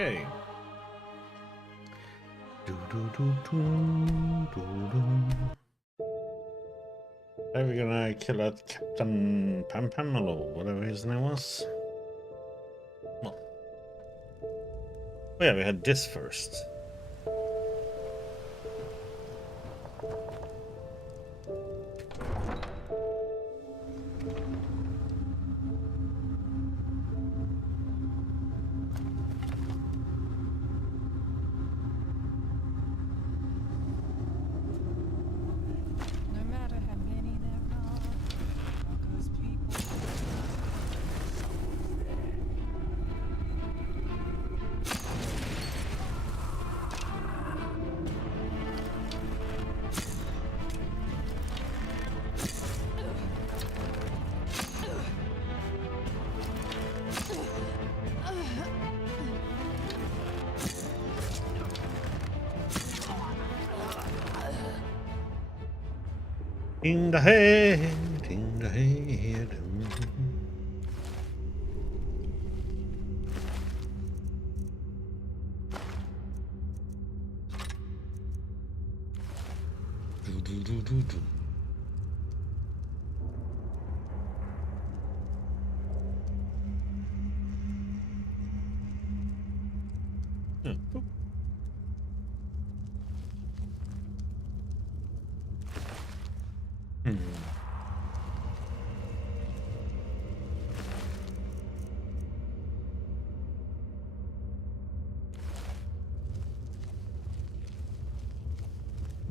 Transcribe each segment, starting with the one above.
Okay. Are we gonna kill out Captain Pam or whatever his name was? Well, oh yeah, we had this first. No matter how many there are, because people. In the head, in the head. Do. Oh. Hmm.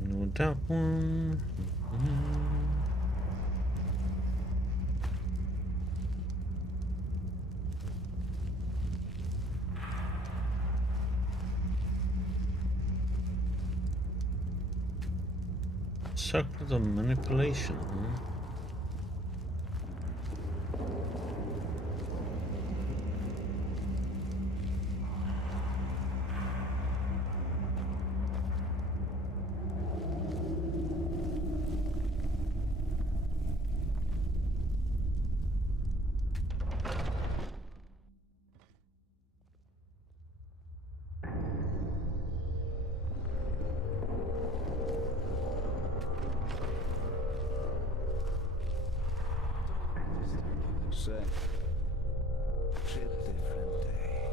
No, that one. Circle of manipulation, huh? Say, it's a different day.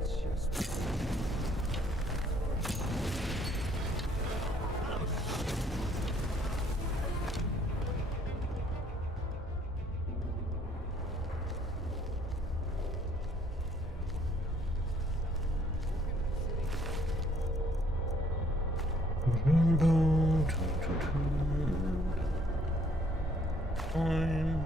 It's just Fine.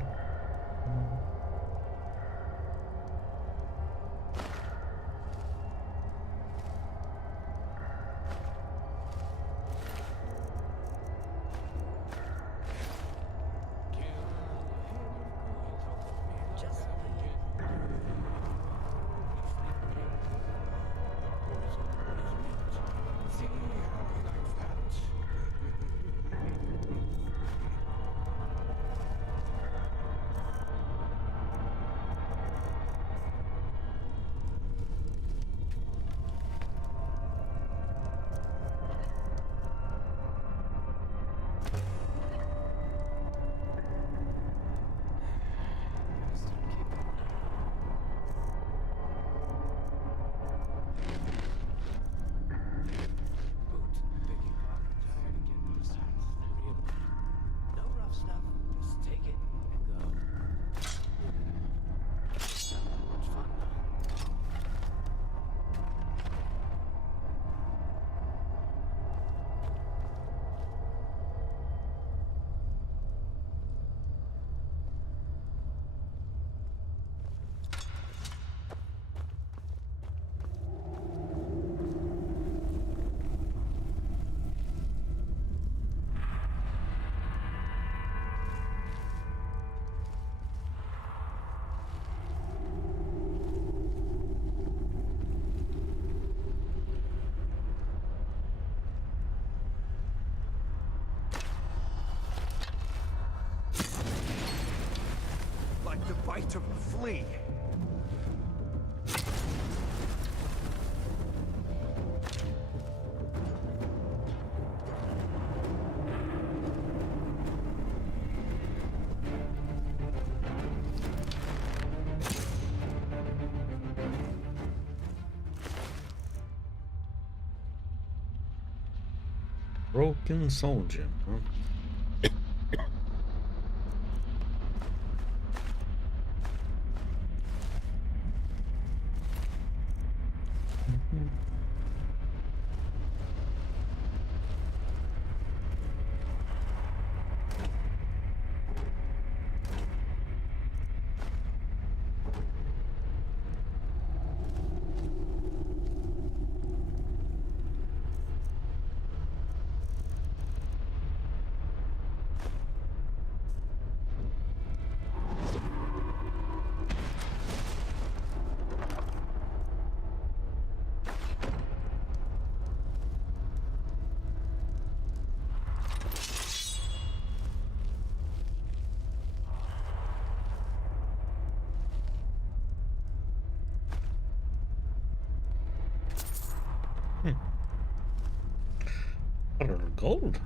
flee. Broken soldier, huh? A little gold.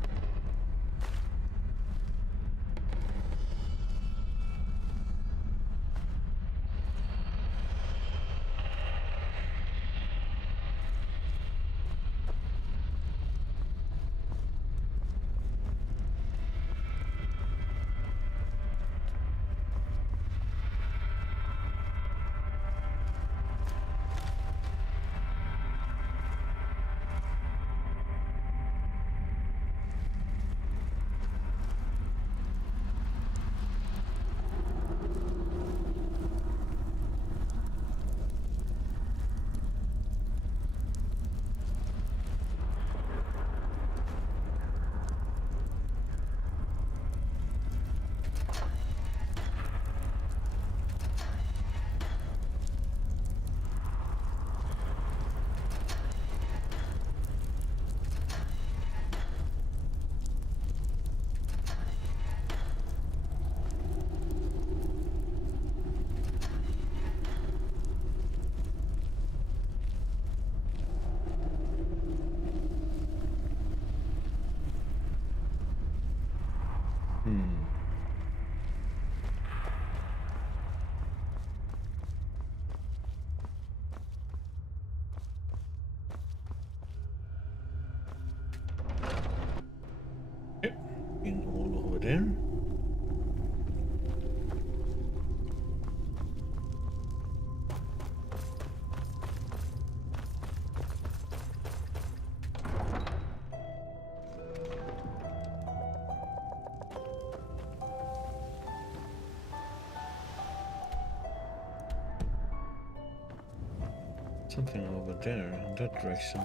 Yep, been all over there. Something over there in that direction.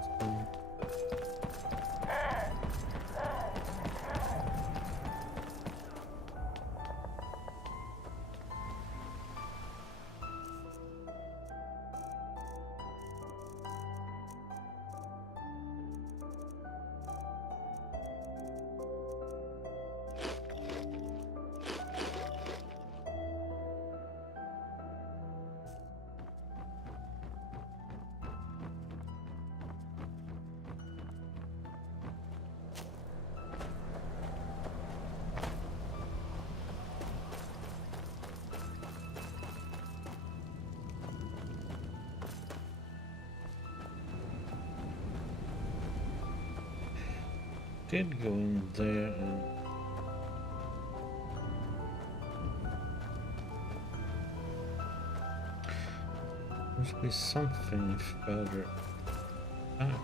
Did go in there and must be something further back.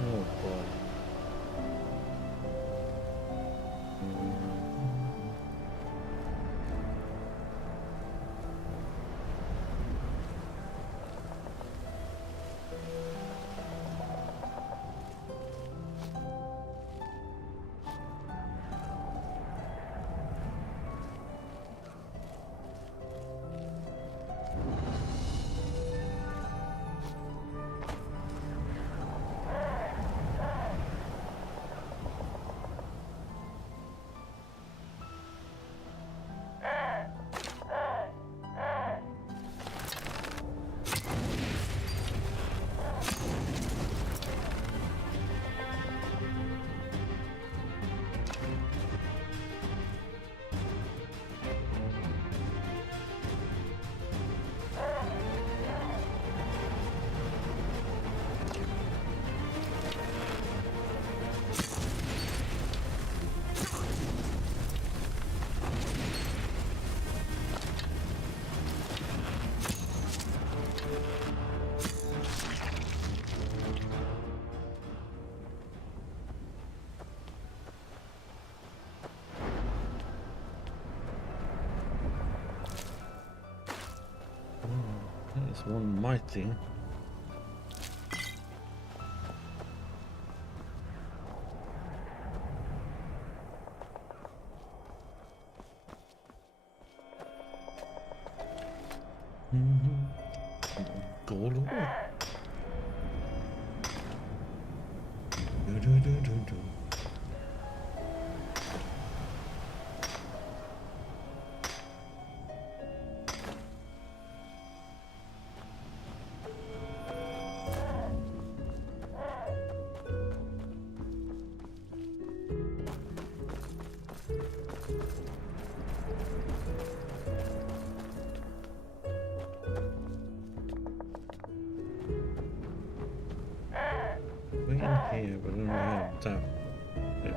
Oh boy. one mighty. Gold. Do. Way in here, but I don't know how to tap it.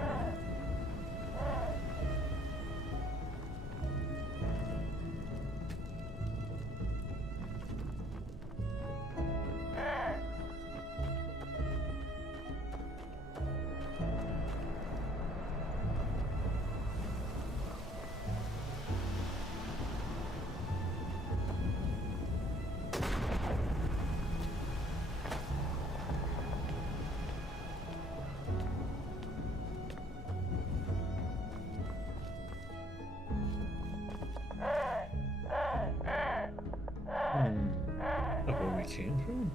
That's where we came from.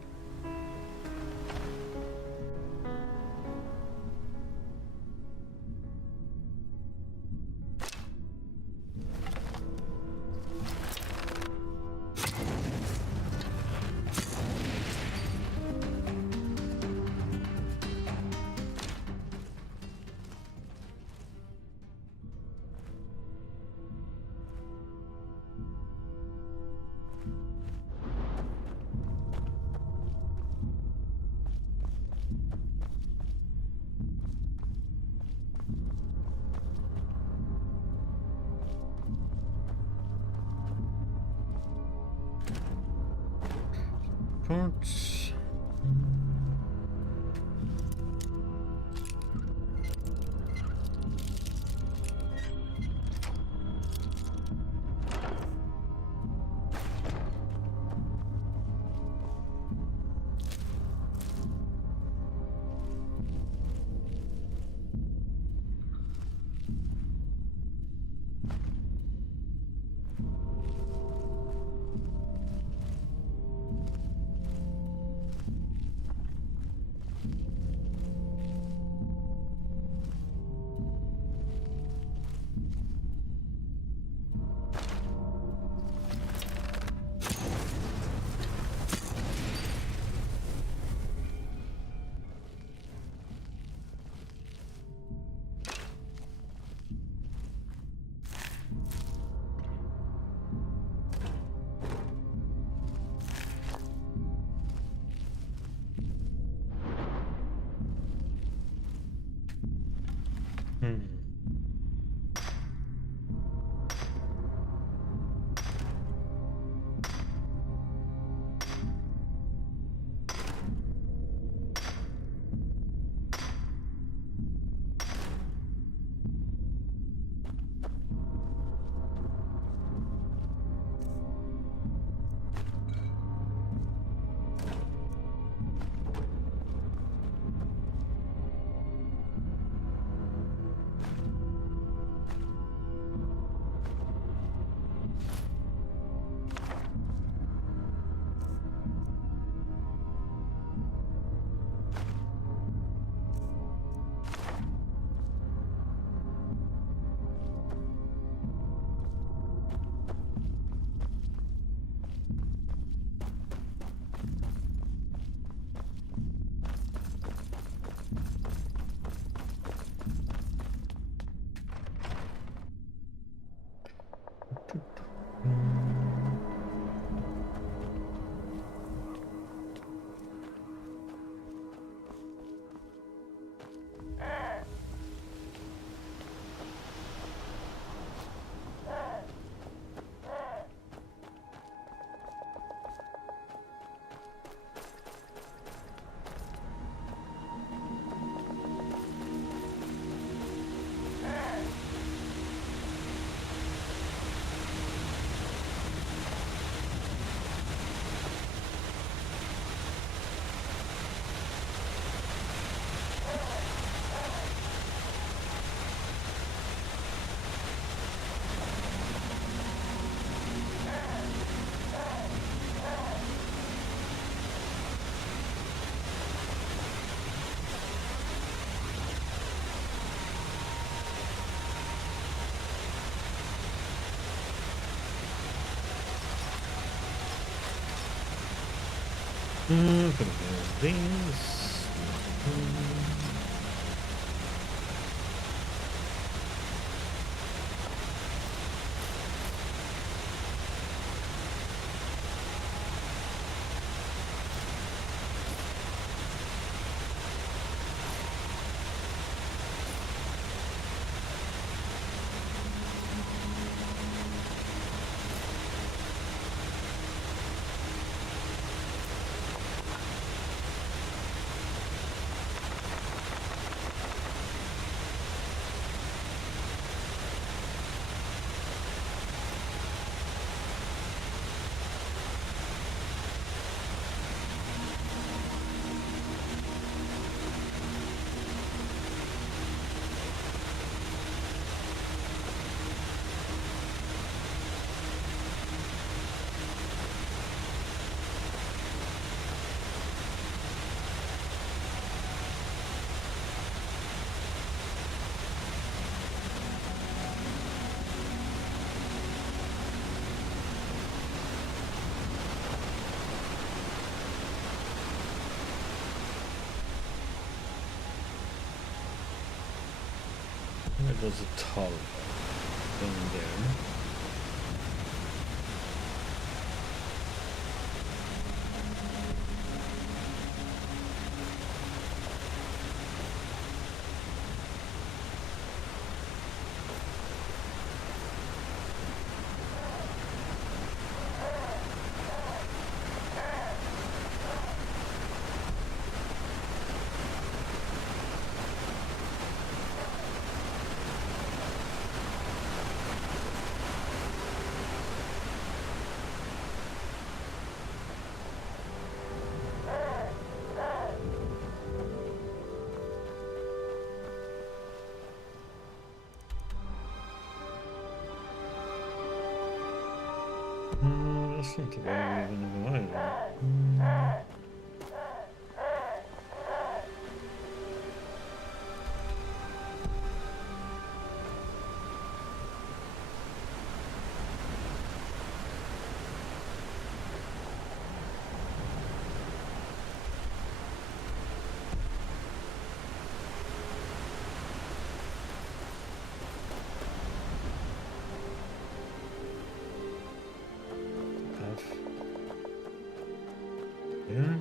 Parts. Gonna have these. There goes a tall thing there. That's not the way we're going to go either. Yeah.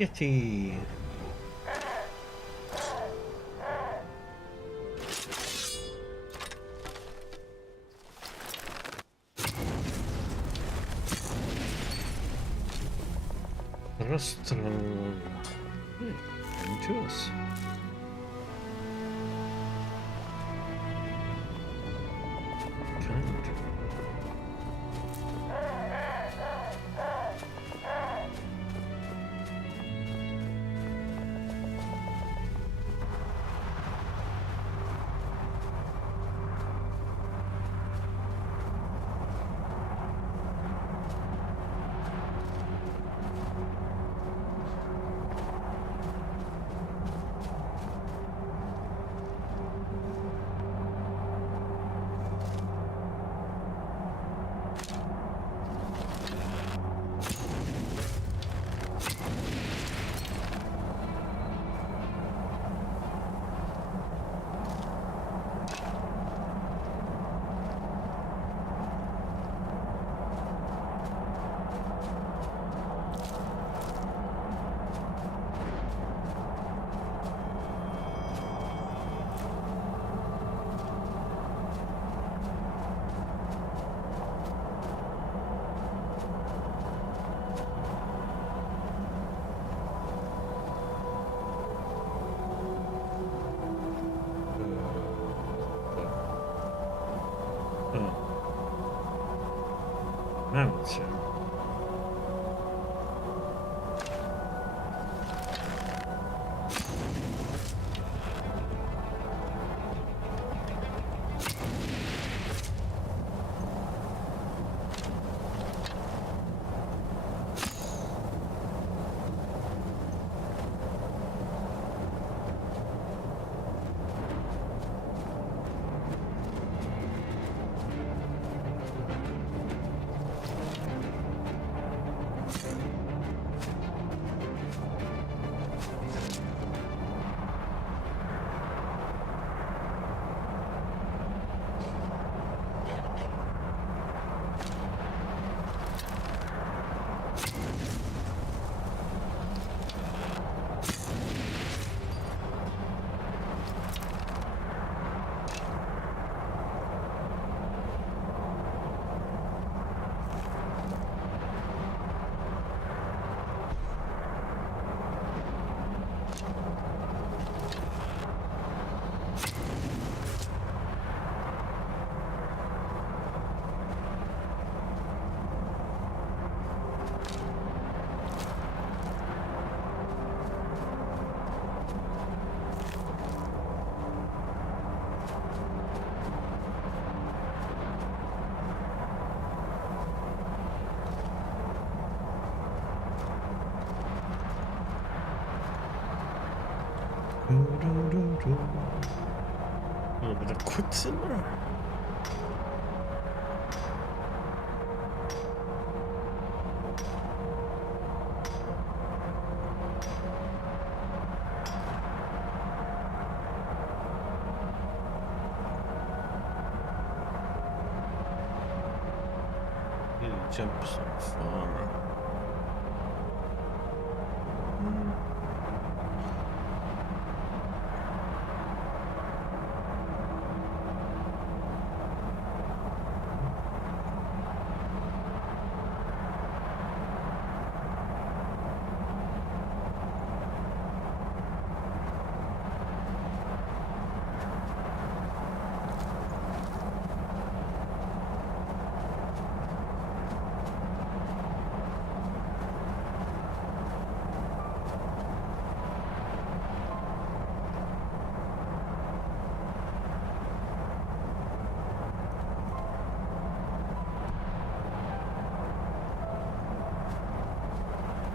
Yeti. Rostral. Hey, coming to us. Kind. Mountain. Do-do-do-do. A little bit of Quicksilver. He jumps so far.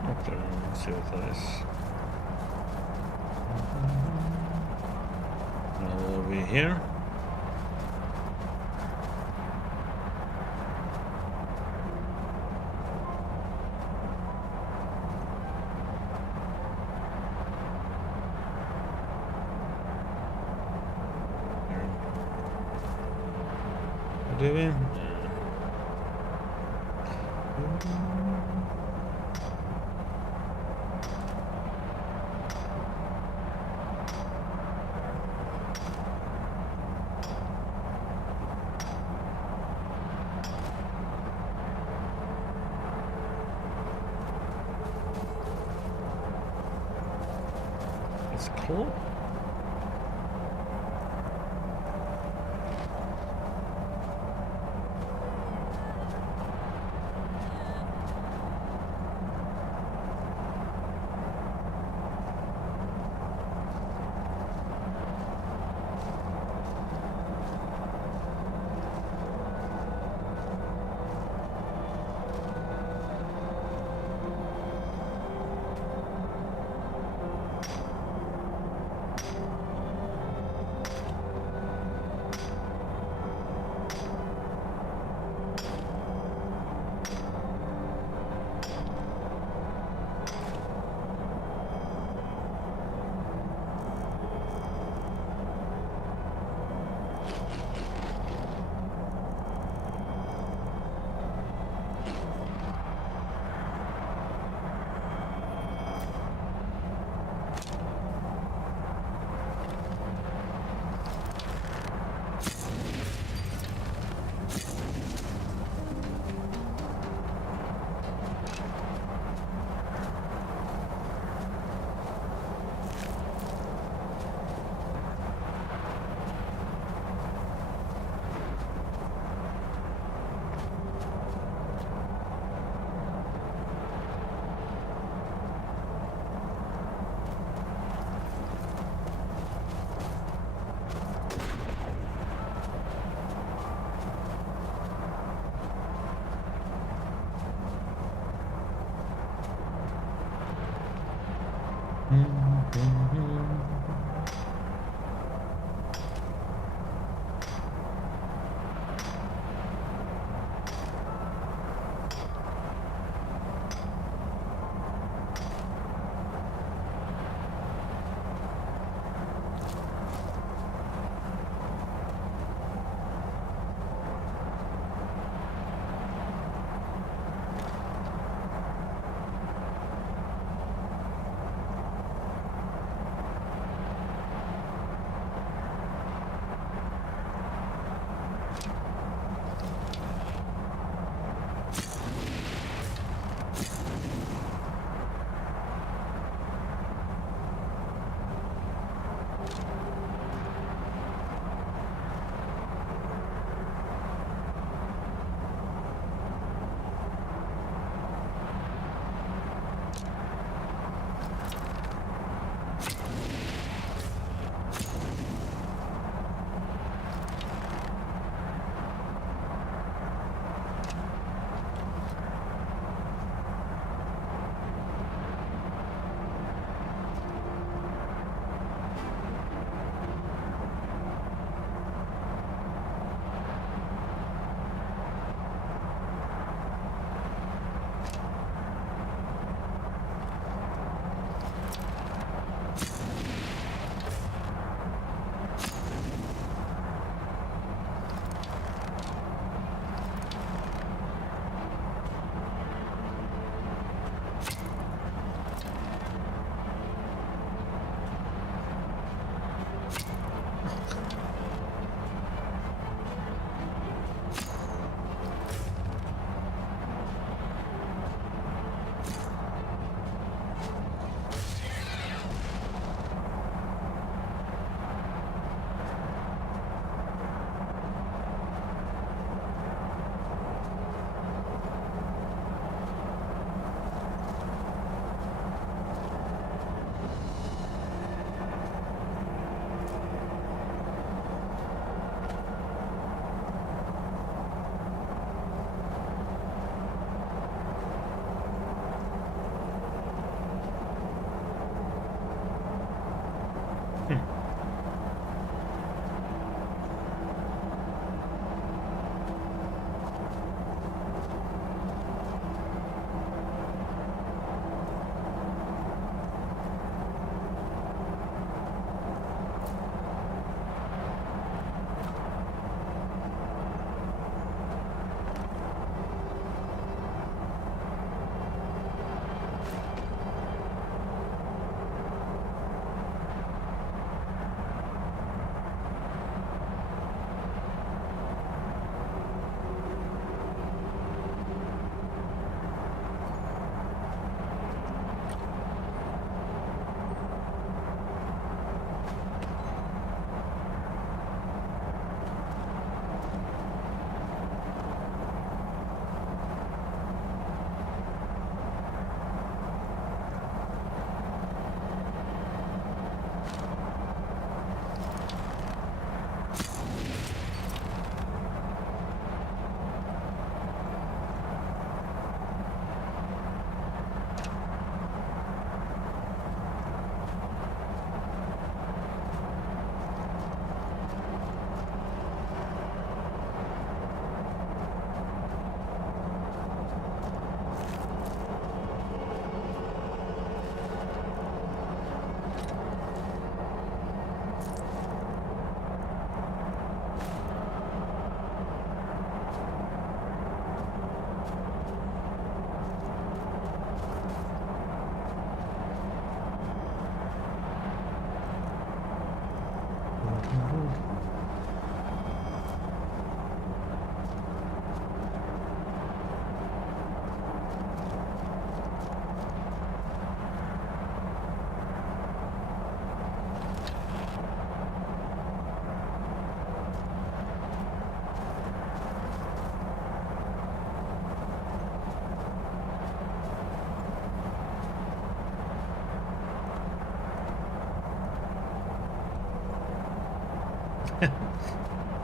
Up there, let's see what that is. Now over here. What do we? It's cool.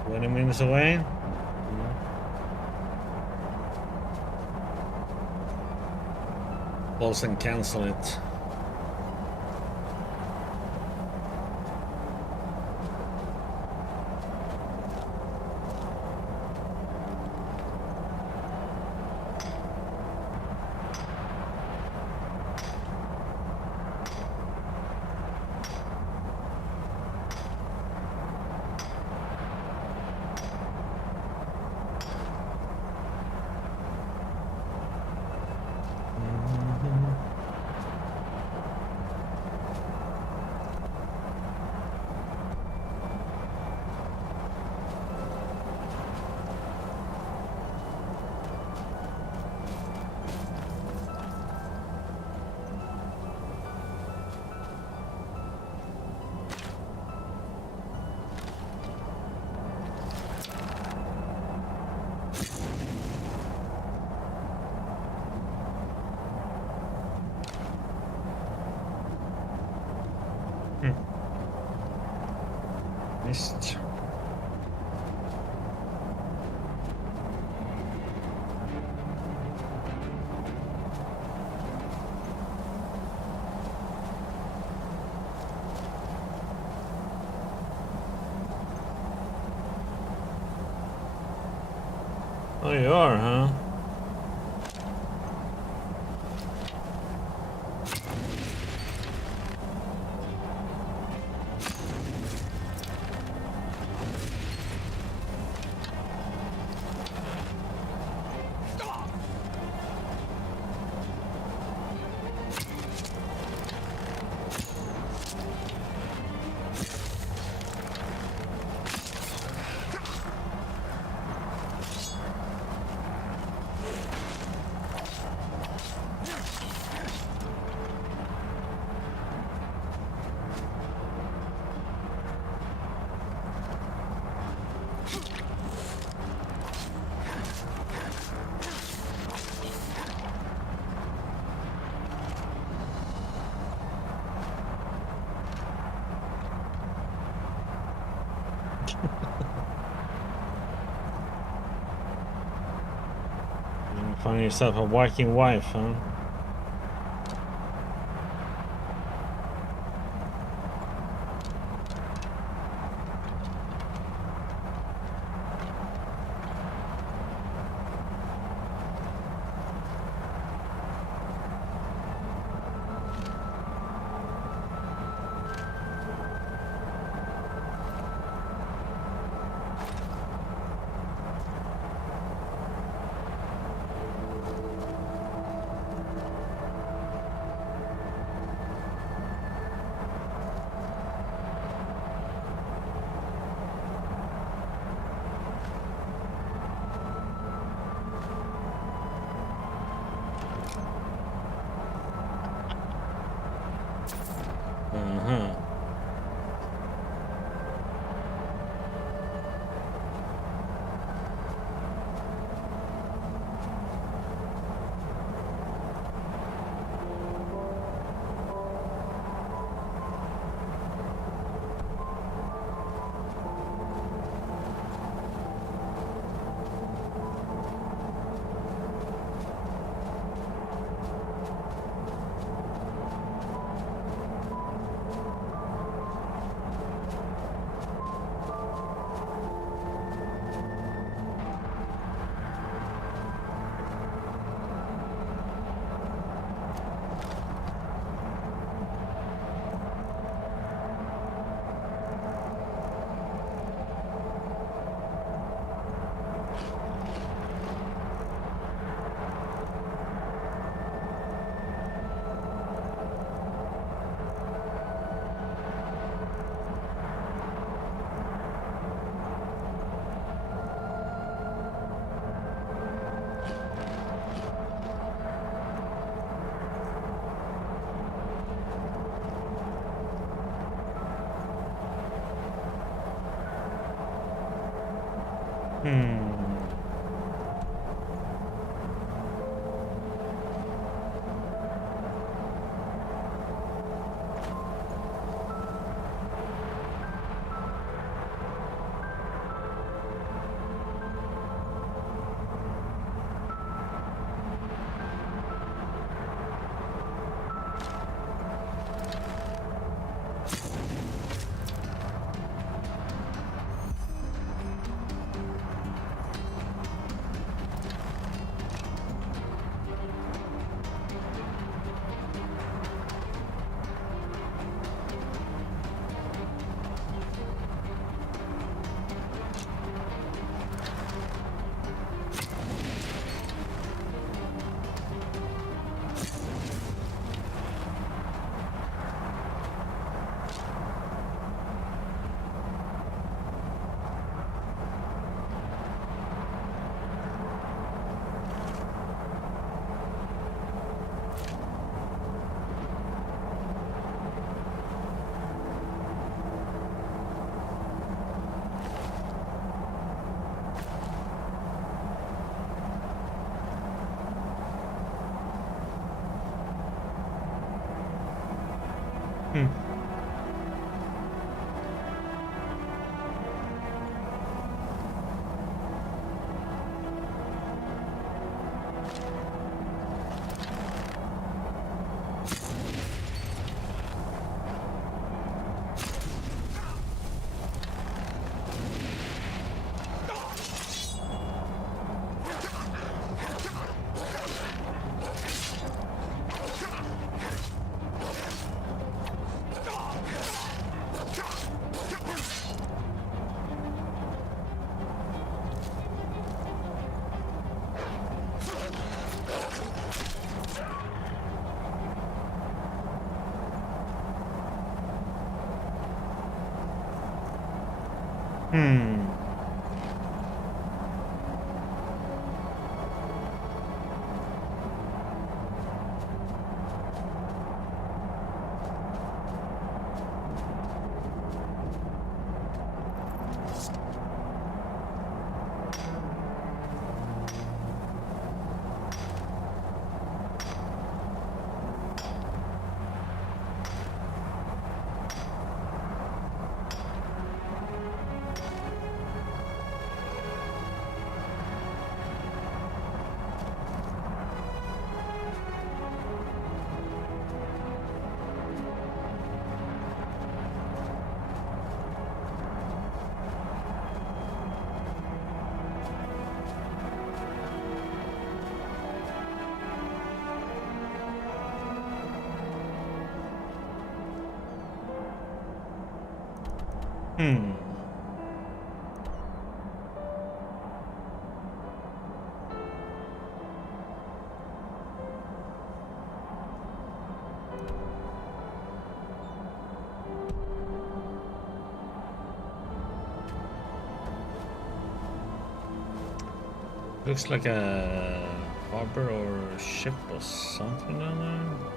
20 minutes away. Pause and cancel it. Missed. Oh, you are, huh? You find yourself a working wife, huh? Hmm. Hmm. Hmm. Hmm. Looks like a harbor or ship or something down there.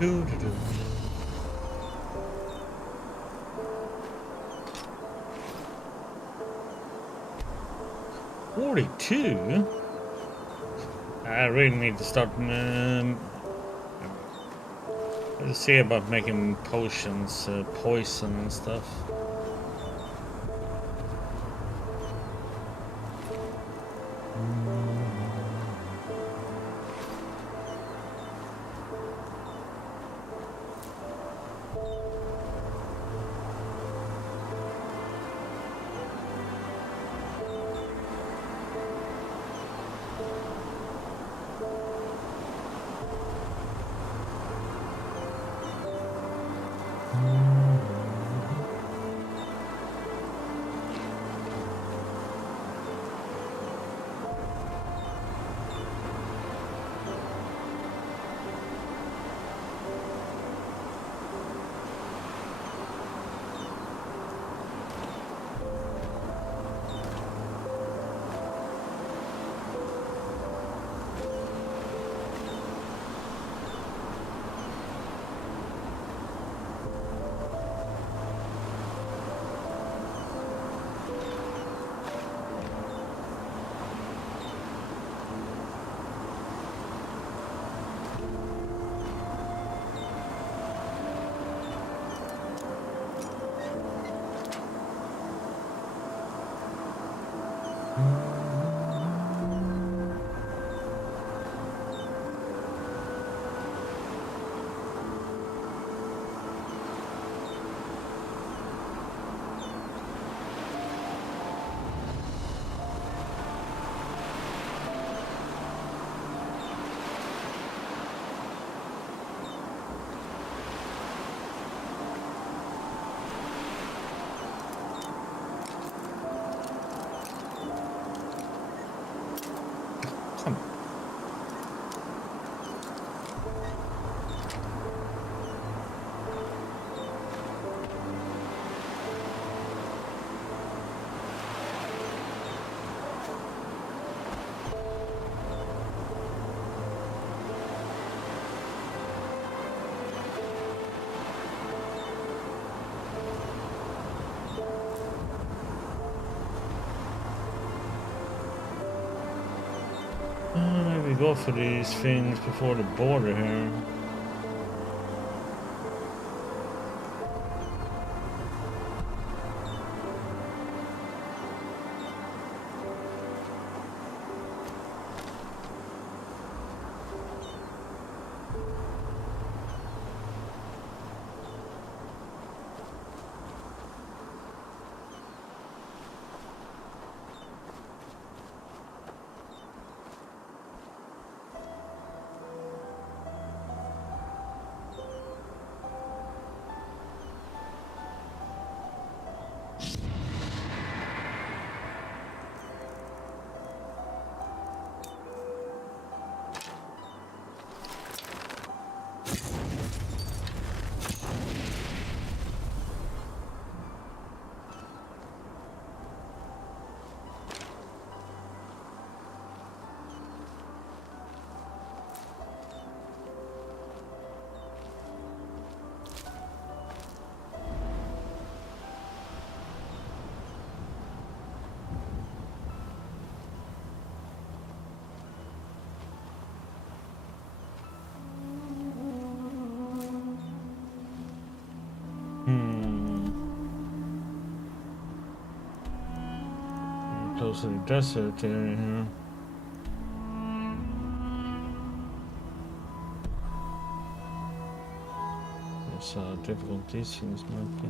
Doo-doo-doo. 42? I really need to start. Let's see about making potions, poison and stuff. Come on. Maybe go for these things before the border here. mostly desert area here. That's how difficult these things might be.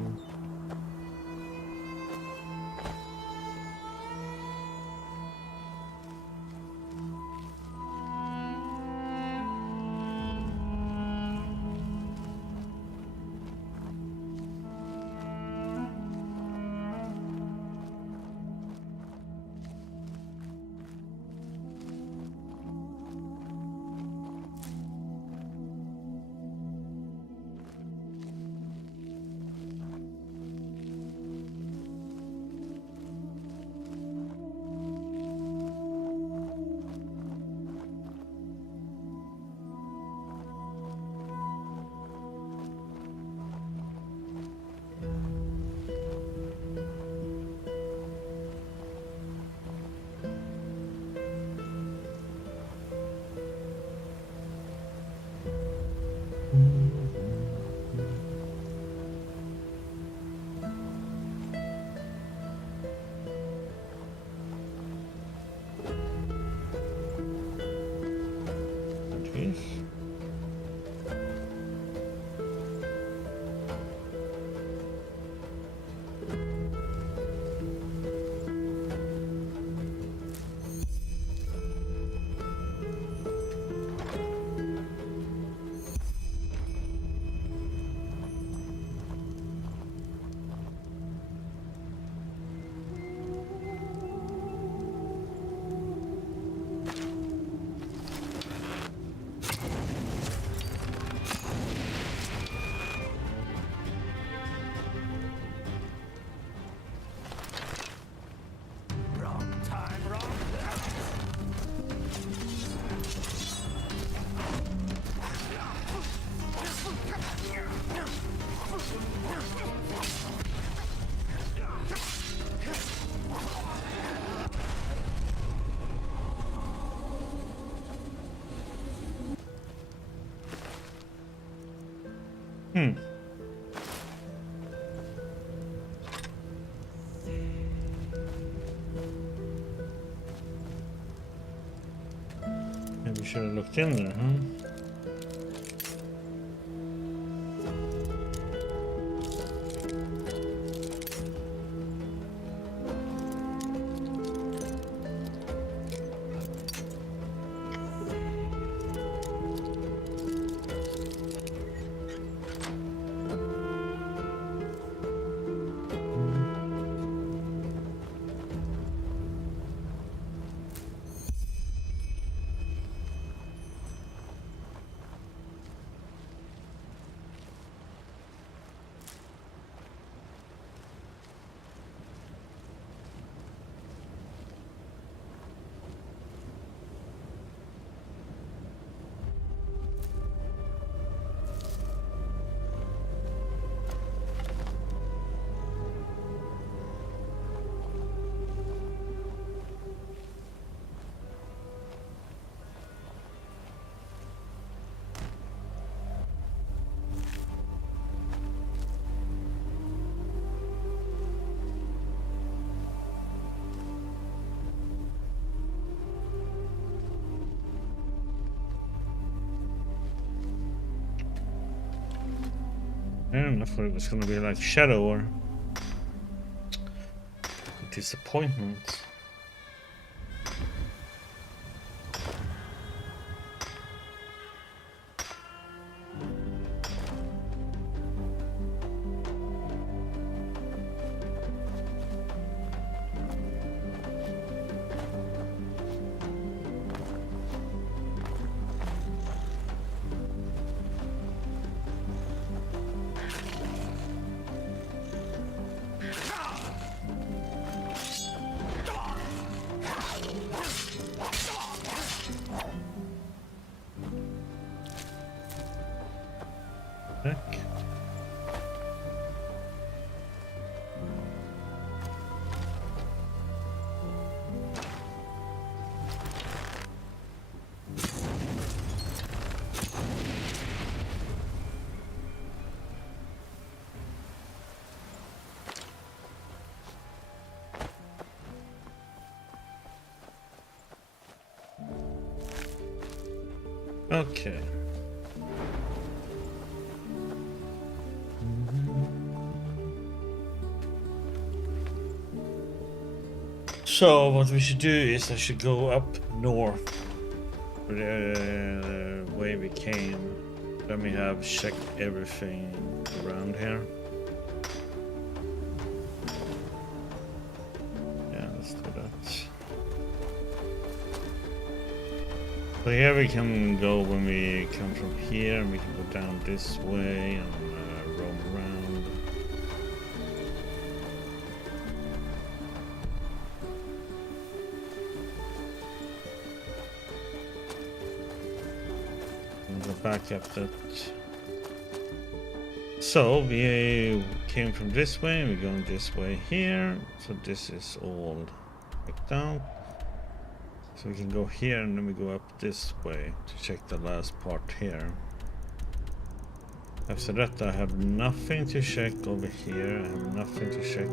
Maybe should have looked in there, huh? I thought it was going to be like Shadow or Disappointment. Okay. So what we should do is I should go up north the way we came. Then we have checked everything around here. Yeah, let's do that. So here we can go when we come from here, and we can go down this way and roam around. And go back up that. So we came from this way, and we're going this way here. So this is all picked out. So we can go here and then we go up this way to check the last part here. After that I have nothing to check over here. I have nothing to check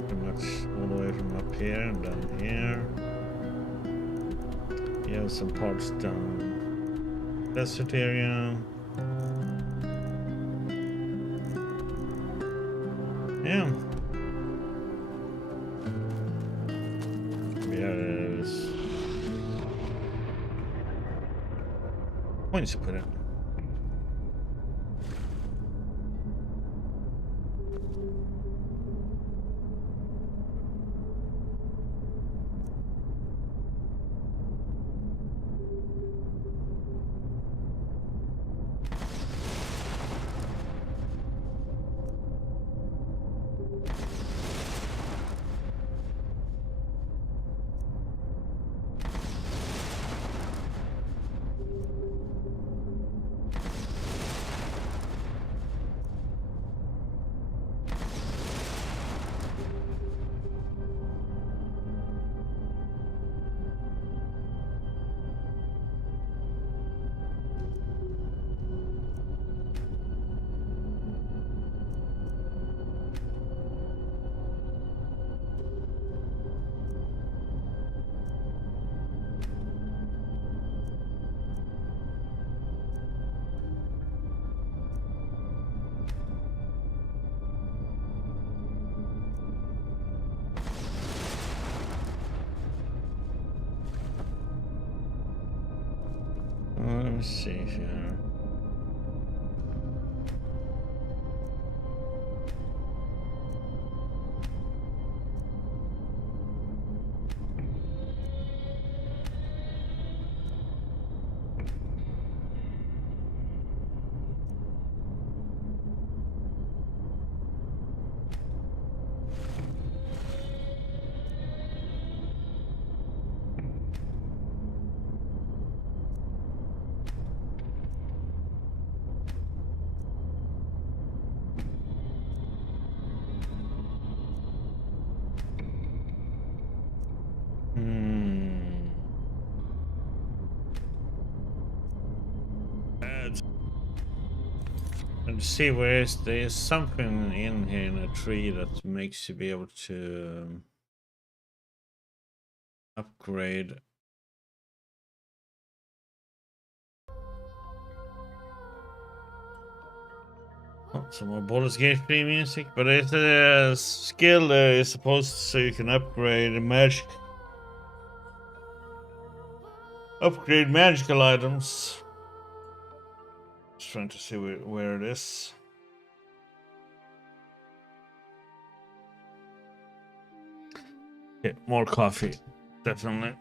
pretty much all the way from up here and down here. We have some parts down desert area. Yeah. Yes. Points to put it. Let me see here. And see where there's something in here in a tree that makes you be able to upgrade. Oh, some more Baldur's Gate 3 music, but it's a skill is supposed to so you can upgrade magical items. Just trying to see where it is. Yeah, more coffee, definitely.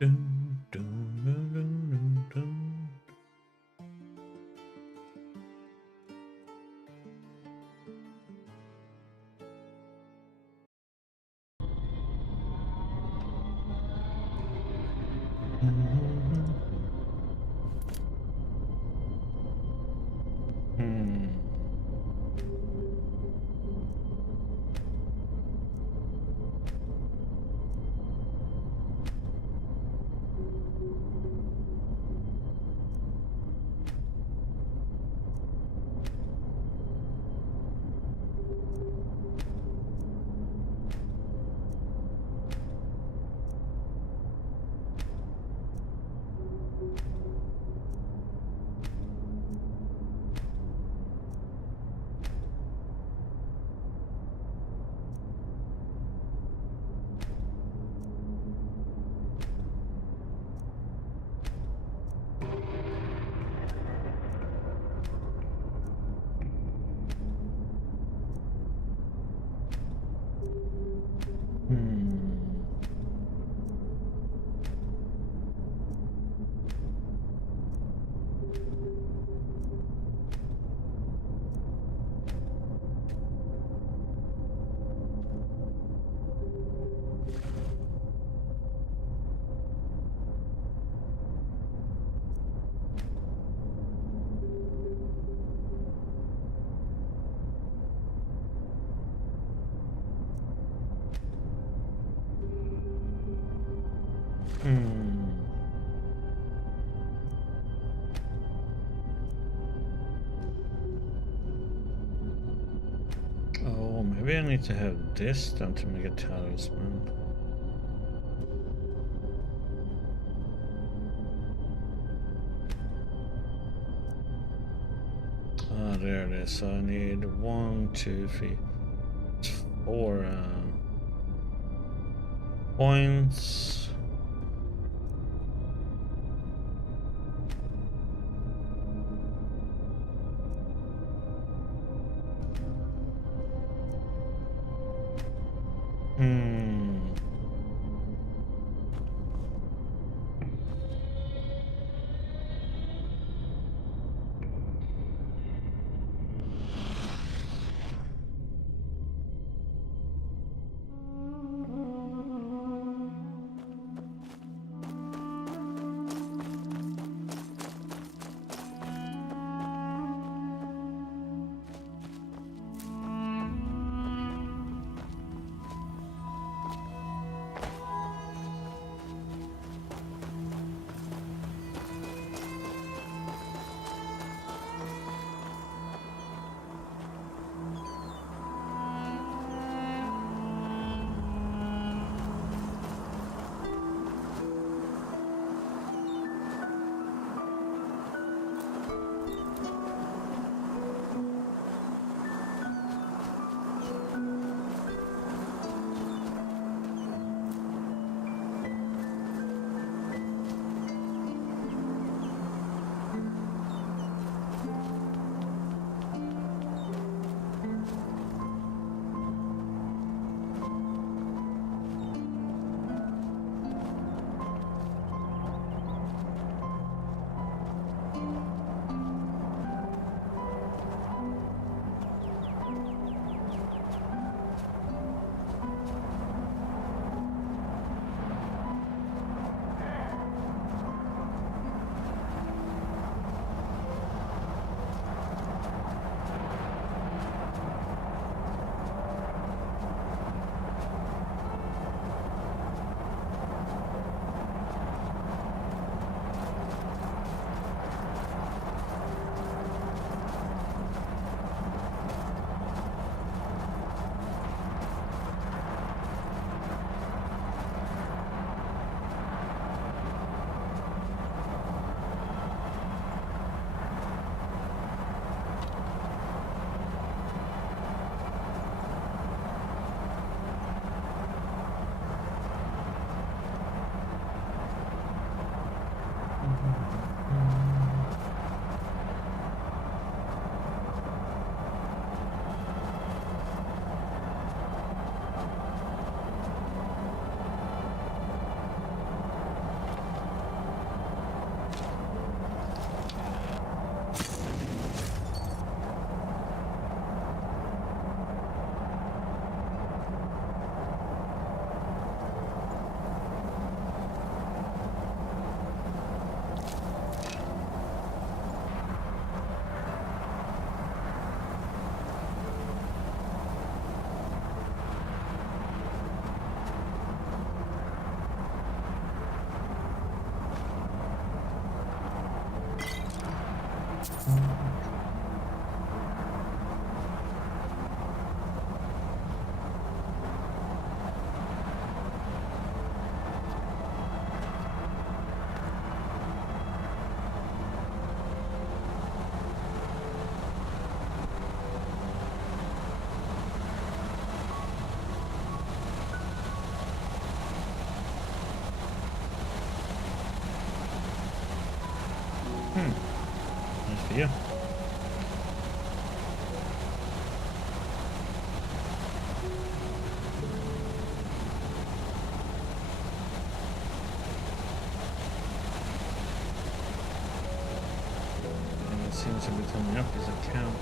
Dun, dun, dun, dun, dun, dun. Hmm. Hmm. Hmm. Oh, maybe I need to have this done to make a talisman. Ah, there it is. So I need 1, 2, 3, 4 points. Hmm. seems to be coming up as a camp.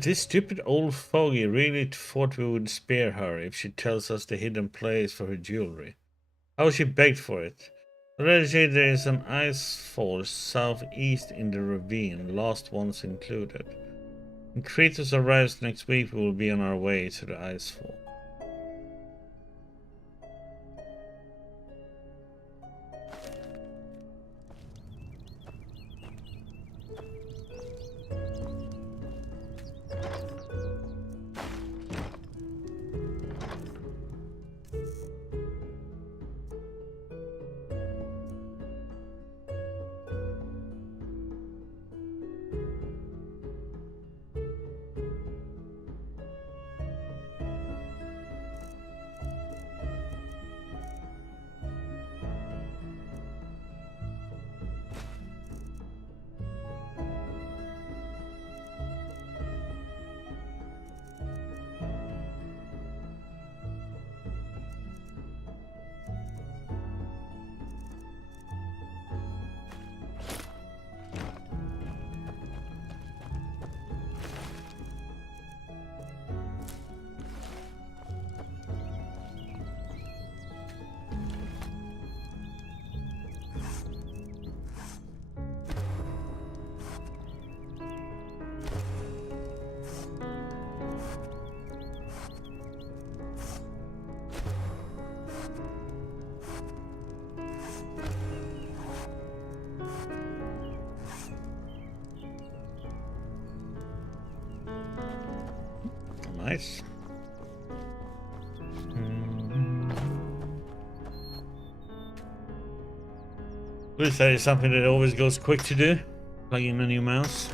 This stupid old fogey really thought we would spare her if she tells us the hidden place for her jewelry. How she begged for it. Already there is an ice fall southeast in the ravine, last ones included. When Kratos arrives next week, we will be on our way to the ice fall. Nice. Please, that is something that always goes quick to do. Plug in a new mouse.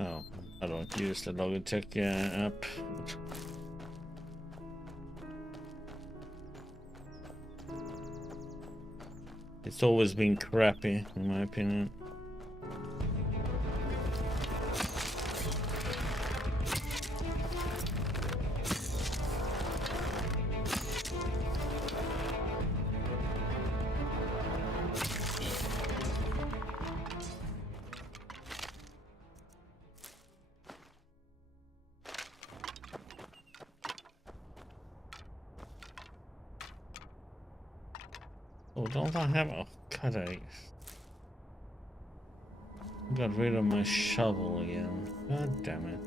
Oh, I don't use the Logitech app. It's always been crappy, in my opinion. Oh, don't I have... Oh, God, I got rid of my shovel again. God damn it.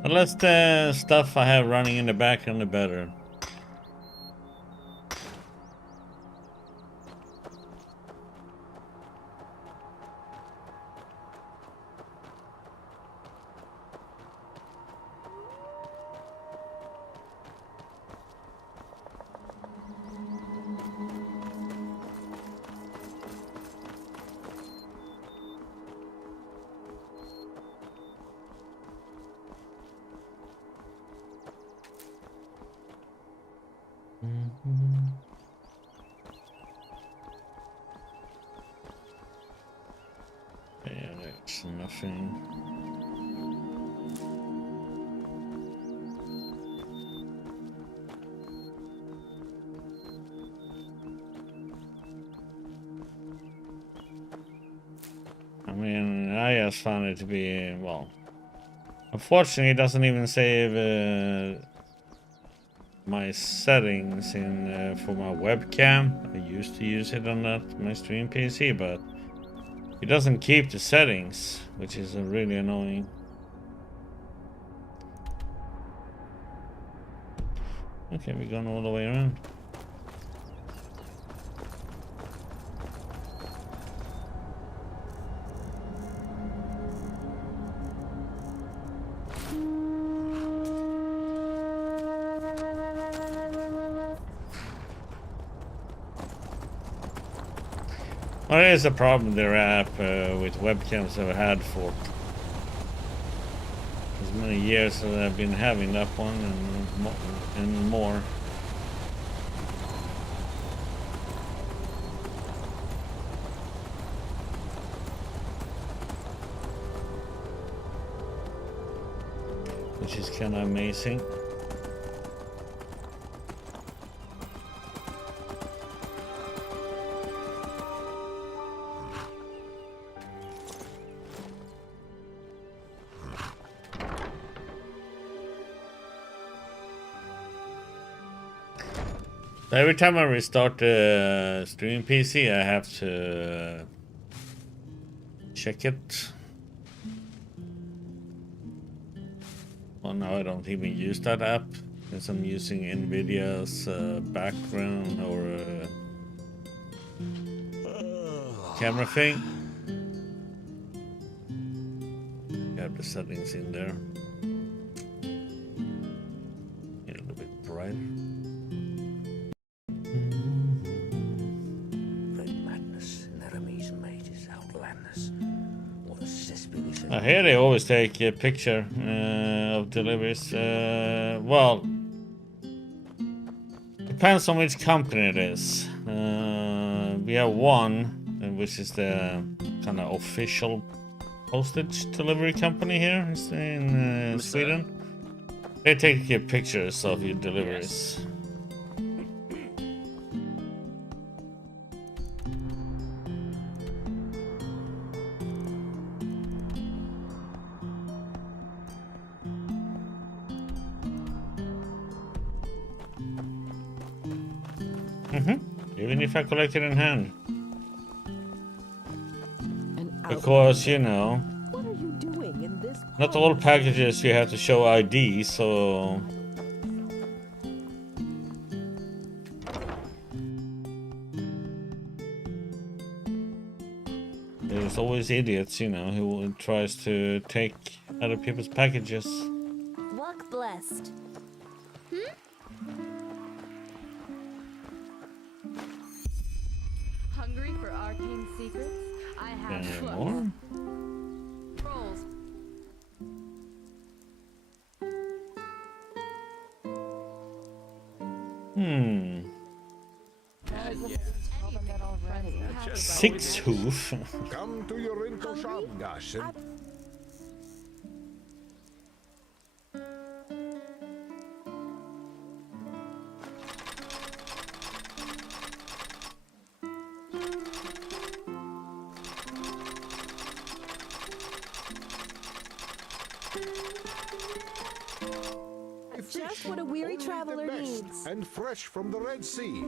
The less the stuff I have running in the background, the better. Yeah, that's nothing. I mean, I just found it to be, well, unfortunately it doesn't even save my settings in for my webcam. I used to use it on my stream PC, but it doesn't keep the settings, which is really annoying. Okay, we're going all the way around. Well, it is a problem their app with webcams I've had for as many years that I've been having that one and more. Which is kind of amazing. Every time I restart the streaming PC, I have to check it. Well, now I don't even use that app since I'm using Nvidia's background or camera thing. You have the settings in there. A little bit brighter. Here they always take a picture of deliveries. Well, depends on which company it is. We have one, which is the kind of official postage delivery company here in Sweden. They take pictures of your deliveries. Even if I collect it in hand. Because, you know, what are you doing in this not all packages you have to show ID, so there's always idiots, you know, who tries to take other people's packages. Walk blessed. Hungry for arcane secrets? I have Any clothes. more? Rolls. Hmm. Six hoof. Come to your Rinko shop, Gashin. Just what a weary traveler needs. And fresh from the Red Sea.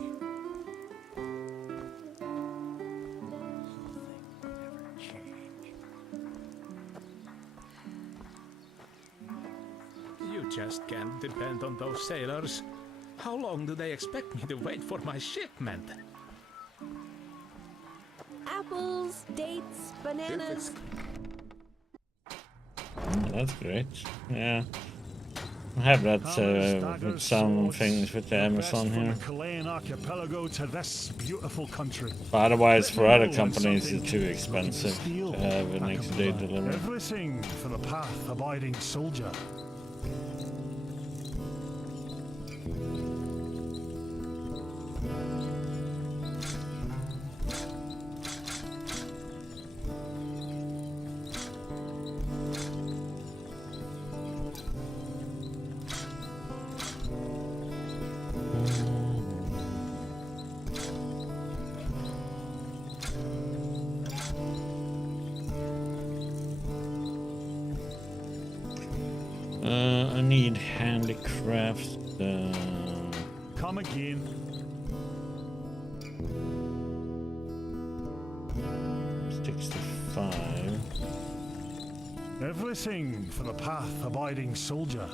You just can't depend on those sailors. How long do they expect me to wait for my shipment? Apples, dates, bananas. That's great. Yeah. I have that with some things with the Amazon here. Chilean archipelago to this beautiful country. But otherwise, for other companies, it's too expensive to have a next day delivery. Everything for the path abiding soldier. I need handicraft. Come again. 65. Everything for the path abiding soldier.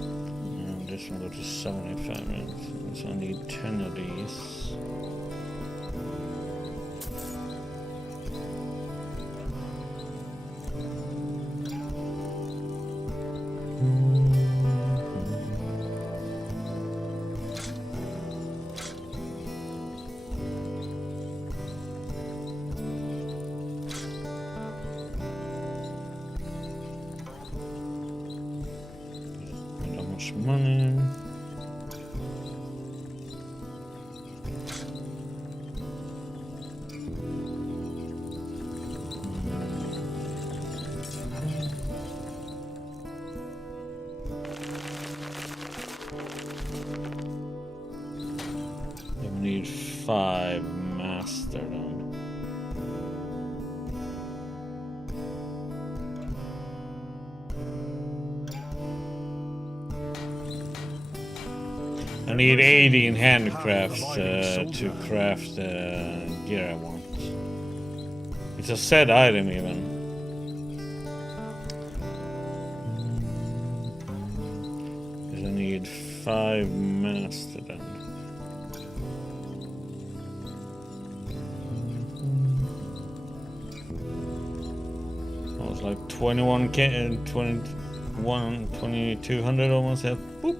And this one go to 75 minutes. So I need 10 of these. Not much money. We need 5 master then. I need 80 in handcrafts to craft the gear I want. It's a set item even. Because I need 5 master then. I was like 21k, 2200 almost. Boop.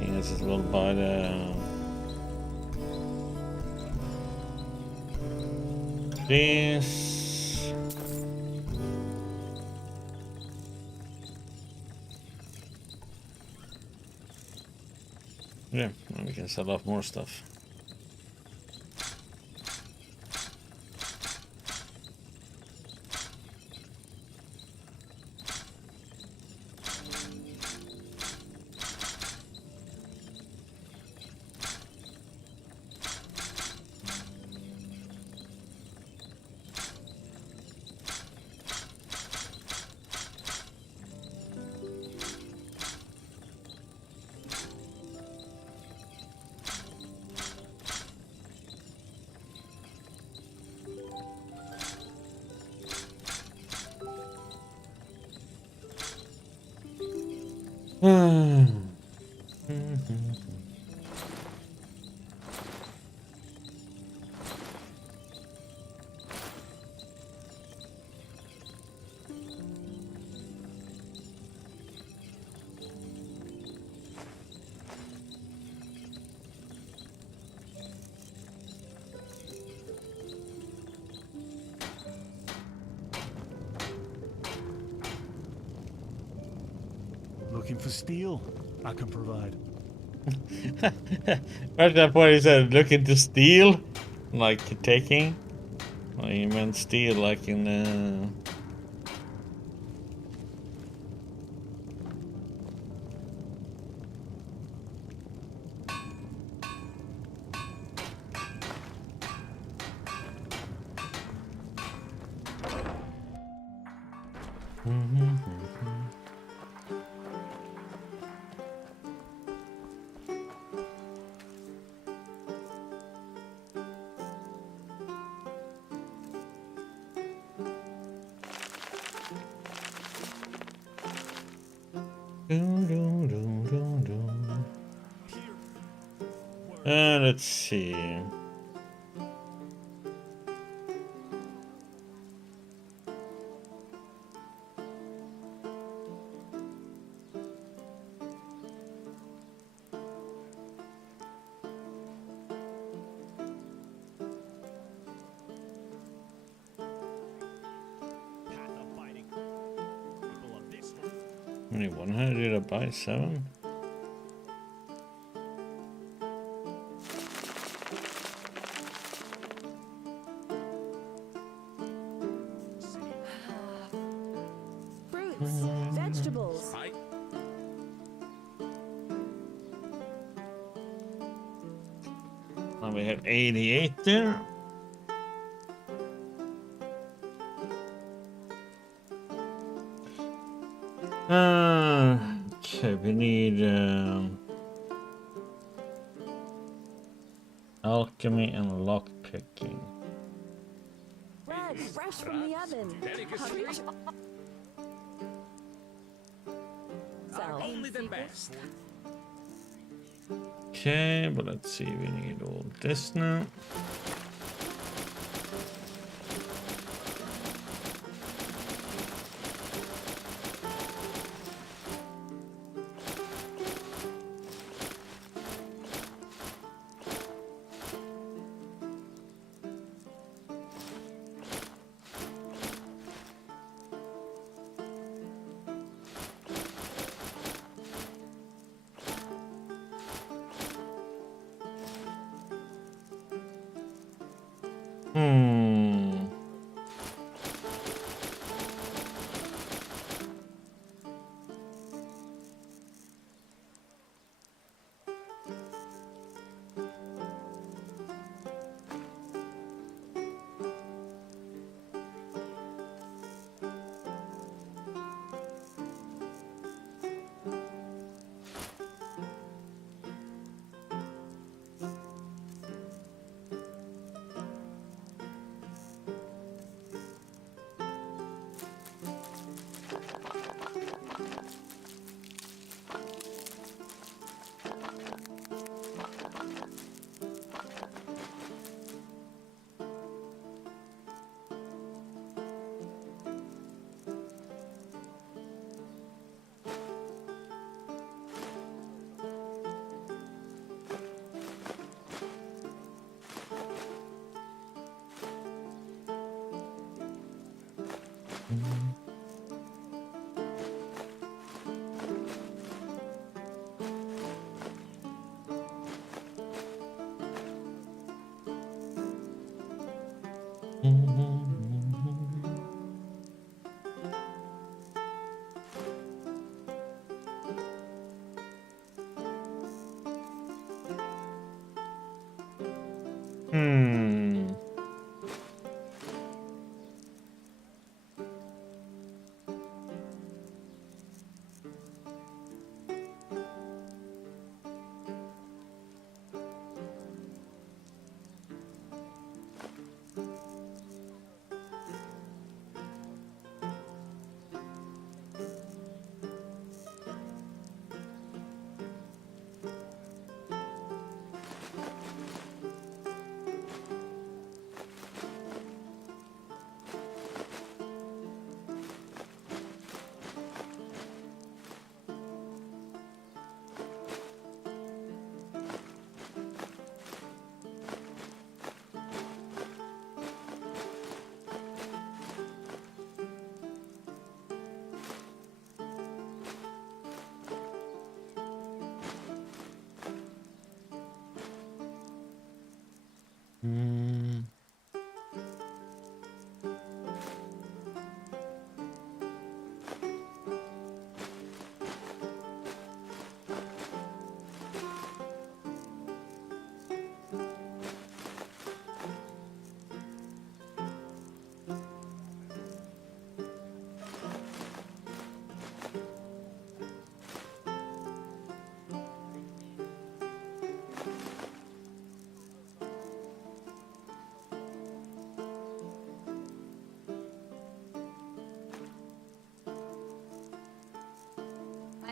Yes, as well buy the this. Yeah, and we can sell off more stuff. Looking for steel? I can provide. At that point he said looking to steal, like taking. Well, he meant steal like in let's see. Only 100 to buy 7? Fruits, vegetables. Now we have 88 there. Okay, we need alchemy and lockpicking. Bread fresh from the oven. Hungry? So, Only the best. Okay, but let's see, we need all this now.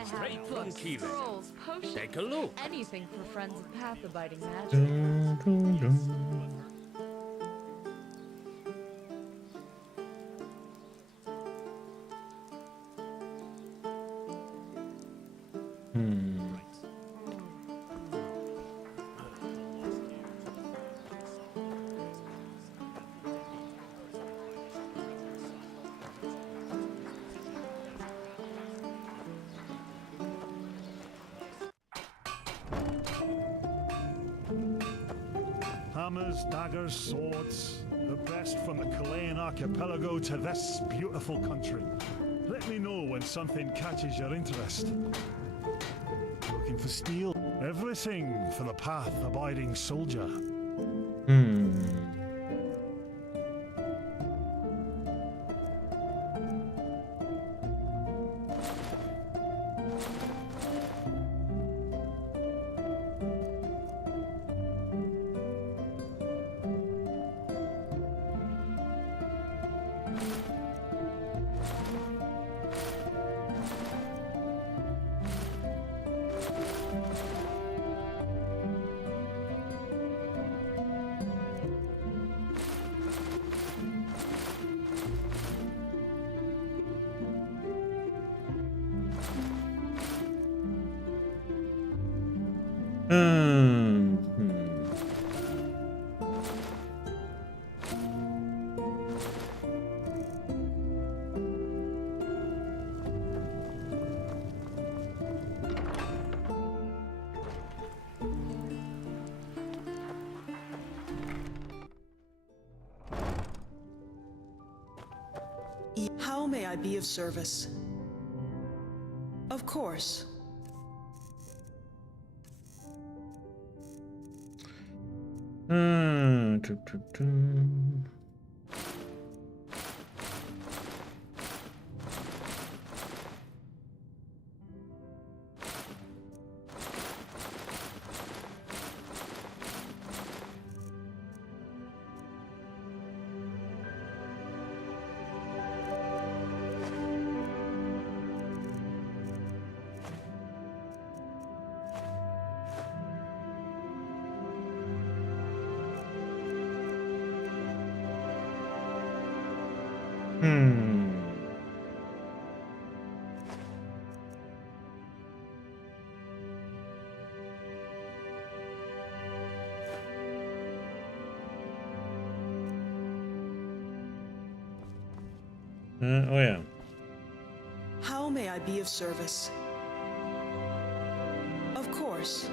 Straight from Books, Keelan. scrolls, potions. Take a look. Anything for friends of path-abiding magic. Dun, dun, dun. Hmm. Hammers, daggers, swords, the best from the Chilean archipelago to this beautiful country. Let me know when something catches your interest. Looking for steel? Everything for the path-abiding soldier. Hmm. Hmm. How may I be of service? Of course. Dun, dun, dun. Hmm. Oh yeah. How may I be of service? Of course.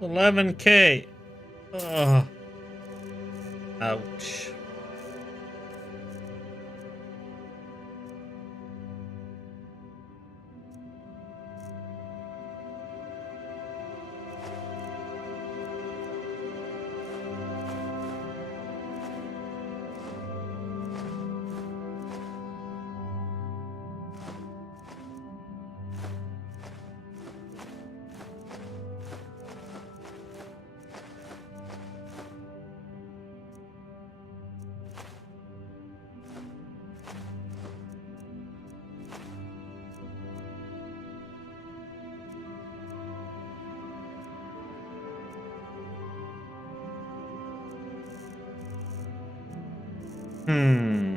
11K. Ugh. Ouch. Hmm. Hmm.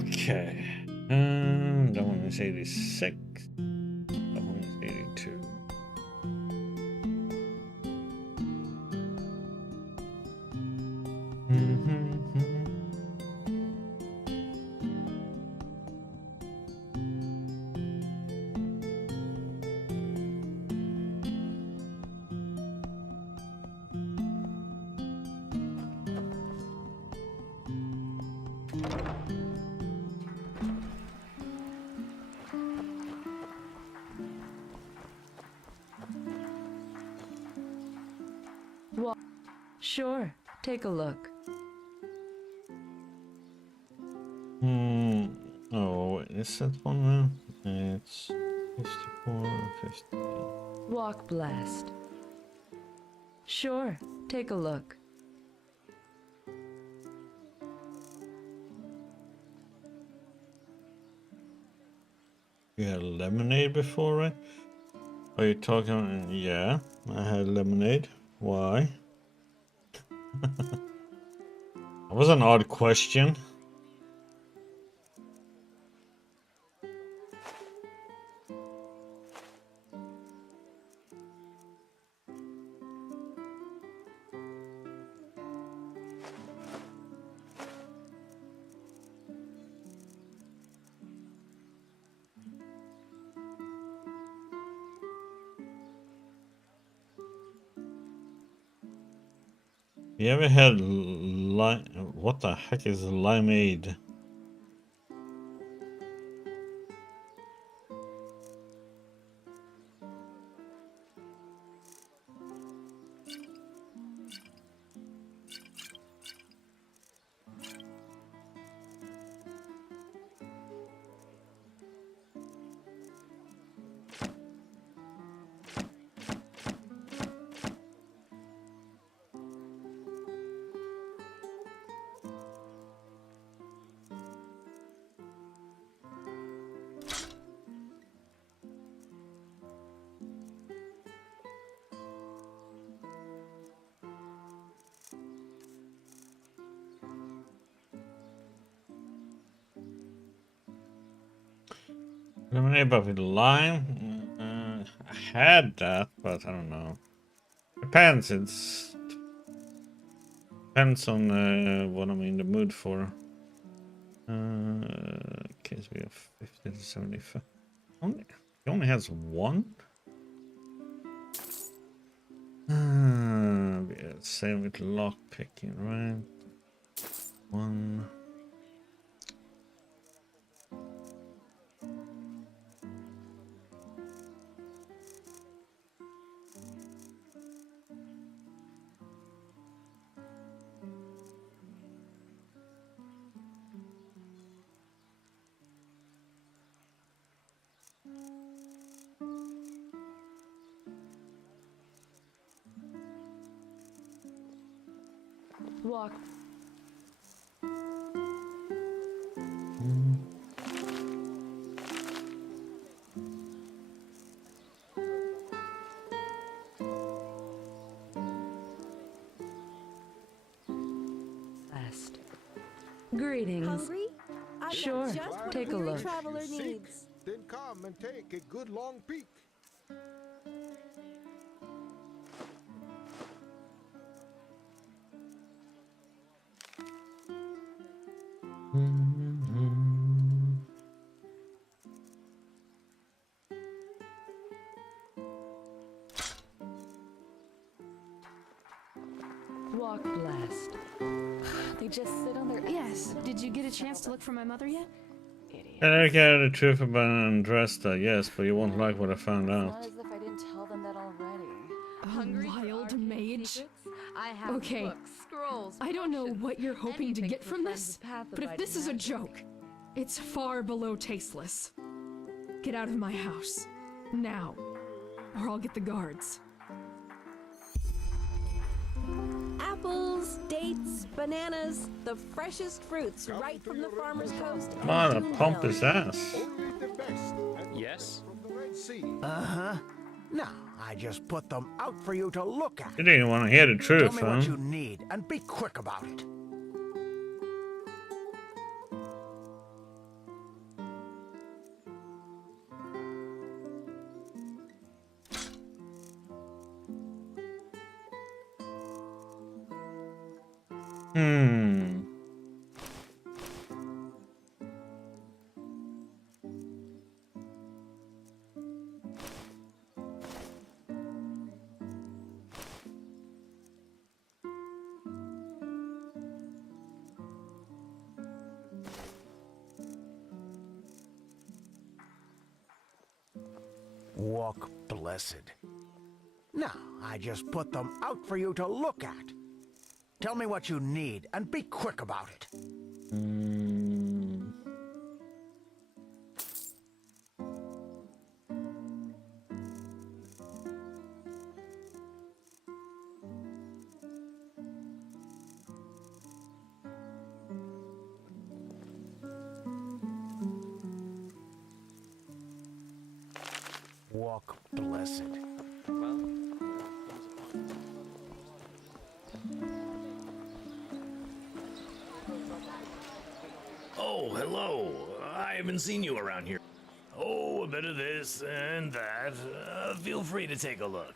Okay. That one is 86. That one is 82. Sure, take a look. Oh, wait, is that one now? It's 54, 50. Walk blessed. Sure, take a look. You had lemonade before, right? Are you talking? Yeah, I had lemonade. Why? That was an odd question. You ever had lime? What the heck is limeade? Lemonade but with lime? I had that, but I don't know. Depends. It's depends on what I'm in the mood for. Okay, so we have 50 to 75. He only has one. Yeah, same with lock picking, right? One. Walk. Blessed. Greetings. Hungry? I've Sure, got just what take a weary look. traveler Seek, needs. Then come and take a good long peek. Walk blessed. They just sit on their. Yes. Did you get a chance to look for my mother yet? Idiot. I care the truth about Andresta, yes, but you won't like what I found It's out. not as if I didn't tell them that already. Hungry for wild arcane mage. secrets? I have Okay. books, scrolls, I don't know potions, what you're hoping to anything get for from friends this, of path but if this is a abiding magic. joke, it's far below tasteless. Get out of my house. Now. Or I'll get the guards. Apples, dates, bananas, the freshest fruits right from the farmer's coast. and What a Doomdale. pump his ass. Only the best. And Yes? from the Red Sea. Uh-huh. No, I just put them out for you to look at. You didn't want to hear the Tell truth, me huh? what you need, and be quick about it. Hmm. Walk blessed. Now, I just put them out for you to look at. Tell me what you need, and be quick about it. Hmm. Walk blessed. Oh, hello. I haven't seen you around here. Oh, a bit of this and that. Feel free to take a look.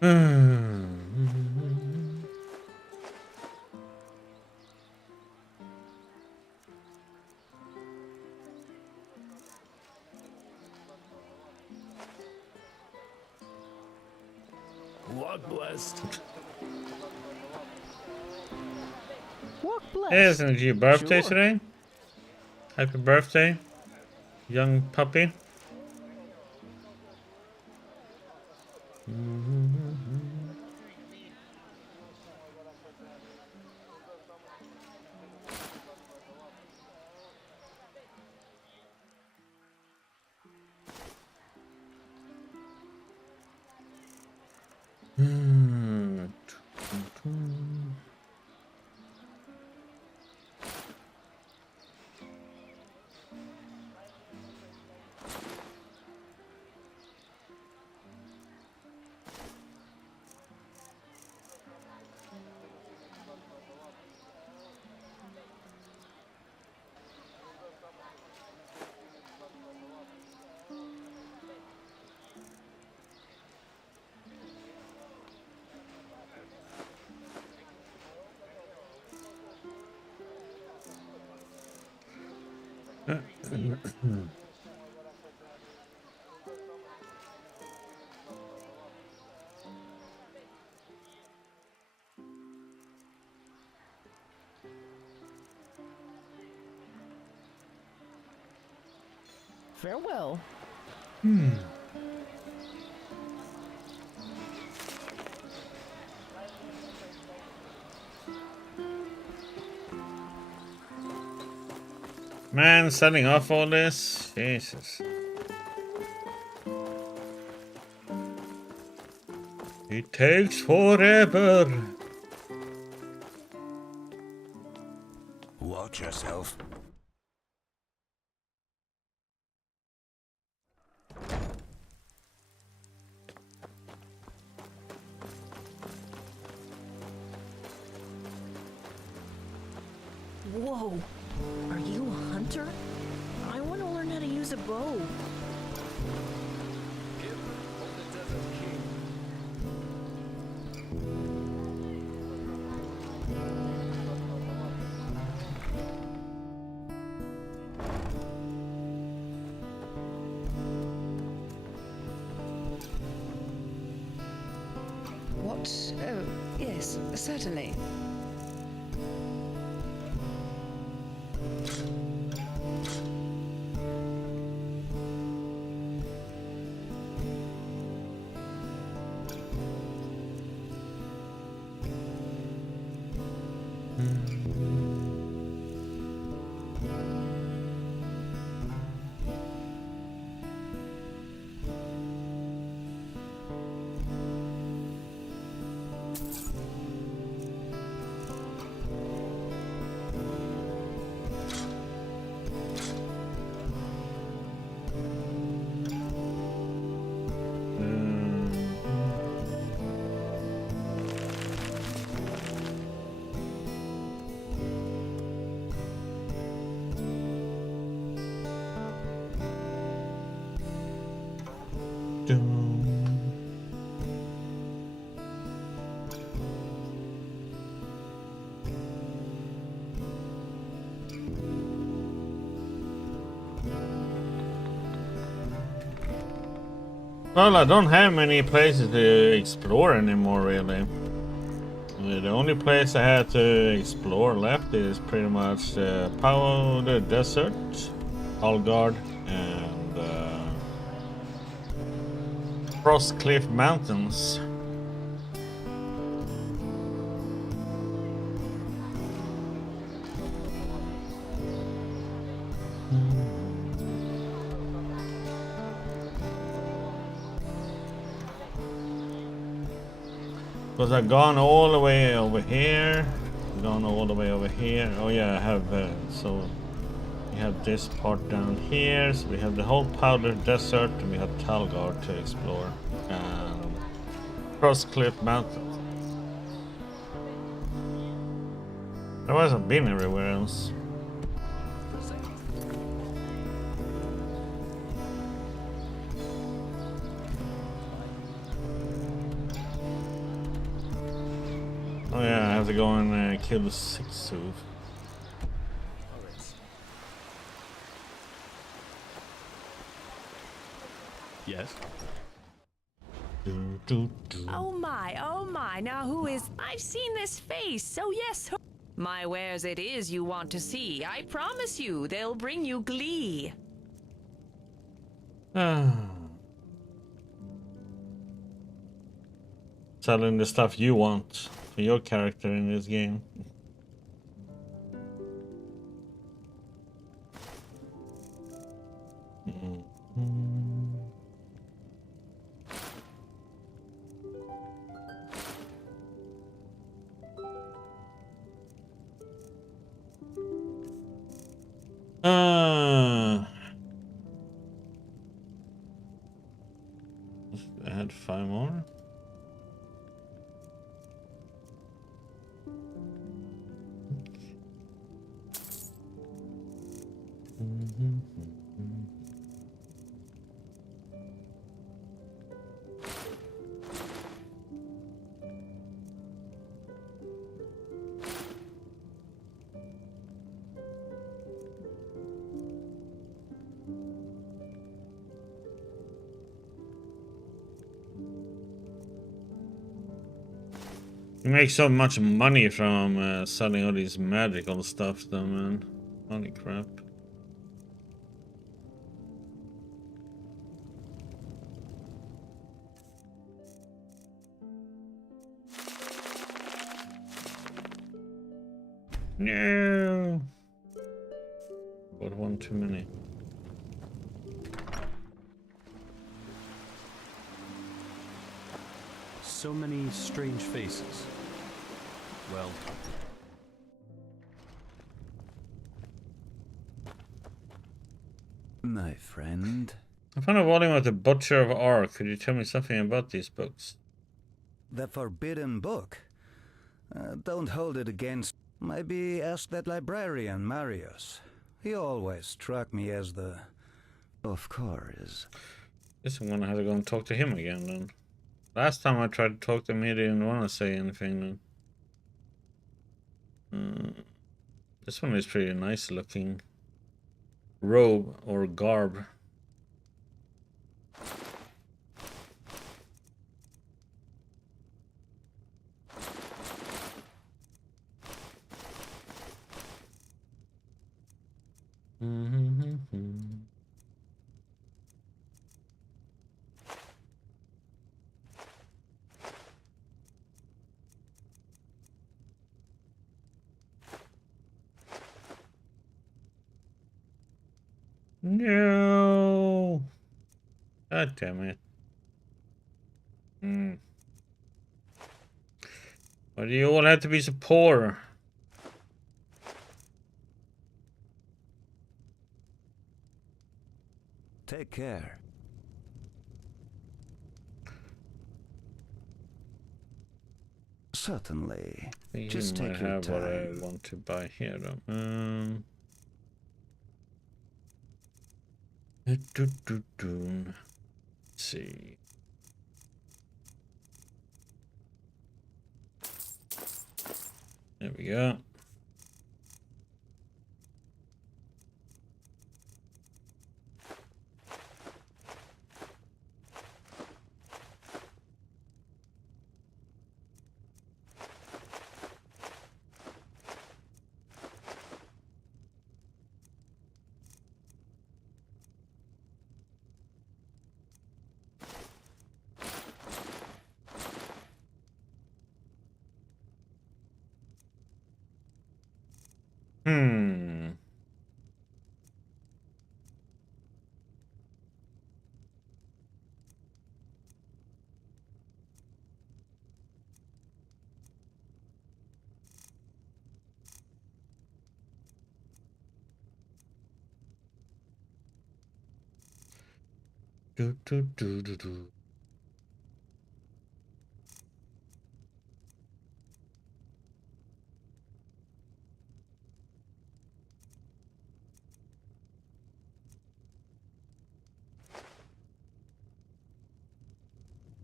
Hmm. Walk blessed. Walk blessed. Hey, isn't it your birthday Sure. today? Happy birthday, young puppy. Farewell. Man, setting off all this? Jesus. It takes forever. Watch yourself. Whoa. Are you a hunter? I want to learn how to use a bow. Oh, yes, certainly. Well, I don't have many places to explore anymore, really. The only place I had to explore left is pretty much the Desert, Algard, and Frostcliff Mountains. Because I've gone all the way over here, gone all the way over here. Oh yeah, I have, so we have this part down here, so we have the whole Powder Desert, and we have Talgard to explore, and Frostcliff Mountains. Otherwise I've been everywhere else. Oh yeah, I have to go and kill the sixth tooth. Yes? Oh my, now who is... I've seen this face, so yes. My wares it is you want to see. I promise you, they'll bring you glee. Selling the stuff you want for your character in this game. I had 5 more. You make so much money from selling all these magical stuff though, man. Holy crap. No. Got one too many. So many strange faces. Well, my friend. I found a volume of The Butcher of Ark. Could you tell me something about these books? The forbidden book? Don't hold it against... Maybe ask that librarian, Marius. He always struck me as the... Of course. This one I have to go and talk to him again then. Last time I tried to talk to him, he didn't want to say anything then. This one is pretty nice looking. Robe or garb. No. God damn it. Why do you all have to be so poor? Take care. Certainly. Just take your have what I time. want to buy here though. Let's see. There we go. Do.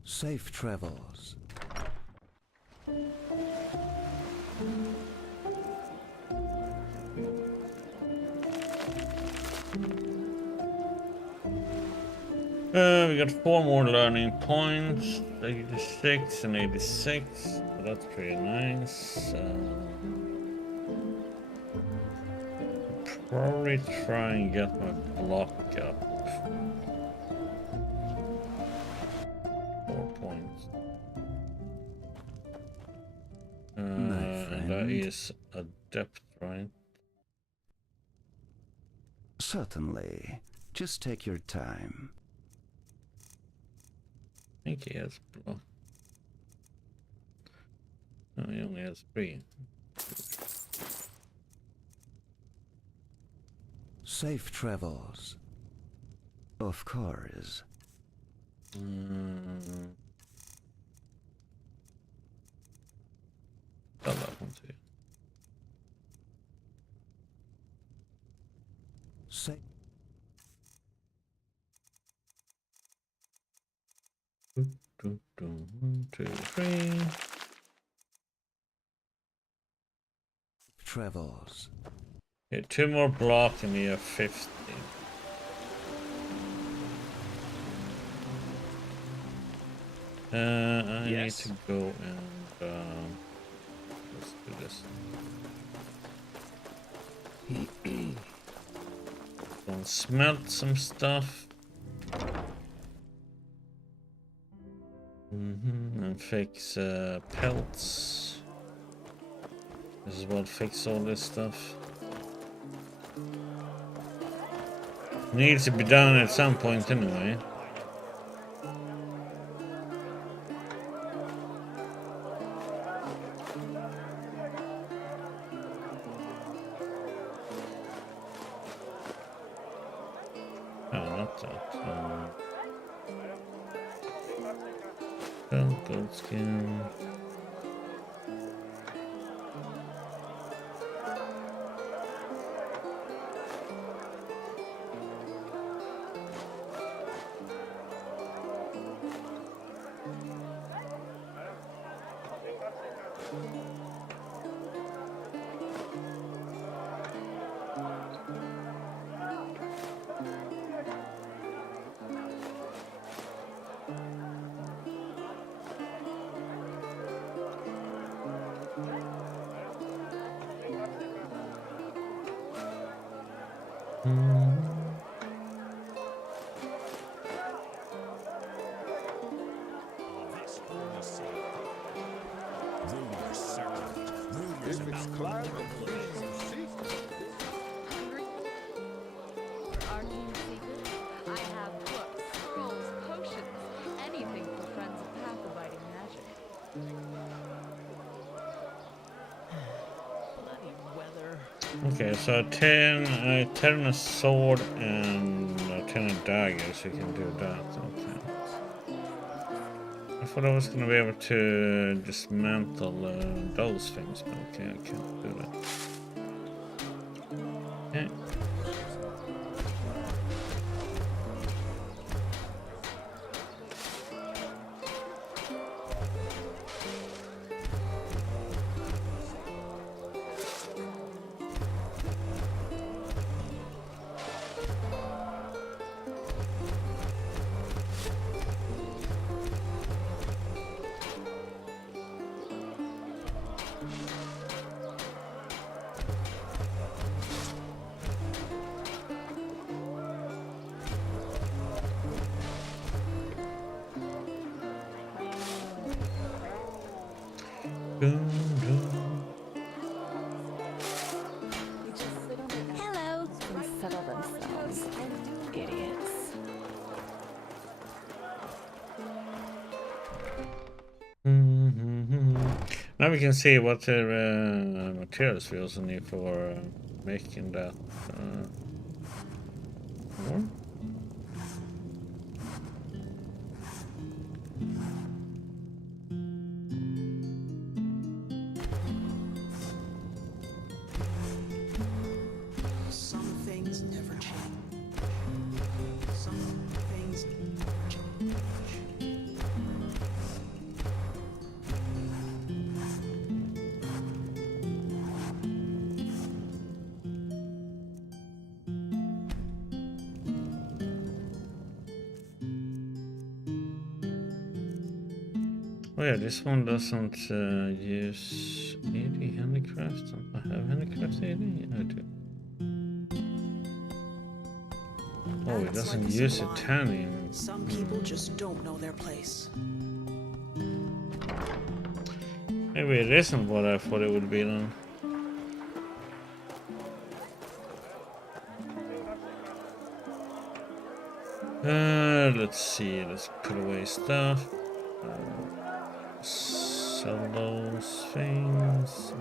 Safe travels. We got 4 more learning points. 86 and 86. So that's pretty nice. Probably try and get my block up. 4 points. And that is a depth, right? Certainly. Just take your time. I think he has block. No, he only has 3. Safe travels. Of course. Sell that one to you. Safe. 1, 2, 3. Travels. Yeah, 2 more block and we have 50. I need to go and let's do this. Go and smelt some stuff. And fix pelts. This is what fix all this stuff. Needs to be done at some point anyway. Oh, not that. Gold skin. If it's climbing, see? Hungry for arcane secrets? I have books, scrolls, potions, anything for friends of path-abiding magic. Bloody weather. Okay, so I turn a sword and I turn a dagger, so you can do that. Okay. I thought I was gonna be able to dismantle those things, but okay, I can't do that. Okay. Hello. Settle themselves. Idiots. Now we can see what materials we also need for making that more. Some things never change. Some things never change. Oh yeah, this one doesn't use 80 handicraft. I have handicraft 80? Yeah, I do. Oh, it Acts doesn't like a use sublime. a tanning. Some people just don't know their place. Maybe it isn't what I thought it would be then. Let's see, let's put away stuff. Sell those things.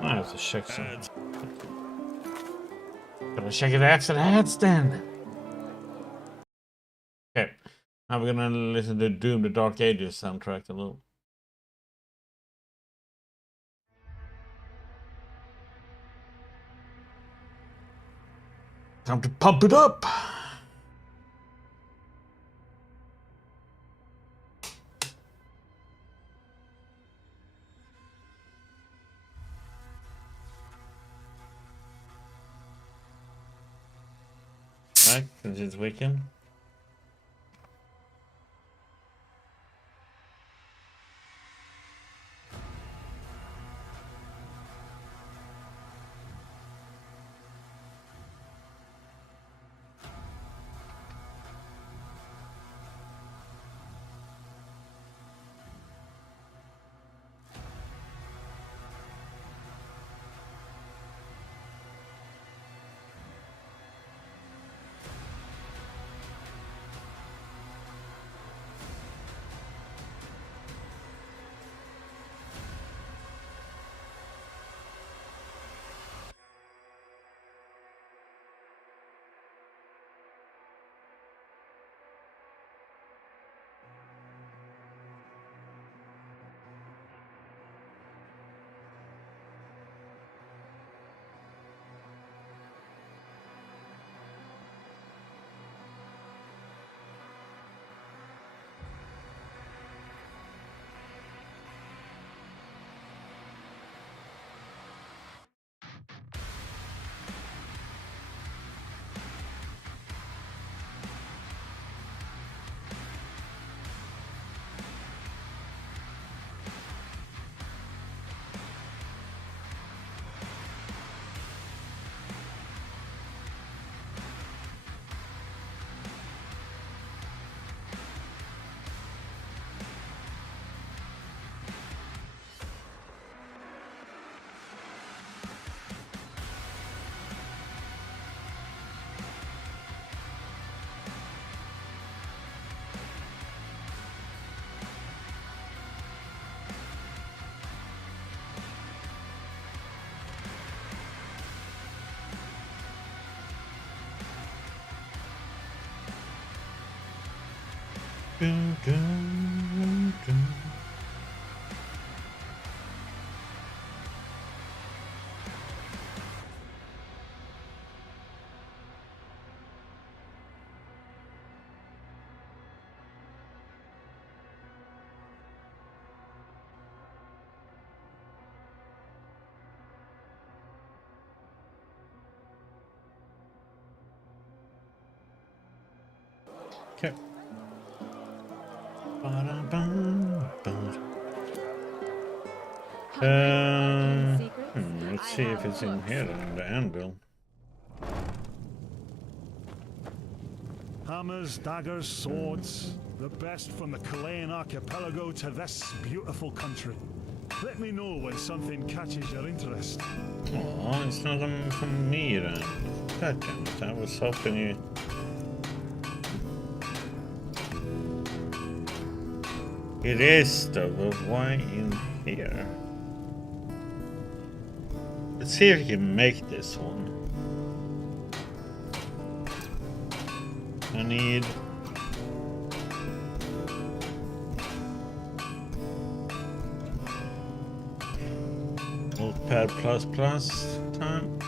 I have to check some. Gotta check it after the ads then. Okay, now we're gonna listen to Doom the Dark Ages soundtrack a little. Time to pump it up! Right, since it's weekend. Dun, dun, dun. Okay. Let's see if it's in here in the anvil. Hammers, daggers, swords, the best from the Chilean archipelago to this beautiful country. Let me know when something catches your interest. Oh, it's not from me then. God damn it, I was hoping you... It is though, but why in here? Let's see if we can make this one. I need... Notepad plus time.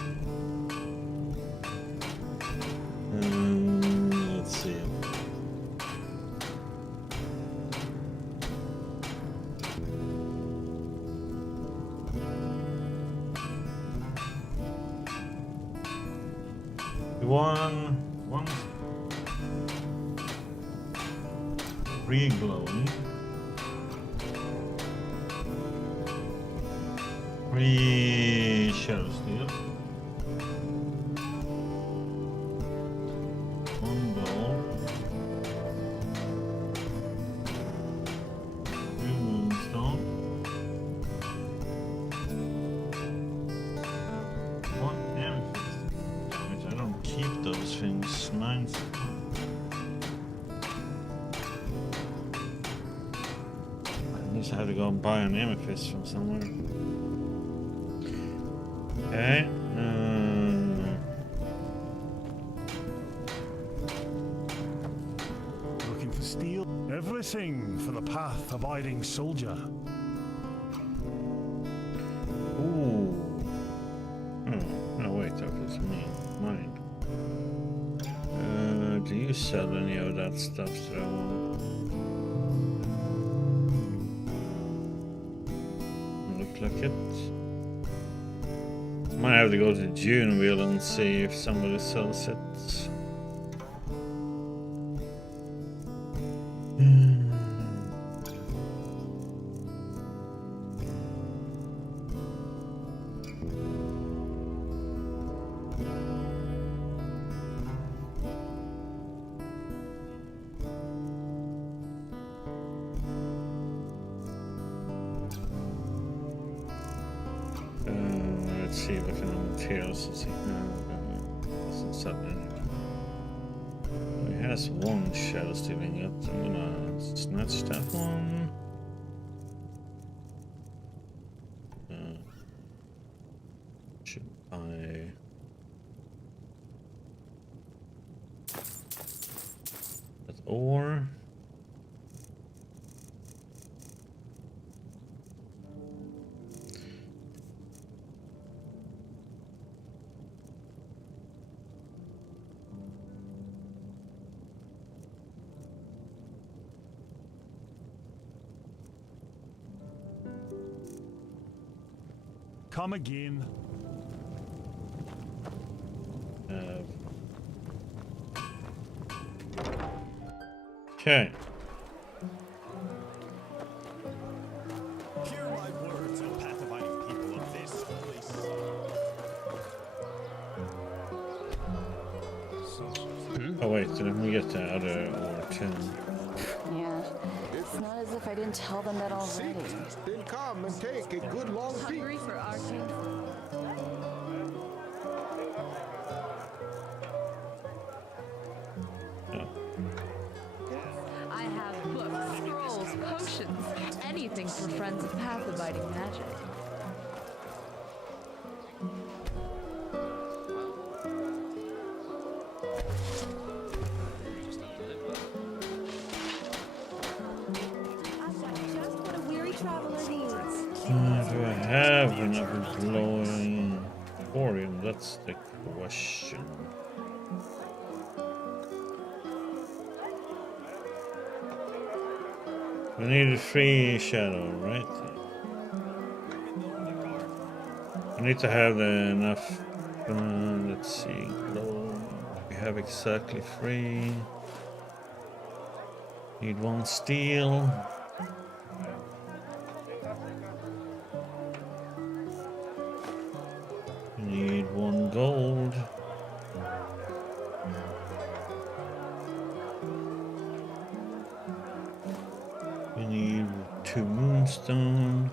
Let's see. One re-glowing, 3 shadow steel, 1 ball, 3 moonstone, 1 amethyst. Damn it, I don't keep those things. 9. I have to go and buy an amethyst from somewhere. Okay. Looking for steel? Everything for the path-abiding soldier. Ooh. Oh, no, wait, that was me. Mine. Do you sell any of that stuff that I want? Like it. Might have to go to June Wheel and see if somebody sells it. Let's see what kind of materials does he have. Doesn't sell anything. He has 1 shadow stealing it. I'm gonna snatch that one. Should I... that ore? Come again. Okay. Hear my words, O path-abiding people of this place. Oh wait, let me get the other ore too. Yeah, it's not as if I didn't tell them that already. Then come and take a good long peek. Hungry for arcane? I have books, scrolls, potions, anything for friends of path-abiding magic. have enough glowing thorium? That's the question. We need a free shadow, right? We need to have enough. Let's see, glow. We have exactly 3. Need 1 steel. We need 1 gold. We need 2 moonstone.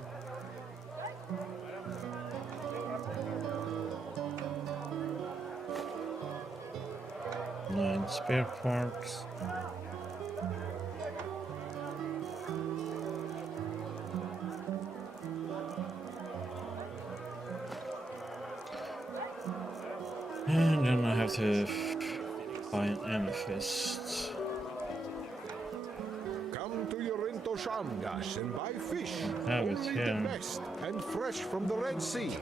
9 spare parts. And then I have to buy an amethyst. Come to Yorinto Shamgash and buy fish. Have it Only here. the best and fresh from the Red Sea.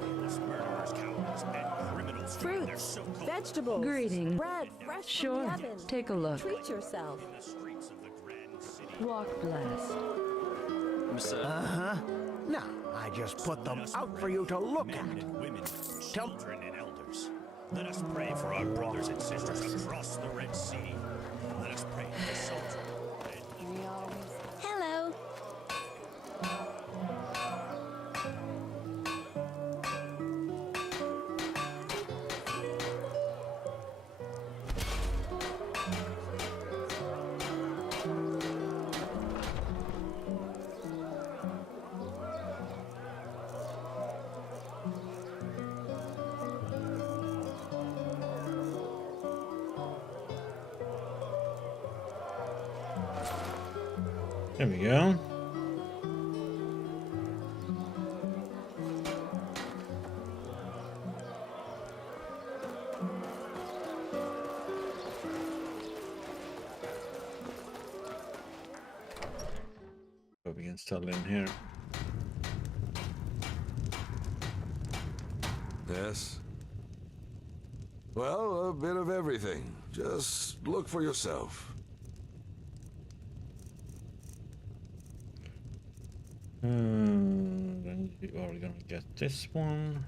Fruits, vegetables, Greetings. bread, fresh Sure. from the oven. Take a look. Treat yourself. Walk blessed. Uh-huh. Now, I just put them out for you to look at. Tell Children and elders. Let us pray for our brothers and sisters across the Red Sea. Let us pray for the salt. Hello. There we go. But we can still in here. Yes. Well, a bit of everything. Just look for yourself. Then you are gonna get this one.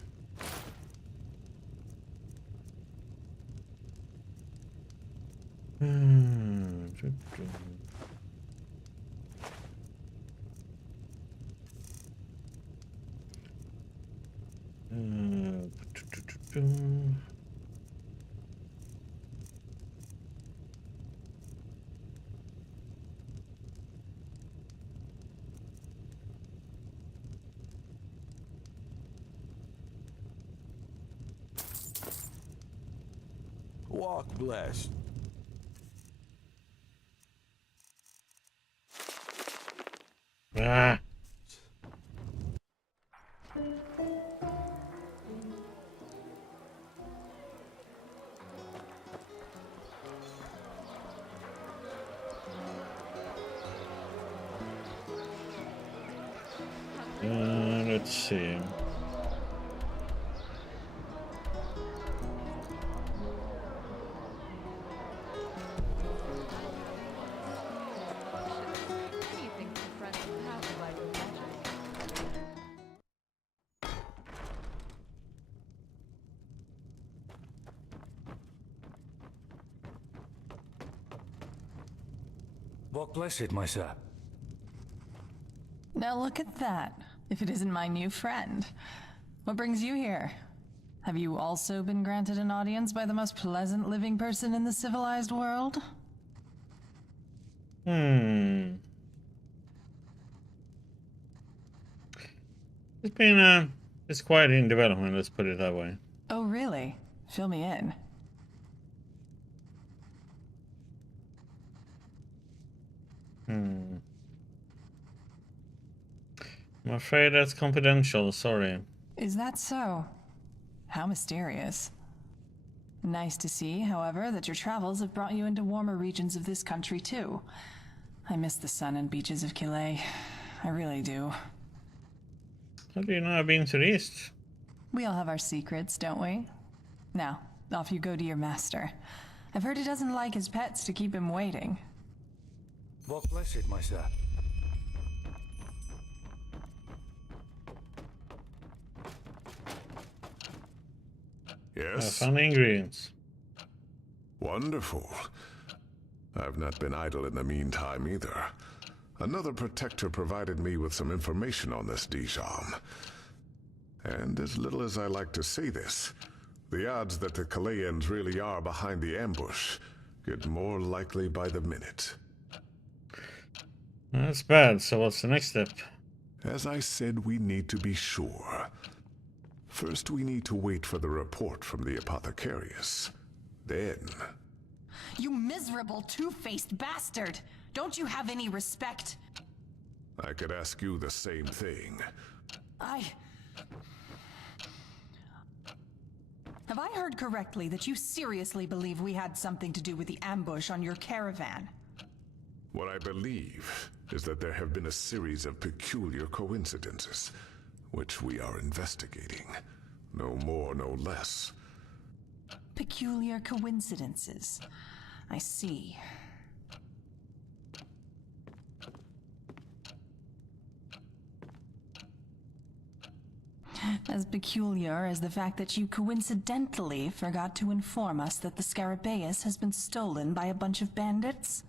Walk blessed. Ah. Let's see. Anything for friends of Pathfinder magic. Walk blessed, my sir. Now look at that, if it isn't my new friend. What brings you here? Have you also been granted an audience by the most pleasant living person in the civilized world? It's quite in development, let's put it that way. Oh, really? Fill me in. I'm afraid that's confidential, sorry. Is that so? How mysterious. Nice to see, however, that your travels have brought you into warmer regions of this country, too. I miss the sun and beaches of Calais. I really do. How do you know I've been to the east? We all have our secrets, don't we? Now, off you go to your master. I've heard he doesn't like his pets to keep him waiting. Walk blessed, my sir. Yes? Found the ingredients. Wonderful. I've not been idle in the meantime either. Another protector provided me with some information on this Dijon. And as little as I like to say this, the odds that the Kalayans really are behind the ambush get more likely by the minute. That's bad, so what's the next step? As I said, we need to be sure. First, we need to wait for the report from the apothecarius. Then... You miserable, two-faced bastard! Don't you have any respect? I could ask you the same thing. Have I heard correctly that you seriously believe we had something to do with the ambush on your caravan? What I believe is that there have been a series of peculiar coincidences, which we are investigating. No more, no less. Peculiar coincidences. I see. As peculiar as the fact that you coincidentally forgot to inform us that the Scarabaeus has been stolen by a bunch of bandits?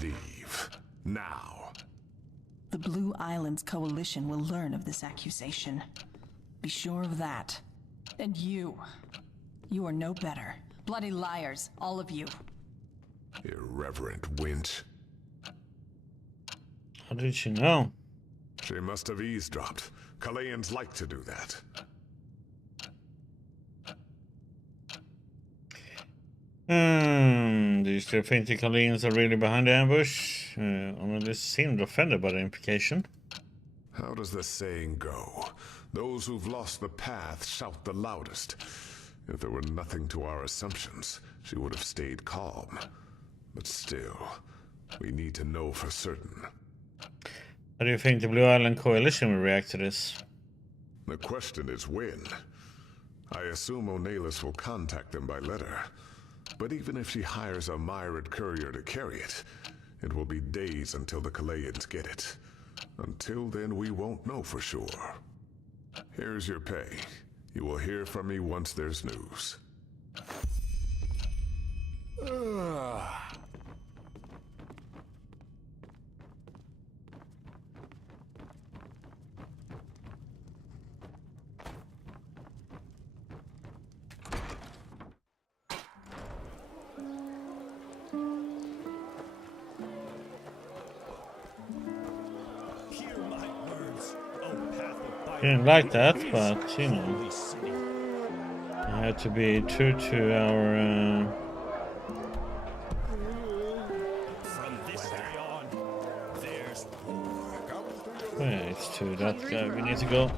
Leave. Now. The Blue Islands Coalition will learn of this accusation. Be sure of that. And you. You are no better. Bloody liars, all of you. Irreverent wench. How did she know? She must have eavesdropped. Kalayans like to do that. Do you still think the Kalayans are really behind the ambush? This seemed offended by the implication. How does the saying go? Those who've lost the path shout the loudest. If there were nothing to our assumptions, she would have stayed calm. But still, we need to know for certain. How do you think the Blue Island Coalition will react to this? The question is when. I assume Onalis will contact them by letter. But even if she hires a Myrid courier to carry it, it will be days until the Kalayans get it. Until then, we won't know for sure. Here's your pay. You will hear from me once there's news. Didn't like that, but you know, I had to be true to our. Yeah, it's to that guy. We need to go.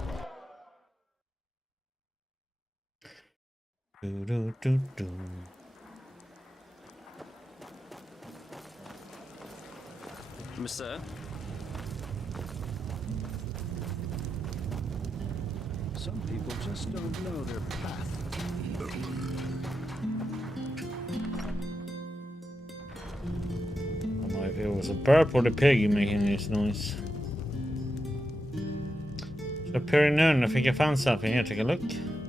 Sir? Some people just don't know their path. I don't know if it was a burp or the pig making this noise. So Pyrenean, I think I found something here. Take a look.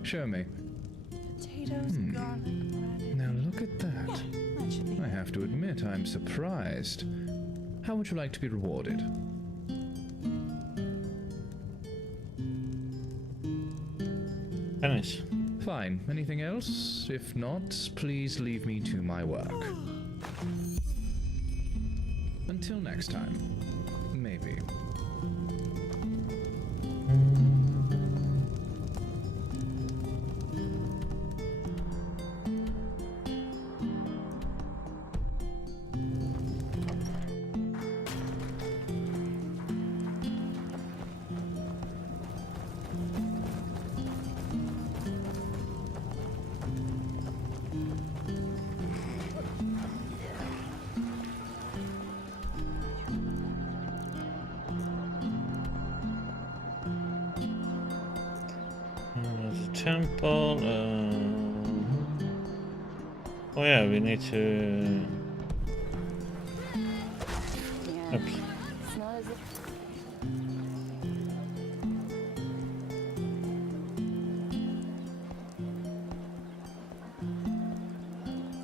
Show me. Potatoes, garlic bread. Now look at that. I have to admit, I'm surprised. How would you like to be rewarded? Finish. Fine. Anything else? If not, please leave me to my work. Until next time. Maybe. temple. Oh yeah, we need to. Oops. It's not as if.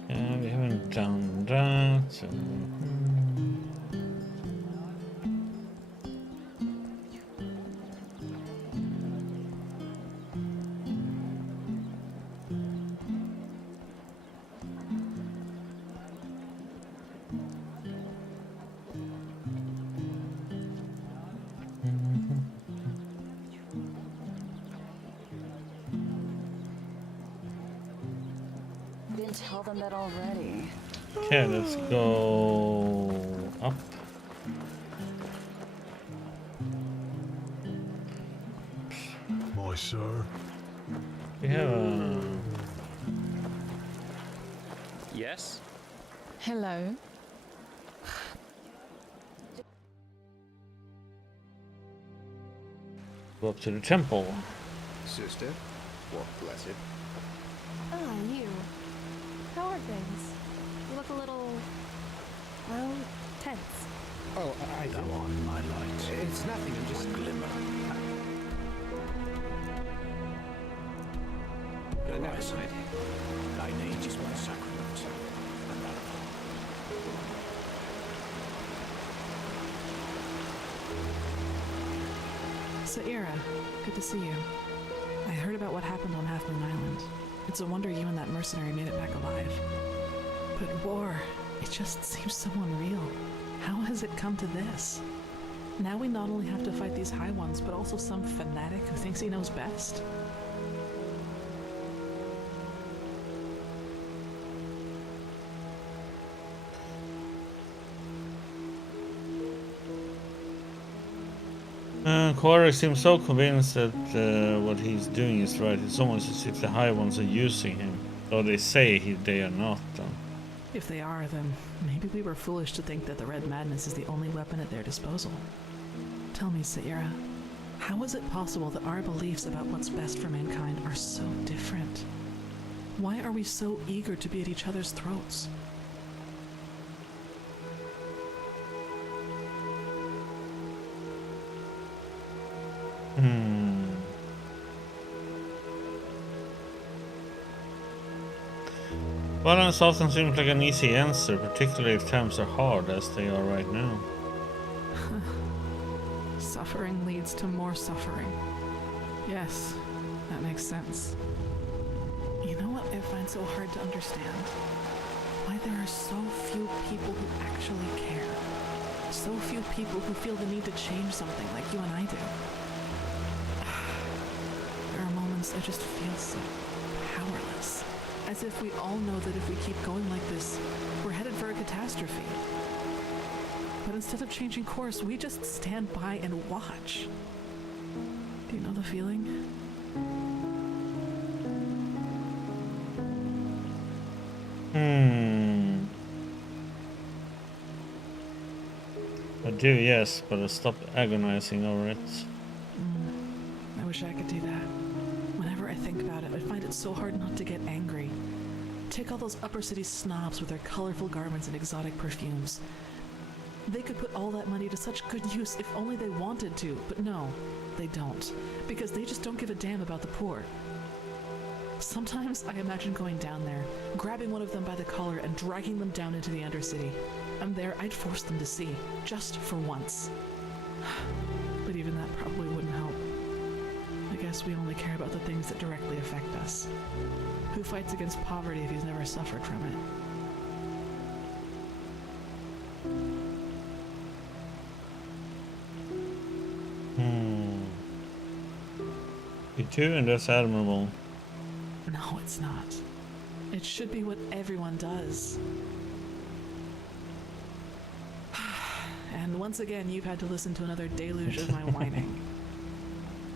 Yeah, we haven't done that. So. I didn't tell them that already. Okay, let's go up. My sir. We have a. Yes? Hello. Go up to the temple. Sister, walk blessed. Ah, you. How are things? You look a little, well, tense. Oh, I Go on, my light. It's nothing, I'm just glimmer. Never said. Thy name is my sacrament. Saira, good to see you. I heard about what happened on Half Moon Island. It's a wonder you and that mercenary made it back alive. But war, it just seems so unreal. How has it come to this? Now we not only have to fight these High Ones, but also some fanatic who thinks he knows best. Quarry seems so convinced that what he's doing is right. It's almost as if the High Ones are using him. Or they say they are not. If they are, then maybe we were foolish to think that the Red Madness is the only weapon at their disposal. Tell me, Saira, how is it possible that our beliefs about what's best for mankind are so different? Why are we so eager to be at each other's throats? Balance often seems like an easy answer, particularly if times are hard as they are right now. Suffering leads to more suffering. Yes, that makes sense. You know what I find so hard to understand? Why there are so few people who actually care. So few people who feel the need to change something like you and I do. There are moments I just feel so powerless. As if we all know that if we keep going like this, we're headed for a catastrophe. But instead of changing course, we just stand by and watch. Do you know the feeling? I do, yes, but I stop agonizing over it. I wish I could do that. Whenever I think about it, I find it so hard not to get angry. Take all those upper city snobs with their colorful garments and exotic perfumes. They could put all that money to such good use if only they wanted to, but no, they don't, because they just don't give a damn about the poor. Sometimes I imagine going down there, grabbing one of them by the collar and dragging them down into the Undercity. And there I'd force them to see, just for once. But even that probably wouldn't help. I guess we only care about the things that directly affect us. Who fights against poverty if he's never suffered from it? You too, and that's admirable. No, it's not. It should be what everyone does. And once again, you've had to listen to another deluge of my whining.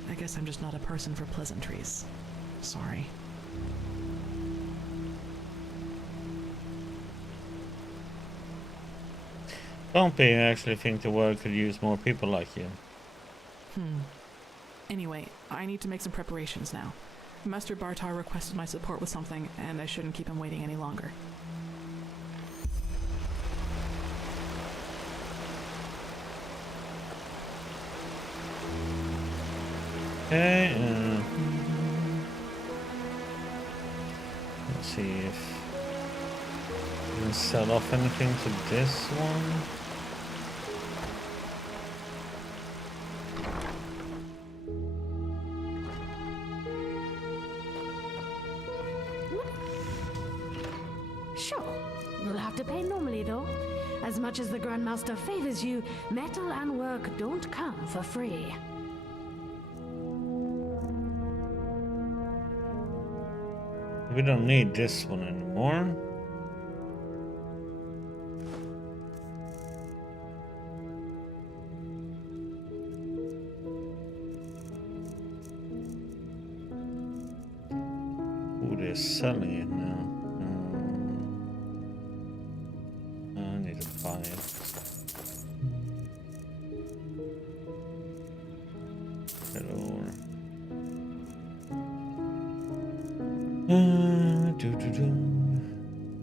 I guess I'm just not a person for pleasantries. Sorry. Don't be. I actually think the world could use more people like you. Anyway, I need to make some preparations now. Master Bartar requested my support with something, and I shouldn't keep him waiting any longer. Okay, let's see if we can sell off anything to this one. Sure. You'll have to pay normally, though. As much as the Grandmaster favors you, metal and work don't come for free. We don't need this one anymore. Ooh, they're selling it now. I need to buy it. Hello.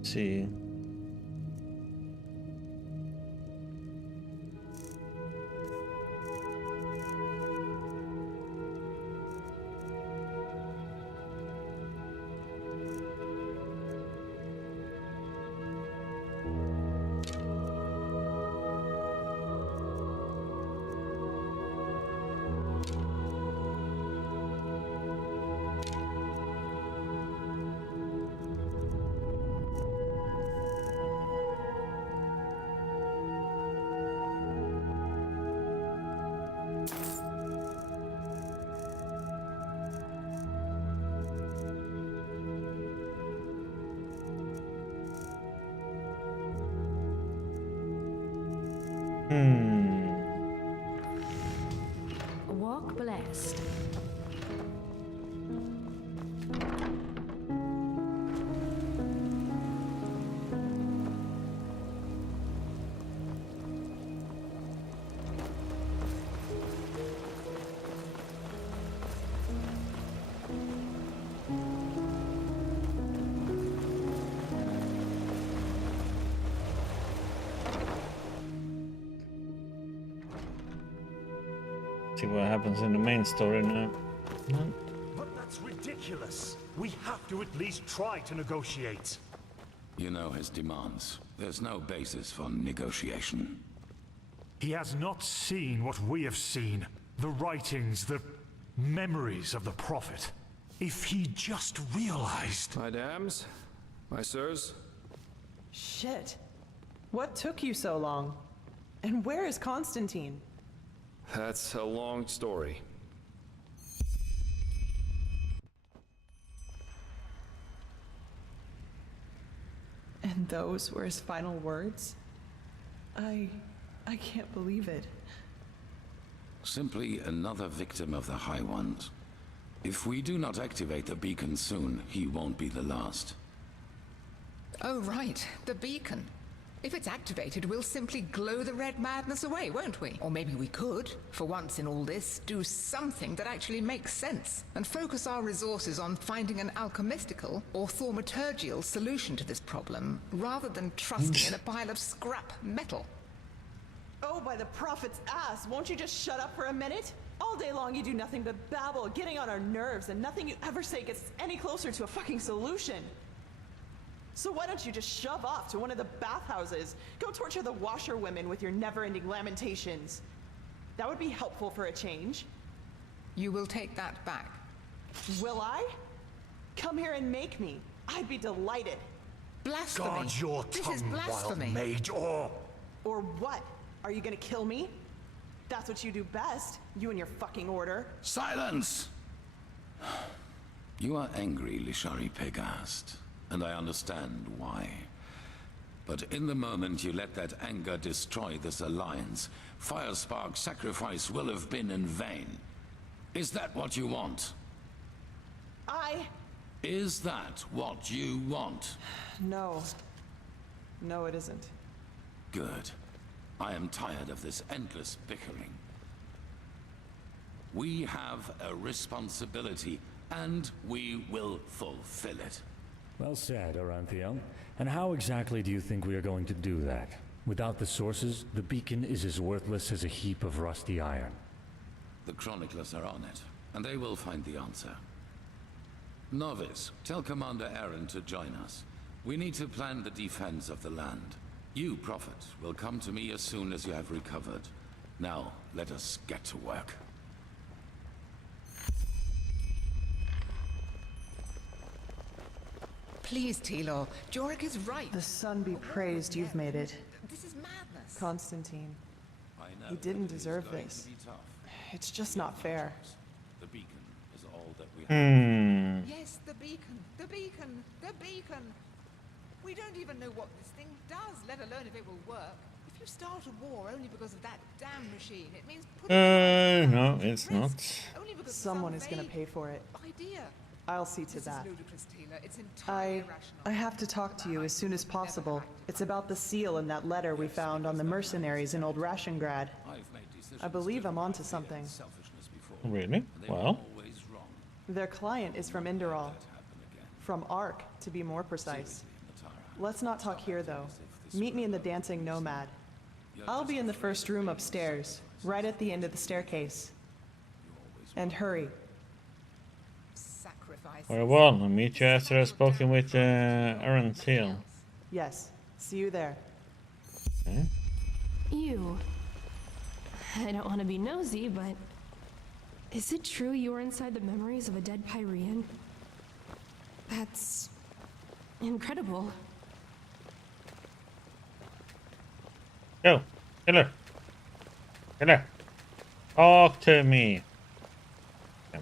See. Walk blessed. See what happens in the main story now. But that's ridiculous. We have to at least try to negotiate. You know his demands. There's no basis for negotiation. He has not seen what we have seen. The writings, the memories of the Prophet. If he just realized... My dams, my sirs. Shit. What took you so long? And where is Constantine? That's a long story. And those were his final words? I can't believe it. Simply another victim of the High Ones. If we do not activate the beacon soon, he won't be the last. Oh, right. The beacon. If it's activated, we'll simply glow the red madness away, won't we? Or maybe we could, for once in all this, do something that actually makes sense and focus our resources on finding an alchemistical or thaumaturgical solution to this problem, rather than trusting in a pile of scrap metal. Oh, by the Prophet's ass, won't you just shut up for a minute? All day long you do nothing but babble, getting on our nerves, and nothing you ever say gets any closer to a fucking solution. So why don't you just shove off to one of the bathhouses? Go torture the washerwomen with your never-ending lamentations. That would be helpful for a change. You will take that back. Will I? Come here and make me. I'd be delighted. Blasphemy. Guard your This tongue, is blasphemy. wild maid, or what? Are you gonna kill me? That's what you do best, you and your fucking order. Silence! You are angry, Lishari Pegast, and I understand why. But in the moment you let that anger destroy this alliance, Firespark's sacrifice will have been in vain. Is that what you want? Is that what you want? No. No, it isn't. Good. I am tired of this endless bickering. We have a responsibility and we will fulfill it. Well said, Oranthiel. And how exactly do you think we are going to do that? Without the sources, the beacon is as worthless as a heap of rusty iron. The chroniclers are on it, and they will find the answer. Novice, tell Commander Aaron to join us. We need to plan the defense of the land. You, Prophet, will come to me as soon as you have recovered. Now, let us get to work. Please, Tilor. Jorik is right. The sun be praised you've made it. This is madness. Constantine. I know He didn't it is deserve going this. to be tough. It's just not fair. The beacon is all that we have. Yes, the beacon. The beacon. The beacon. We don't even know what this thing does, let alone if it will work. If you start a war only because of that damn machine, it means No, it's not. Someone is going to pay for it. Idea. I'll see to This that. is ludicrous, Taylor. It's entirely irrational. I have to talk to you as soon as possible. It's about the seal in that letter we found on the mercenaries in Old Rashengrad. I believe I'm onto something. Really? Well. Their client is from Enderal. From Ark, to be more precise. Let's not talk here, though. Meet me in the Dancing Nomad. I'll be in the first room upstairs, right at the end of the staircase. And hurry. Very well, I'll meet you after I've spoken with Aaron Thiel. Yes, see you there. Okay. You. I don't want to be nosy, but is it true you were inside the memories of a dead Pyrean? That's incredible. Yo, killer. Killer. Talk to me. I'm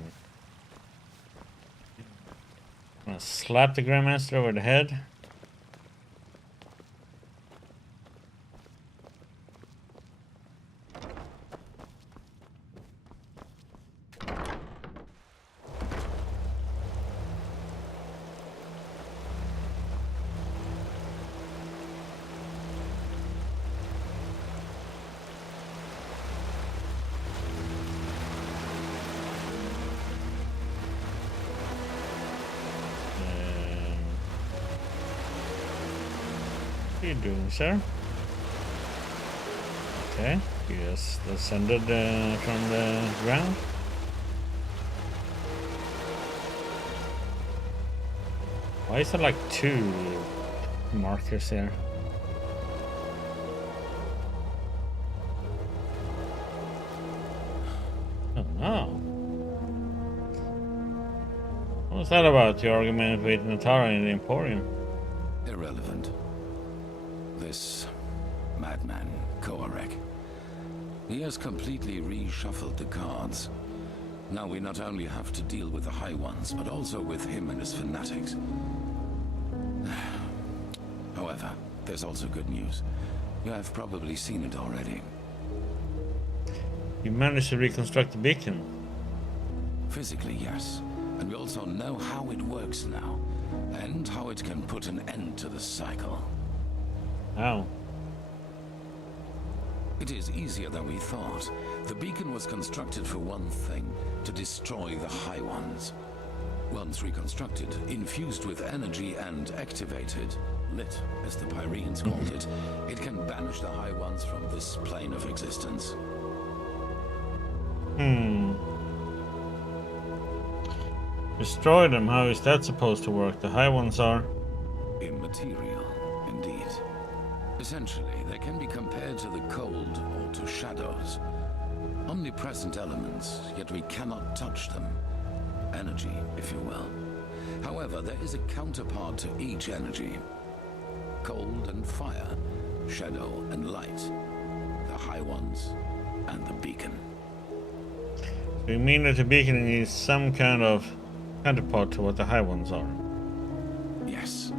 gonna slap the Grandmaster over the head. What are you doing, sir? Okay, you just descended from the ground. Why is there like two markers here? Oh no. What was that about, your argument with Natara in the Emporium? Irrelevant. This madman, Koarek. He has completely reshuffled the cards. Now we not only have to deal with the High Ones, but also with him and his fanatics. However, there's also good news. You have probably seen it already. You managed to reconstruct the beacon. Physically, yes. And we also know how it works now, and how it can put an end to the cycle. How? It is easier than we thought. The beacon was constructed for one thing, to destroy the High Ones. Once reconstructed, infused with energy and activated, lit, as the Pyreans called it, it can banish the High Ones from this plane of existence. Destroy them, how is that supposed to work? The High Ones are immaterial, indeed. Essentially, they can be compared to the cold or to shadows. Omnipresent elements, yet we cannot touch them. Energy, if you will. However, there is a counterpart to each energy. Cold and fire, shadow and light. The High Ones and the beacon. So you mean that the beacon is some kind of counterpart to what the High Ones are? Yes.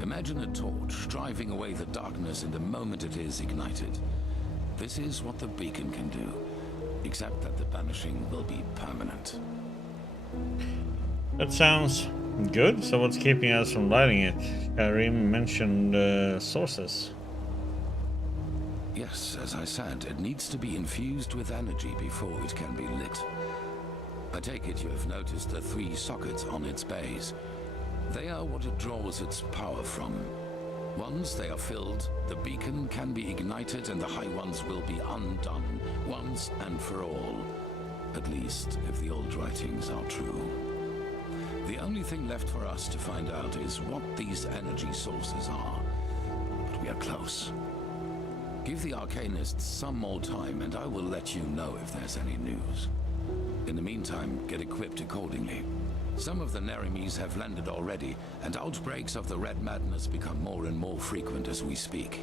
Imagine a torch driving away the darkness in the moment it is ignited. This is what the beacon can do, except that the banishing will be permanent. That sounds good. So what's keeping us from lighting it? Karim mentioned sources. Yes, as I said, it needs to be infused with energy before it can be lit. I take it you have noticed the 3 sockets on its base. They are what it draws its power from. Once they are filled, the beacon can be ignited and the High Ones will be undone, once and for all. At least, if the old writings are true. The only thing left for us to find out is what these energy sources are. But we are close. Give the Arcanists some more time and I will let you know if there's any news. In the meantime, get equipped accordingly. Some of the Nerimes have landed already, and outbreaks of the Red Madness become more and more frequent as we speak.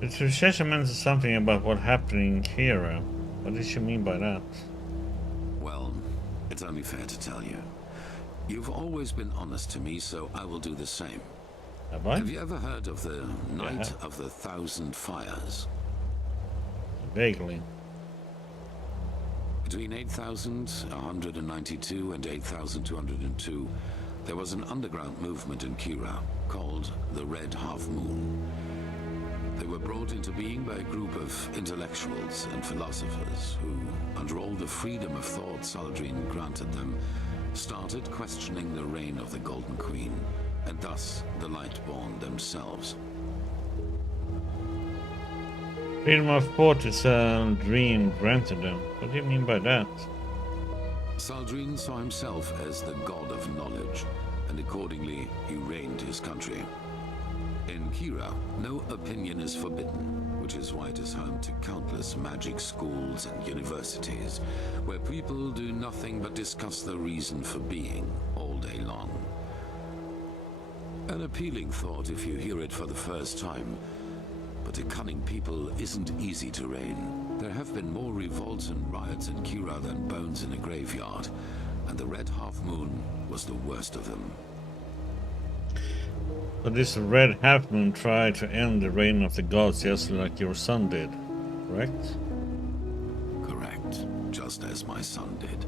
The Tricia mentions something about what happened in Kira. What did she mean by that? Well, it's only fair to tell you. You've always been honest to me, so I will do the same. Have you ever heard of the Night of the Thousand Fires? Vaguely. Between 8,192 and 8,202, there was an underground movement in Kira called the Red Half Moon. They were brought into being by a group of intellectuals and philosophers who, under all the freedom of thought Saldrine granted them, started questioning the reign of the Golden Queen, and thus the Lightborn themselves. Freedom of thought is a dream granted them. What do you mean by that? Saldrine saw himself as the god of knowledge, and accordingly he reigned his country. In Kira, no opinion is forbidden, which is why it is home to countless magic schools and universities, where people do nothing but discuss the reason for being all day long. An appealing thought if you hear it for the first time, but a cunning people isn't easy to rein. There have been more revolts and riots in Kira than bones in a graveyard, and the Red Half Moon was the worst of them. But this Red Half Moon tried to end the reign of the gods just like your son did, correct? Correct, just as my son did.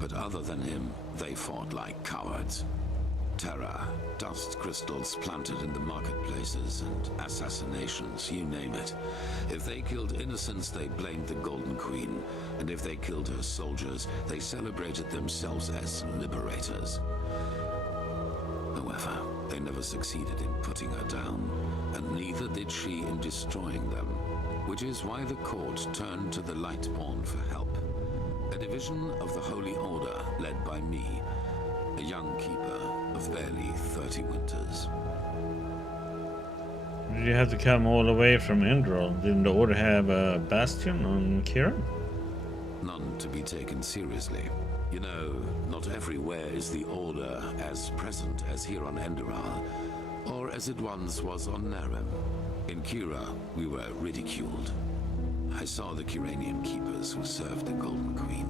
But other than him, they fought like cowards. Terror, dust crystals planted in the marketplaces, and assassinations, you name it. If they killed innocents, they blamed the Golden Queen, and if they killed her soldiers, they celebrated themselves as liberators. However, they never succeeded in putting her down, and neither did she in destroying them, which is why the court turned to the Lightborn for help. A division of the Holy Order led by me, a young keeper of barely 30 winters. Did you have to come all the way from Enderal? Didn't the Order have a bastion on Kira? None to be taken seriously. You know, not everywhere is the Order as present as here on Enderal, or as it once was on Narim. In Kira, we were ridiculed. I saw the Kiranian keepers who served the Golden Queen.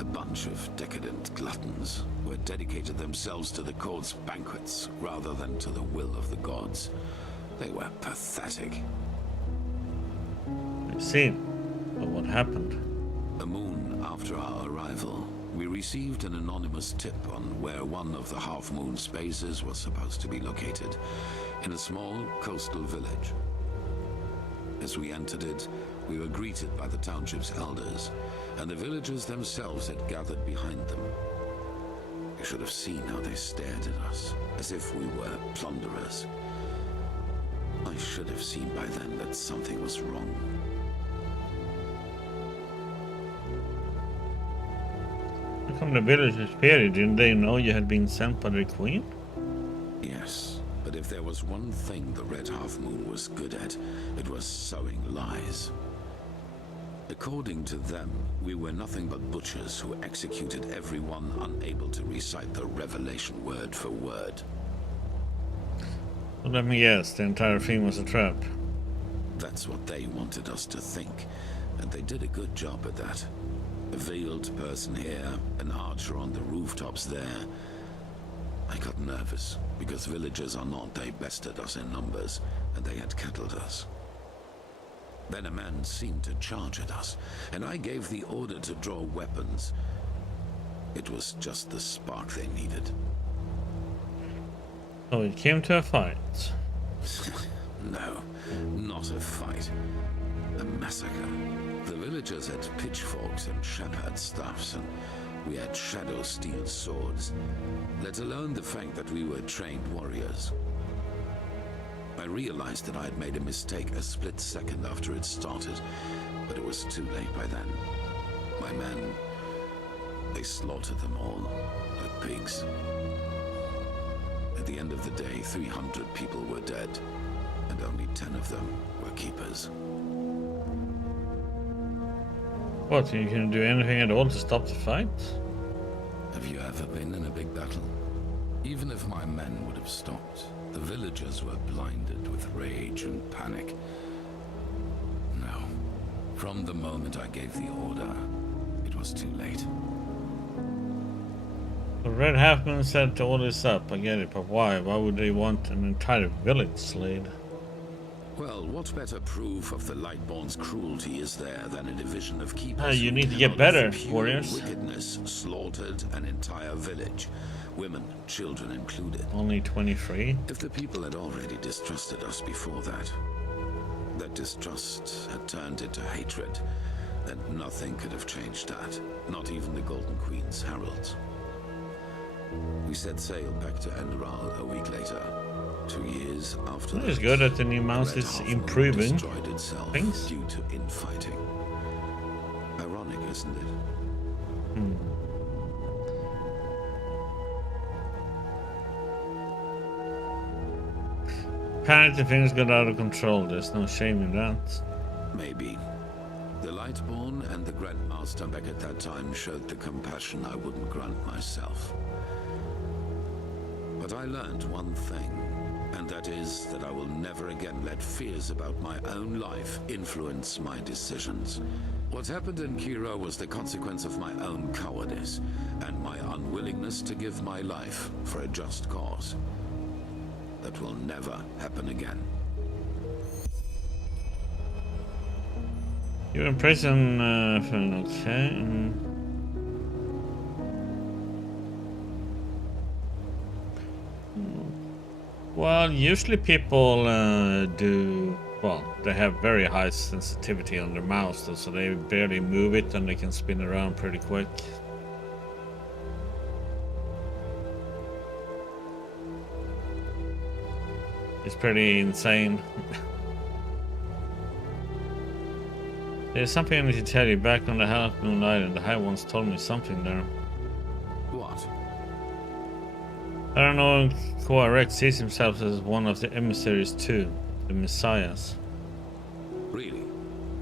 A bunch of decadent gluttons who had dedicated themselves to the court's banquets rather than to the will of the gods. They were pathetic. I see. But what happened? A moon after our arrival, we received an anonymous tip on where one of the half-moon's bases was supposed to be located, in a small coastal village. As we entered it, we were greeted by the township's elders, and the villagers themselves had gathered behind them. You should have seen how they stared at us, as if we were plunderers. I should have seen by then that something was wrong. How come the villagers feared you? Didn't they know you had been sent by the Queen? Yes, but if there was one thing the Red Half Moon was good at, it was sowing lies. According to them, we were nothing but butchers who executed everyone unable to recite the Revelation word for word. Well, let me guess, the entire thing was a trap. That's what they wanted us to think, and they did a good job at that. A veiled person here, an archer on the rooftops there. I got nervous, because villagers or not, they bested us in numbers, and they had kettled us. Then a man seemed to charge at us, and I gave the order to draw weapons. It was just the spark they needed. Oh, it came to a fight. No, not a fight. A massacre. The villagers had pitchforks and shepherd staffs, and we had shadow steel swords, let alone the fact that we were trained warriors. I realized that I had made a mistake a split second after it started, but it was too late by then. My men, they slaughtered them all, like pigs. At the end of the day, 300 people were dead, and only 10 of them were keepers. What, you can do anything at all to stop the fight? Have you ever been in a big battle? Even if my men would have stopped, the villagers were blinded with rage and panic. No. From the moment I gave the order, it was too late. The Red Halfman set all this up, I get it, but why? Why would they want an entire village slayed? Well, what better proof of the Lightborn's cruelty is there than a division of keepers? You need to get better, pure warriors. Wickedness slaughtered an entire village, women, children included. Only 23? If the people had already distrusted us before that distrust had turned into hatred, then nothing could have changed that, not even the Golden Queen's heralds. We set sail back to Enderal a week later. 2 years after It is good that the new mouse is improving things. Due to infighting. Ironic, isn't it? Apparently things got out of control. There's no shame in that. Maybe. The Lightborn and the Grandmaster back at that time showed the compassion I wouldn't grant myself. But I learned one thing, and that is that I will never again let fears about my own life influence my decisions. What happened in Kira was the consequence of my own cowardice, and my unwillingness to give my life for a just cause. That will never happen again. You're in prison, okay. Well, usually people do, well, they have very high sensitivity on their mouse, so they barely move it and they can spin around pretty quick. It's pretty insane. There's something I need to tell you. Back on the Half Moon Island, the High Ones told me something there. What? I don't know if Koarek sees himself as one of the emissaries too, the messiahs. Really?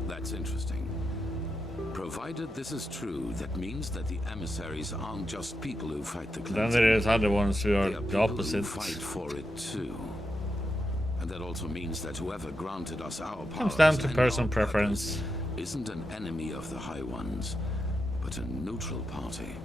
That's interesting. Provided this is true, that means that the emissaries aren't just people who fight the cleansing. Then there's other ones who are the opposite. Who fight for it too. And that also means that whoever granted us our powers Comes down to and personal our purpose preference. isn't an enemy of the High Ones, but a neutral party.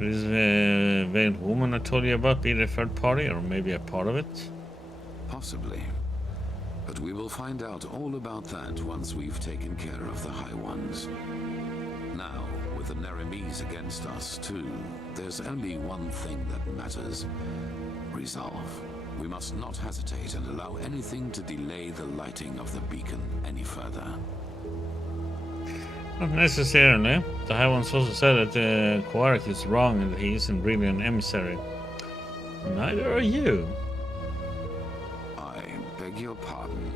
Is the veiled woman I told you about be the third party, or maybe a part of it? Possibly. But we will find out all about that once we've taken care of the High Ones. Now, with the Neremes against us too, there's only one thing that matters. Resolve. We must not hesitate and allow anything to delay the lighting of the beacon any further. Not necessarily. The High Ones also said that Koarek is wrong and that he isn't really an emissary. Neither are you. I beg your pardon.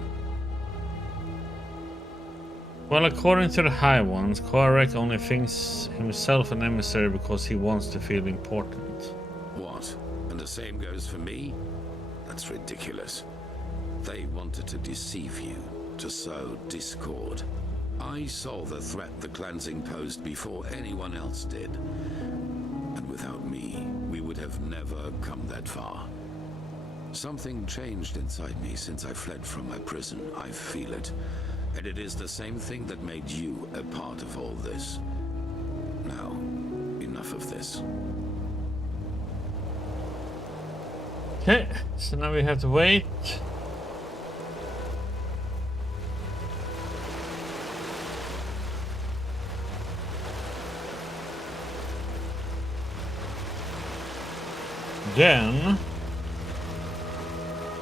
Well, according to the High Ones, Koarek only thinks himself an emissary because he wants to feel important. What? And the same goes for me? That's ridiculous. They wanted to deceive you, to sow discord. I saw the threat the cleansing posed before anyone else did. And without me, we would have never come that far. Something changed inside me since I fled from my prison. I feel it. And it is the same thing that made you a part of all this. Now, enough of this. Okay, so now we have to wait. Then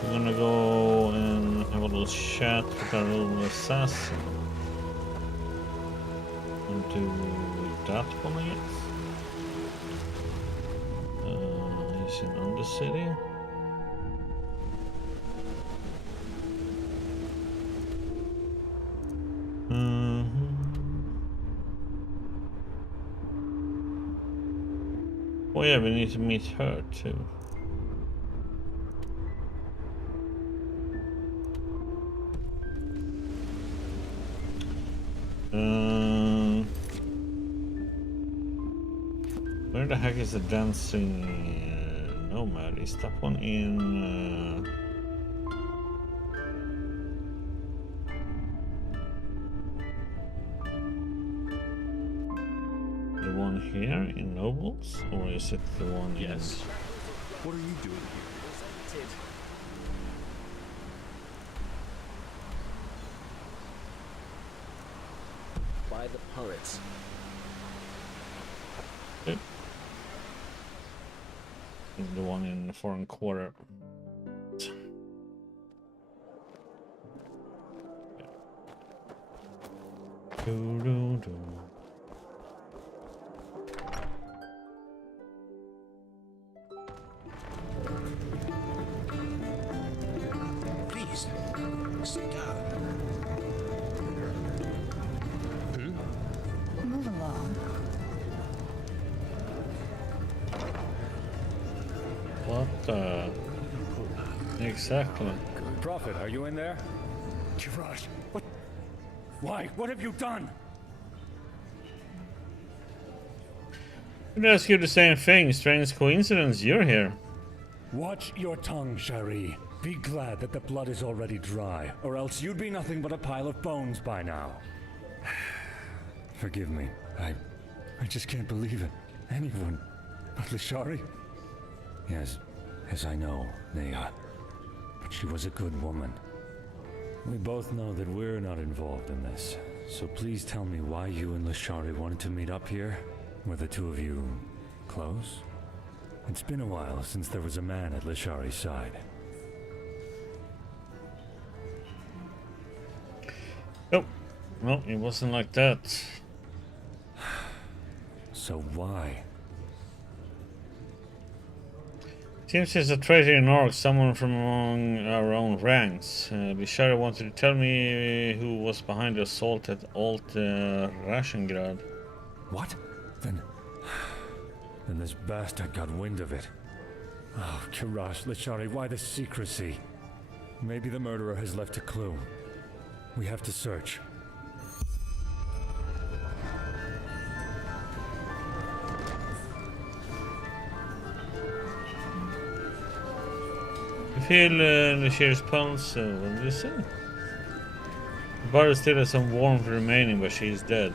we're gonna go and have a little chat with our little assassin and do that one, I guess. He's in Undercity. Oh yeah, we need to meet her too. Where the heck is the dancing nomad? Is that one in? The one here in Nobles, or is it the one? Yes. What are you doing here? By the poets. Yep. Is the one in the foreign quarter. Please, sit down. Move along. What the? Exactly. Prophet, are you in there? Kirash, what? Why? What have you done? I'd ask you the same thing. Strange coincidence, you're here. Watch your tongue, Shari. Be glad that the blood is already dry, or else you'd be nothing but a pile of bones by now. Forgive me. I just can't believe it. Anyone but Lashari? Yes, I know, Nea. But she was a good woman. We both know that we're not involved in this. So please tell me why you and Lashari wanted to meet up here? Were the two of you close? It's been a while since there was a man at Lashari's side. Oh, no, it wasn't like that. So why? Seems there's a traitor in Orc, someone from among our own ranks. Lashari wanted to tell me who was behind the assault at Alt Rashengrad. What? Then this bastard got wind of it. Oh, Kirash, Lashari, why the secrecy? Maybe the murderer has left a clue. We have to search. I feel Lashari's pulse. What did you say? The body still has some warmth remaining, but she is dead.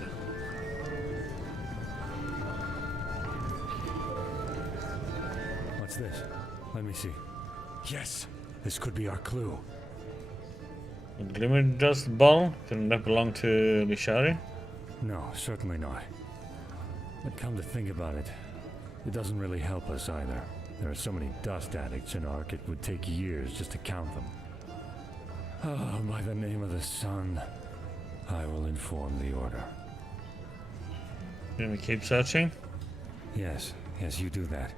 What's this? Let me see. Yes, this could be our clue. A glimmer dust ball? Couldn't that belong to Lashari? No, certainly not. But come to think about it, it doesn't really help us either. There are so many dust addicts in Ark, it would take years just to count them. Oh, by the name of the sun, I will inform the Order. You want me to keep searching? Yes, you do that.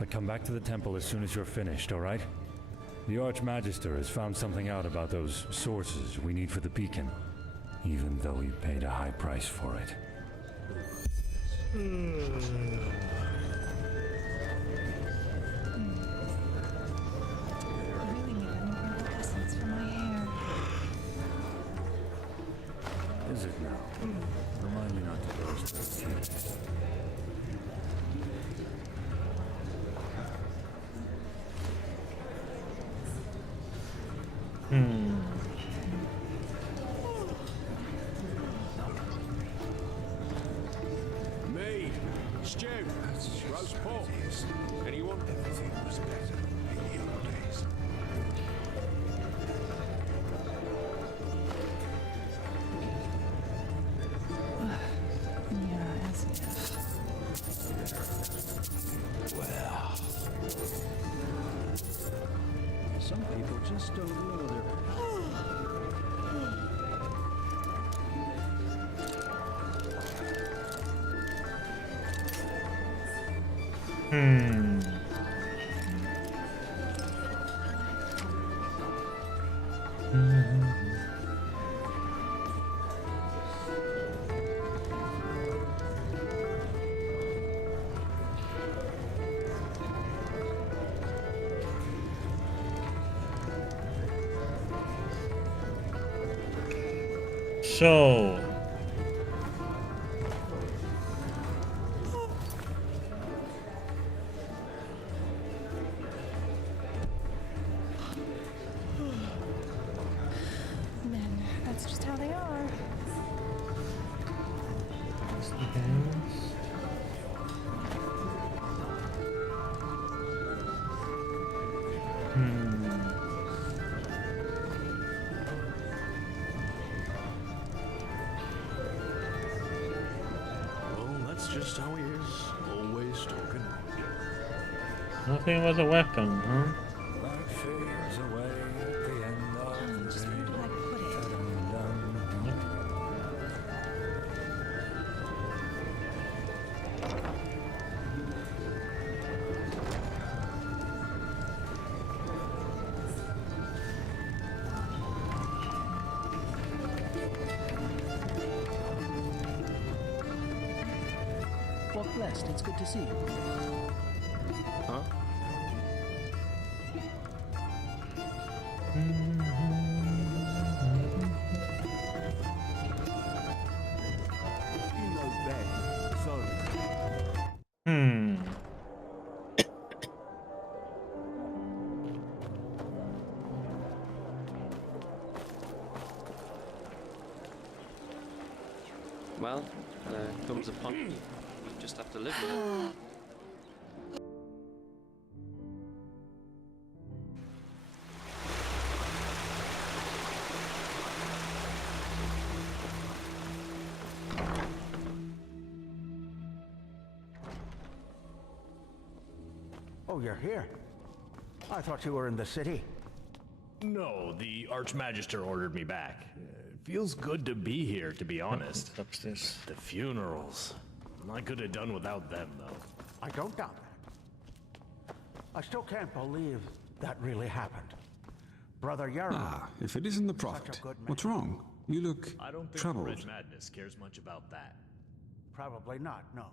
But come back to the temple as soon as you're finished, alright? The Archmagister has found something out about those sources we need for the beacon, even though he paid a high price for it. Is it now? Remind me not to burst those tears. Me, Stu, roast pork. Anyone? Everything was better. just don't know their... So Men, that's just how they are. Well, that's just how he is. Always talking. nothing was a weapon, huh? Light fades away at the end of the day. Walk blessed. It's good to see you. Huh? No bad. Sorry. Well, there comes a point you just have to live with it. Oh, you're here? I thought you were in the city. No, the Archmagister ordered me back. Feels good to be here, to be honest. Upstairs. The funerals. I could have done without them, though. I don't doubt that. I still can't believe that really happened. Brother Yarrow. Ah, if it isn't the Prophet. What's wrong? You look I don't think troubled. Red Madness cares much about that. Probably not, no.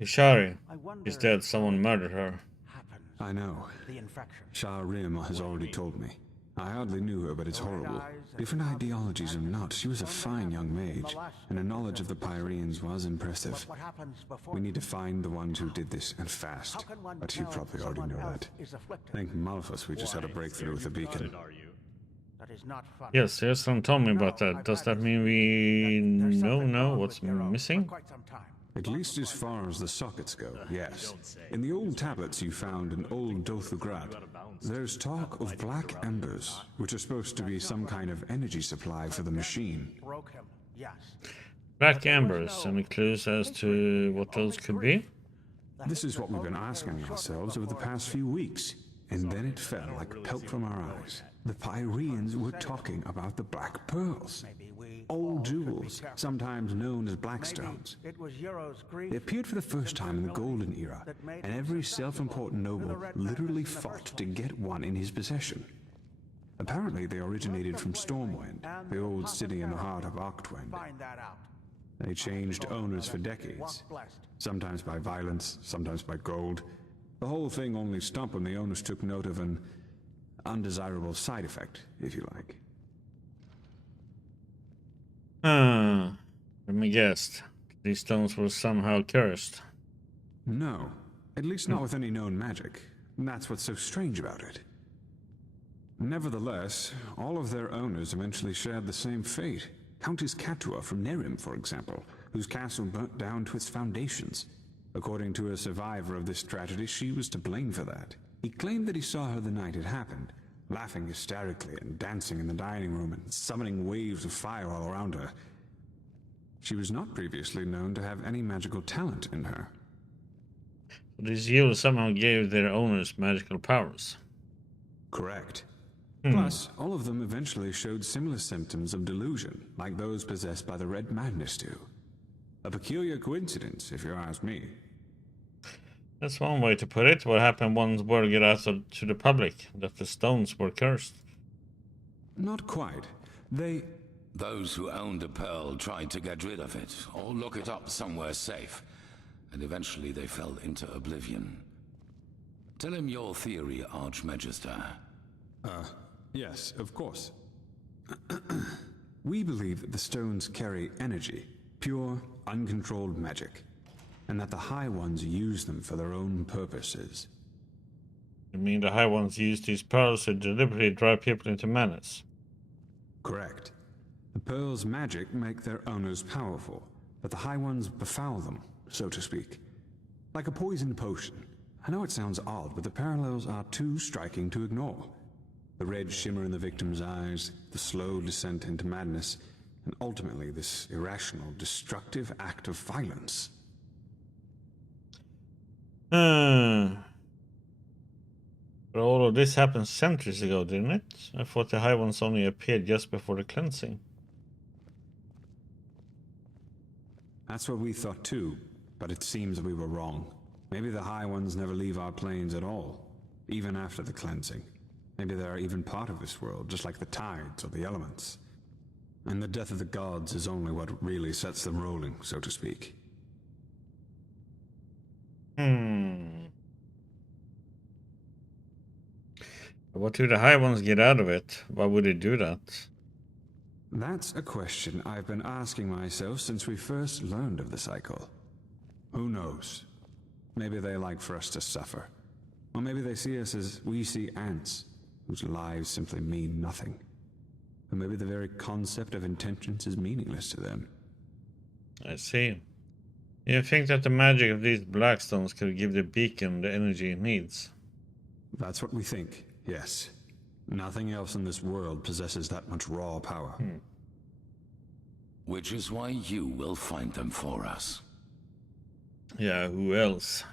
Ishari is dead. Someone murdered her. I know. The infection. Shah Rim has already told me. I hardly knew her, but it's horrible. Different ideologies or not, she was a fine young mage, and her knowledge of the Pyreans was impressive. We need to find the ones who did this, and fast. But you probably already know that. Thank Malphus we just had a breakthrough with the beacon. That is not fun. Yes, Erson told me about that. Does that mean we know what's missing? At least as far as the sockets go, yes. In the old tablets you found in old Dothograd, there's talk of black embers, which are supposed to be some kind of energy supply for the machine. Broke him, yes. Black embers. Any clues as to what those could be? This is what we've been asking ourselves over the past few weeks. And then it fell like pelt from our eyes. The Pyreans were talking about the Black Pearls. Old jewels, sometimes known as Blackstones. They appeared for the first time in the Golden Era, and every self-important noble literally fought to get one in his possession. Apparently they originated from Stormwind, the old city in the heart of Arctwind. They changed owners for decades, sometimes by violence, sometimes by gold. The whole thing only stopped when the owners took note of an undesirable side effect, if you like. Let me guess. These stones were somehow cursed. No, at least not with any known magic. That's what's so strange about it. Nevertheless, all of their owners eventually shared the same fate. Countess Katua from Nerim, for example, whose castle burnt down to its foundations. According to a survivor of this tragedy, she was to blame for that. He claimed that he saw her the night it happened, laughing hysterically and dancing in the dining room and summoning waves of fire all around her. She was not previously known to have any magical talent in her. These healers somehow gave their owners magical powers. Correct. Plus, all of them eventually showed similar symptoms of delusion, like those possessed by the Red Madness do. A peculiar coincidence, if you ask me. That's one way to put it. What happened once word got out to the public that the stones were cursed? Not quite. Those who owned a pearl tried to get rid of it, or look it up somewhere safe, and eventually they fell into oblivion. Tell him your theory, Archmagister. Yes, of course. We believe that the stones carry energy, pure, uncontrolled magic, and that the High Ones use them for their own purposes. You mean the High Ones use these pearls to deliberately drive people into madness? Correct. The pearls' magic make their owners powerful, but the High Ones befoul them, so to speak. Like a poisoned potion. I know it sounds odd, but the parallels are too striking to ignore. The red shimmer in the victim's eyes, the slow descent into madness, and ultimately this irrational, destructive act of violence. But all of this happened centuries ago, didn't it? I thought the High Ones only appeared just before the cleansing. That's what we thought too, but it seems we were wrong. Maybe the High Ones never leave our planes at all, even after the cleansing. Maybe they're even part of this world, just like the tides or the elements. And the death of the gods is only what really sets them rolling, so to speak. What do the High Ones get out of it? Why would they do that? That's a question I've been asking myself since we first learned of the cycle. Who knows? Maybe they like for us to suffer. Or maybe they see us as we see ants, whose lives simply mean nothing. Or maybe the very concept of intentions is meaningless to them. I see. You think that the magic of these black stones could give the beacon the energy it needs? That's what we think, yes. Nothing else in this world possesses that much raw power. Which is why you will find them for us. Yeah, who else?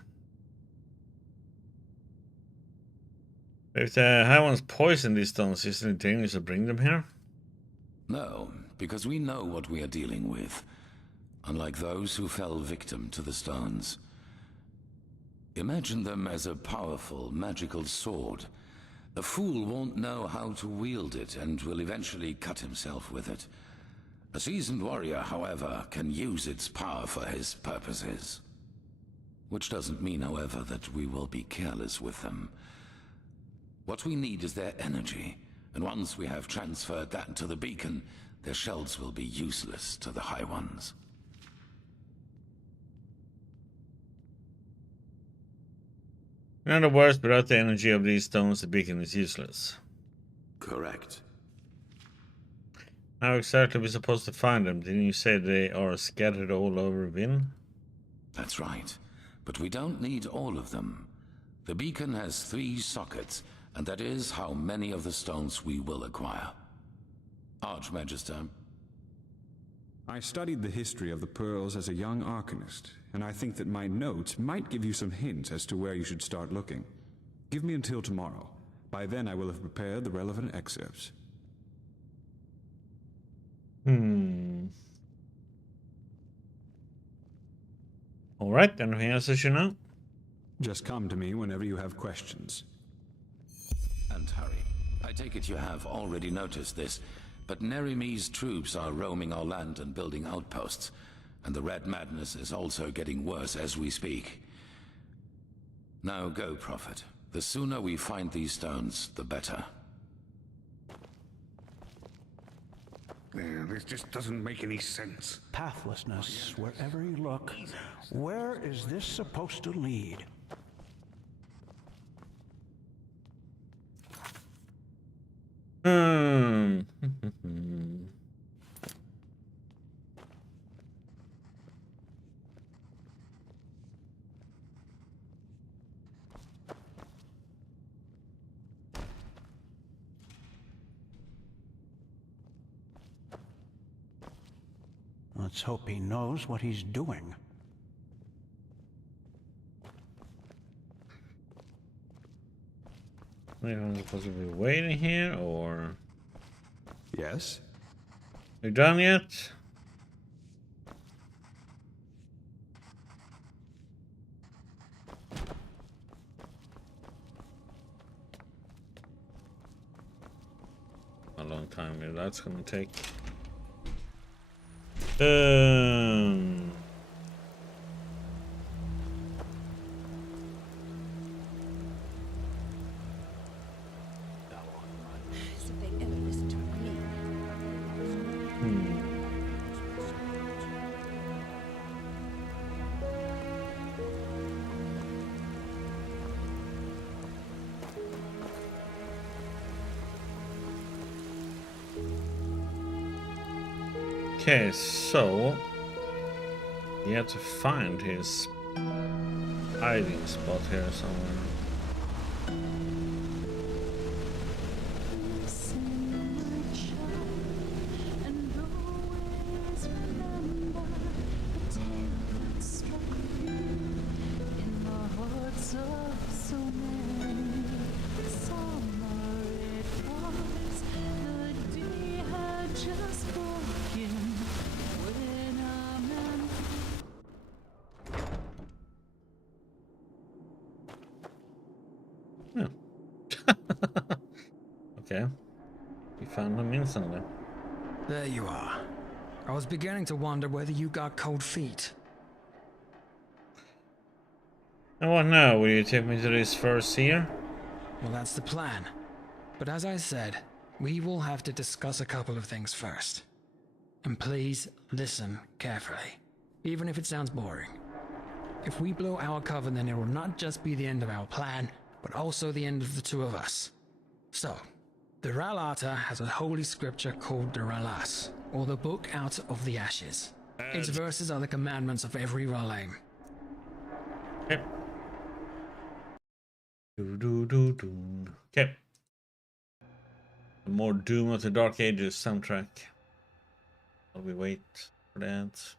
If the High Ones poison these stones, isn't it dangerous to bring them here? No, because we know what we are dealing with. Unlike those who fell victim to the stones. Imagine them as a powerful, magical sword. A fool won't know how to wield it and will eventually cut himself with it. A seasoned warrior, however, can use its power for his purposes. Which doesn't mean, however, that we will be careless with them. What we need is their energy, and once we have transferred that to the beacon, their shells will be useless to the High Ones. In other words, without the energy of these stones, the beacon is useless. Correct. How exactly are we supposed to find them? Didn't you say they are scattered all over Vin? That's right. But we don't need all of them. The beacon has 3 sockets, and that is how many of the stones we will acquire. Archmagister. I studied the history of the pearls as a young arcanist, and I think that my notes might give you some hints as to where you should start looking. Give me until tomorrow. By then I will have prepared the relevant excerpts. Alright, anything else I should know? Just come to me whenever you have questions. And Harry, I take it you have already noticed this, but Nerimi's troops are roaming our land and building outposts, and the Red Madness is also getting worse as we speak. Now go, Prophet. The sooner we find these stones, the better. This just doesn't make any sense. Pathlessness, wherever you look. Where is this supposed to lead? Let's hope he knows what he's doing. I'm supposed to be waiting here, or... Yes? You done yet? A long time that's gonna take. As if they'd ever listen to me. Okay, so he had to find his hiding spot here somewhere. Okay, we found him instantly. There you are. I was beginning to wonder whether you got cold feet. And what now? Will you take me to this first here? Well, that's the plan. But as I said, we will have to discuss a couple of things first. And please listen carefully, even if it sounds boring. If we blow our cover, then it will not just be the end of our plan, but also the end of the two of us. So, the Ralata has a holy scripture called the Ralas, or the Book Out of the Ashes. Its verses are the commandments of every Ralaim. Okay. Okay. More Doom of the Dark Ages soundtrack. While we wait for that.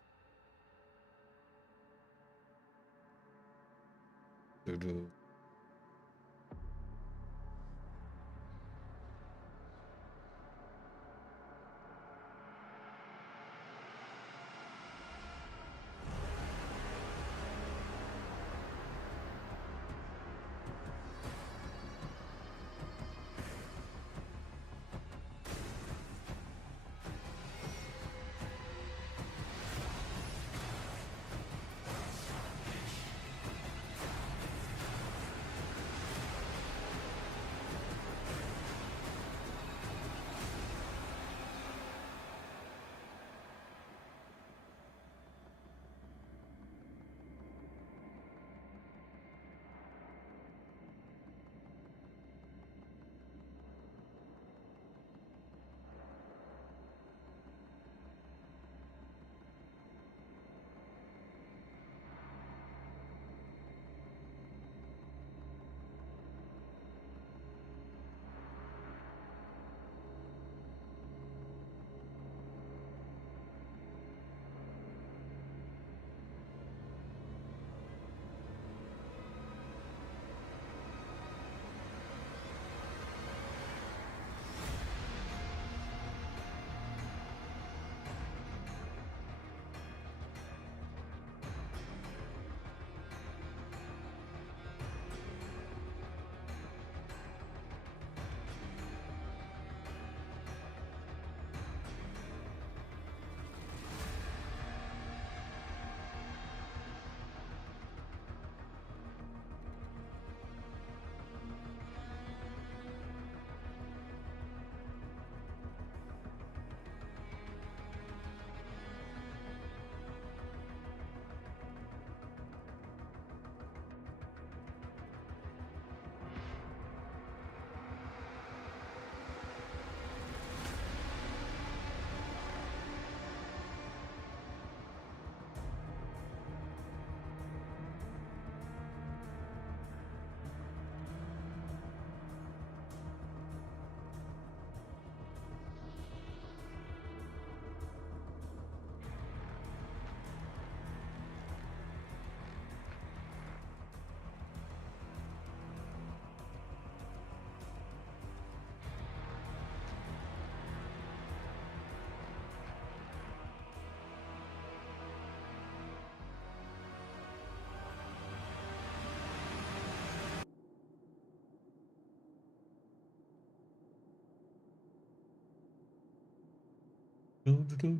Okay.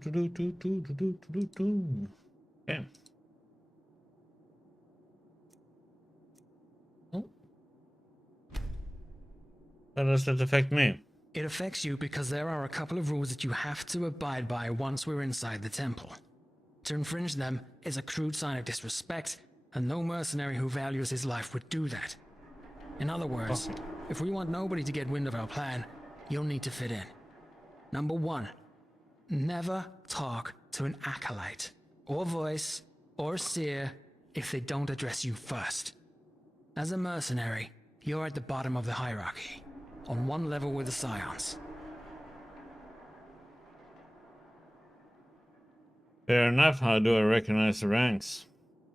Oh. How does that affect me? It affects you because there are a couple of rules that you have to abide by once we're inside the temple. To infringe them is a crude sign of disrespect, and no mercenary who values his life would do that. In other words, if we want nobody to get wind of our plan, you'll need to fit in. Number 1, never talk to an acolyte, or voice, or seer if they don't address you first. As a mercenary, you're at the bottom of the hierarchy, on one level with the Scions. Fair enough. How do I recognize the ranks?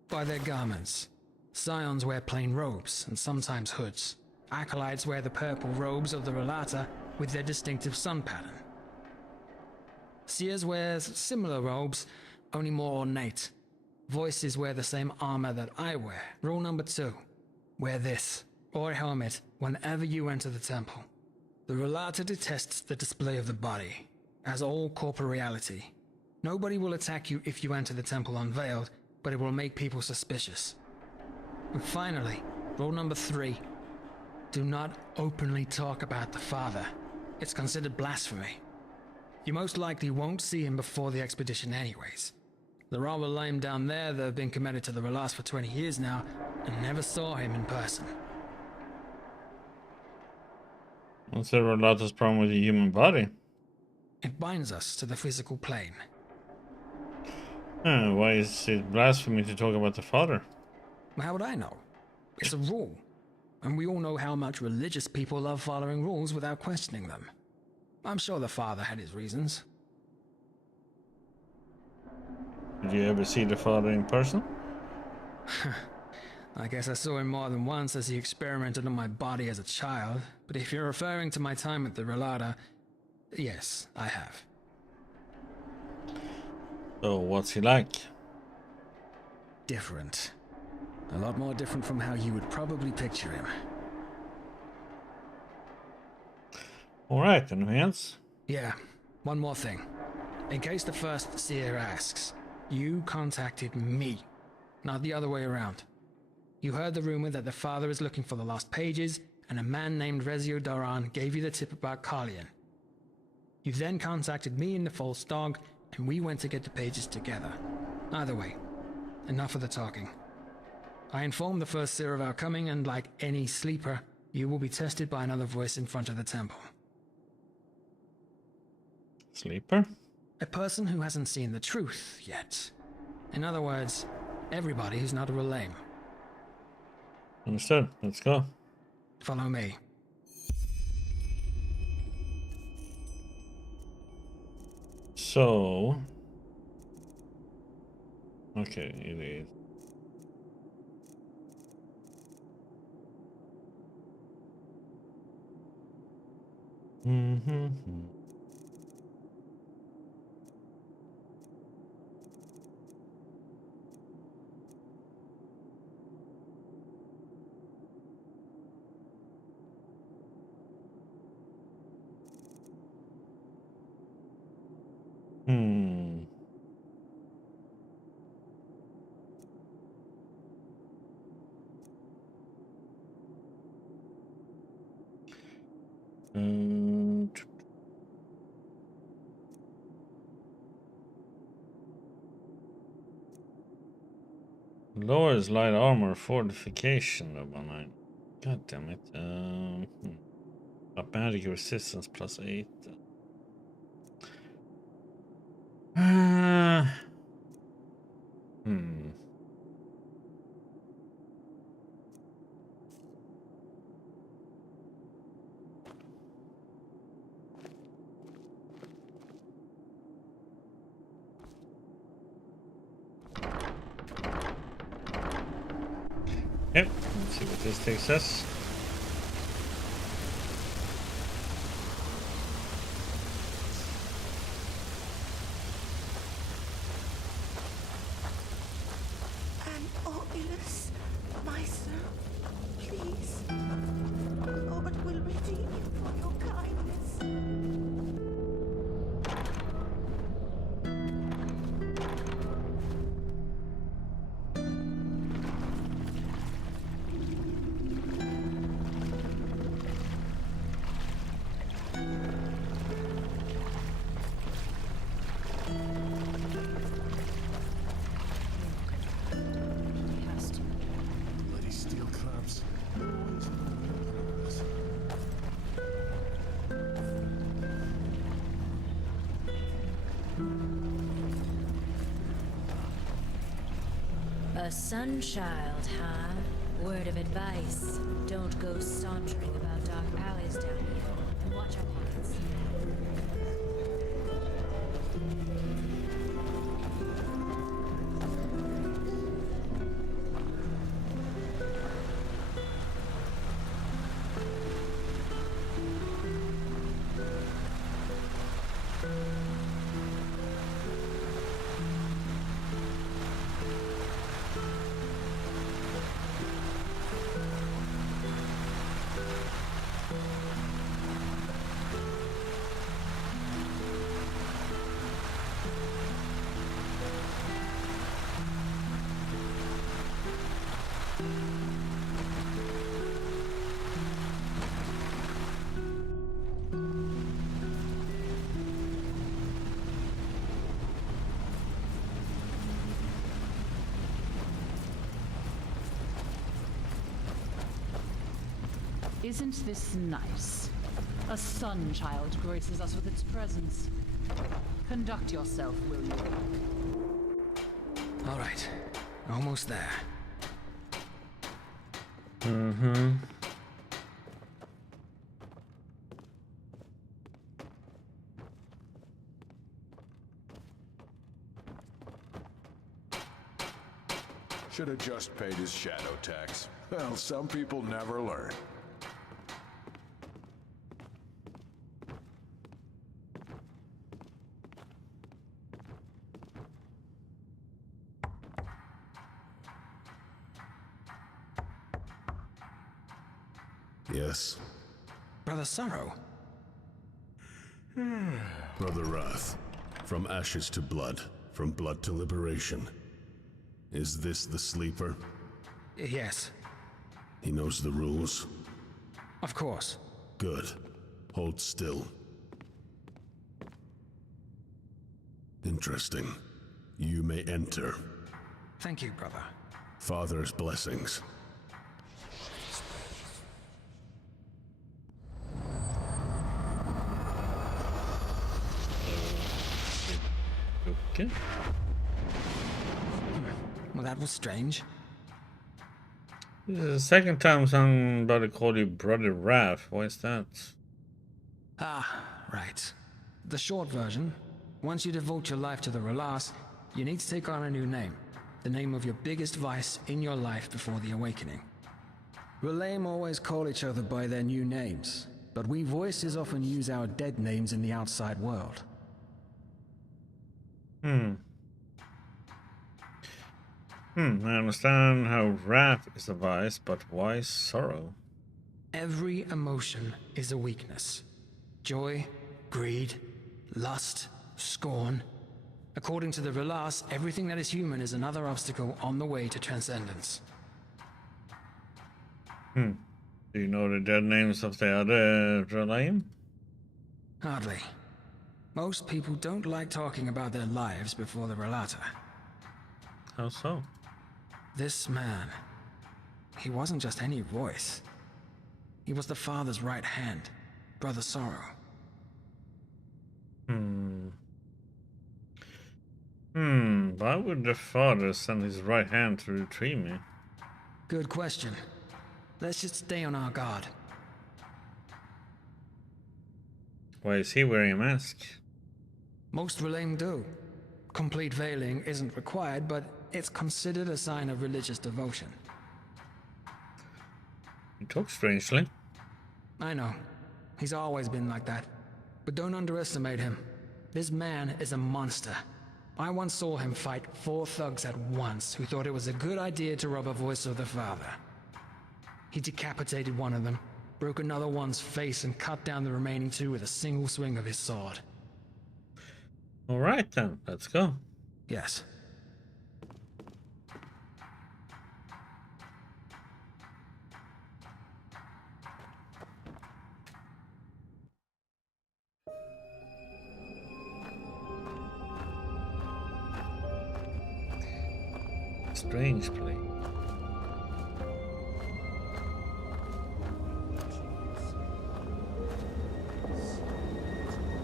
By their garments. Scions wear plain robes, and sometimes hoods. Acolytes wear the purple robes of the Relata with their distinctive sun pattern. Seers wears similar robes, only more ornate. Voices wear the same armor that I wear. Rule number 2. Wear this, or a helmet, whenever you enter the temple. The Relata detests the display of the body, as all corporeality. Nobody will attack you if you enter the temple unveiled, but it will make people suspicious. And finally, rule number 3. Do not openly talk about the Father. It's considered blasphemy. You most likely won't see him before the expedition anyways. The robber lame down there that have been committed to the Relas for 20 years now and never saw him in person. What's the Relata's problem with the human body? It binds us to the physical plane. Why is it blasphemy to talk about the Father? How would I know? It's a rule. And we all know how much religious people love following rules without questioning them. I'm sure the Father had his reasons. Did you ever see the Father in person? I guess I saw him more than once as he experimented on my body as a child, but if you're referring to my time at the Relata, yes, I have. So, what's he like? Different. A lot more different from how you would probably picture him. Alright, anything else? Yeah, one more thing. In case the first seer asks, you contacted me, not the other way around. You heard the rumor that the Father is looking for the lost pages, and a man named Rezio Daran gave you the tip about Carlian. You then contacted me and the false dog, and we went to get the pages together. Either way, enough of the talking. I informed the first seer of our coming, and like any sleeper, you will be tested by another voice in front of the temple. Sleeper? A person who hasn't seen the truth yet. In other words, everybody who's not a Relame. Understood. Let's go. Follow me. So... Okay, it is. Mm-hmm. Hmm. Lowers light armor fortification of 9. God damn it. Up magic resistance plus 8. Yep, let's see what this takes us. An Oculus, myself, please. God will redeem you for your kindness. A sun child, huh? Word of advice. Don't go sauntering about dark alleys down here. And watch our pockets. Isn't this nice? A sun child graces us with its presence. Conduct yourself, will you? All right. Almost there. Mm-hmm. Should have just paid his shadow tax. Well, some people never learn. Yes. Brother Sorrow. Brother Wrath. From ashes to blood. From blood to liberation. Is this the sleeper? Yes. He knows the rules? Of course. Good. Hold still. Interesting. You may enter. Thank you, brother. Father's blessings. Okay. Well, that was strange. This is the second time somebody called you Brother Wrath. Why is that? Ah, right. The short version. Once you devote your life to the Relas, you need to take on a new name. The name of your biggest vice in your life before the awakening. Relaim always call each other by their new names, but we voices often use our dead names in the outside world. I understand how wrath is a vice, but why sorrow? Every emotion is a weakness. Joy, greed, lust, scorn. According to the Relas, everything that is human is another obstacle on the way to transcendence. Do you know the dead names of the other Relaim? Hardly. Most people don't like talking about their lives before the Relata. How so? This man, he wasn't just any voice. He was the father's right hand, Brother Sorrow. Why would the father send his right hand to retrieve me? Good question. Let's just stay on our guard. Why is he wearing a mask? Most Relaim do. Complete veiling isn't required, but it's considered a sign of religious devotion. He talks strangely. I know. He's always been like that. But don't underestimate him. This man is a monster. I once saw him fight 4 thugs at once who thought it was a good idea to rob a voice of the father. He decapitated one of them, broke another one's face, and cut down the remaining 2 with a single swing of his sword. Alright then, let's go. Yes. Strange place.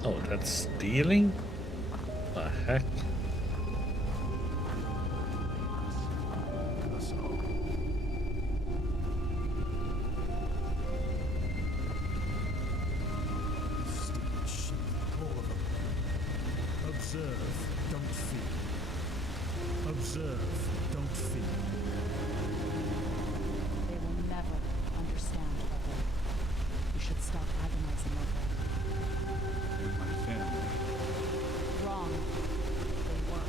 Oh, that's stealing? The heck? Observe, don't fear. Observe, don't fear. They will never understand, brother. You should stop agonizing over it. My family. Wrong. They were.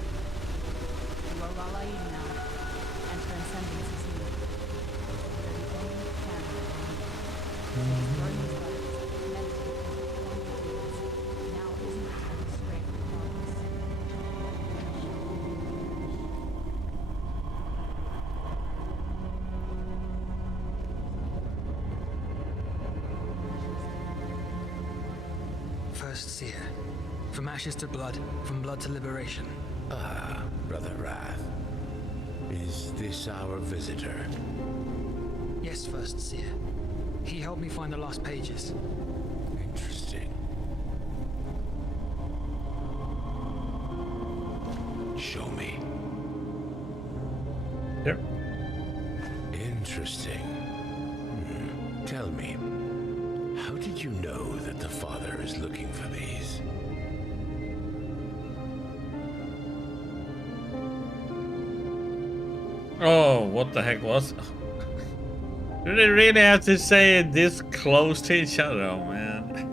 You are Ralaim now, and transcendence is needed. They're the only family around. Burn these letters, meditate and perform the deeds. Now isn't the time to stray from promise. First seer. From ashes to blood, from blood to liberation. Ah, Brother Wrath. Is this our visitor? Yes, First Seer. He helped me find the lost pages. Interesting. Show me. Yep. Interesting. Tell me, how did you know that the Father is looking for these? Oh, what the heck was? Do they really have to say it this close to each other? Oh man.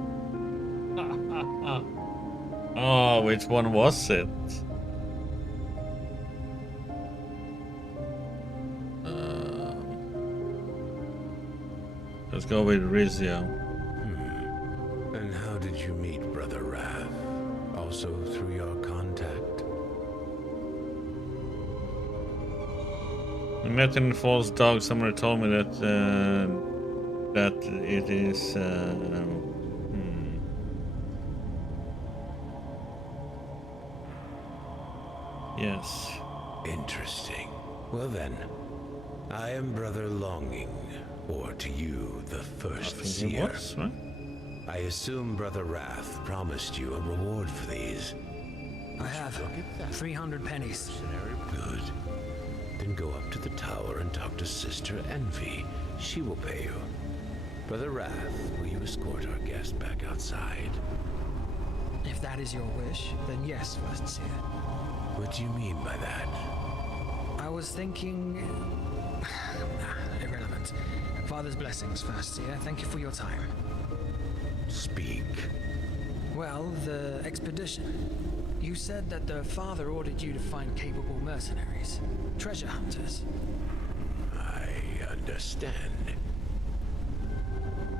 Oh, which one was it? Let's go with Rizio. And how did you meet Brother Wrath? Also through your contact? I met in the False Dog. Someone told me that that it is. Yes. Interesting. Well then, I am Brother Longing, or to you, the First Seer. Was, right? I assume Brother Wrath promised you a reward for these. I have 300 pennies. Good. Then go up to the tower and talk to Sister Envy. She will pay you. Brother Wrath, will you escort our guest back outside? If that is your wish, then yes, First Seer. What do you mean by that? I was thinking... irrelevant. Father's blessings, First Seer. Thank you for your time. Speak. Well, the expedition. You said that the Father ordered you to find capable mercenaries. Treasure hunters. I understand.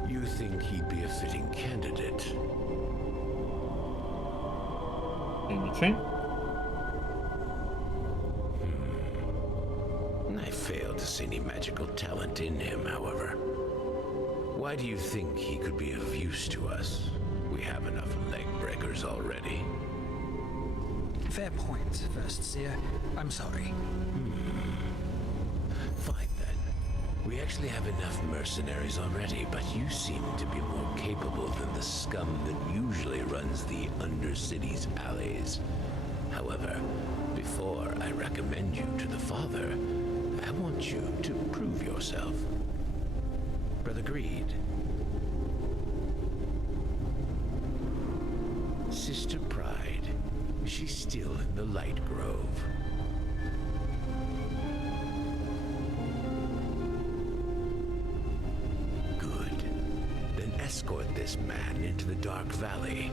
You think he'd be a fitting candidate? Anything? I fail to see any magical talent in him, however. Why do you think he could be of use to us? We have enough leg breakers already. Fair point, First Seer. I'm sorry. Fine then. We actually have enough mercenaries already, but you seem to be more capable than the scum that usually runs the Undercity's alleys. However, before I recommend you to the Father, I want you to prove yourself. Brother Greed. Sister Pride. She's still in the Light Grove. Good. Then escort this man into the Dark Valley.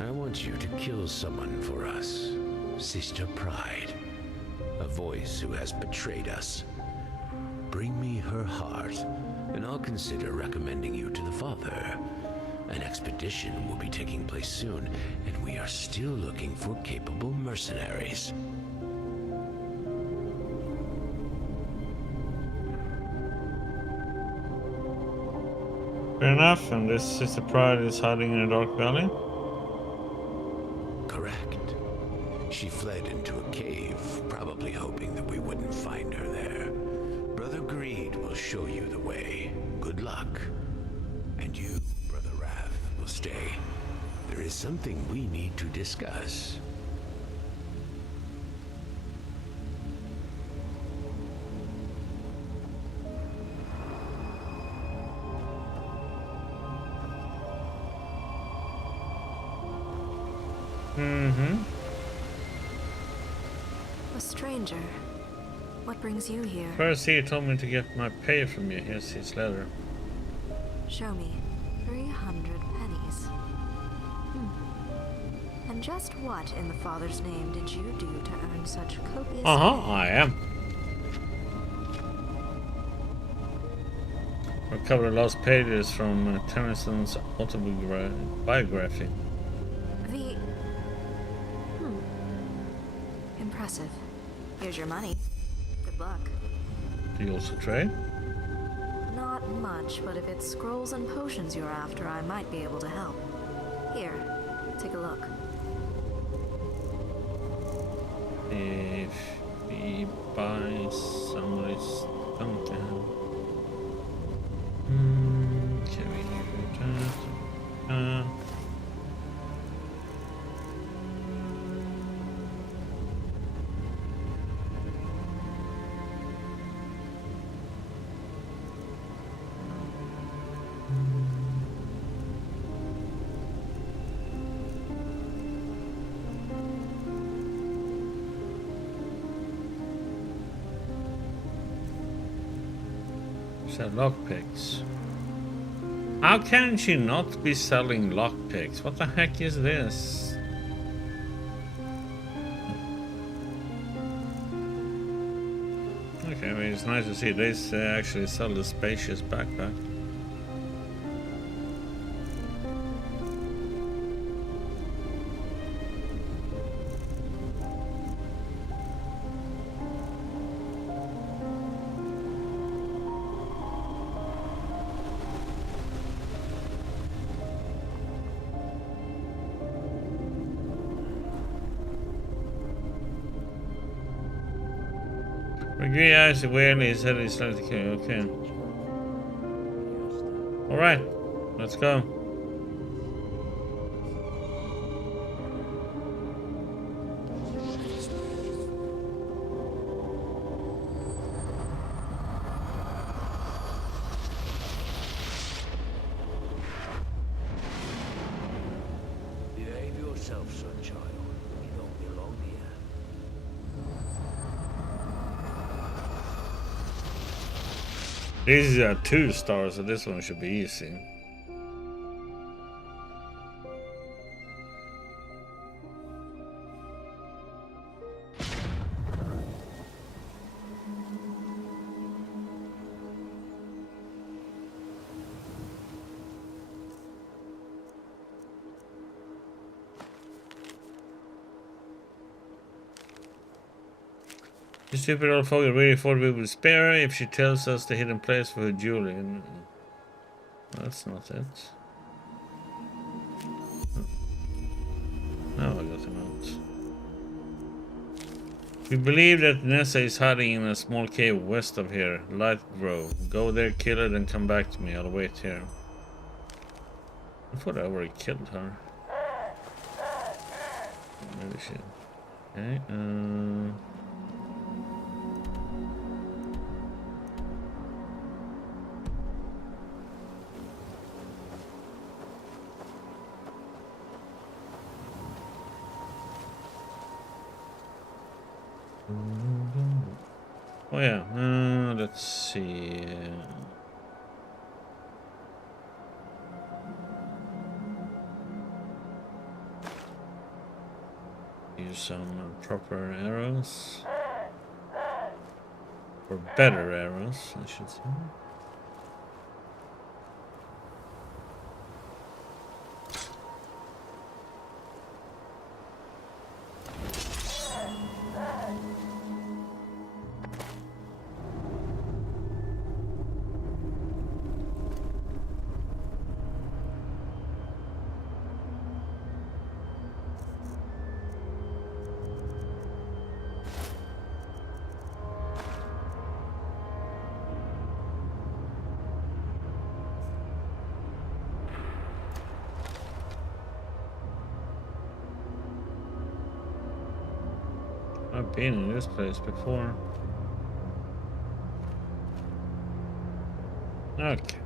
I want you to kill someone for us. Sister Pride. A voice who has betrayed us. Bring me her heart, and I'll consider recommending you to the Father. An expedition will be taking place soon, and we are still looking for capable mercenaries. Fair enough, and this Sister Pride is hiding in a dark valley? Correct. She fled into a cave, probably hoping that we wouldn't find her there. Brother Greed will show you the way. Good luck. And you, Brother Wrath, will stay. There is something we need to discuss. Mm-hmm. A stranger. What brings you here? First, he told me to get my pay from you. Here's his letter. Show me. 300 pennies. And just what in the Father's name did you do to earn such copious pay? I am. Recovered lost pages from Tennyson's autobiography. The... Impressive. Here's your money. Good luck. Do you also trade? Not much, but if it's scrolls and potions you're after, I might be able to help. Here, take a look. If we buy somebody's something, can we do that? Sell lockpicks. How can she not be selling lockpicks? What the heck is this? Okay, I mean, it's nice to see this actually sell the spacious backpack. Yes, weirdly, he said he's like, okay. Alright, let's go. Behave yourself, son child. You don't belong here. These are 2 stars, so this one should be easy. The stupid old fogey really thought we would spare her if she tells us the hidden place for her jewelry. That's not it. Now I got him out. We believe that Nessa is hiding in a small cave west of here, Light Grove. Go there, kill her, then come back to me. I'll wait here. I thought I already killed her. Maybe she... Okay, oh yeah, let's see. Use some proper arrows. Or better arrows, I should say. I've been in this place before. Okay.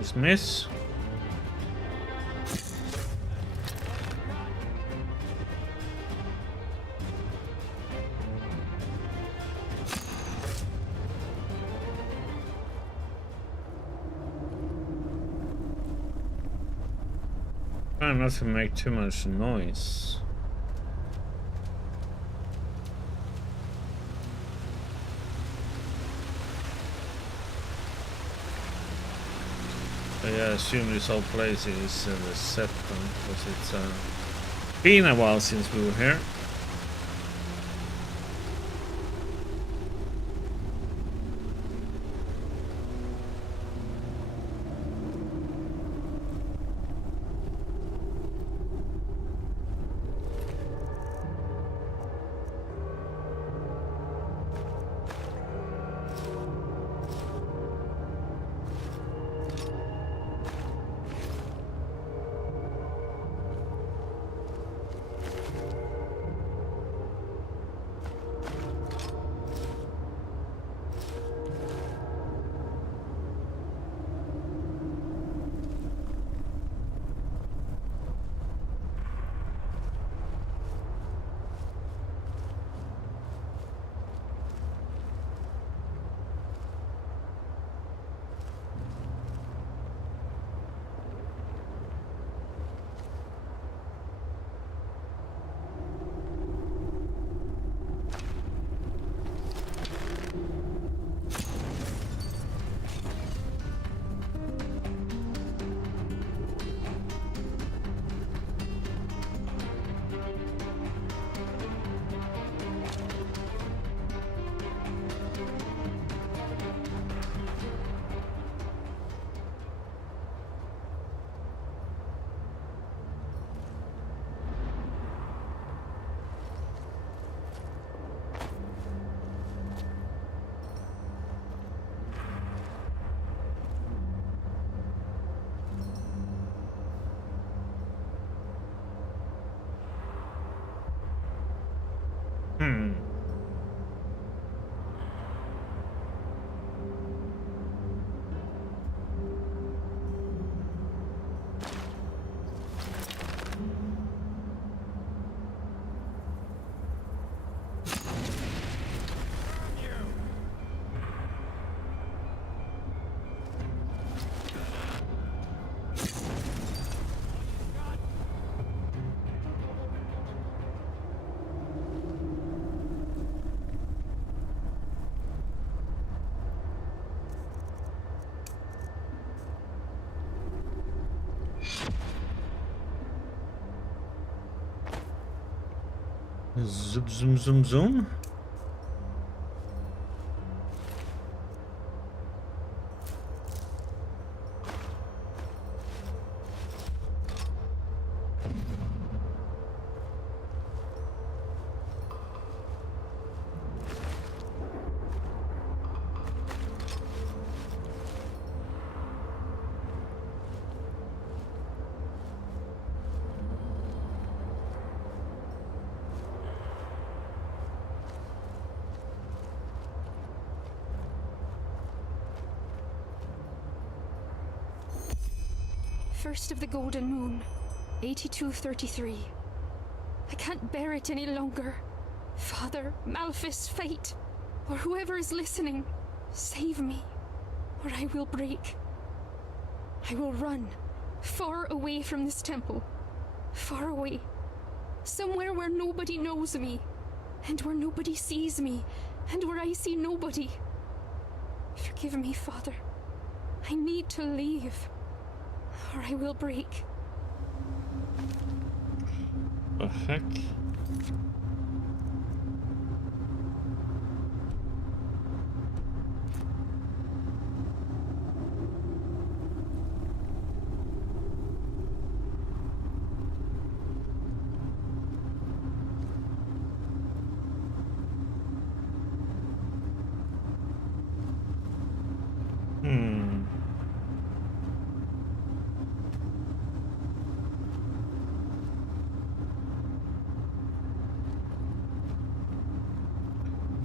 Let's miss. Try not to make too much noise. I assume this whole place is the set because it's been a while since we were here. Zoom, zoom, zoom, zoom. First of the golden moon, 8233. I can't bear it any longer. Father, Malphus, Fate, or whoever is listening, save me, or I will break. I will run, far away from this temple. Far away. Somewhere where nobody knows me, and where nobody sees me, and where I see nobody. Forgive me, Father. I need to leave, or I will break. The heck?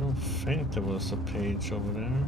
I think there was a page over there.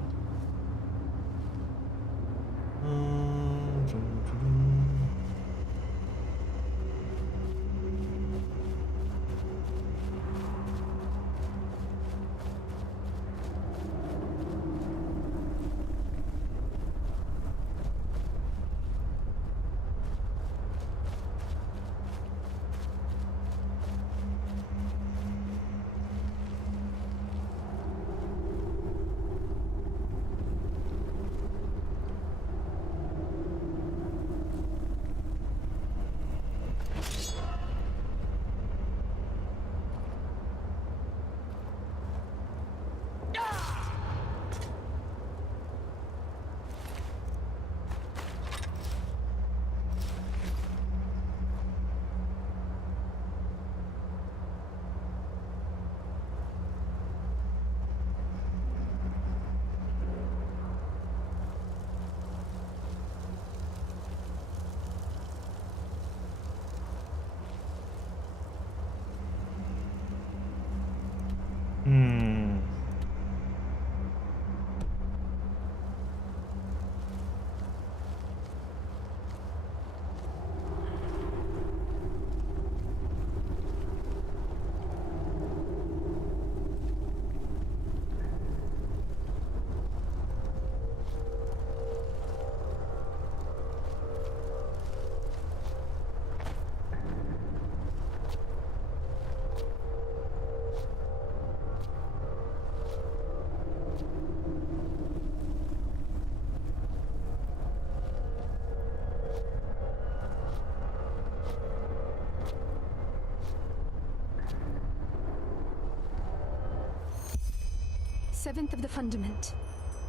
7th of the Fundament,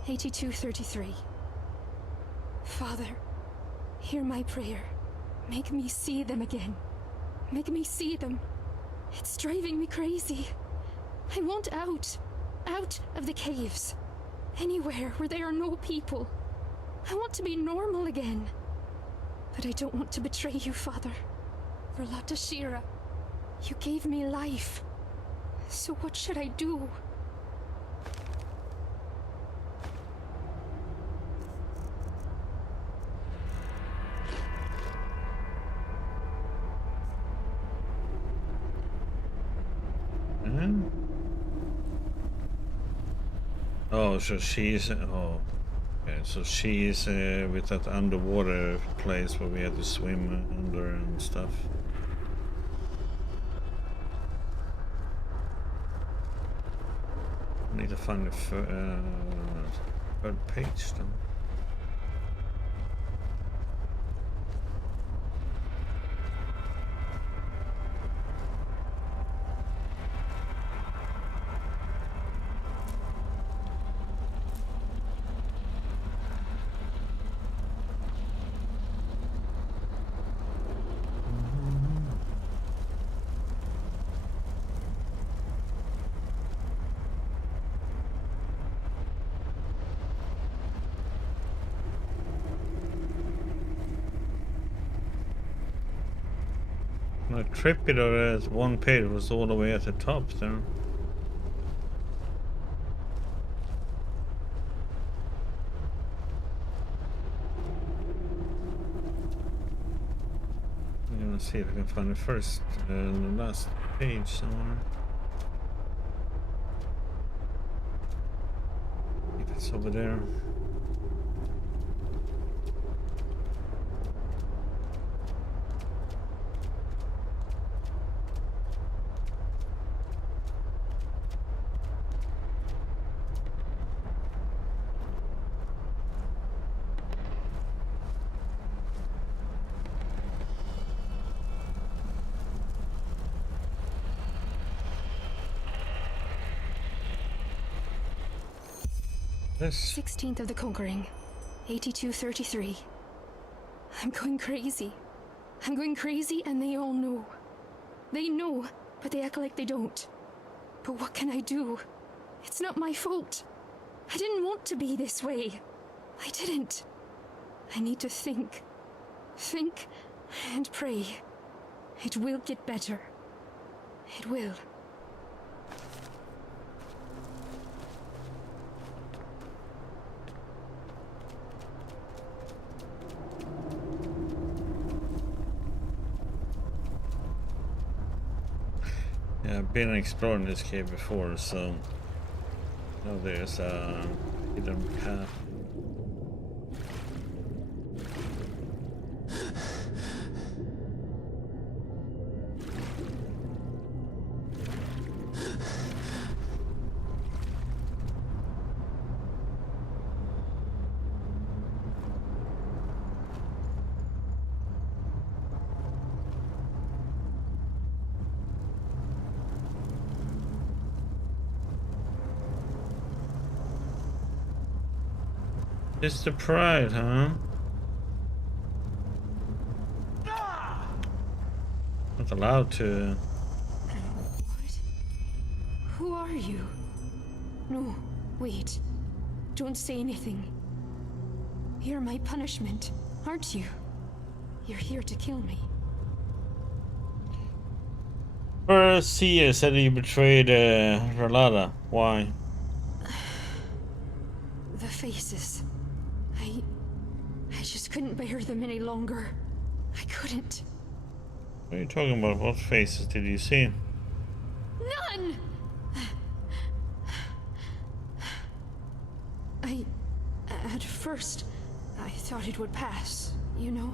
8233. Father, hear my prayer. Make me see them again. Make me see them. It's driving me crazy. I want out. Out of the caves. Anywhere where there are no people. I want to be normal again. But I don't want to betray you, Father. For Latashira, you gave me life. So what should I do? Oh, so she's oh, okay. So she's with that underwater place where we had to swim under and stuff. I need to find the third page then. My Trippier at one page was all the way at the top there. I'm gonna see if I can find the first and the last page somewhere. If it's over there. Yes. 16th of the Conquering, 8233. I'm going crazy. I'm going crazy and they all know. They know, but they act like they don't. But what can I do? It's not my fault. I didn't want to be this way. I didn't. I need to think. Think and pray. It will get better. It will. Yeah, I've been exploring this cave before, so now there's a hidden path. It's the pride, huh? Not allowed to. Who are you? No, wait. Don't say anything. You're my punishment, aren't you? You're here to kill me. Sia said you betrayed Relata. Why? The faces. I just couldn't bear them any longer. I couldn't. What are you talking about? What faces did you see? None! At first, I thought it would pass, you know?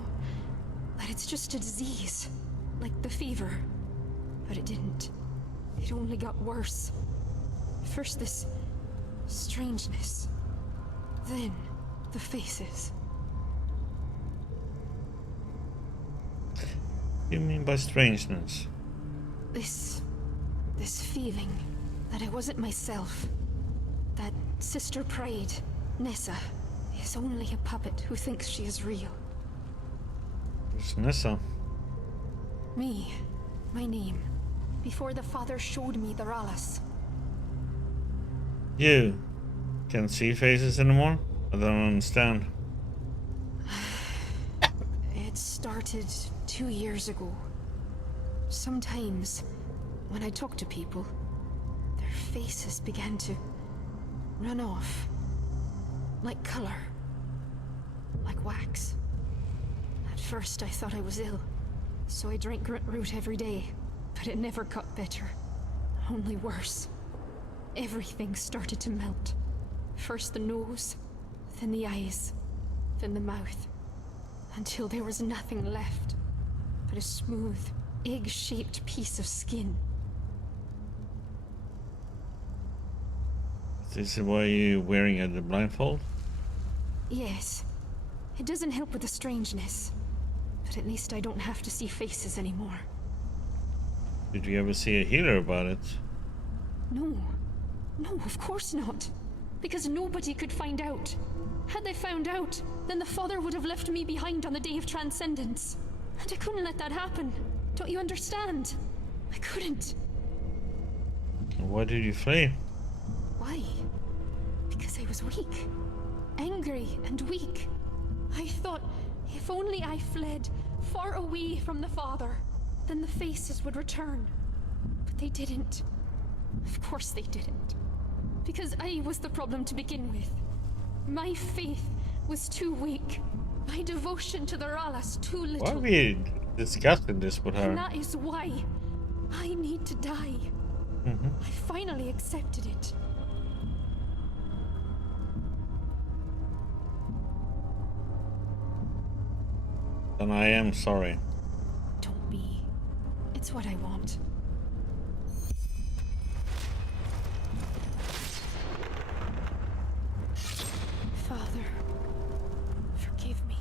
That it's just a disease, like the fever. But it didn't. It only got worse. First this strangeness. Then the faces. What do you mean by strangeness? This feeling that I wasn't myself. That Sister Pride, Nessa, is only a puppet who thinks she is real. It's Nessa. Me. My name. Before the father showed me the Ralas. You can't see faces anymore? I don't understand. It started 2 years ago. Sometimes, when I talk to people, their faces began to run off. Like color. Like wax. At first I thought I was ill, so I drank root every day, but it never got better. Only worse. Everything started to melt. First the nose, then the eyes, then the mouth, until there was nothing left but a smooth, egg-shaped piece of skin. This is why you're wearing the blindfold? Yes. It doesn't help with the strangeness, but at least I don't have to see faces anymore. Did you ever see a healer about it? No. No, of course not. Because nobody could find out. Had they found out, then the father would have left me behind on the day of transcendence. And I couldn't let that happen. Don't you understand? I couldn't. Why did you flee? Why? Because I was weak. Angry and weak. I thought, if only I fled far away from the father, then the faces would return. But they didn't. Of course they didn't. Because I was the problem to begin with. My faith was too weak. My devotion to the Ralas too little. Why are we discussing this with her? And that is why I need to die. I finally accepted it. Then I am sorry. Don't be. It's what I want. Father, forgive me.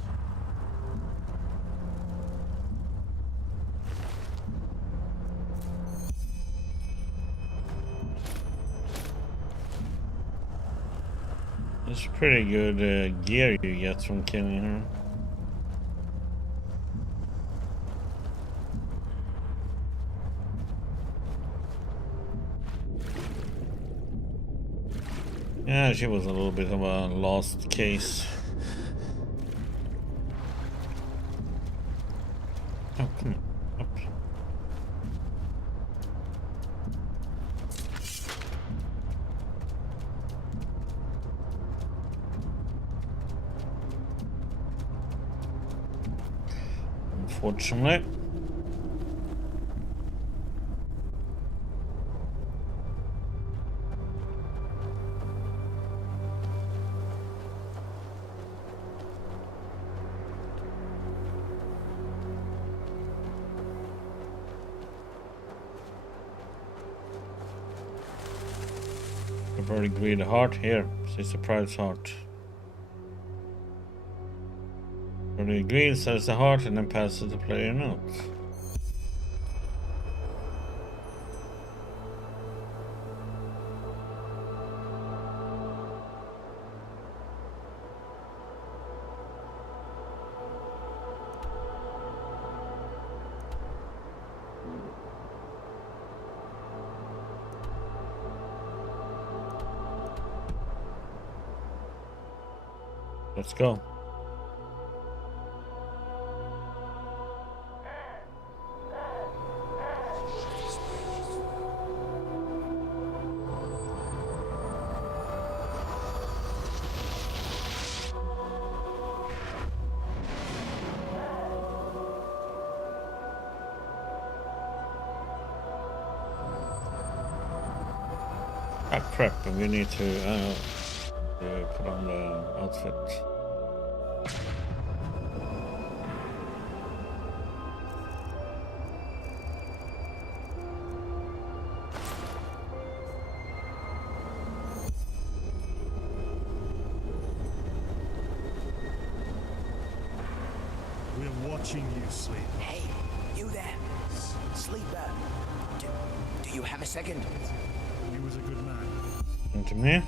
It's pretty good gear you get from killing her. Yeah, she was a little bit of a lost case. Oh, come on. Up. Unfortunately. I've already agreed a heart here. It's a pride's heart. Already agreed, says the heart, and then passes the player notes. Let's go. Ah crap, and we need to put on the outfit. We're watching you, Sleep. Hey, you there, Sleeper. Do you have a second? He was a good man. And to me?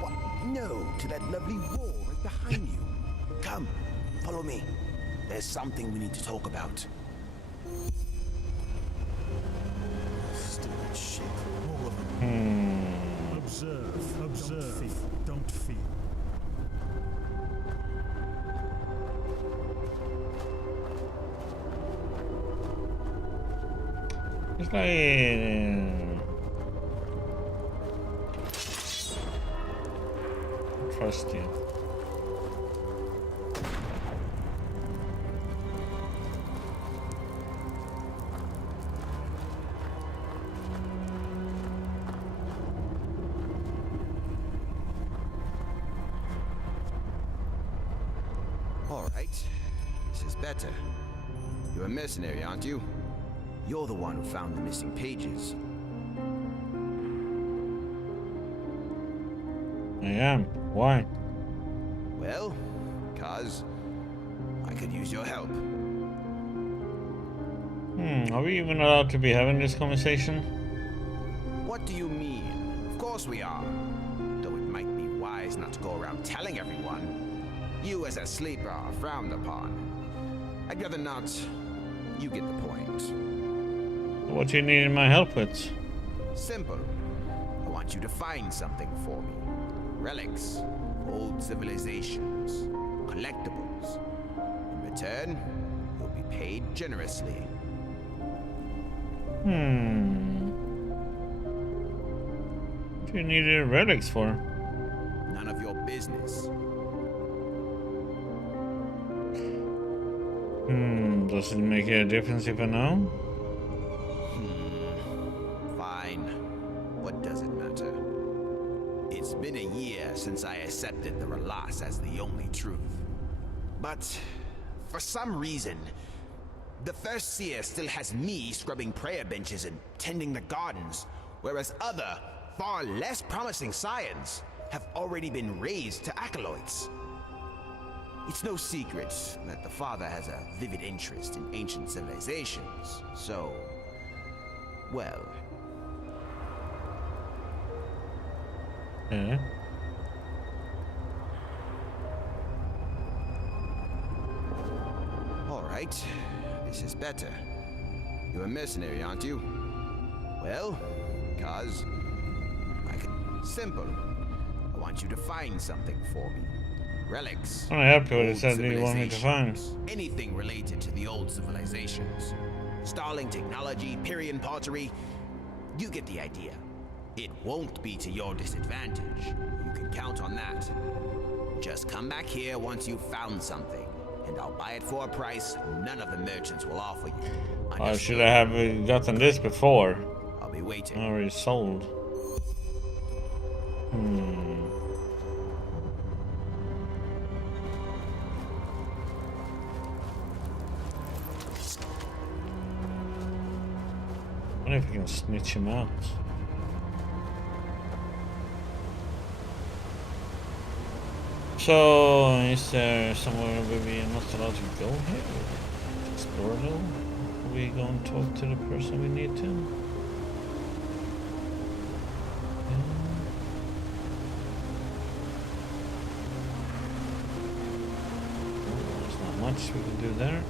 What? No, to that lovely wall right behind you. Come, follow me. There's something we need to talk about. Stupid shit. All of them. Observe. Don't fear. It's like trust you. All right, this is better. You're a mercenary, aren't you? You're the one who found the missing pages. I am. Why? Well, because I could use your help. Are we even allowed to be having this conversation? What do you mean? Of course we are. Though it might be wise not to go around telling everyone. You as a sleeper are frowned upon. I'd rather not. You get the point. What do you need my help with? Simple. I want you to find something for me. Relics, old civilizations, collectibles. In return, you'll be paid generously. What do you need the relics for? None of your business. Does it make a difference if I know? Fine. What does it matter? It's been a year since I accepted the Relas as the only truth. But for some reason, the First Seer still has me scrubbing prayer benches and tending the gardens, whereas other, far less promising scions have already been raised to acolytes. It's no secret that the Father has a vivid interest in ancient civilizations, so... well... Yeah. All right, this is better. You're a mercenary, aren't you? Well, because I could... simple. I want you to find something for me. Relics. I'm happy with old it. Said you want me to find anything related to the old civilizations. Starling technology, Pyrian pottery. You get the idea. It won't be to your disadvantage. You can count on that. Just come back here once you've found something, and I'll buy it for a price none of the merchants will offer you. I should have gotten this before. I'll be waiting. Already sold. I wonder if we can snitch him out. So, is there somewhere where we are not allowed to go here? Explore a little? Are we go and talk to the person we need to? There's not much we can do there.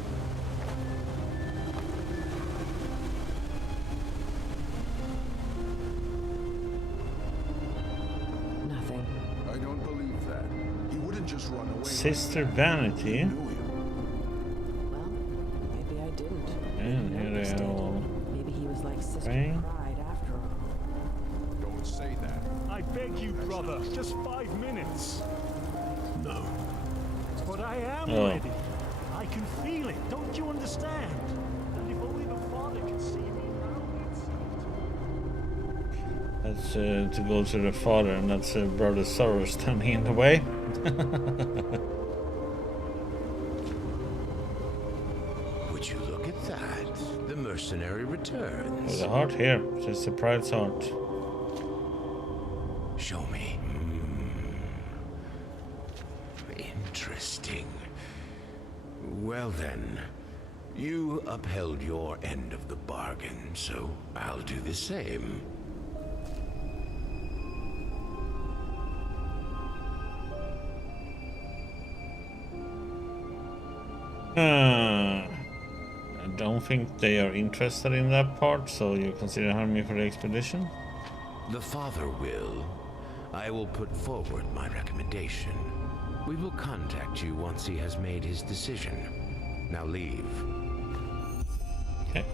Nothing. I don't believe that. He wouldn't just run away. Sister Vanity. Well, maybe I didn't. And here they are all. Maybe he was like Sister praying. Pride after all. Don't say that. I beg you, brother, just 5 minutes. No. But I am Oh. ready. I can feel it. Don't you understand? And if only the Father could see me now, That's to go to the father, and that's Brother Sorrow standing in the way. Would you look at that? The mercenary returns. There's a heart here. It's the Pride's heart. Show me. Interesting. Well then, you upheld your end of the bargain, so I'll do the same. I don't think they are interested in that part, so you consider hiring me for the expedition? The Father will. I will put forward my recommendation. We will contact you once he has made his decision. Now leave. Okay.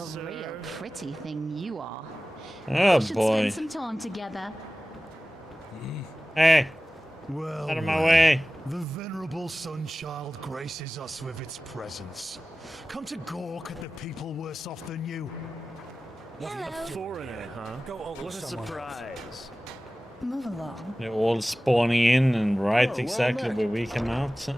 A real pretty thing you are. Oh We should boy. spend some time together. Hey! Well, Out of my way! The venerable Sunchild graces us with its presence. Come to gawk at the people worse off than you. A foreigner, huh? What a surprise. Move along. They're all spawning in and right well exactly met. where we came out.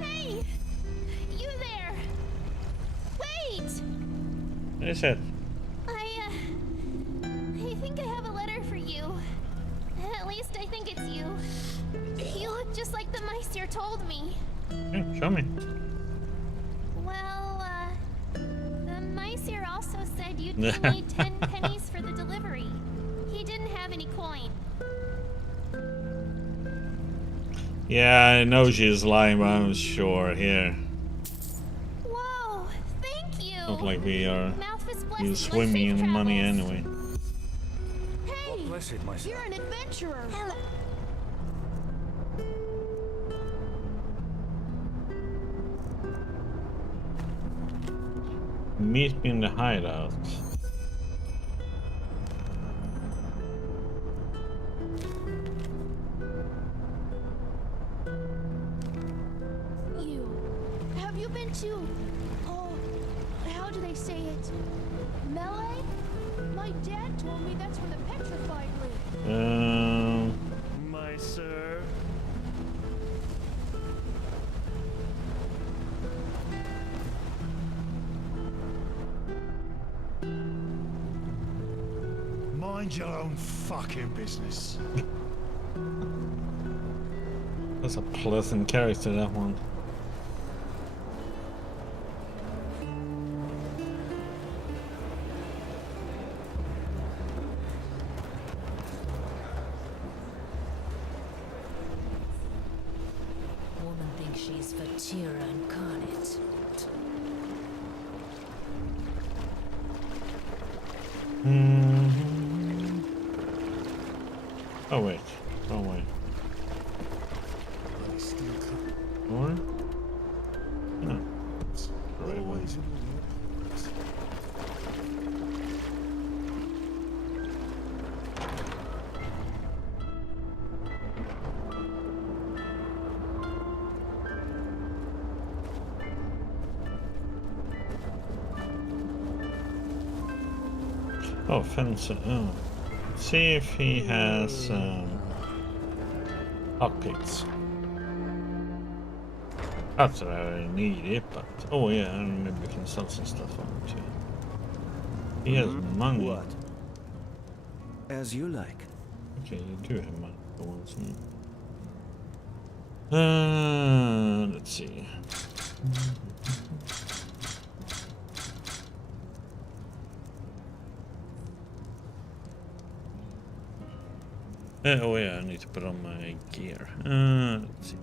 Hey! You there! Wait! What is it? I think I have a letter for you. At least I think it's you. You look just like the Meister told me. Yeah, show me. Well, the Meister also said you'd give me 10 pennies for the delivery. He didn't have any coin. Yeah, I know she's lying, but I'm sure here. Whoa, thank you. Not like we are Malthus bless you you. swimming in money anyway. Hey, Blessed, my son. you're an adventurer. Hello. Meet me in the hideout. Have you been to... Oh, how do they say it? Melee? My dad told me that's where the petrified live. My sir. Mind your own fucking business. That's a pleasant character, that one. Woman thinks she's Fatira incarnate. Oh wait, wrong way. More? No. Right way. Oh, fence. Oh. See if he has lockpicks. Not that I really need it, but oh yeah, and maybe we can sell some stuff on him too. He has money. What? As you like. Okay, you do have money for once. Let's see. Oh yeah, I need to put on my gear. Let's see.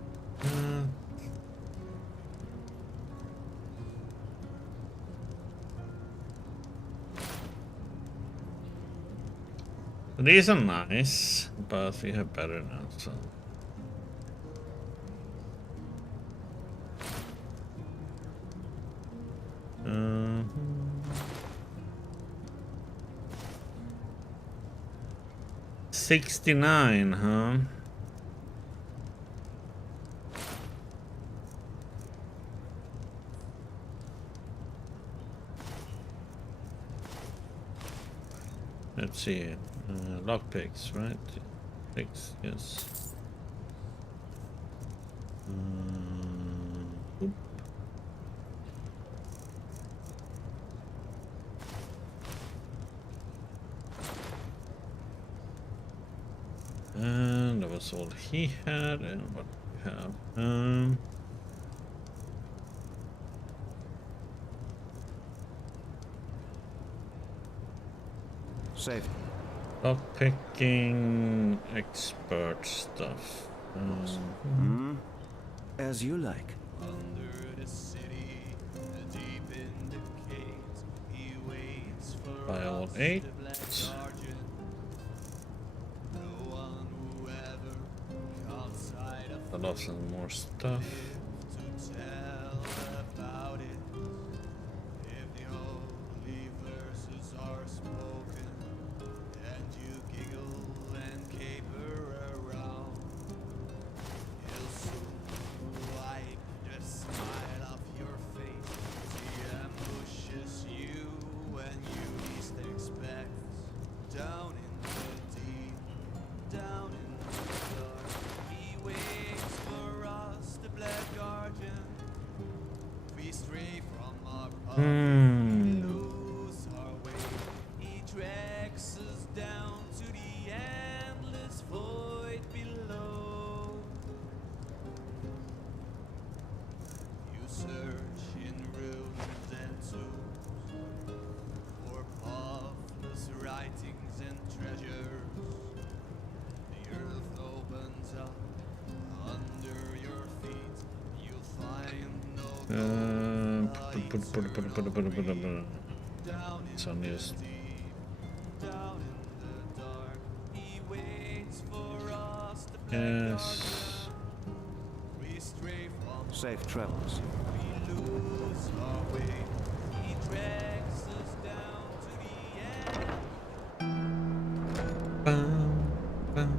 These are nice, but we have better now, so. 69, huh? Let's see. Lockpicks, right? Picks, yes. Oop. And that was all he had, and what we have. Save. Lockpicking expert stuff. As you like. Under the city, deep in the caves, he waits for By all us, 8. the black guardian. No one who ever outside of Lots of more stuff. to tell about it. If the holy verses are spoken, and you giggle and caper around, he'll soon wipe the smile off your face. He ambushes you when you least expect. Down in the deep, down in the dark, he waits for us, the black guardian. We stray from our path, we lose our way. He drags us down to the endless void below. You search in ruins and tombs for pathless writings and treasures. The earth opens up under your feet. You'll find no It's on this. down in the dark. He waits for us, the black Yes. guardian. We stray from Safe travels. we lose our way. He drags us down to the end. Bum, bum.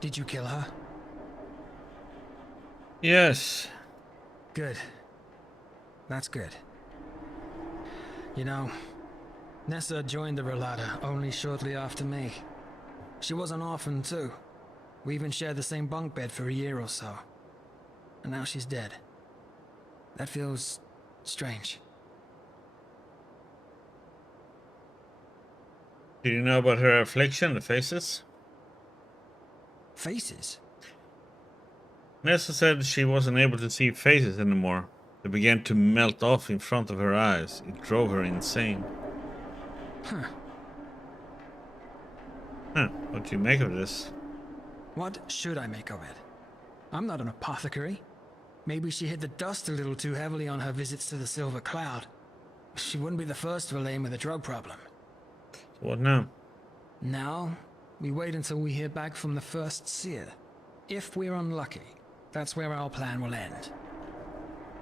Did you kill her? Yes. Good. That's good. You know, Nessa joined the Relata only shortly after me. She was an orphan too. We even shared the same bunk bed for a year or so. And now she's dead. That feels strange. Do you know about her affliction, the faces? Faces? Nessa said she wasn't able to see faces anymore. They began to melt off in front of her eyes. It drove her insane. Huh. Huh. What do you make of this? What should I make of it? I'm not an apothecary. Maybe she hit the dust a little too heavily on her visits to the Silver Cloud. She wouldn't be the first to relate with a drug problem. So what now? Now, we wait until we hear back from the first seer. If we're unlucky, that's where our plan will end.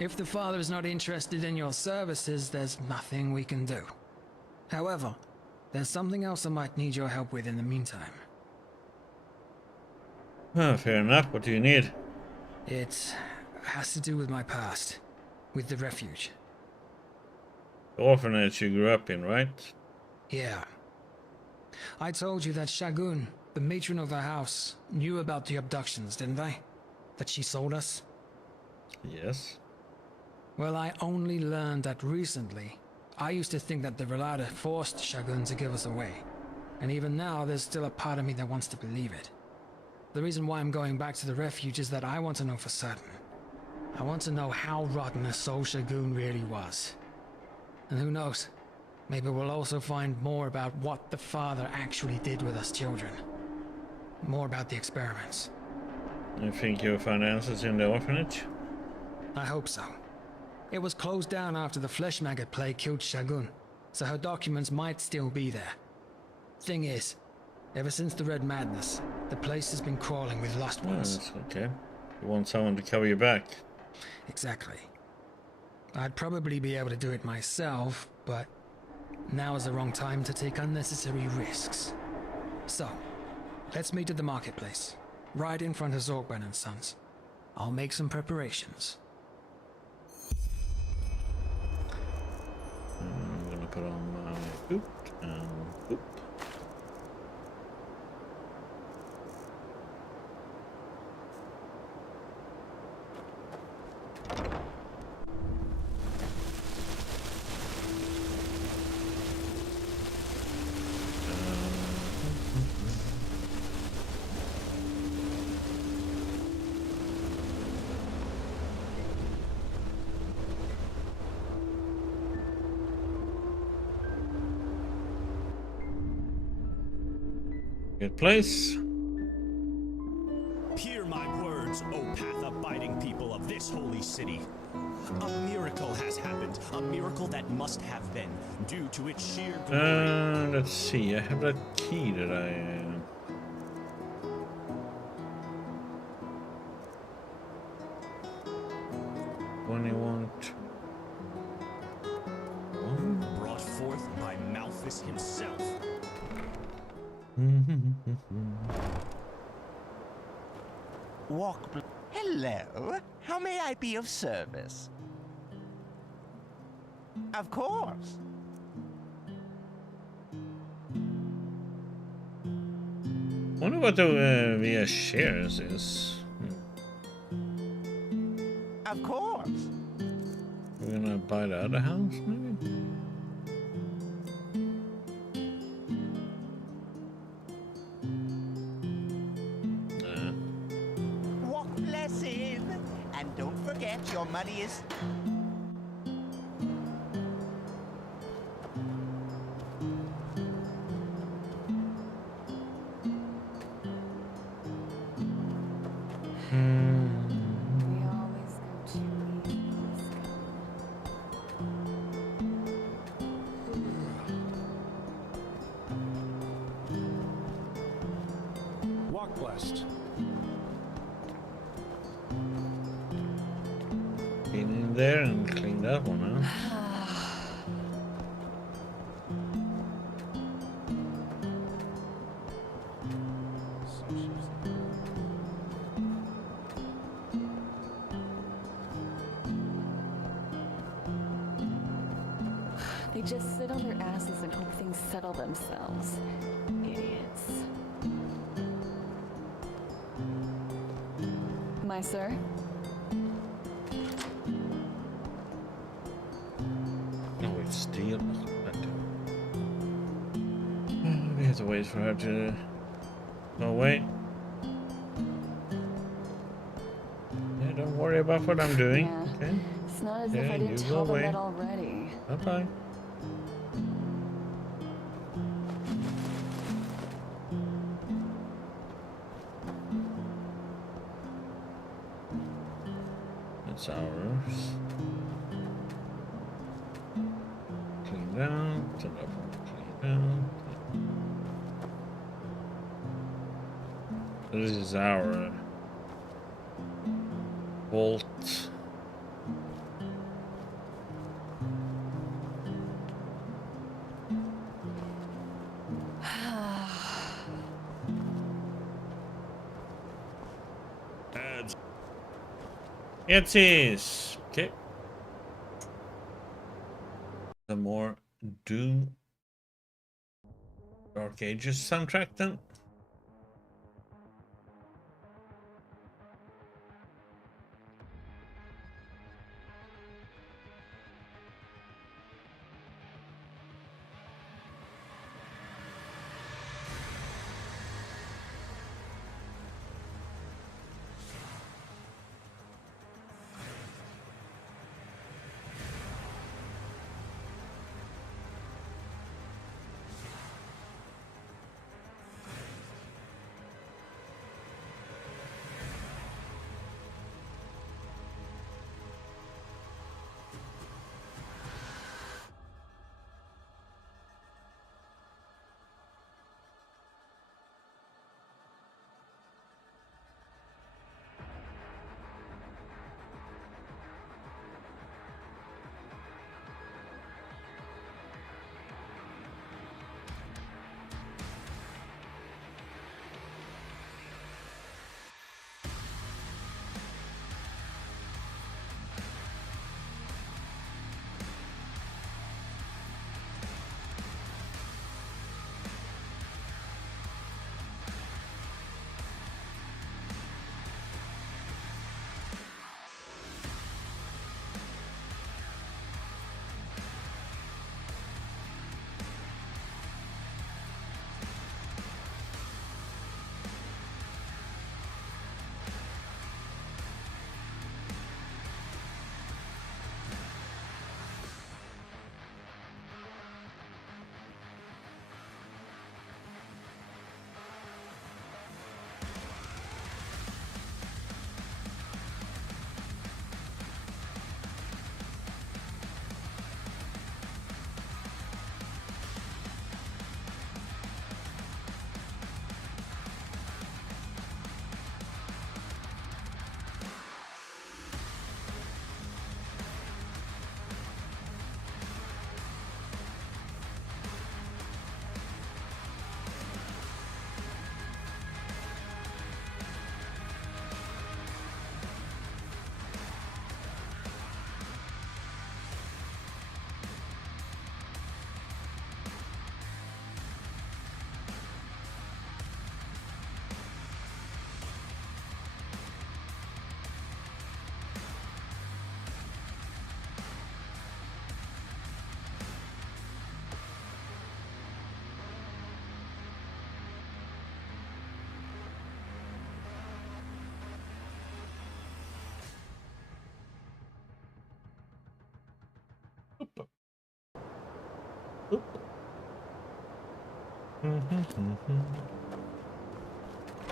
If the father is not interested in your services, there's nothing we can do. However, there's something else I might need your help with in the meantime. Oh, fair enough. What do you need? It has to do with my past, with the refuge. The orphanage you grew up in, right? Yeah. I told you that Shagun, the matron of the house, knew about the abductions, didn't I? That she sold us? Yes. Well, I only learned that recently. I used to think that the Relata forced Shagun to give us away. And even now, there's still a part of me that wants to believe it. The reason why I'm going back to the refuge is that I want to know for certain. I want to know how rotten a soul Shagun really was. And who knows, maybe we'll also find more about what the father actually did with us children. More about the experiments. You think you'll find answers in the orphanage? I hope so. It was closed down after the flesh maggot plague killed Shagun, so her documents might still be there. Thing is, ever since the Red Madness, the place has been crawling with lost ones. That's okay. You want someone to cover your back? Exactly. I'd probably be able to do it myself, but now is the wrong time to take unnecessary risks. So, let's meet at the marketplace, right in front of Zorgben and Sons. I'll make some preparations. I'm gonna put on my boot and boop. Good place. Hear my words, O path-abiding people of this holy city. A miracle has happened, a miracle that must have been, due to its sheer glory. Let's see, I have that key that I... 21... Brought forth by Malthus himself. Walk. Hello. How may I be of service? Of course. Wonder what the via shares is. Of course. We're gonna buy the other house, maybe? Walk blessed. And don't forget your money is... Walk blessed. Been in there and cleaned that one out. They just sit on their asses and hope things settle themselves. Idiots. My sir? No, it's steel. We have to wait for her to go away. Yeah, don't worry about what I'm doing. Yeah. Okay. It's not as Yeah, if I didn't you tell go them away. that already. Bye-bye. That's ours. Clean down. Turn up. Clean down. This is our vault. It is. Okay. Some more Doom Dark Ages soundtrack then.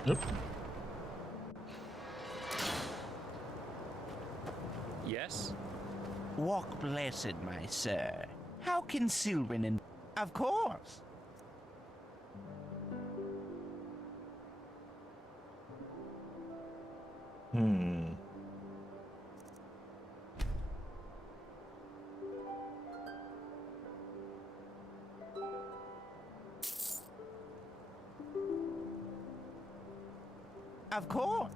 Yep. Yes? Walk blessed, my sir. How can Sylvan and... Of course. Of course.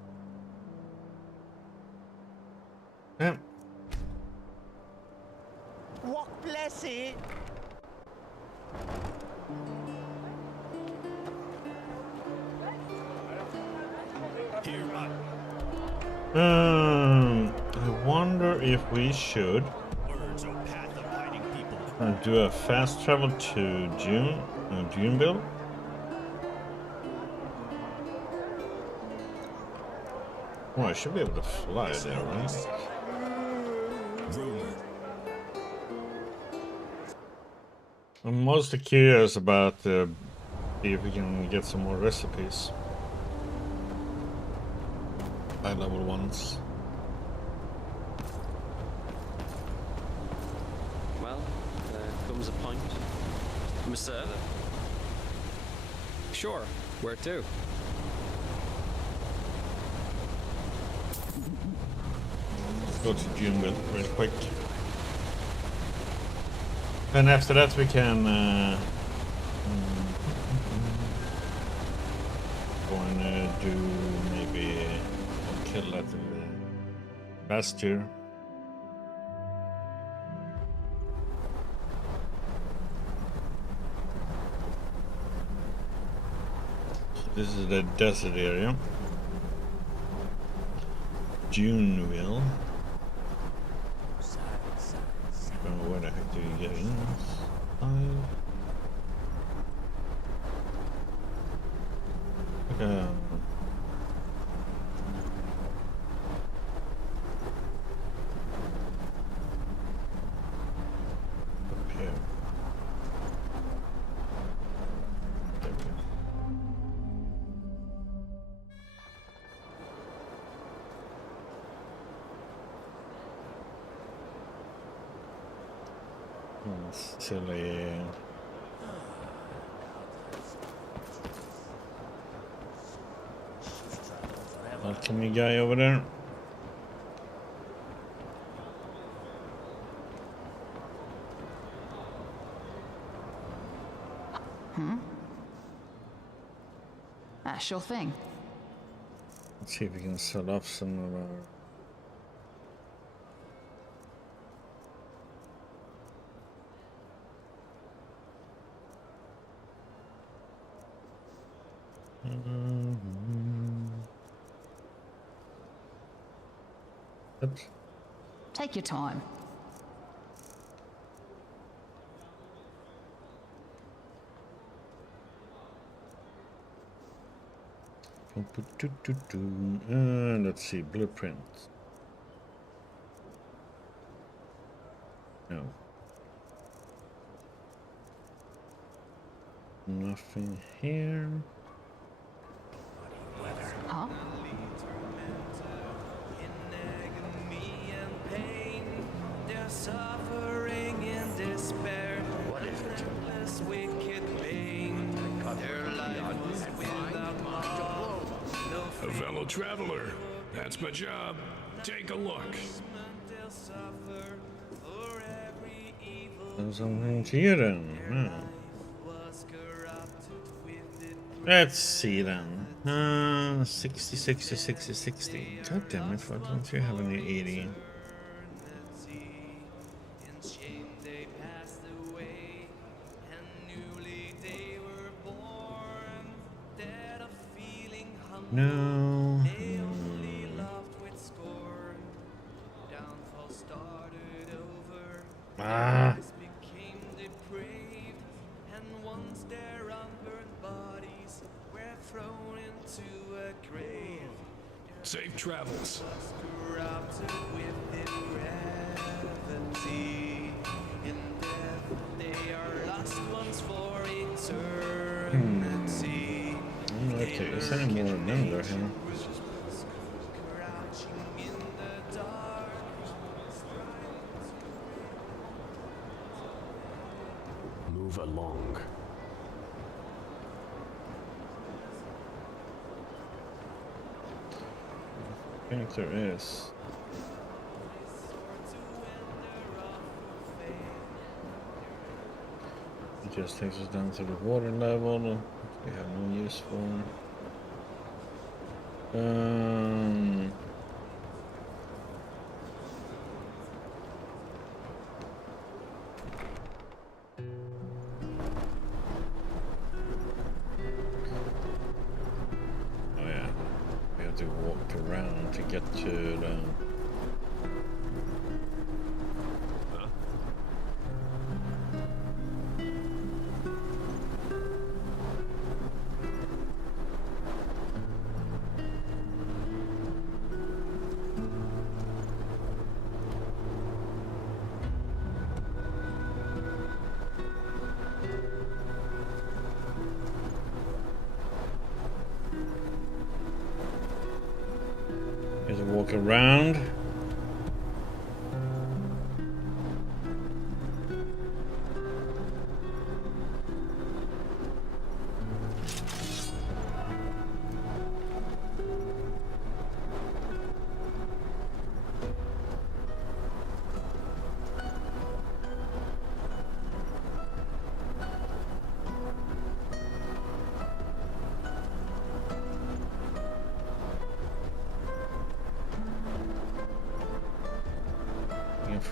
Yeah. Walk blessed. I wonder if we should do a fast travel to Juneville. Oh, I should be able to fly there, right? I'm mostly curious about see if we can get some more recipes. High level ones. Well, there comes a point. Monsieur? Sure, where to? Let's go to Jungle real quick. And after that we can go and do maybe a kill at the last year. This is the desert area. Juneville. Where the heck do you get in? Okay. Up here. There we go. Silly. Alchemy guy over there. Sure thing. Let's see if we can sell off some of our. Oops. Take your time. Let's see, blueprint. No. Nothing here. Huh? They're suffering in despair. What is it? Wicked pain. Their life was without law. A fellow traveler. That's my job. Take a look. There's something here then. Let's see then. 60, 60, 60, 60. God damn it, why don't you have any 80? No. Ah. Safe travels. Okay, is there any more number here? Move along. I think there is. It just takes us down to the water level, which we have no use for. Oh yeah, we have to walk around to get to the. Is walk around.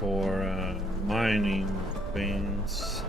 for mining veins.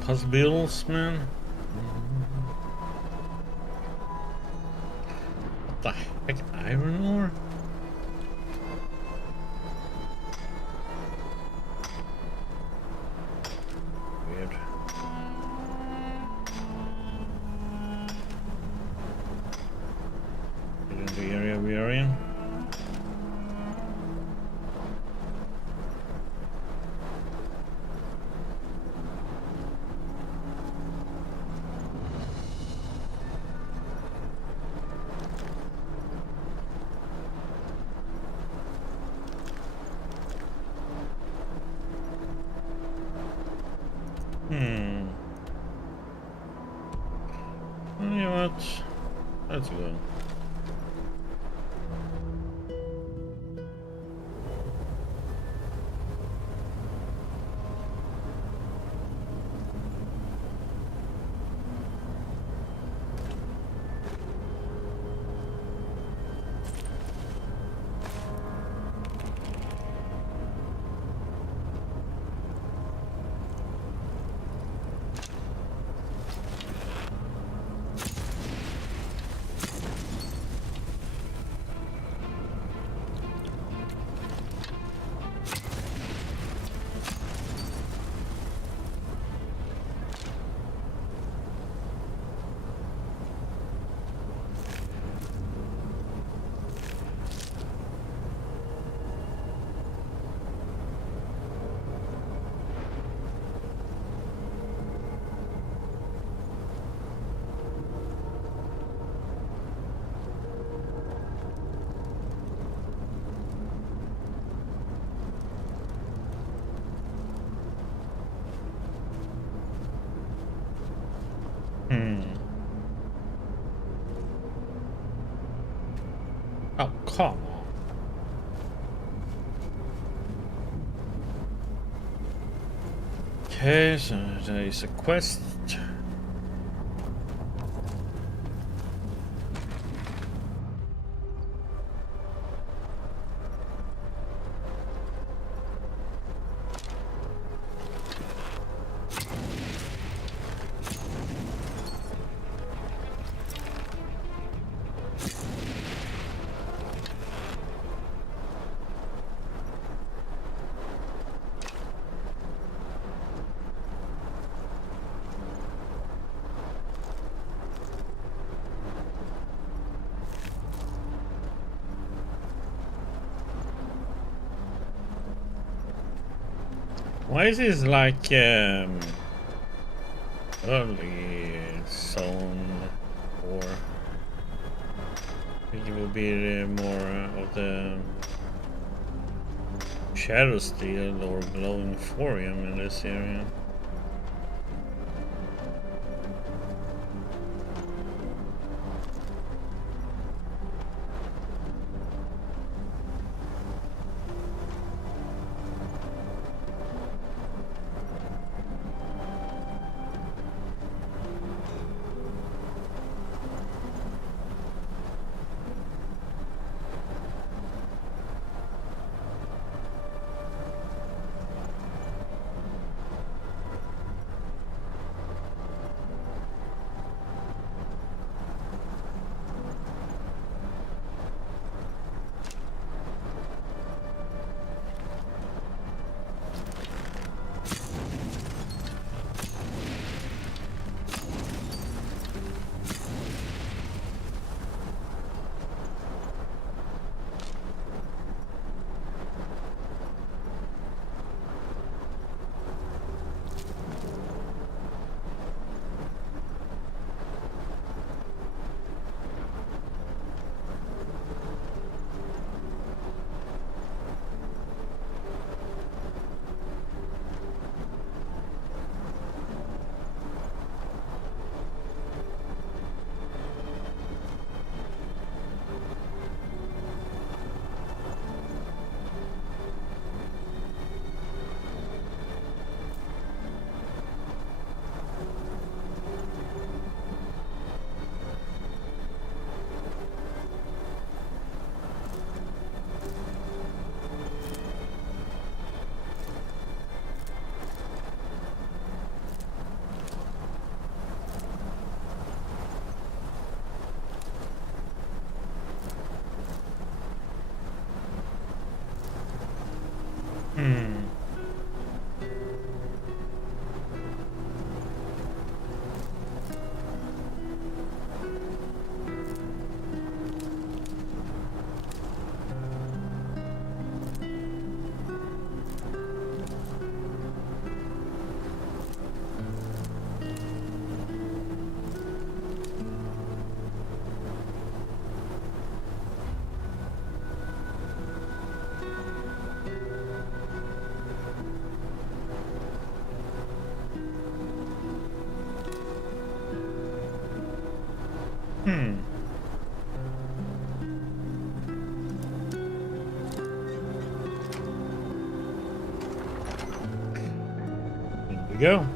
Puzzles, man. What the heck? Iron ore? Weird. In the area we are in. You know what? Let's go. Oh, come on. Okay, so there is a quest. Why is this like early zone, or I think it will be more of the shadow steel or glowing thorium in this area. Here we go.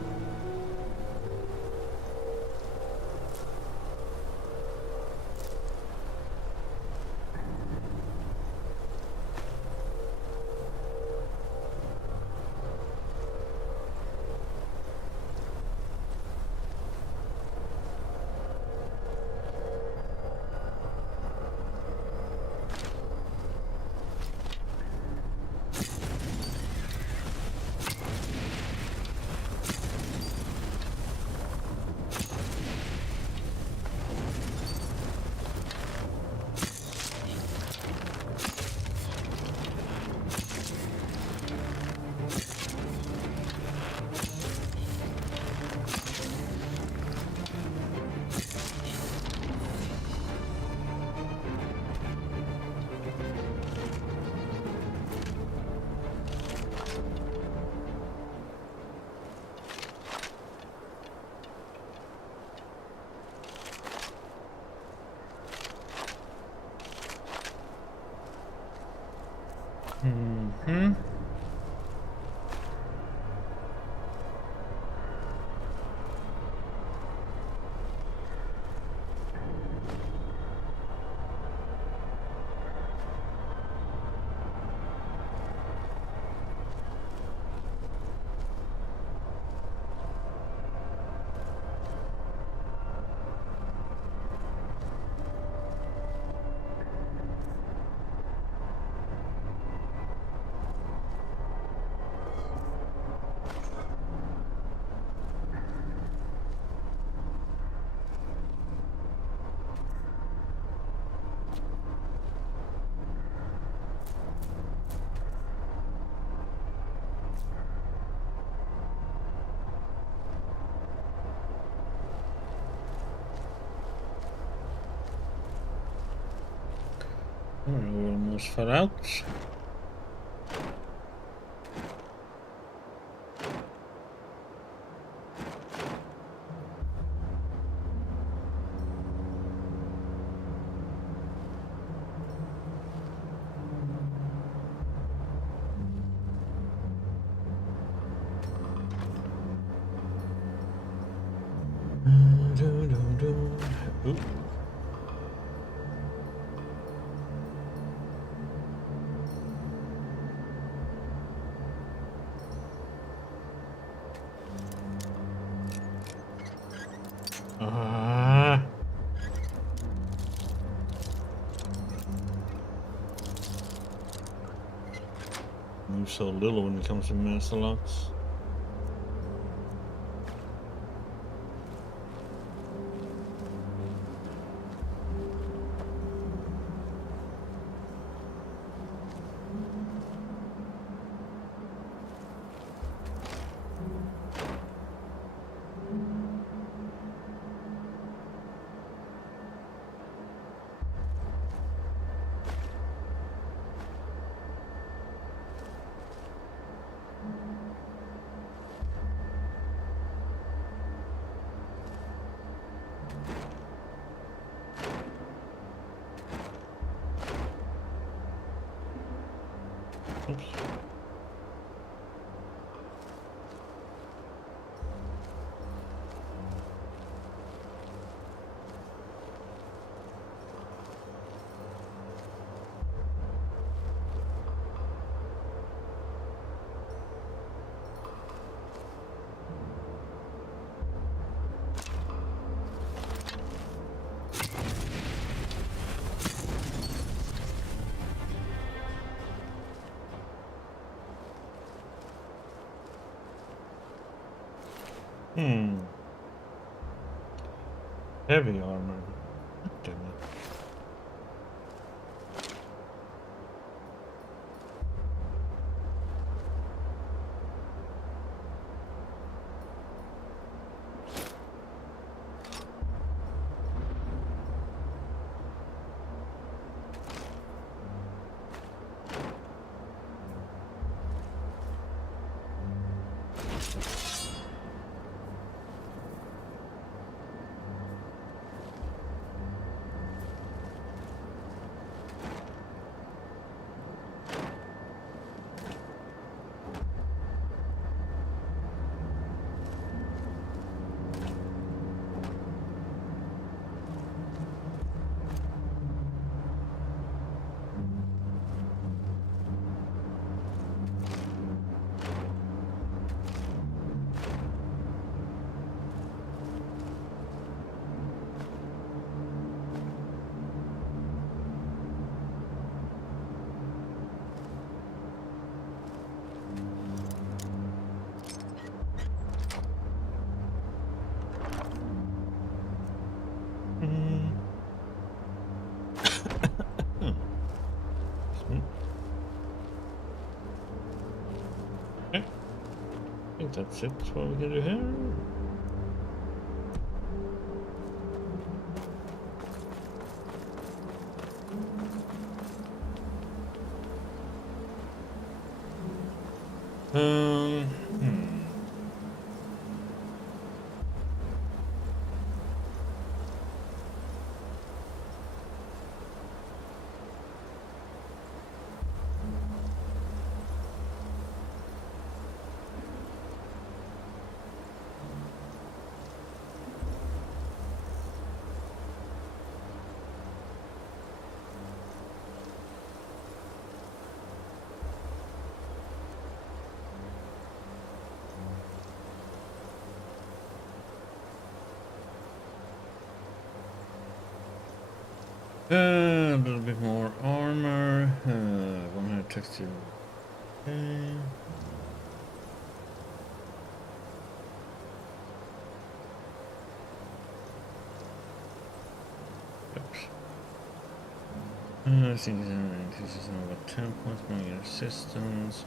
We're almost far out. Ooh. Move so little when it comes to master locks. Oops. Heavy armor. Damn it. Okay. I think that's it. What we can do here. A little bit more armor. 100 texture. Okay. I think this is about 10 points more your systems.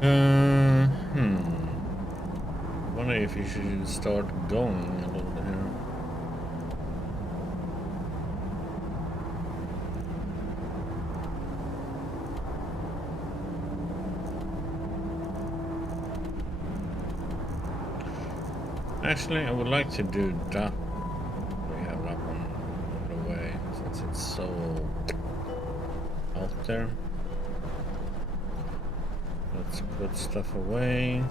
Wonder if you should start going a little bit here. Actually, I would like to do that. We have that one put away since it's so out there. Let's put stuff away.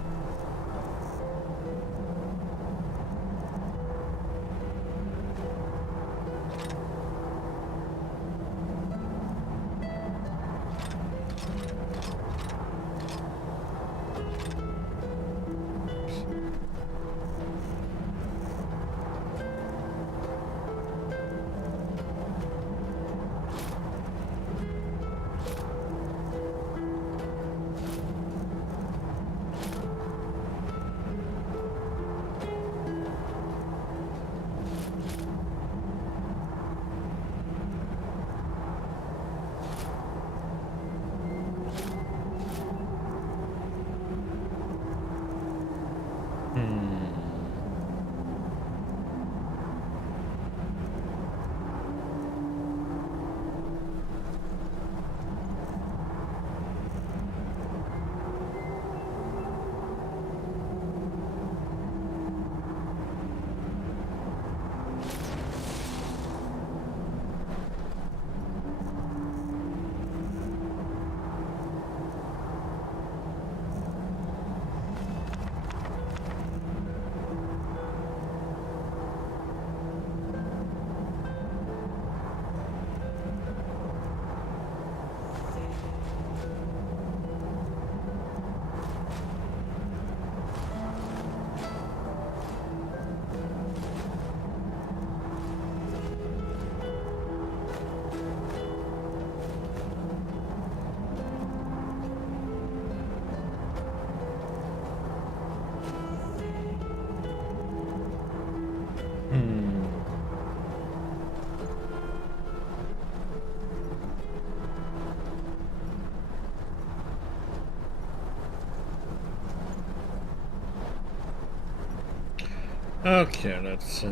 Okay, let's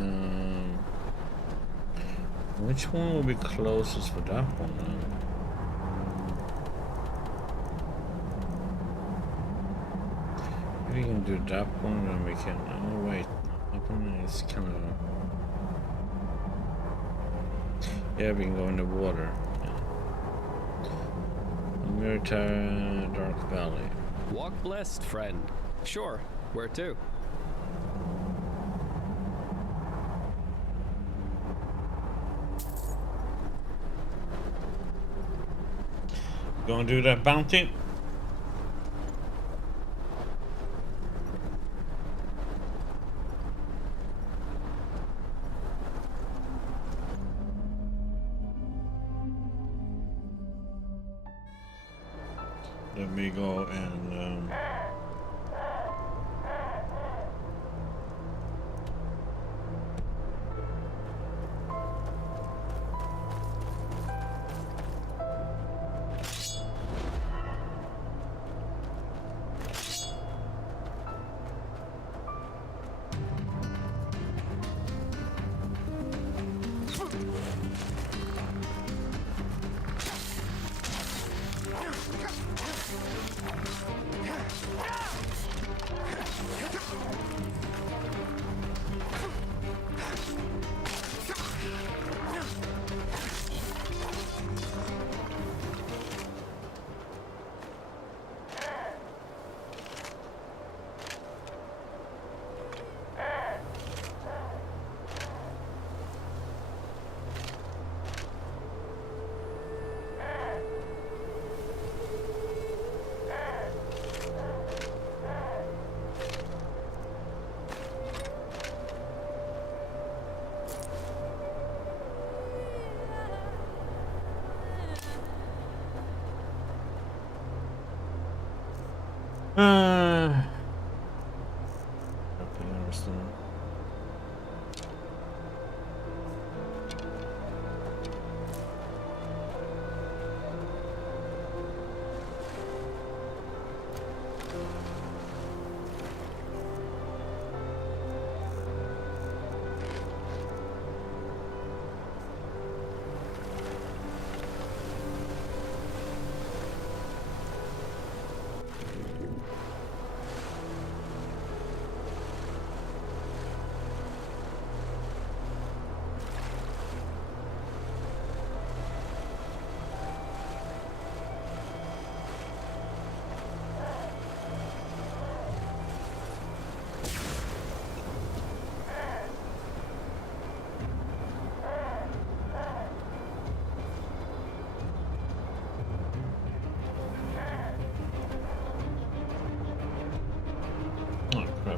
which one will be closest for that one now? Maybe we can do that one and we can, oh wait, that one is kind of, yeah, we can go in the water. Yeah. Mirta Dark Valley. Walk blessed, friend. Sure, where to? Gonna do that bounty? Let me go and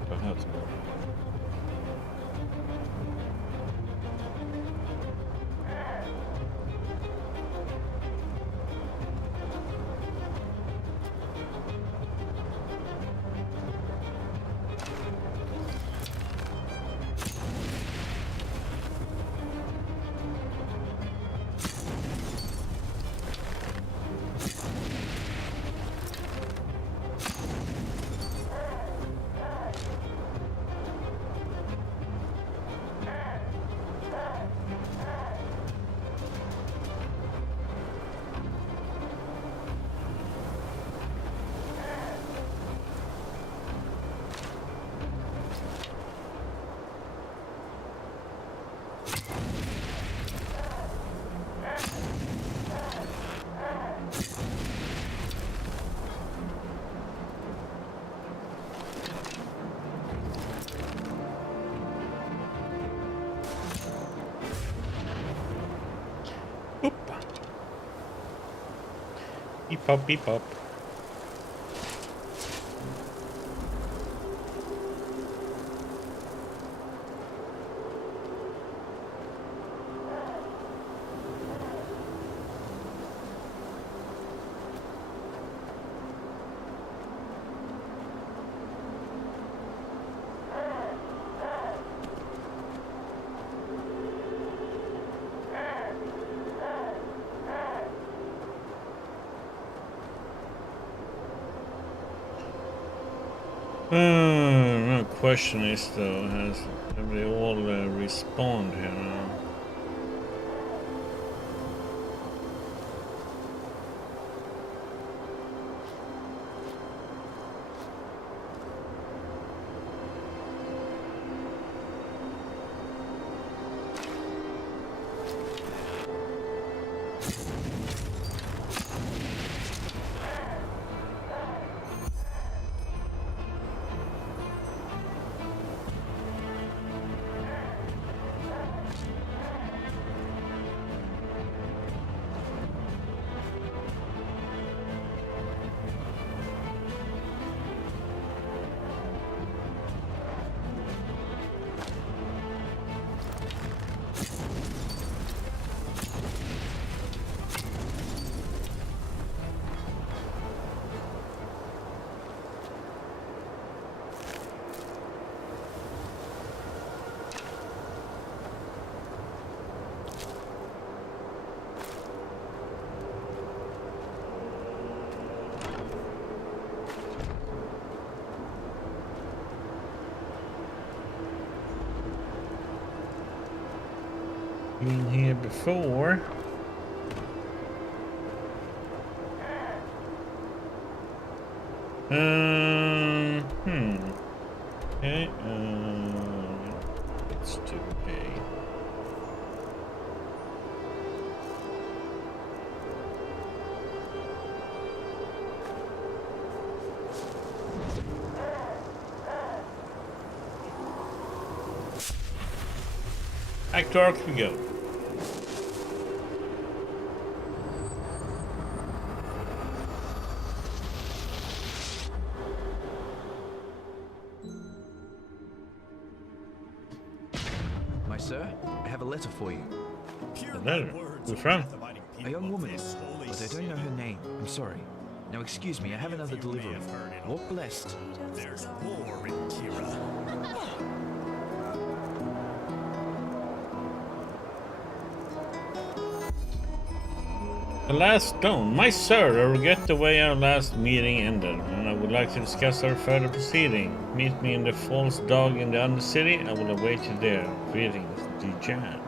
crap, I have to go. Beep up, beep up. No question is though, have they all respawned here now? Been here before. Okay, let's do A. Back to Ark we go. My sir, I have a letter for you. A letter? Who from? A young woman, but I don't know her name. I'm sorry. Now excuse me, I have another delivery. Walk blessed. There's war in Kira. The last stone. My sir, I regret the way our last meeting ended, and I would like to discuss our further proceeding. Meet me in the false dog in the Undercity. I will await you there. Greetings, Dijan.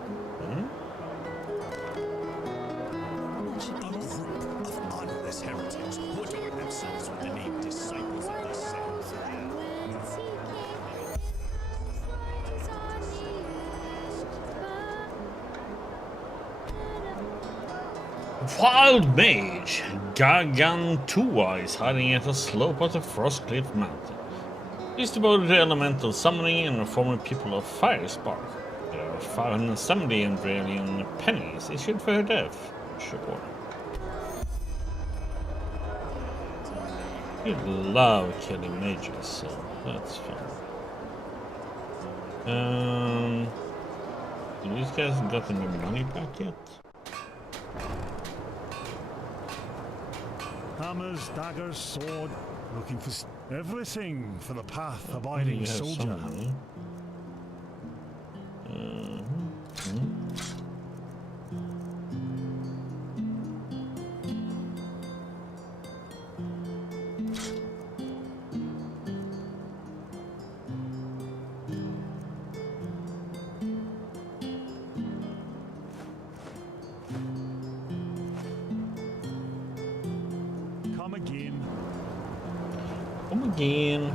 A group of honorless heretics who adorn themselves with the name Disciples of the Same. Wild mage Gargantua is hiding at the slope of the Frostcliff Mountain. He's devoted to elemental summoning and reforming people of Firespark. There are 570 Enderalian pennies issued for her death. Sure. You love killing mages, so that's fun. These guys haven't gotten their money back yet? Hammers, daggers, sword, looking for everything for the path-abiding You have soldier. some money. Come again. Come again.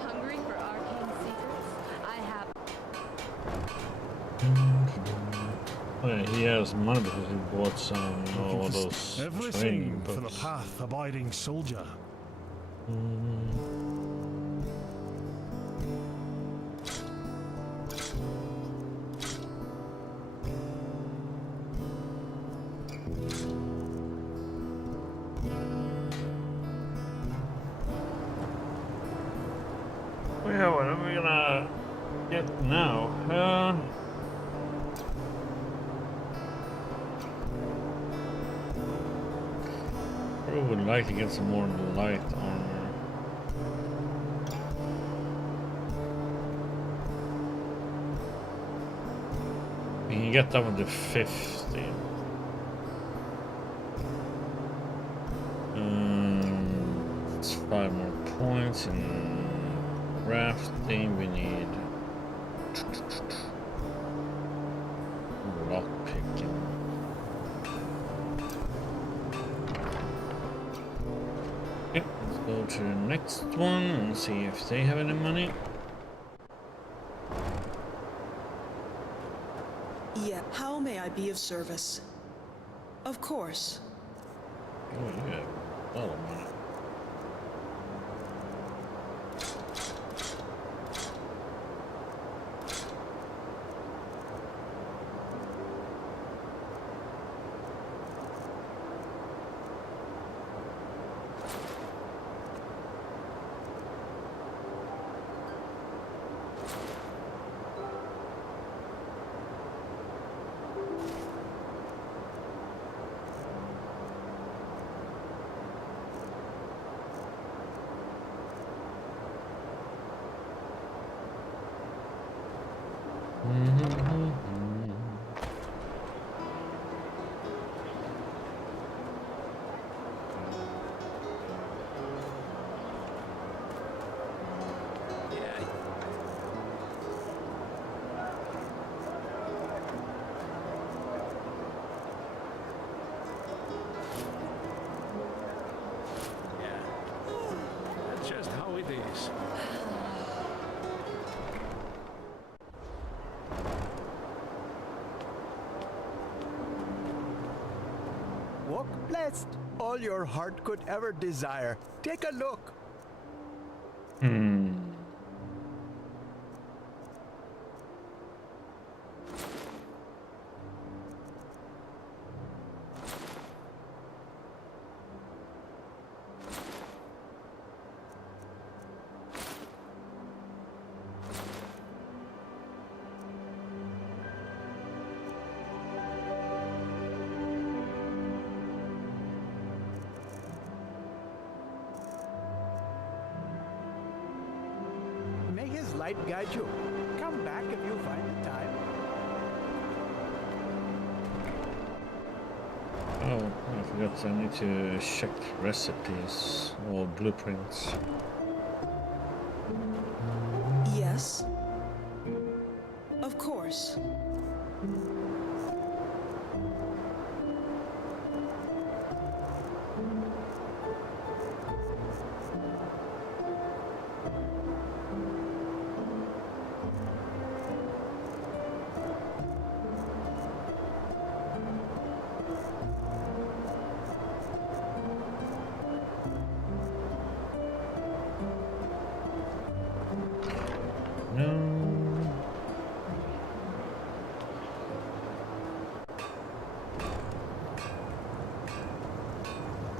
Hungry for arcane secrets? I have. Oh yeah, he has money because he bought some Looking of for those everything training for the books. path-abiding soldier. Well, yeah, what are we gonna get now? Probably would like to get some more light armor. We can get that one to 50. It's 5 more points in crafting. We need lock picking. Okay, let's go to the next one and see if they have any money. Yeah, how may I be of service? Of course. Oh, you have a lot of money. That's just how it is. Walk blessed. All your heart could ever desire. Take a look. might guide you. Come back if you find the time. Oh, I forgot. I need to check recipes or blueprints. Yes. Of course.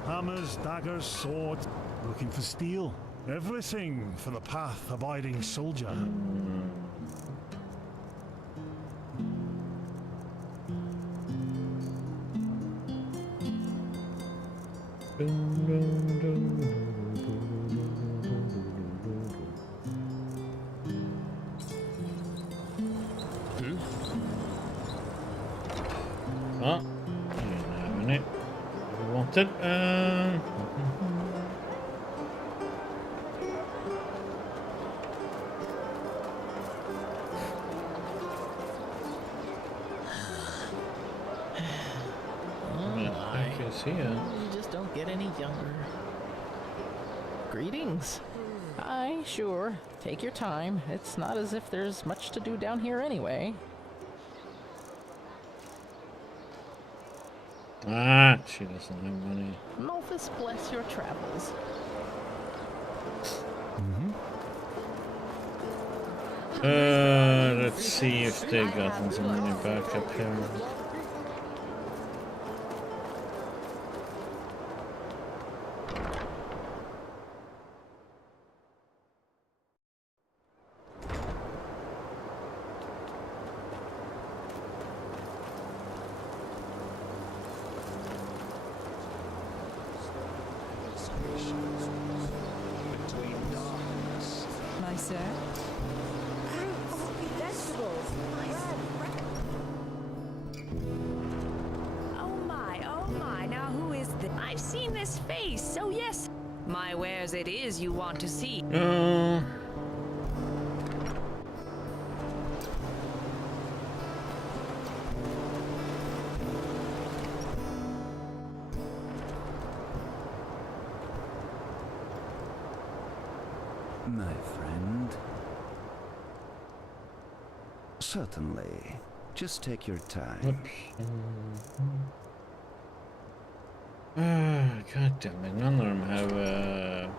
Hammers, daggers, swords. Looking for steel. Everything for the path-abiding soldier. Oh, you didn't have any. We wanted. I can see it. You just don't get any younger. Greetings. Aye, sure. Take your time. It's not as if there's much to do down here anyway. Ah, she doesn't have money. Malthus bless your travels. Let's see if they gotten some money back up here. My sir? Oh my, now who is this? I've seen this face, so yes. My wares it is you want to see. My friend. Certainly. Just take your time. God damn it, none of them have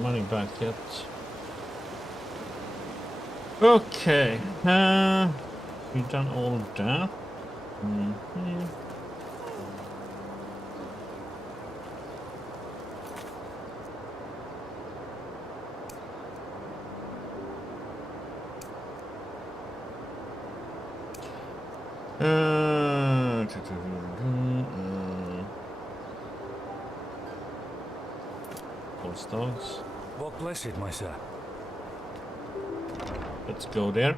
money back yet. Okay, we've done all that. Horse dogs. What blessed, my sir? Let's go there.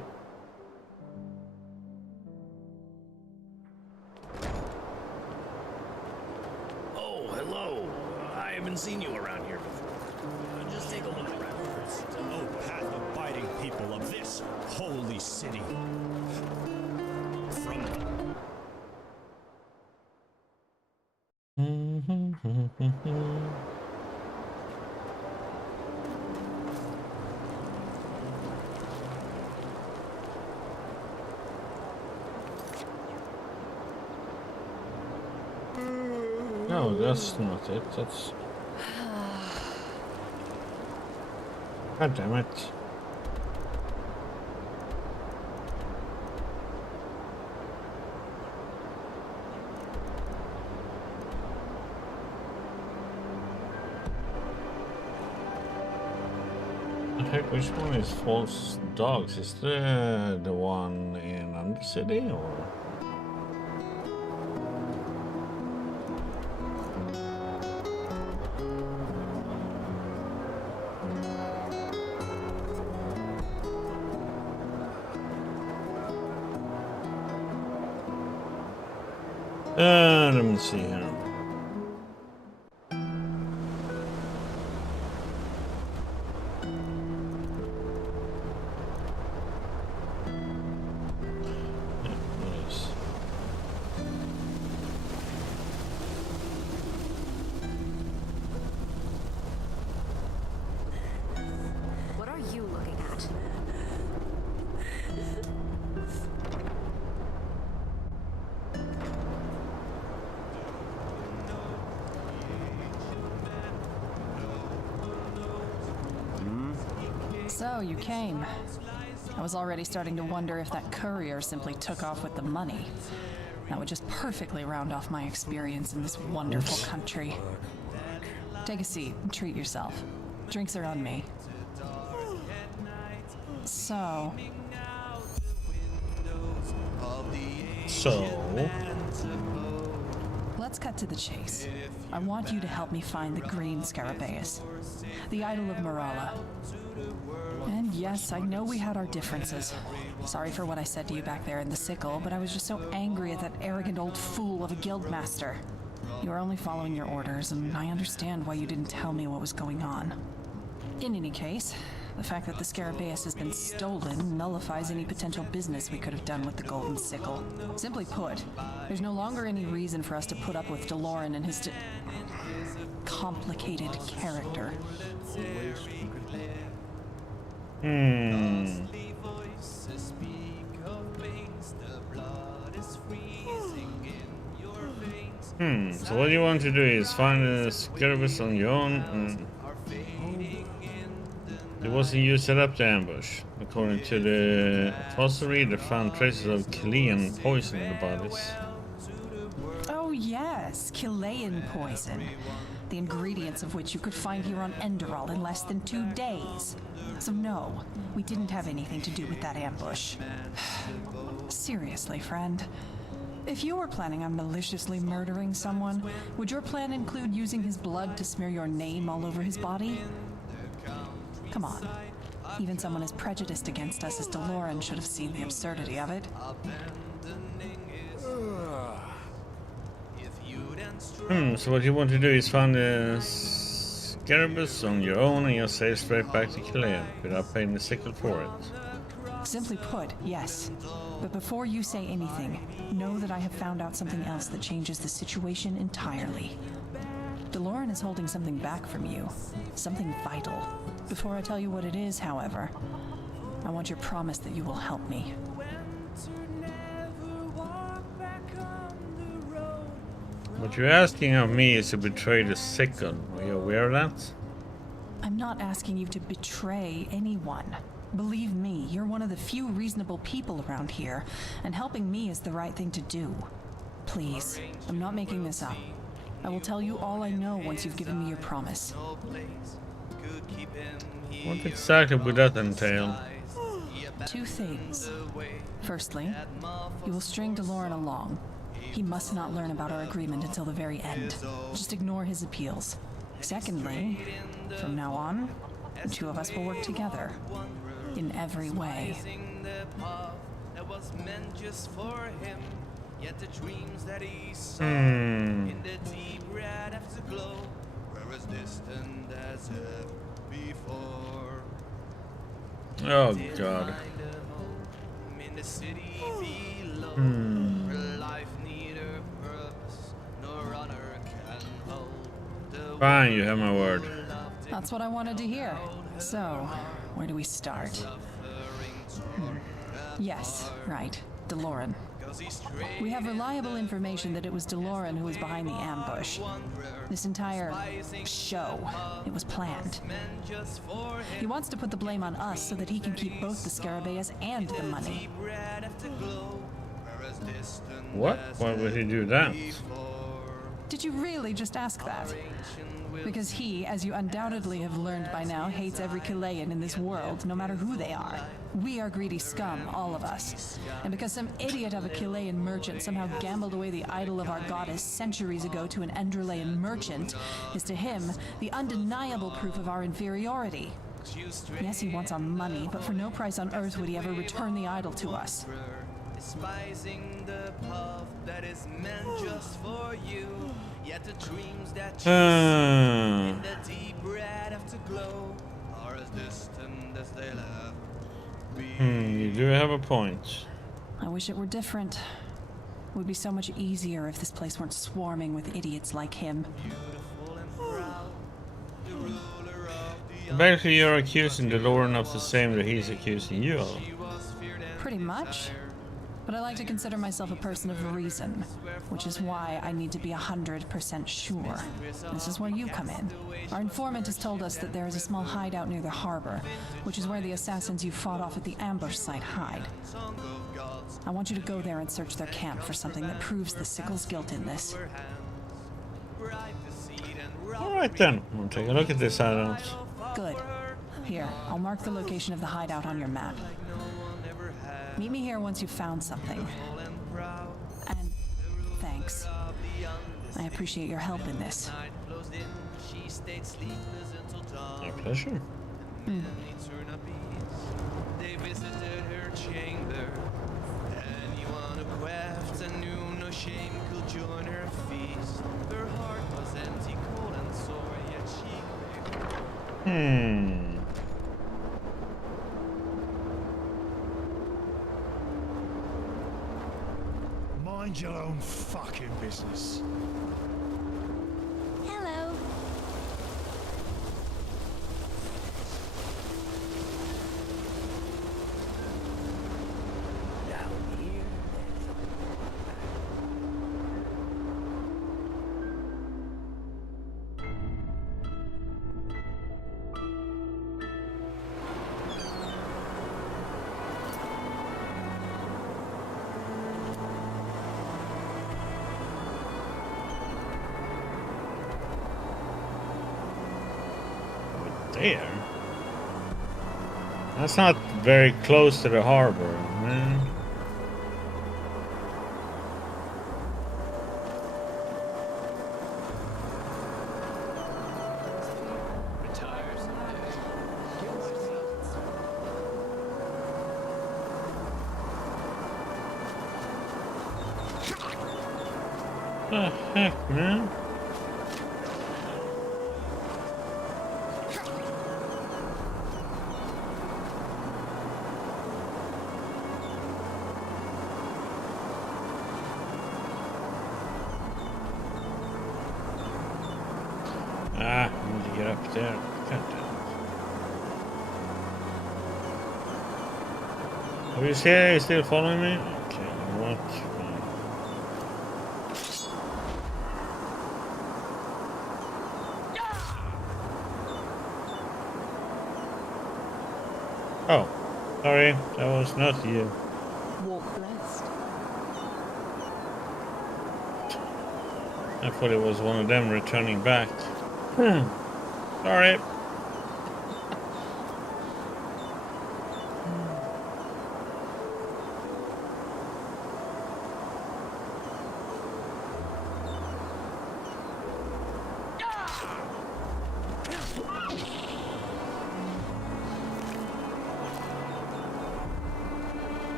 Oh, hello. I haven't seen you around here before. Just take a look around first. Oh, path-abiding people of this holy city. From No, that's not it. That's. God damn it. Heck, which one is false dogs? Is the one in Undercity or? Let me see here. What are you looking at? So, you came. I was already starting to wonder if that courier simply took off with the money. That would just perfectly round off my experience in this wonderful country. Take a seat and treat yourself. Drinks are on me. So... Let's cut to the chase. I want you to help me find the green Scarabaeus, the idol of Morala. And yes, I know we had our differences. Sorry for what I said to you back there in the sickle, but I was just so angry at that arrogant old fool of a guildmaster. You were only following your orders, and I understand why you didn't tell me what was going on. In any case, the fact that the Scarabaeus has been stolen nullifies any potential business we could have done with the Golden Sickle. Simply put, there's no longer any reason for us to put up with Deloran and his complicated character. So what you want to do is find a Scarabaeus on your own. It wasn't you set up the ambush. According to the fossery, they found traces of Chilean poison in the bodies. Oh yes, Chilean poison. The ingredients of which you could find here on Enderal in less than 2 days. So no, we didn't have anything to do with that ambush. Seriously, friend. If you were planning on maliciously murdering someone, would your plan include using his blood to smear your name all over his body? Come on. Even someone as prejudiced against us as Deloran should have seen the absurdity of it. So what you want to do is find a Scarabaeus on your own and you'll sail straight back to Chilean without paying the sickle for it. Simply put, yes. But before you say anything, know that I have found out something else that changes the situation entirely. Deloran is holding something back from you. Something vital. Before I tell you what it is, however, I want your promise that you will help me. What you're asking of me is to betray the sickle. Are you aware of that? I'm not asking you to betray anyone. Believe me, you're one of the few reasonable people around here, and helping me is the right thing to do. Please, I'm not making this up. I will tell you all I know once you've given me your promise. What exactly would that entail? 2 things. Firstly, you will string Deloran along. He must not learn about our agreement until the very end. Just ignore his appeals. Secondly, from now on, the 2 of us will work together. In every way. Yet the dreams that he saw in the deep red afterglow were as distant as ever before. Oh God. In the city below, where life neither purpose nor honor can hold. Fine, you have my word. That's what I wanted to hear. So, where do we start? Yes, right. Deloran. We have reliable information that it was Deloran who was behind the ambush. This entire show, it was planned. He wants to put the blame on us so that he can keep both the Scarabaeus and the money. What? Why would he do that? Did you really just ask that? Because he, as you undoubtedly have learned by now, hates every Chilean in this world, no matter who they are. We are greedy scum, all of us. And because some idiot of a Chilean merchant somehow gambled away the idol of our goddess centuries ago to an Enderalian merchant, is to him the undeniable proof of our inferiority. Yes, he wants our money, but for no price on earth would he ever return the idol to us. despising the path that is meant just for you. Yet the dreams that you see in the deep red afterglow are as distant as they left. You do have a point. I wish it were different. It would be so much easier if this place weren't swarming with idiots like him. Basically, you're accusing the Lord of the same that he's accusing you of. Pretty much. But I like to consider myself a person of reason, which is why I need to be 100% sure. This is where you come in. Our informant has told us that there is a small hideout near the harbor, which is where the assassins you fought off at the ambush site hide. I want you to go there and search their camp for something that proves the Sickle's guilt in this. Alright then, we'll take a look at this hideout. Good. Here, I'll mark the location of the hideout on your map. Meet me here once you've found something. And thanks. I appreciate your help in this. My pleasure. They visited her chamber. Anyone who quaffed and knew no shame could join her feast. Her heart was empty, cold and sore, yet she Mind your own fucking business. Hello. There. That's not very close to the harbor, man. The heck, man? I need to get up there. God damn it. Are you here? Are you still following me? Okay, you know what? Oh, sorry, that was not you. Walk blessed. I thought it was one of them returning back. Sorry.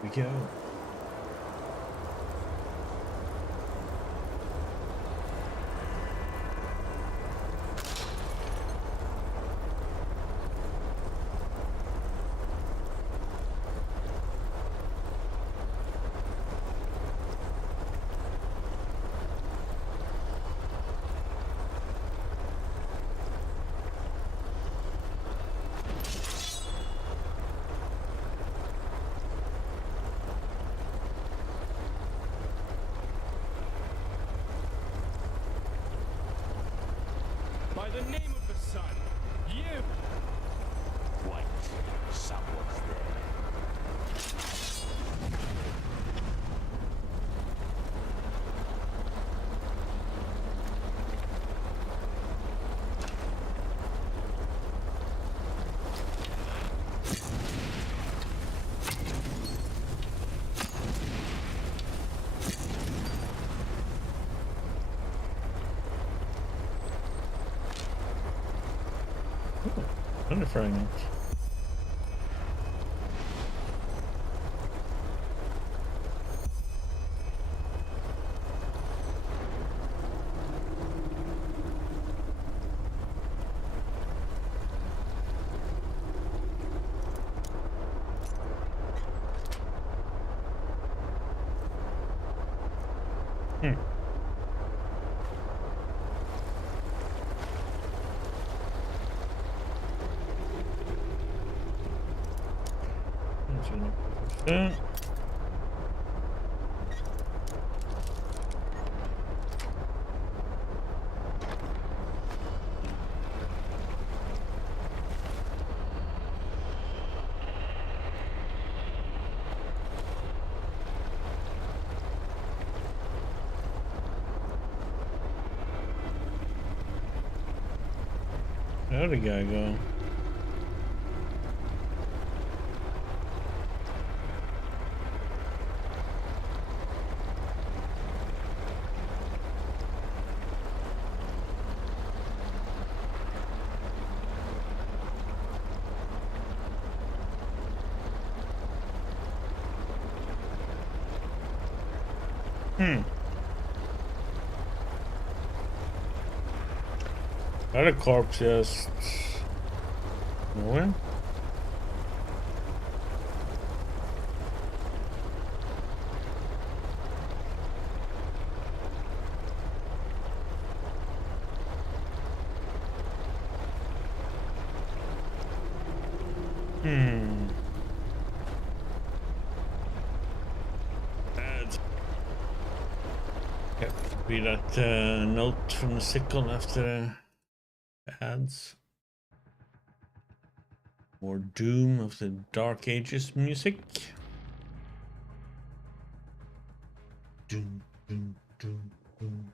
We go. the name of the sun, you! What? Someone's there. Thunder fragment. Yeah. Where'd the guy go? Got a corpse just nowhere. Yep, be that note from the sickle after ads. More Doom of the Dark Ages music. Doom, doom, doom, doom.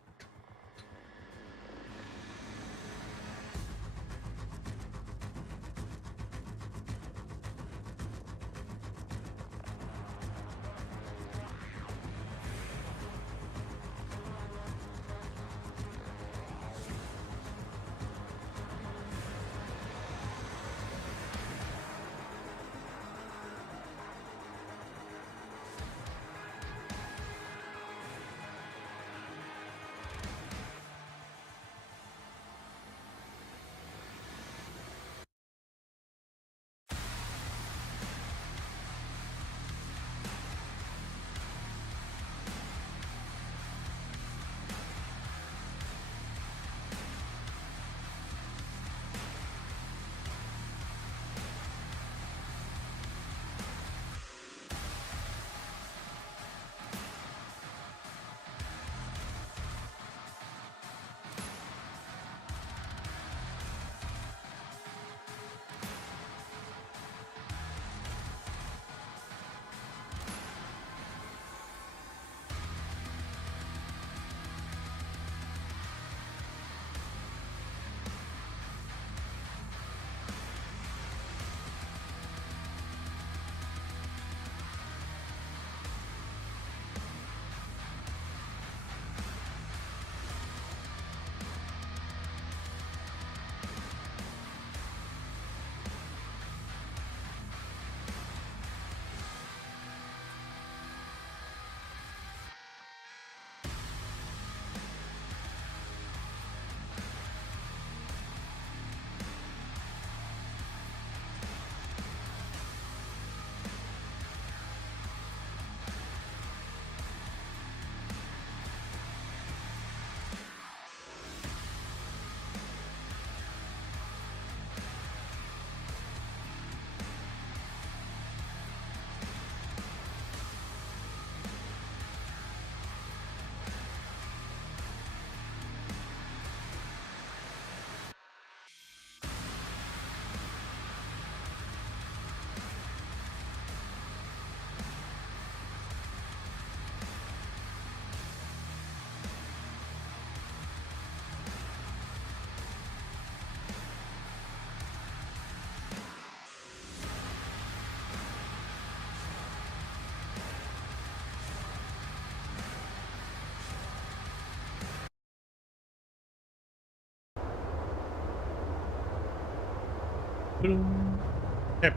Yep.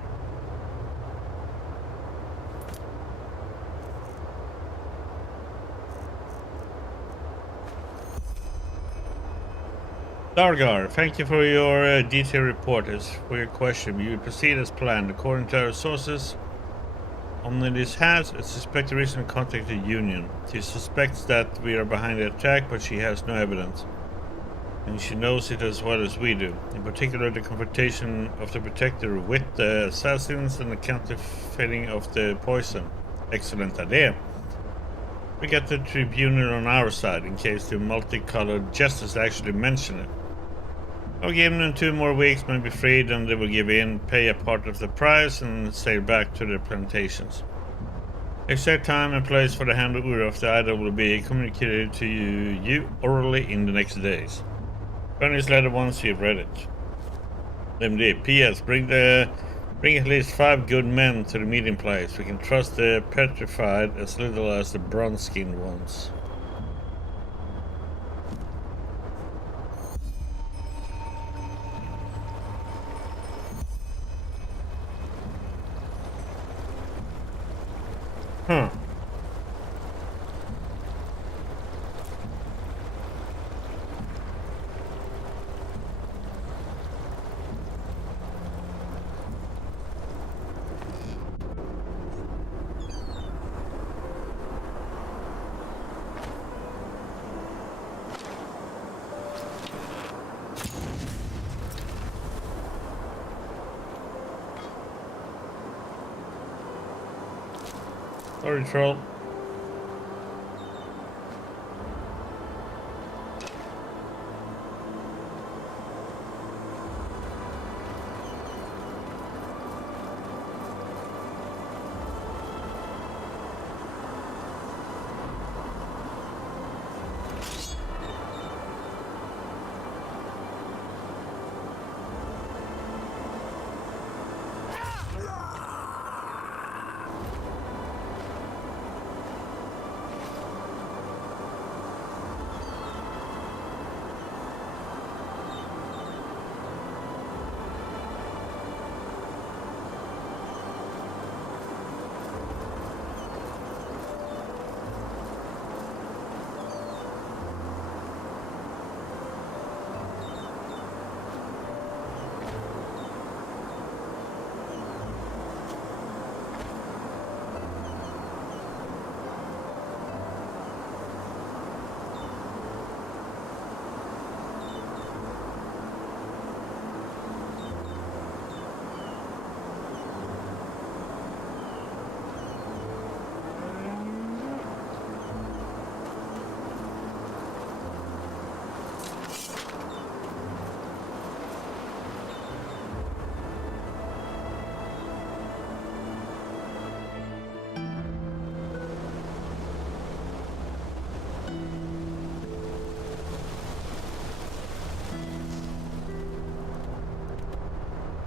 Dargar, thank you for your detailed report. As for your question, we will proceed as planned. According to our sources, only this has a suspected recently contacted the Union. She suspects that we are behind the attack, but she has no evidence. And she knows it as well as we do. In particular, the confrontation of the Protector with the assassins and the counterfeiting of the poison. Excellent idea. We got the tribunal on our side in case the multicolored justice actually mention it. I'll give them 2 more weeks, maybe 3, then they will give in, pay a part of the price, and sail back to their plantations. Exact time and place for the handover of the idol will be communicated to you orally in the next days. Burn this letter once you've read it. MD, P.S. Bring at least 5 good men to the meeting place. We can trust the petrified as little as the bronze-skinned ones. Huh. Sorry, troll.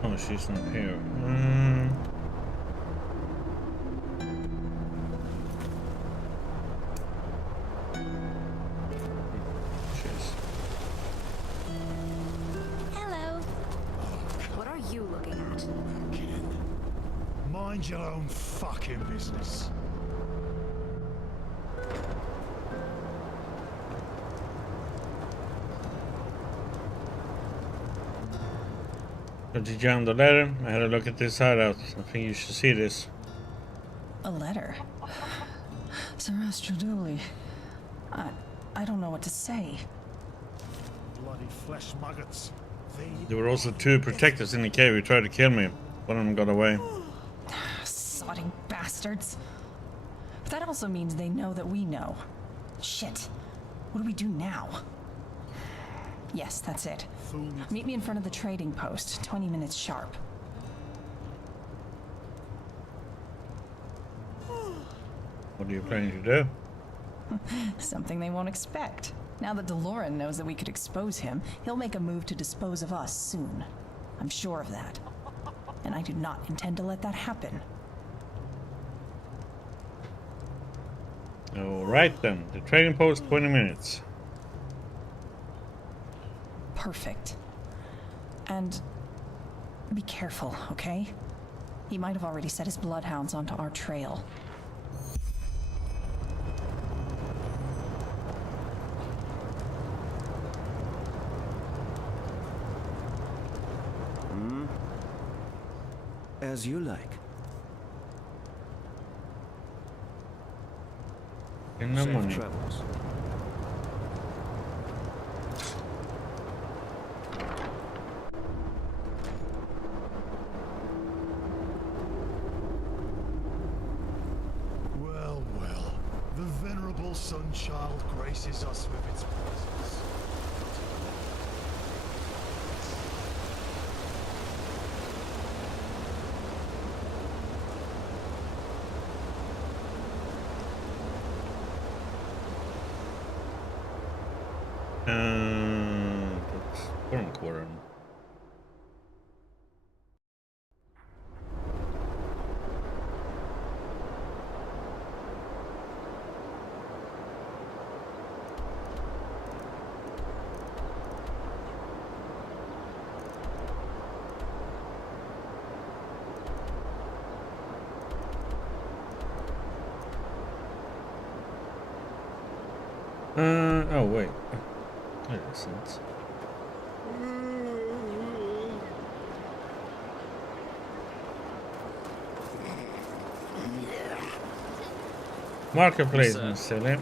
Oh, she's not here. Hello. What are you looking at? Mind your own fucking business. Did you jam the letter? I had a look at this hideout. I think you should see this. A letter? Sarastraduli. I don't know what to say. Bloody flesh maggots. There were also 2 protectors in the cave who tried to kill me. One of them got away. Sodding bastards. But that also means they know that we know. Shit. What do we do now? Yes, that's it. Meet me in front of the trading post, 20 minutes sharp. What are you planning to do? Something they won't expect. Now that DeLorean knows that we could expose him, he'll make a move to dispose of us soon. I'm sure of that. And I do not intend to let that happen. Alright then, the trading post, 20 minutes. Perfect. And Be careful, okay? He might have already set his bloodhounds onto our trail. As you like. In the Safe money. travels. Well, well. The venerable Sunchild graces us with its presence. That's Corn Quarter. Oh wait. That makes sense. Marketplace, silly.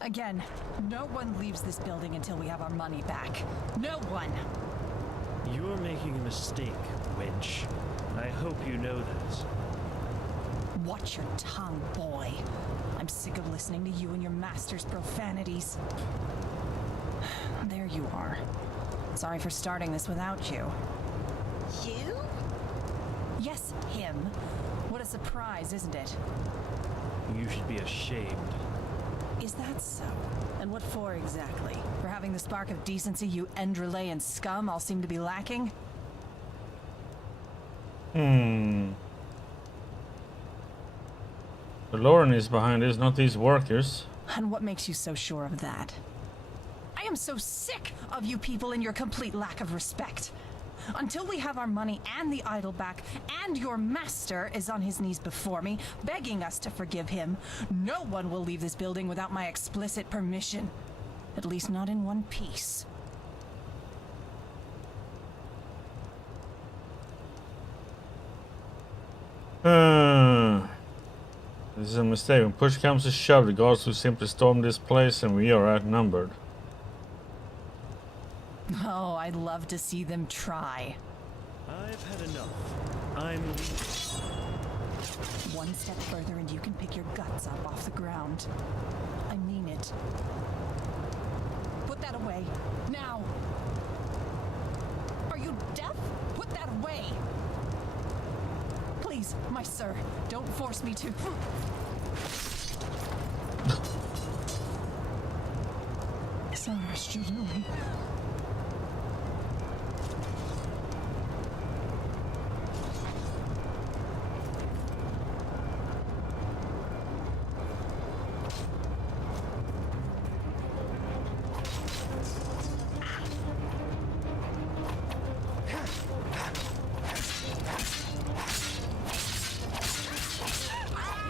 Again, no one leaves this building until we have our money back. No one! You're making a mistake, wench. I hope you know that. Watch your tongue, boy. I'm sick of listening to you and your master's profanities. There you are. Sorry for starting this without you. You? Yes, him. What a surprise, isn't it? You should be ashamed. Is that so? And what for exactly? For having the spark of decency you Enderalayan scum all seem to be lacking? The Lauren is behind this, not these workers. And what makes you so sure of that? I am so sick of you people and your complete lack of respect. Until we have our money and the idol back, and your master is on his knees before me, begging us to forgive him, no one will leave this building without my explicit permission. At least not in one piece. This is a mistake. When push comes to shove, the guards will simply storm this place and we are outnumbered. Oh, I'd love to see them try. I've had enough. I'm... One step further and you can pick your guts up off the ground. I mean it. Put that away. Now! Are you deaf? Put that away! Please, my sir, don't force me to... Sorry.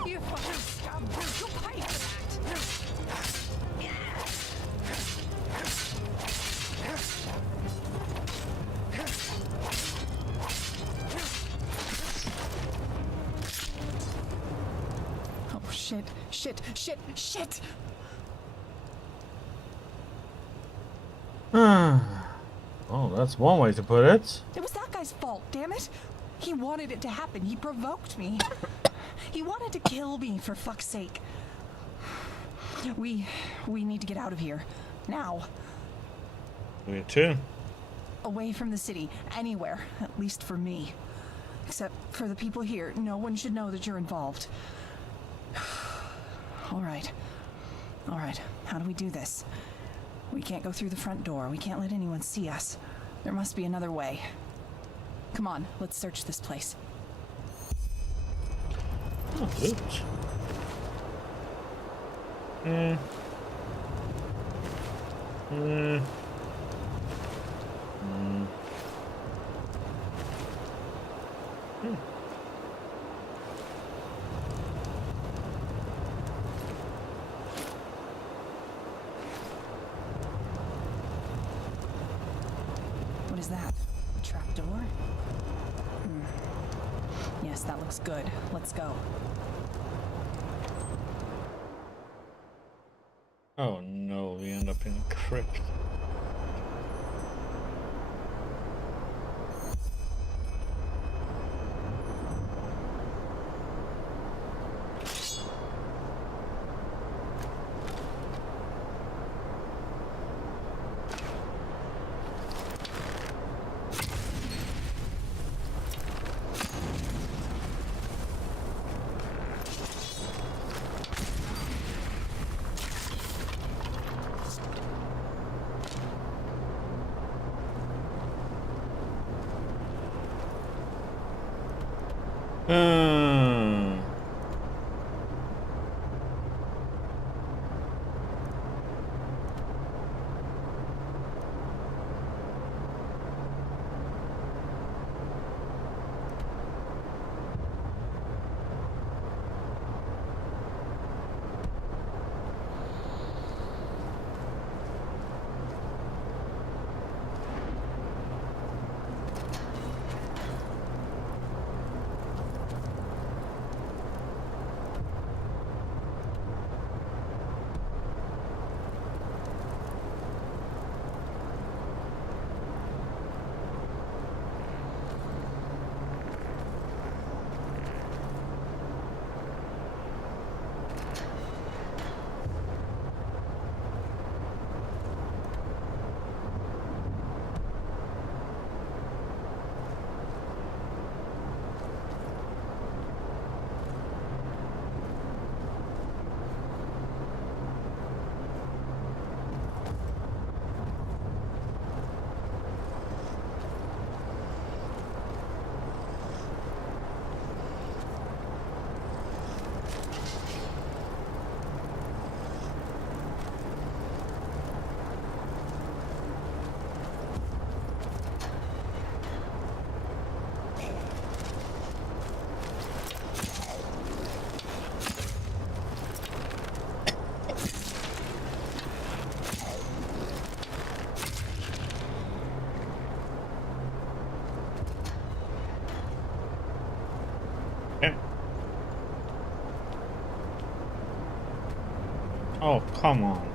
You fucking scum! You'll pay for that! Oh shit! Oh, that's one way to put it. It was that guy's fault, damn it! He wanted it to happen. He provoked me. He wanted to kill me, for fuck's sake. We need to get out of here. Now. Me too. Away from the city. Anywhere. At least for me. Except for the people here, no one should know that you're involved. All right. All right, how do we do this? We can't go through the front door. We can't let anyone see us. There must be another way. Come on, let's search this place. Oh, loot. What is that? A trapdoor? Yes, that looks good. Let's go. Oh no, we end up in a crypt. Oh, come on.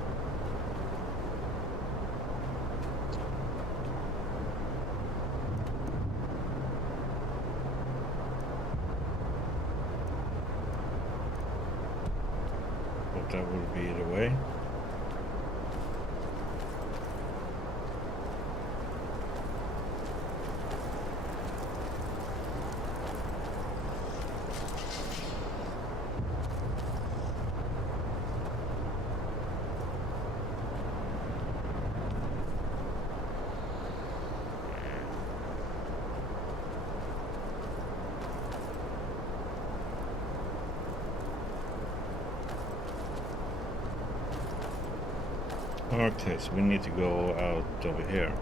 But that would be the way. Okay, so we need to go out over here.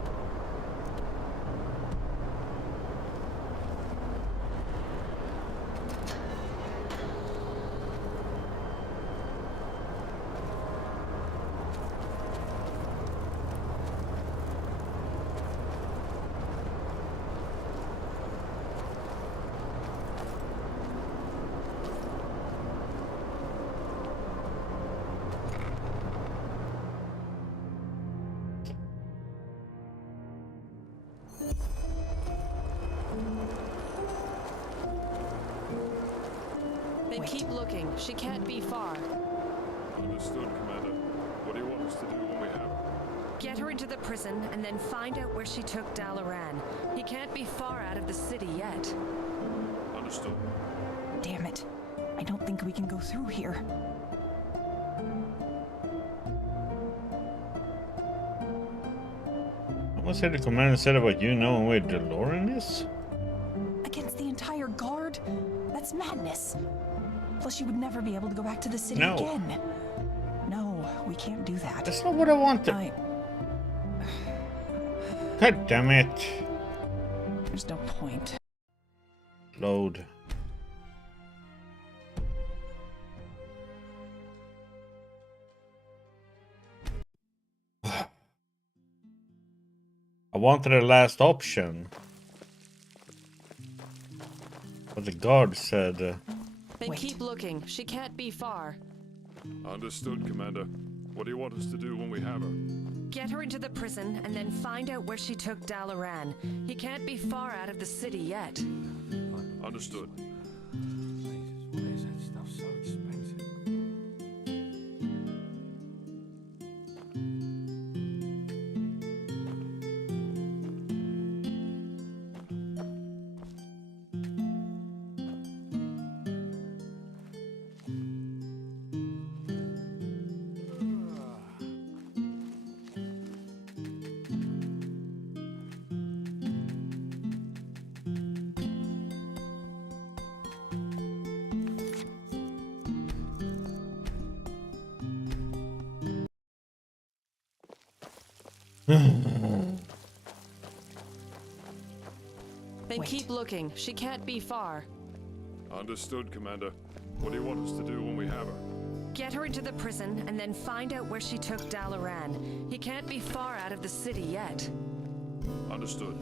Then keep looking. She can't be far. Understood, Commander. What do you want us to do when we have her? Get her into the prison and then find out where she took Dalaran. He can't be far out of the city yet. Understood. Damn it. I don't think we can go through here. What said the commander said about you knowing where DeLorean is? Against the entire guard? That's madness. Plus, you would never be able to go back to the city No. again. No, we can't do that. That's not what I wanted. God damn it. There's no point. Load. I wanted the last option. But the guard said... Then keep looking. She can't be far. Understood, Commander. What do you want us to do when we have her? Get her into the prison and then find out where she took Dalaran. He can't be far out of the city yet. Understood. Why is that stuff so expensive? Then keep looking. She can't be far. Understood, Commander. What do you want us to do when we have her? Get her into the prison and then find out where she took Dalaran. He can't be far out of the city yet. Understood.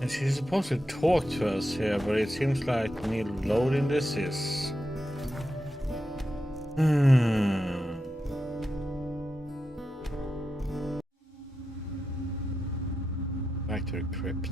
And she's supposed to talk to us here, but it seems like me loading this is... Back to the crypt.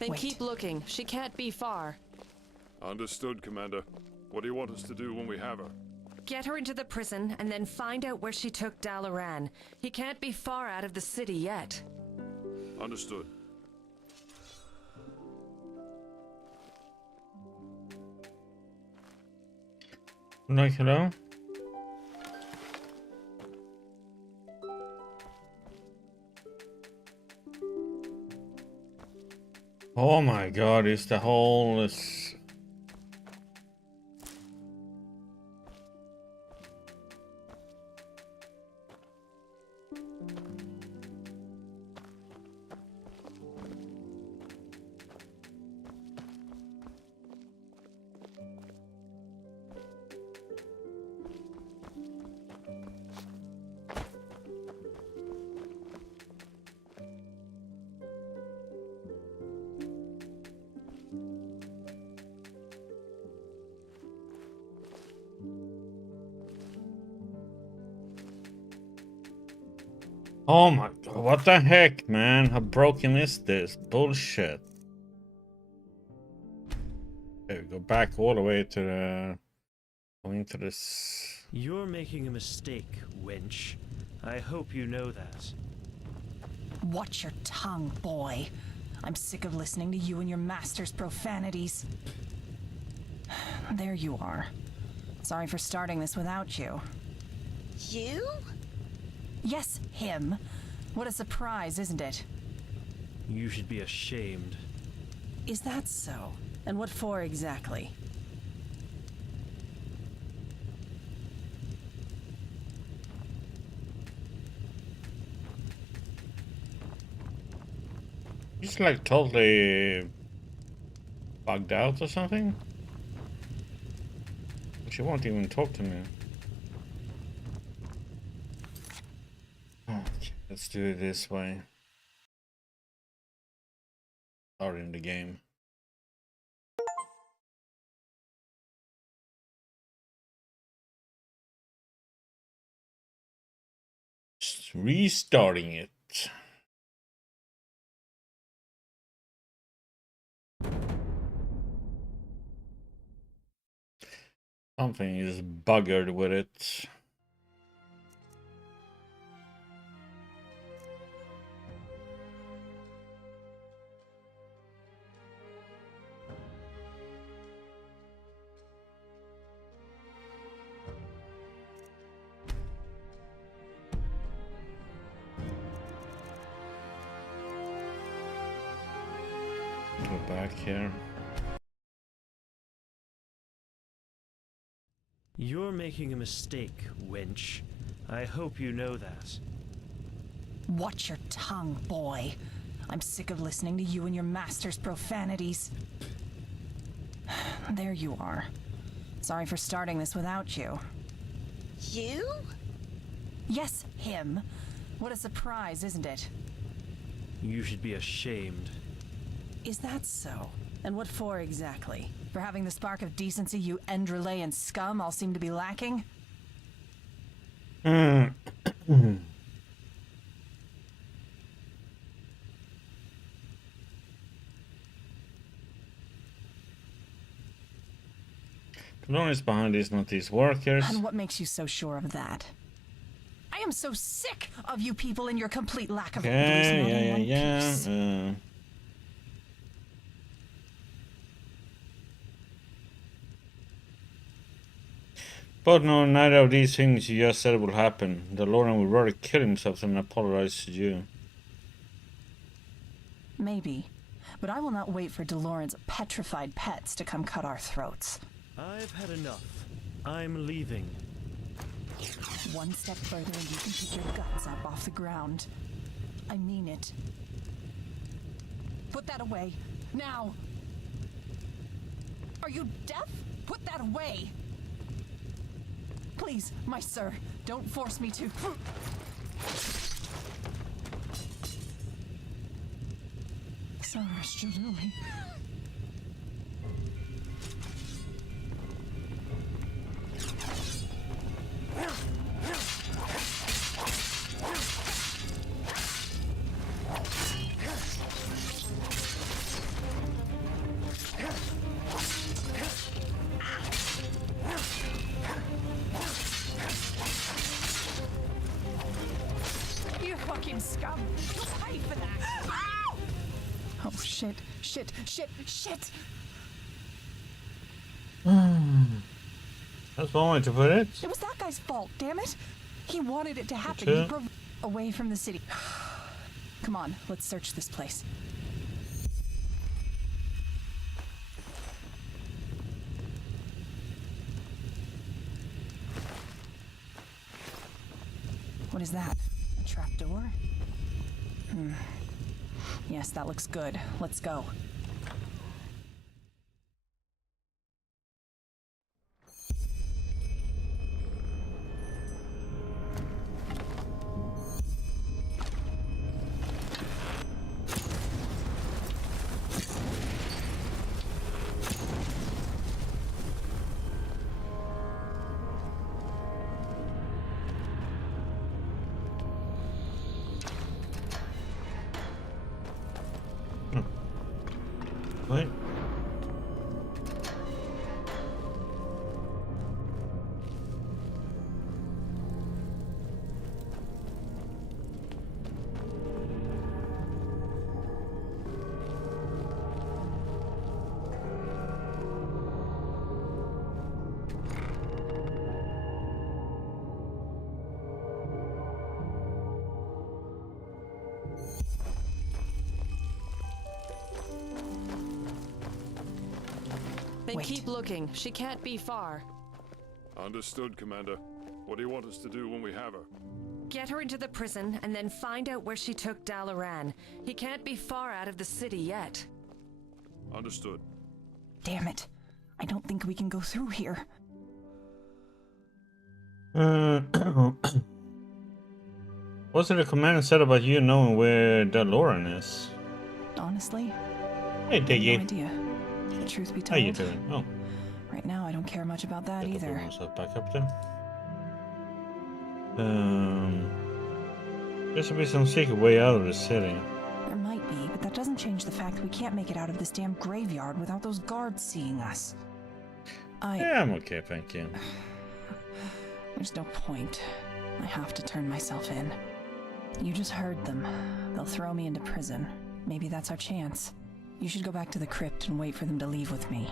Then keep looking. She can't be far. Understood, Commander. What do you want us to do when we have her? Get her into the prison and then find out where she took Dalaran. He can't be far out of the city yet. Understood. Like, hello? Oh my god, it's the whole... Oh my god, what the heck, man? How broken is this? Bullshit. Okay, we go back all the way to the... Going to this... You're making a mistake, wench. I hope you know that. Watch your tongue, boy. I'm sick of listening to you and your master's profanities. There you are. Sorry for starting this without you. You? Yes, him. What a surprise, isn't it? You should be ashamed. Is that so? And what for exactly? He's like totally bugged out or something. She won't even talk to me. Okay, let's do it this way. Starting the game. Just restarting it. Something is buggered with it. Go back here. You're making a mistake, wench. I hope you know that. Watch your tongue, boy. I'm sick of listening to you and your master's profanities. There you are. Sorry for starting this without you. You? Yes, him. What a surprise, isn't it? You should be ashamed. Is that so? And what for exactly? For having the spark of decency you Enderalian scum all seem to be lacking? The noise behind is not these workers. And what makes you so sure of that? I am so sick of you people and your complete lack of Yeah. But no, neither of these things you just said will happen. The Lord would rather kill himself than apologize to you. Maybe. But I will not wait for DeLorean's petrified pets to come cut our throats. I've had enough. I'm leaving. One step further and you can pick your guts up off the ground. I mean it. Put that away. Now! Are you deaf? Put that away! Please, my sir, don't force me to. Sarashtruli. You fucking scum! You'll pay for that! Ow! Oh shit! Shit! That's one way to put it. It was that guy's fault, damn it! He wanted it to happen. Okay. He away from the city. Come on, let's search this place. What is that? A trapdoor? Yes, that looks good. Let's go. Wait. Then keep looking. She can't be far. Understood, Commander. What do you want us to do when we have her? Get her into the prison and then find out where she took Dalaran. He can't be far out of the city yet. Understood. Damn it. I don't think we can go through here. What's the commander said about you knowing where Dalaran is? Honestly, Hey, I have Diggy. no idea. The truth be How told, you doing? Oh, right now I don't care much about that put either. myself back up there. There should be some secret way out of the city. There might be, but that doesn't change the fact that we can't make it out of this damn graveyard without those guards seeing us. Yeah, I'm okay, thank you. There's no point. I have to turn myself in. You just heard them. They'll throw me into prison. Maybe that's our chance. You should go back to the crypt and wait for them to leave with me.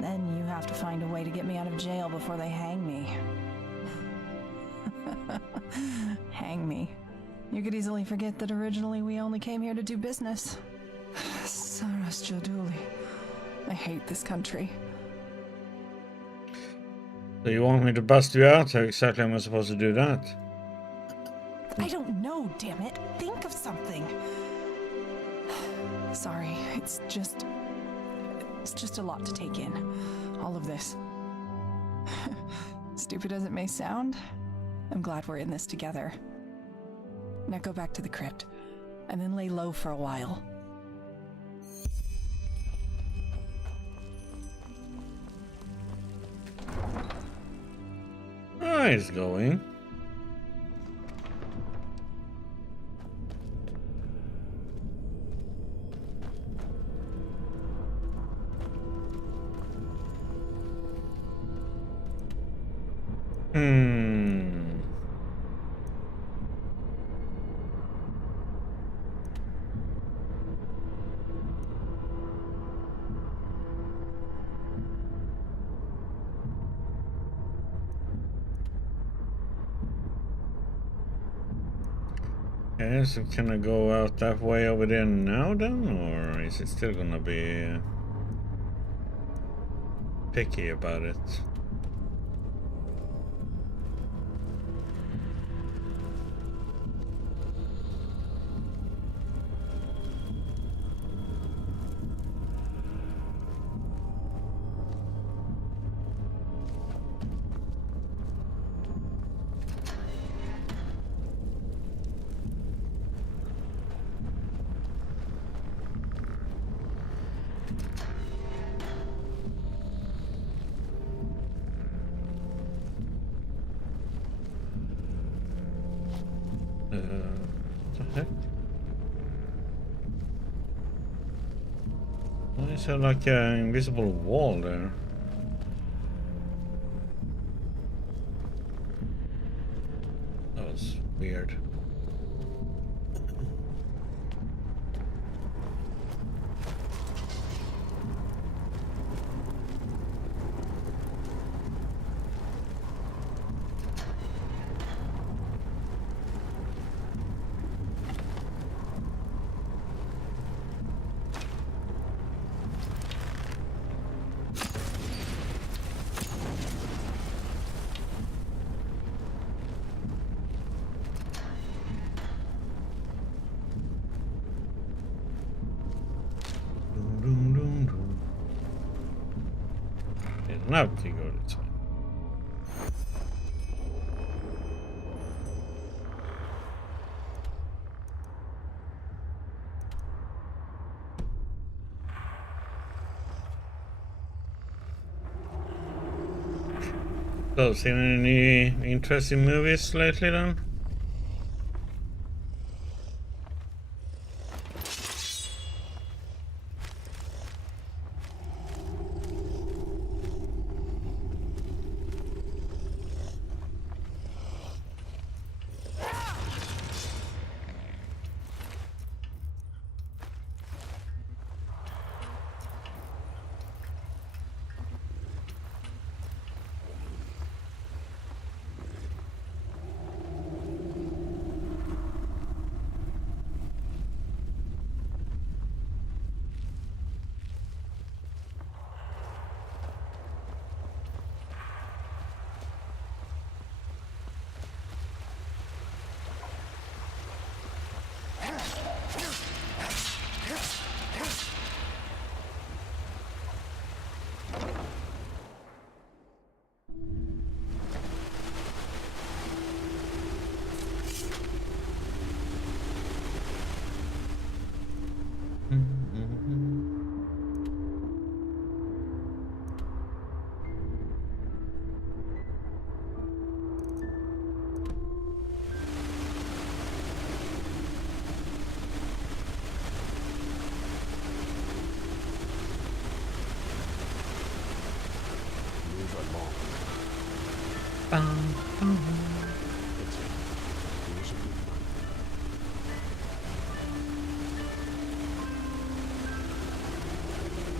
Then you have to find a way to get me out of jail before they hang me. Hang me. You could easily forget that originally we only came here to do business. Saras Joduli. I hate this country. So you want me to bust you out? How exactly am I supposed to do that? I don't know, damn it. Think of something. Sorry, it's just a lot to take in. All of this. Stupid as it may sound, I'm glad we're in this together. Now go back to the crypt, and then lay low for a while. Nice going. Okay, so can I go out that way over there now then, or is it still gonna be picky about it? What the heck? Why is there like an invisible wall there? That was weird. Now we can go this way. So, seen any interesting movies lately then?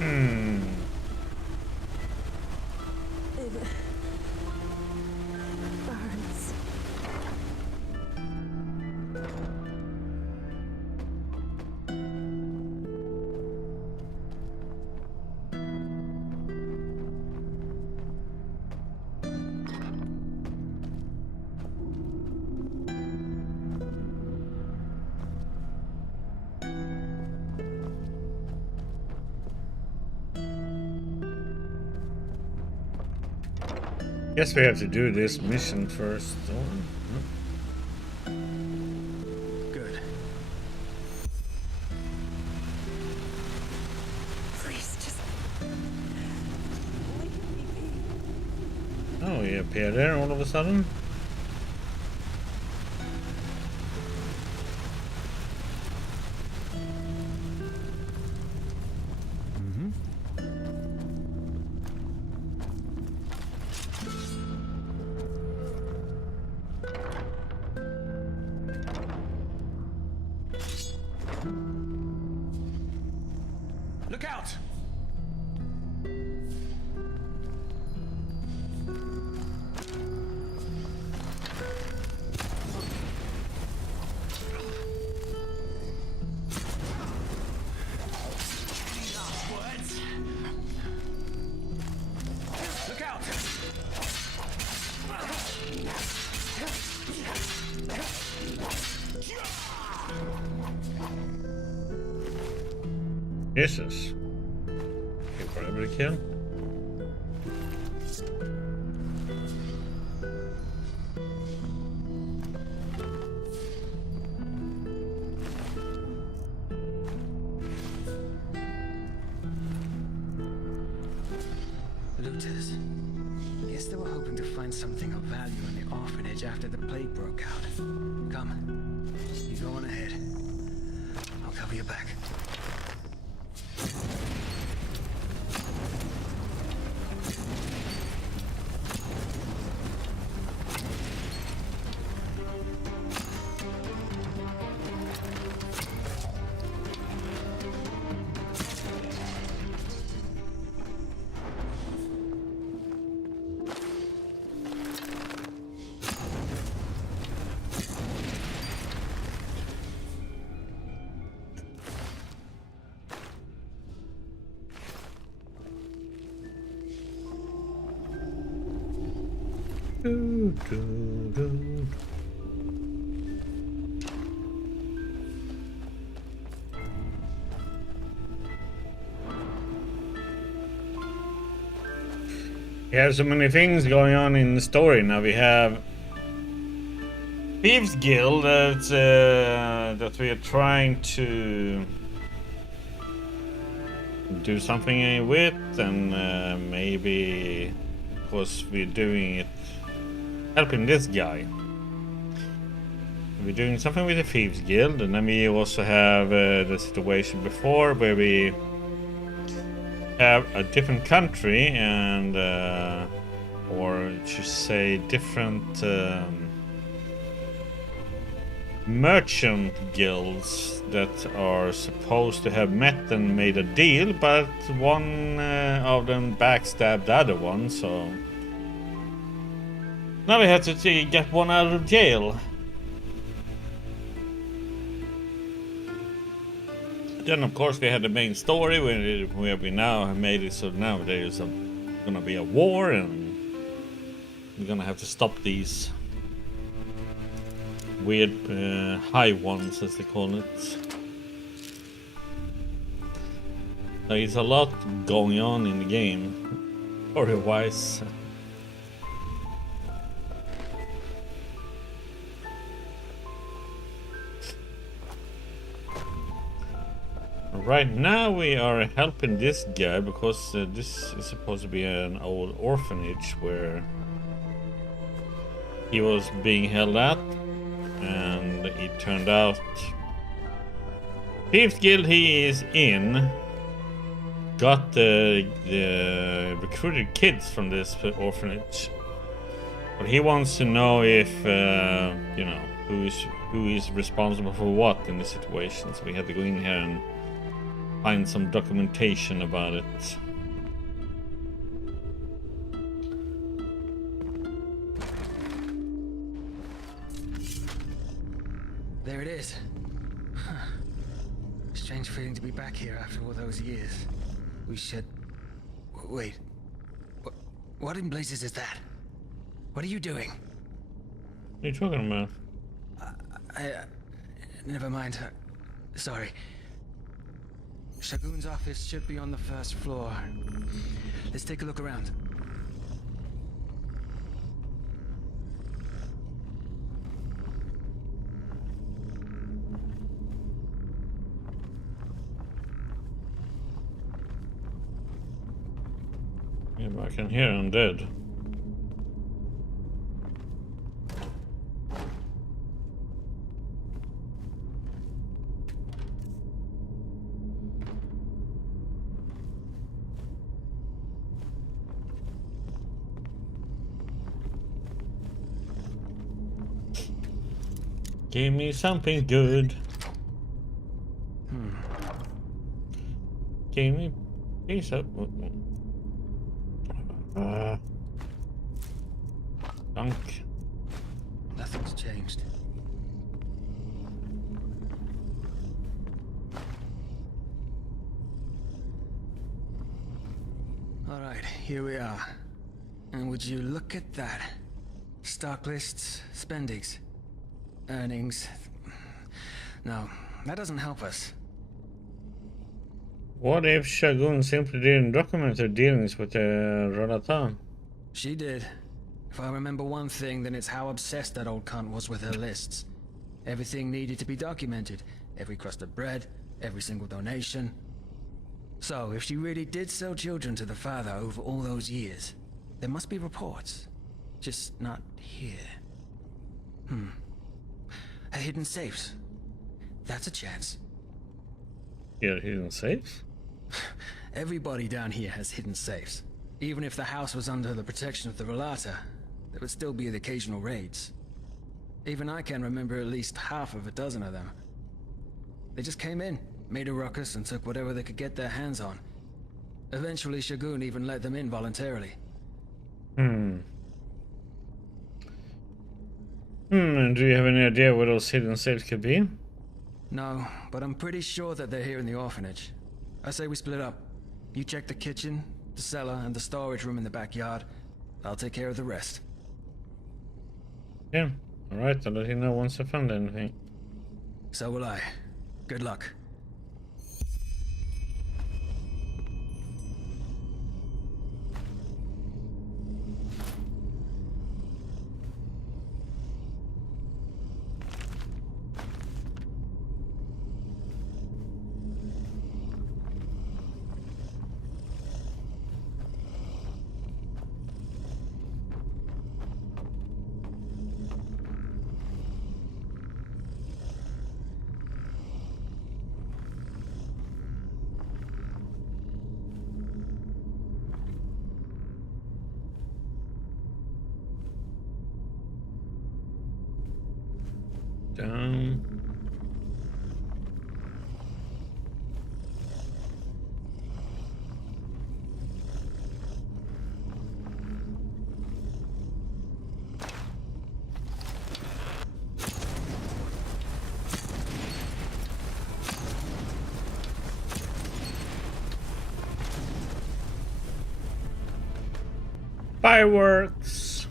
Hmm. It burns. Guess we have to do this mission first. Good. Please just Oh, you appear there all of a sudden? Look out! Look out! Jesus. Take forever to kill. Looters. Guess they were hoping to find something of value in the orphanage after the plague broke out. Come, you go on ahead. I'll cover your back. We have so many things going on in the story now. We have Thieves Guild that we are trying to do something with, and maybe because we're doing it helping this guy. We're doing something with the Thieves Guild, and then we also have the situation before where we have a different country and or to say different merchant guilds that are supposed to have met and made a deal, but one of them backstabbed the other one, so now we have to get one out of jail. Then of course we had the main story where we now have made it so now there's gonna be a war and we're gonna have to stop these weird high ones, as they call it. There's a lot going on in the game, story-wise. Right now we are helping this guy because this is supposed to be an old orphanage where he was being held at, and it turned out Thieves Guild he is in got the recruited kids from this orphanage, but he wants to know if you know who is responsible for what in the situation. So we had to go in here and find some documentation about it. There it is. Huh. Strange feeling to be back here after all those years. We should... Wait. What in blazes is that? What are you doing? What are you talking about? Never mind. Sorry. Shagun's office should be on the first floor. Let's take a look around. Yeah, but I can hear undead. Give me something good. Give me piece up. Dunk. Nothing's changed. All right, here we are. And would you look at that? Stock lists, spendings, earnings. No, that doesn't help us. What if Shagun simply didn't document her dealings with the Rolatan? She did. If I remember one thing, then it's how obsessed that old cunt was with her lists. Everything needed to be documented. Every crust of bread, every single donation. So, if she really did sell children to the father over all those years, there must be reports. Just not here. Her hidden safes. That's a chance. Yeah, hidden safes? Everybody down here has hidden safes. Even if the house was under the protection of the Relata, there would still be the occasional raids. Even I can remember at least half of a dozen of them. They just came in, made a ruckus, and took whatever they could get their hands on. Eventually, Shagun even let them in voluntarily. And do you have any idea where those hidden safes could be? No, but I'm pretty sure that they're here in the orphanage. I say we split up. You check the kitchen, the cellar, and the storage room in the backyard. I'll take care of the rest. Yeah, alright, I'll let you know once I found anything. So will I. Good luck. Down. Fireworks.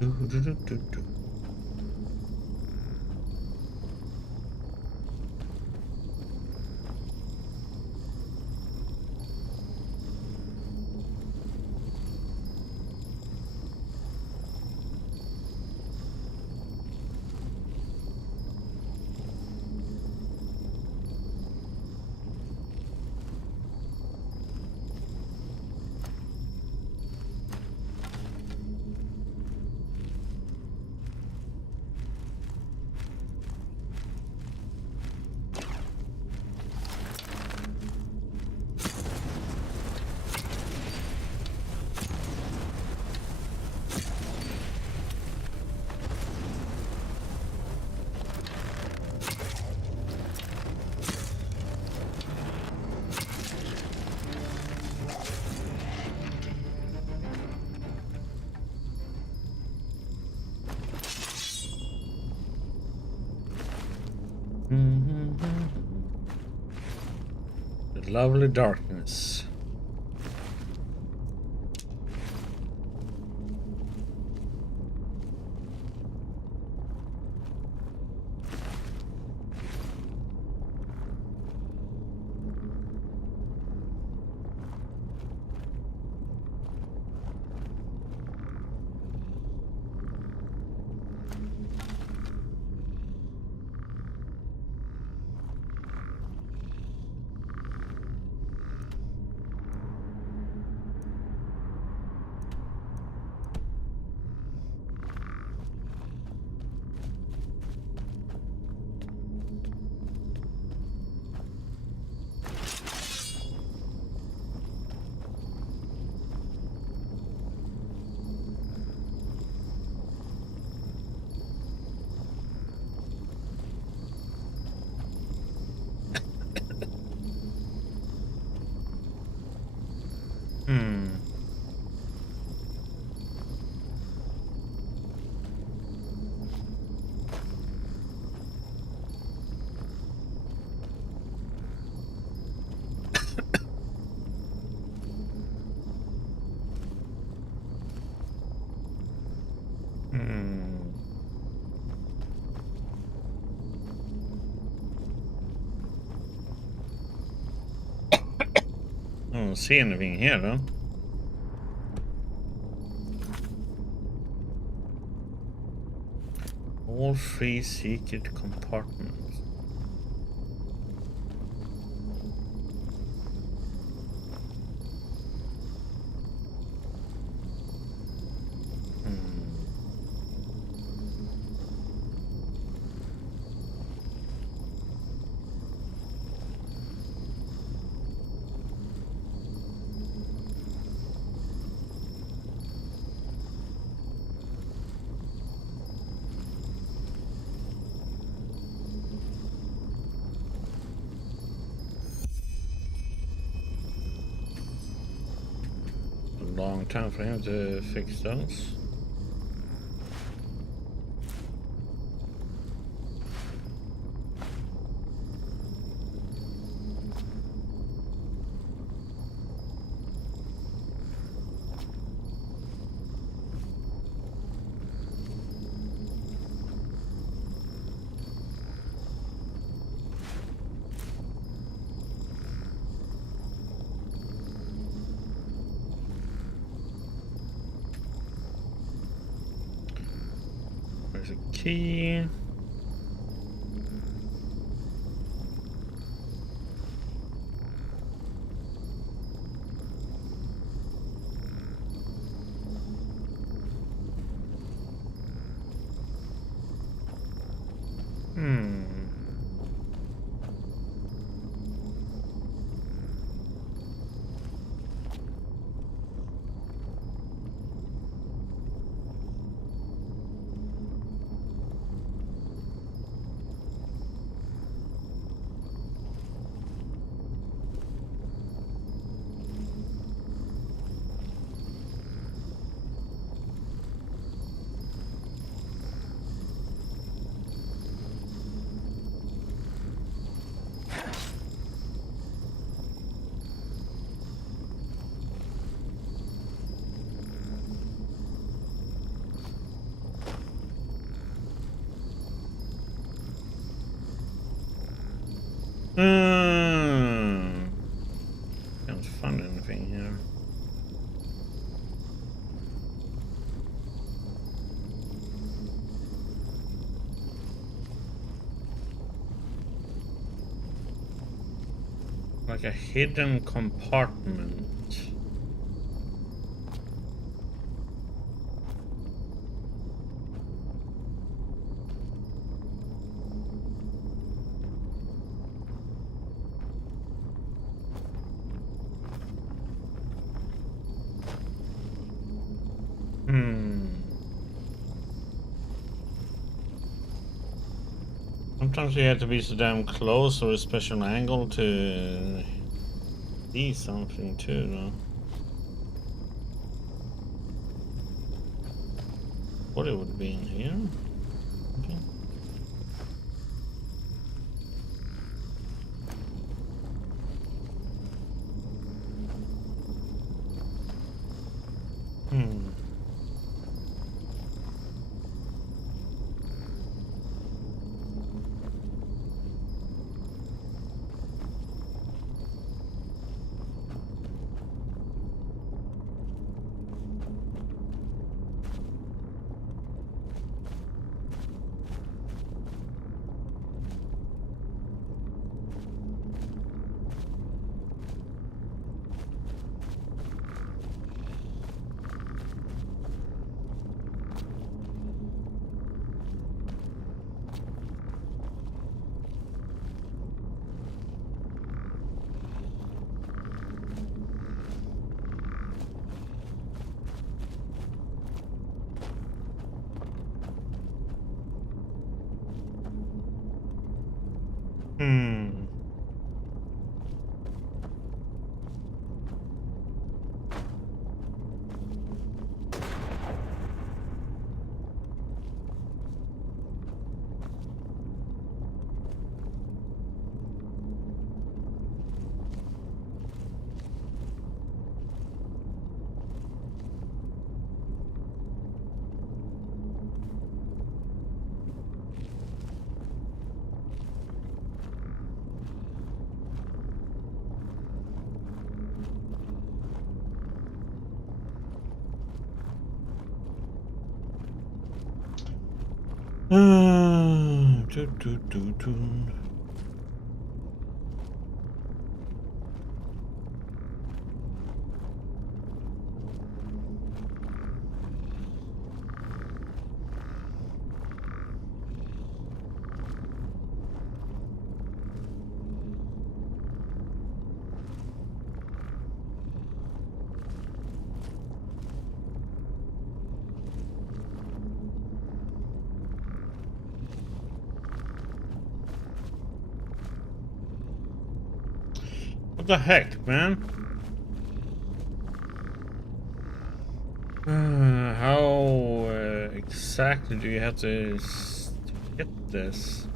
Do-do-do-do-do. The lovely darkness. I don't see anything here though. All three secret compartments. Long time for him to fix those. There's a key. Can't find anything here. Like a hidden compartment. Sometimes you have to be so damn close or a special angle to see something too, though. What it would be in here? Okay. What the heck, man? How exactly do you have to get this?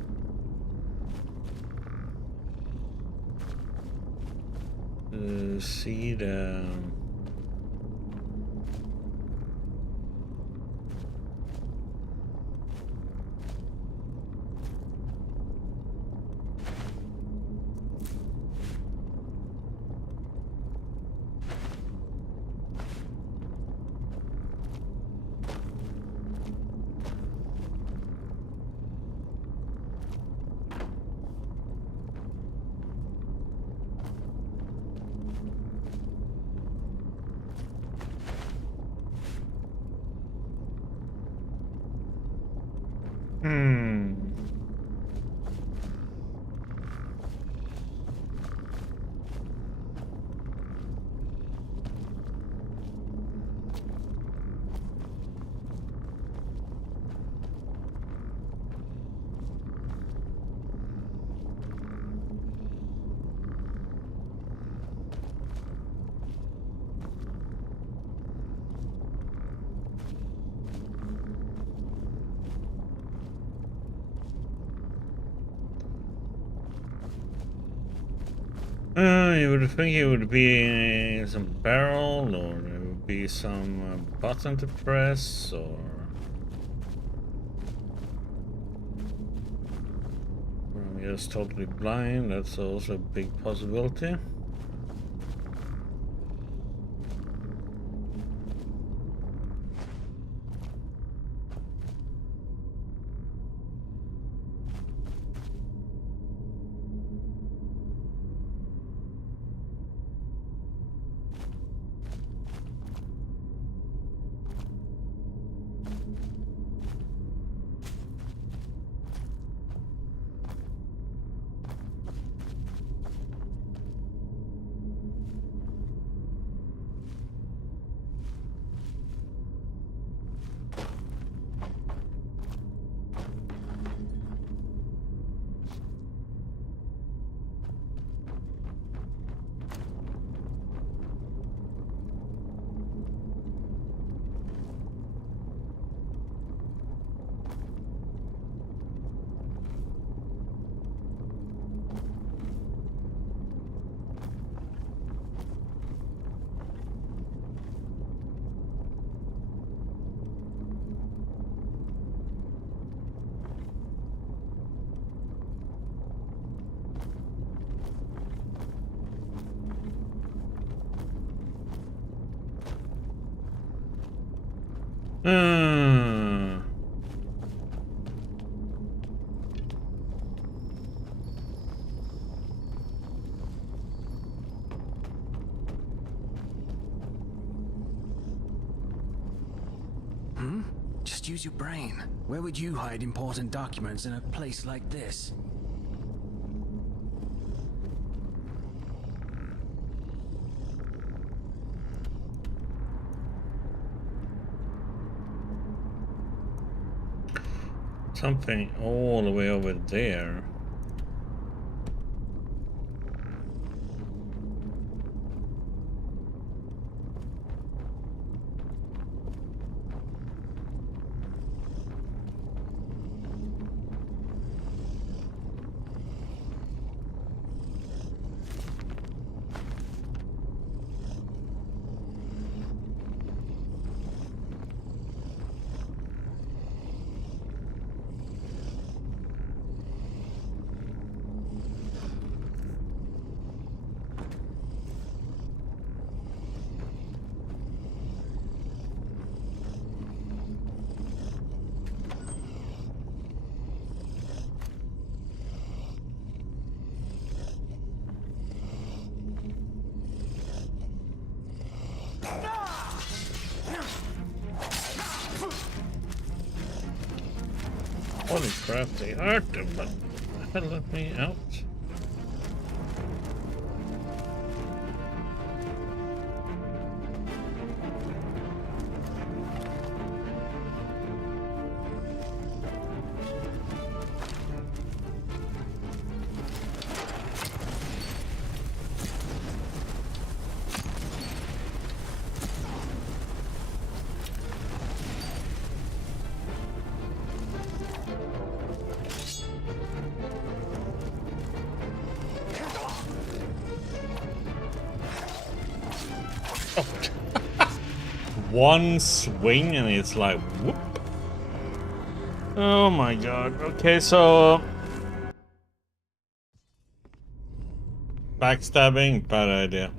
See the... You would think it would be some barrel, or there would be some button to press, or I'm just totally blind. That's also a big possibility. Hmm. Just use your brain. Where would you hide important documents in a place like this? Something all the way over there. Holy crap, they hurt them, but that let me out. One swing and it's like whoop. Oh my god. Okay, so backstabbing, bad idea.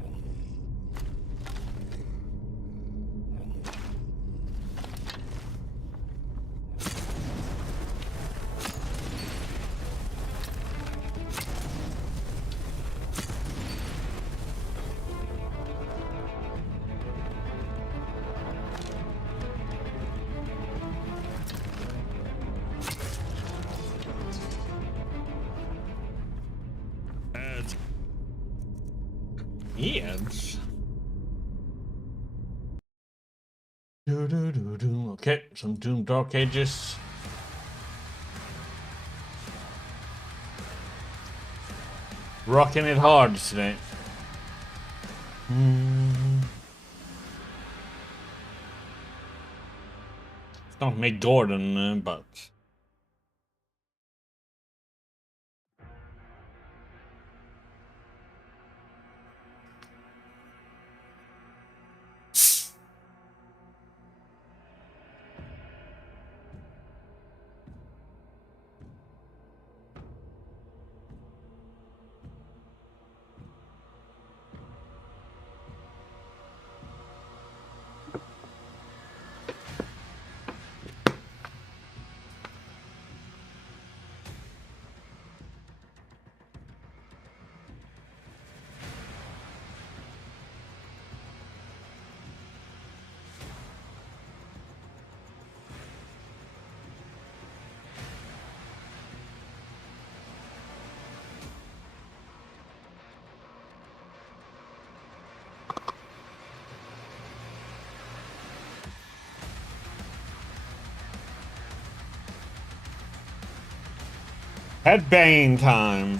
Ads. Okay, some Doom Dark Ages. Rocking it hard today. It's not Mick Gordon, but headbanging time.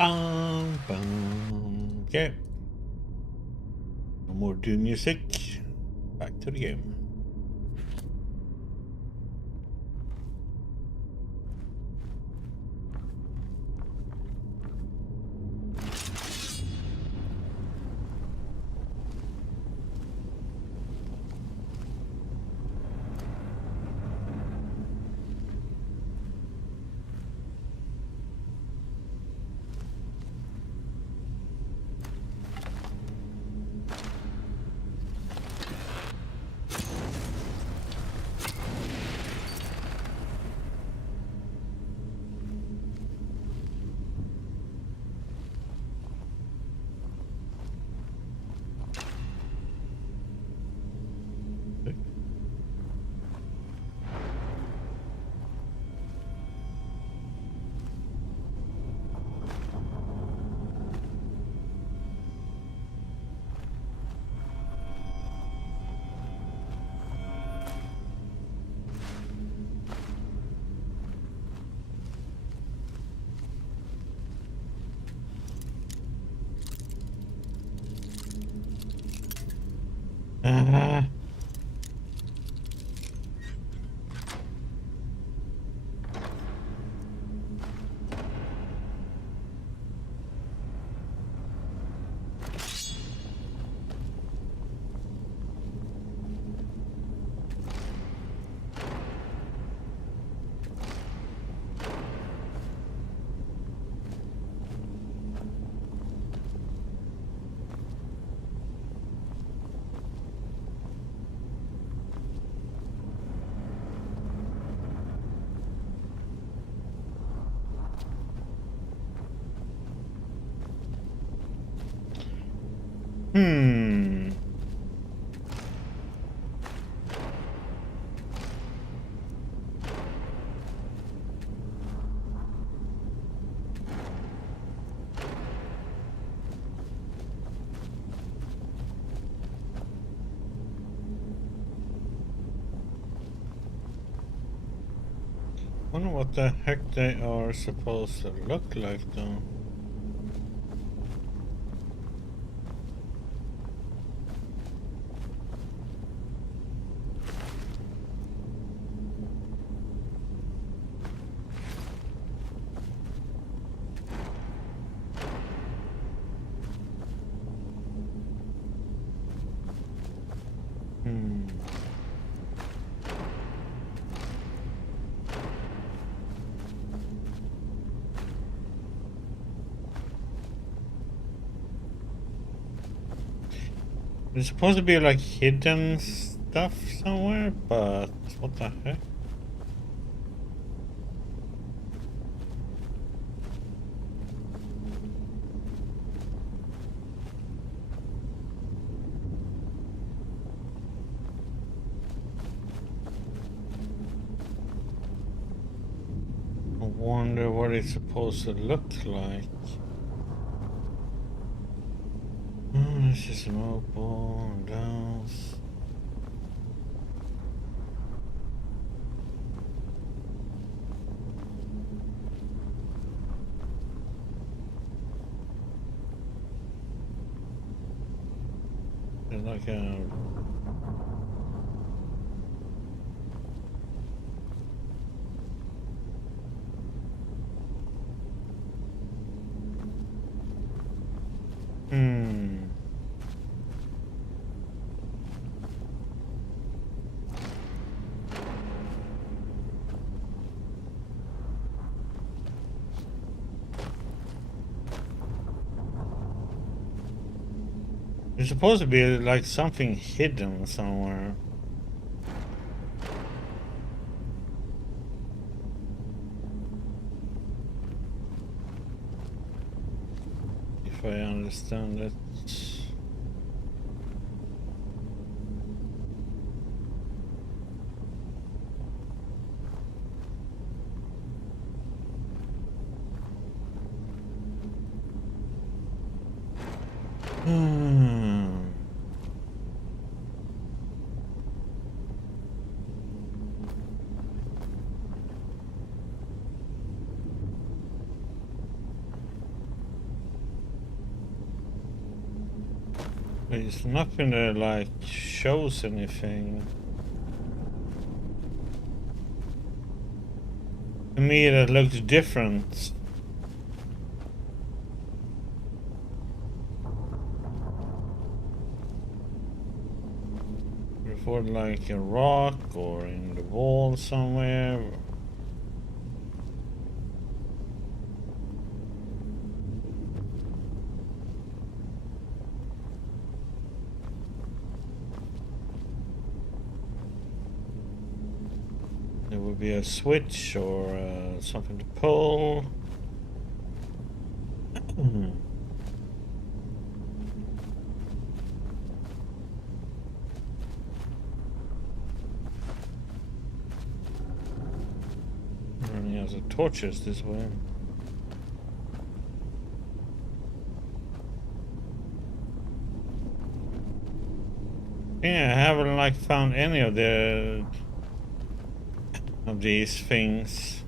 Okay. No more Doom music. Back to the game. Wonder what the heck they are supposed to look like though. It's supposed to be like hidden stuff somewhere, but what the heck? I wonder what it's supposed to look like. This is mobile dolls. There's like a It's supposed to be like something hidden somewhere. If I understand it. There's nothing that like shows anything. To me that looks different. Before like a rock or in the wall somewhere. There would be a switch or something to pull. Running out of torches this way. Yeah, I haven't like found any of these things.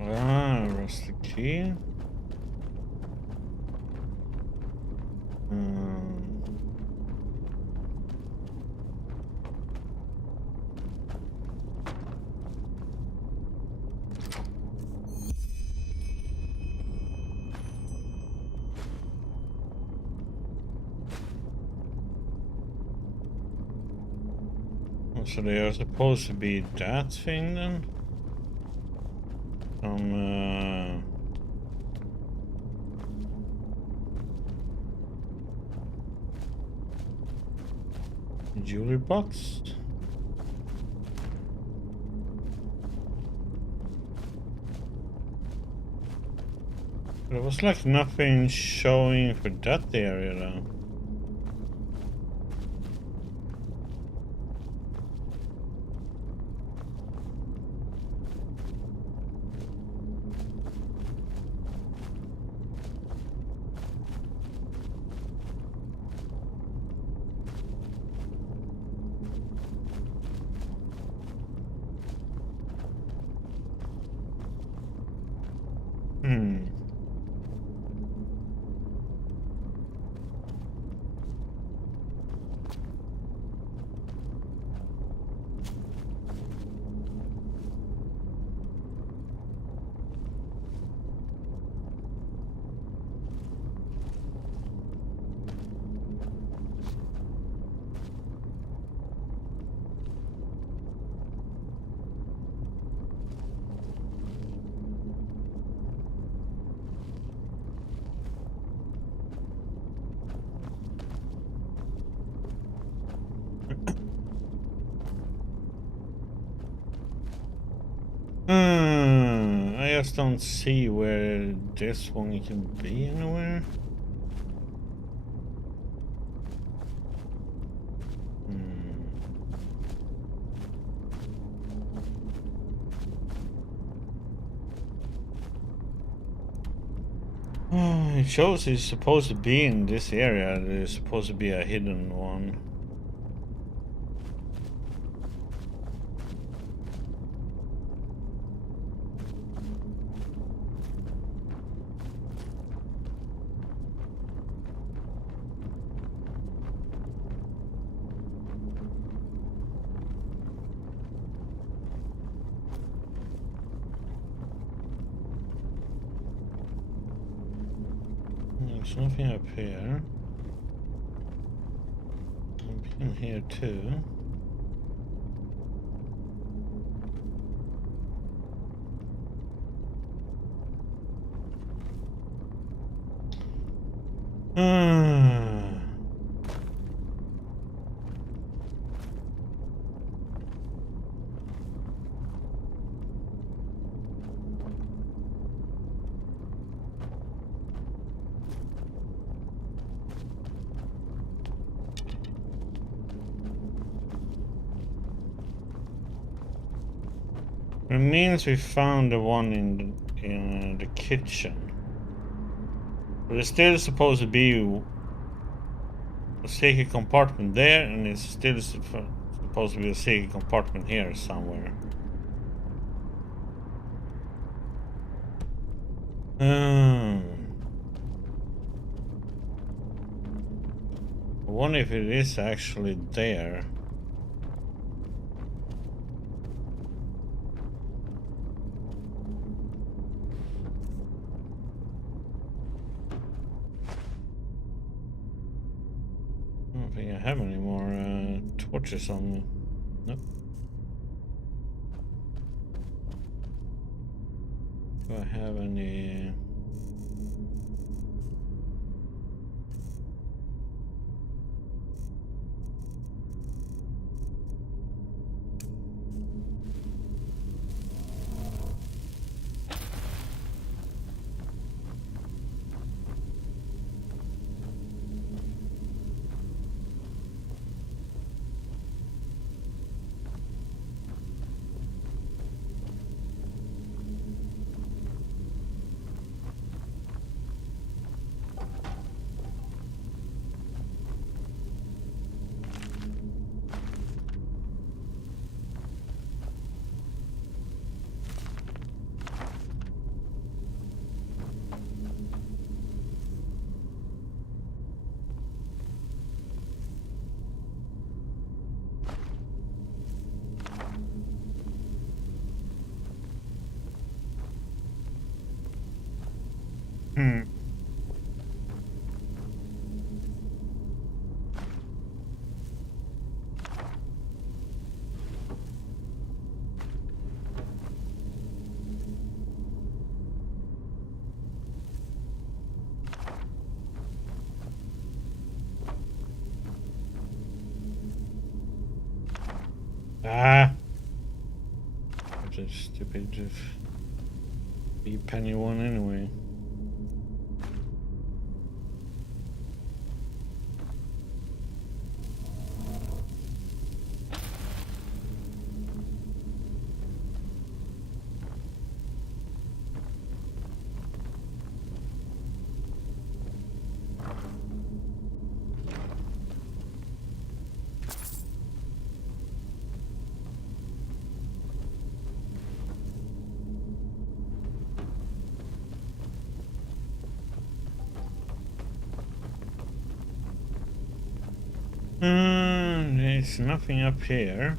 Ah, rusty key. So they are supposed to be that thing then? Jewelry box? There was like nothing showing for that area though. I just don't see where this one can be anywhere. It shows it's supposed to be in this area. There's supposed to be a hidden one. There's nothing up here. Nothing here too. It means we found the one in the kitchen. But it's still supposed to be a secret compartment there, and it's still supposed to be a secret compartment here somewhere. I wonder if it is actually there. I don't think I have any more torches on me. Nope. Do I have any? Ah! Such a stupid be penny one anyway. There's nothing up here.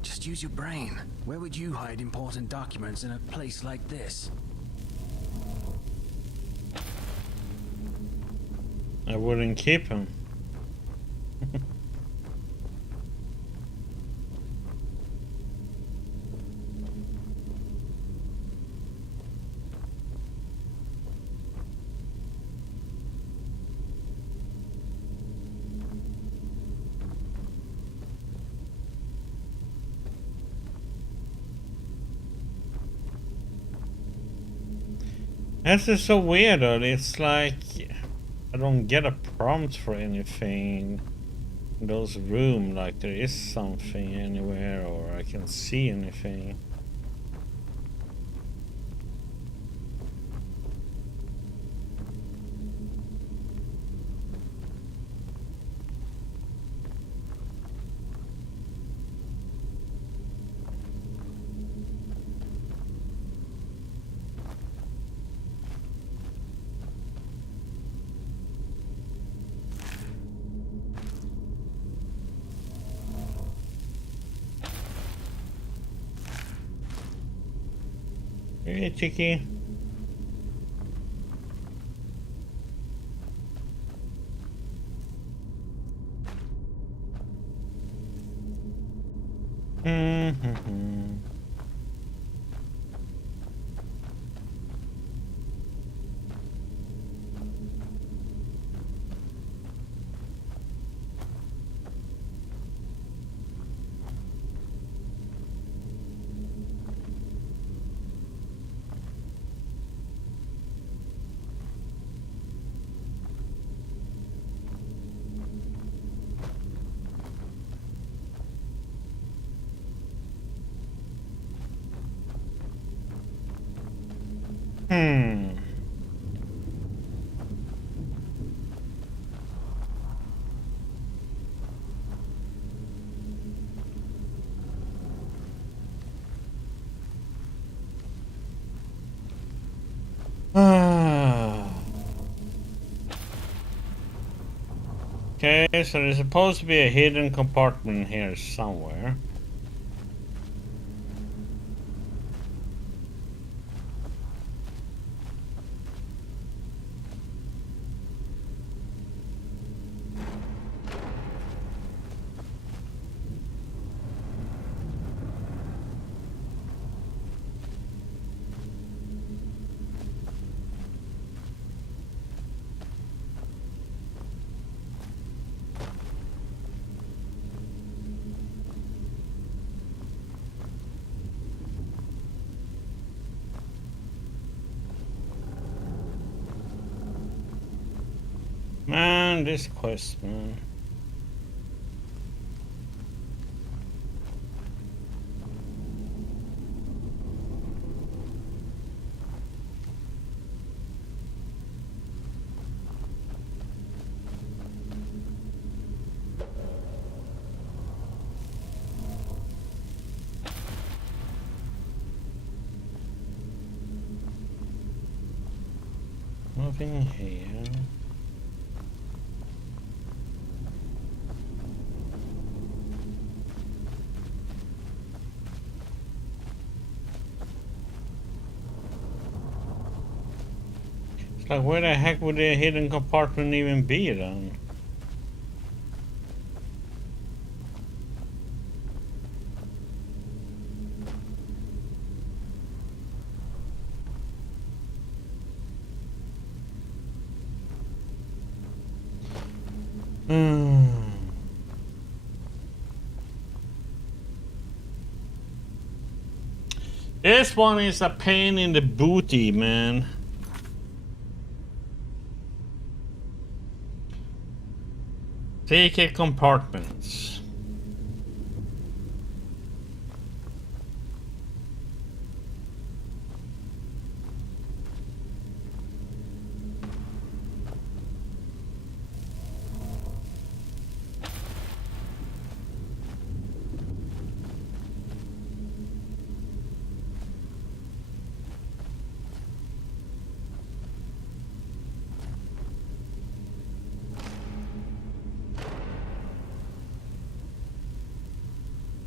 Just use your brain. Where would you hide important documents in a place like this? I wouldn't keep him. This is so weird though, it's like I don't get a prompt for anything in those rooms, like there is something anywhere or I can see anything. Hey, Tiki. Hmm. Okay, so there's supposed to be a hidden compartment here somewhere. Man, this quest, man. Nothing here. It's like, where the heck would the hidden compartment even be then? This one is a pain in the booty, man. Secret compartments.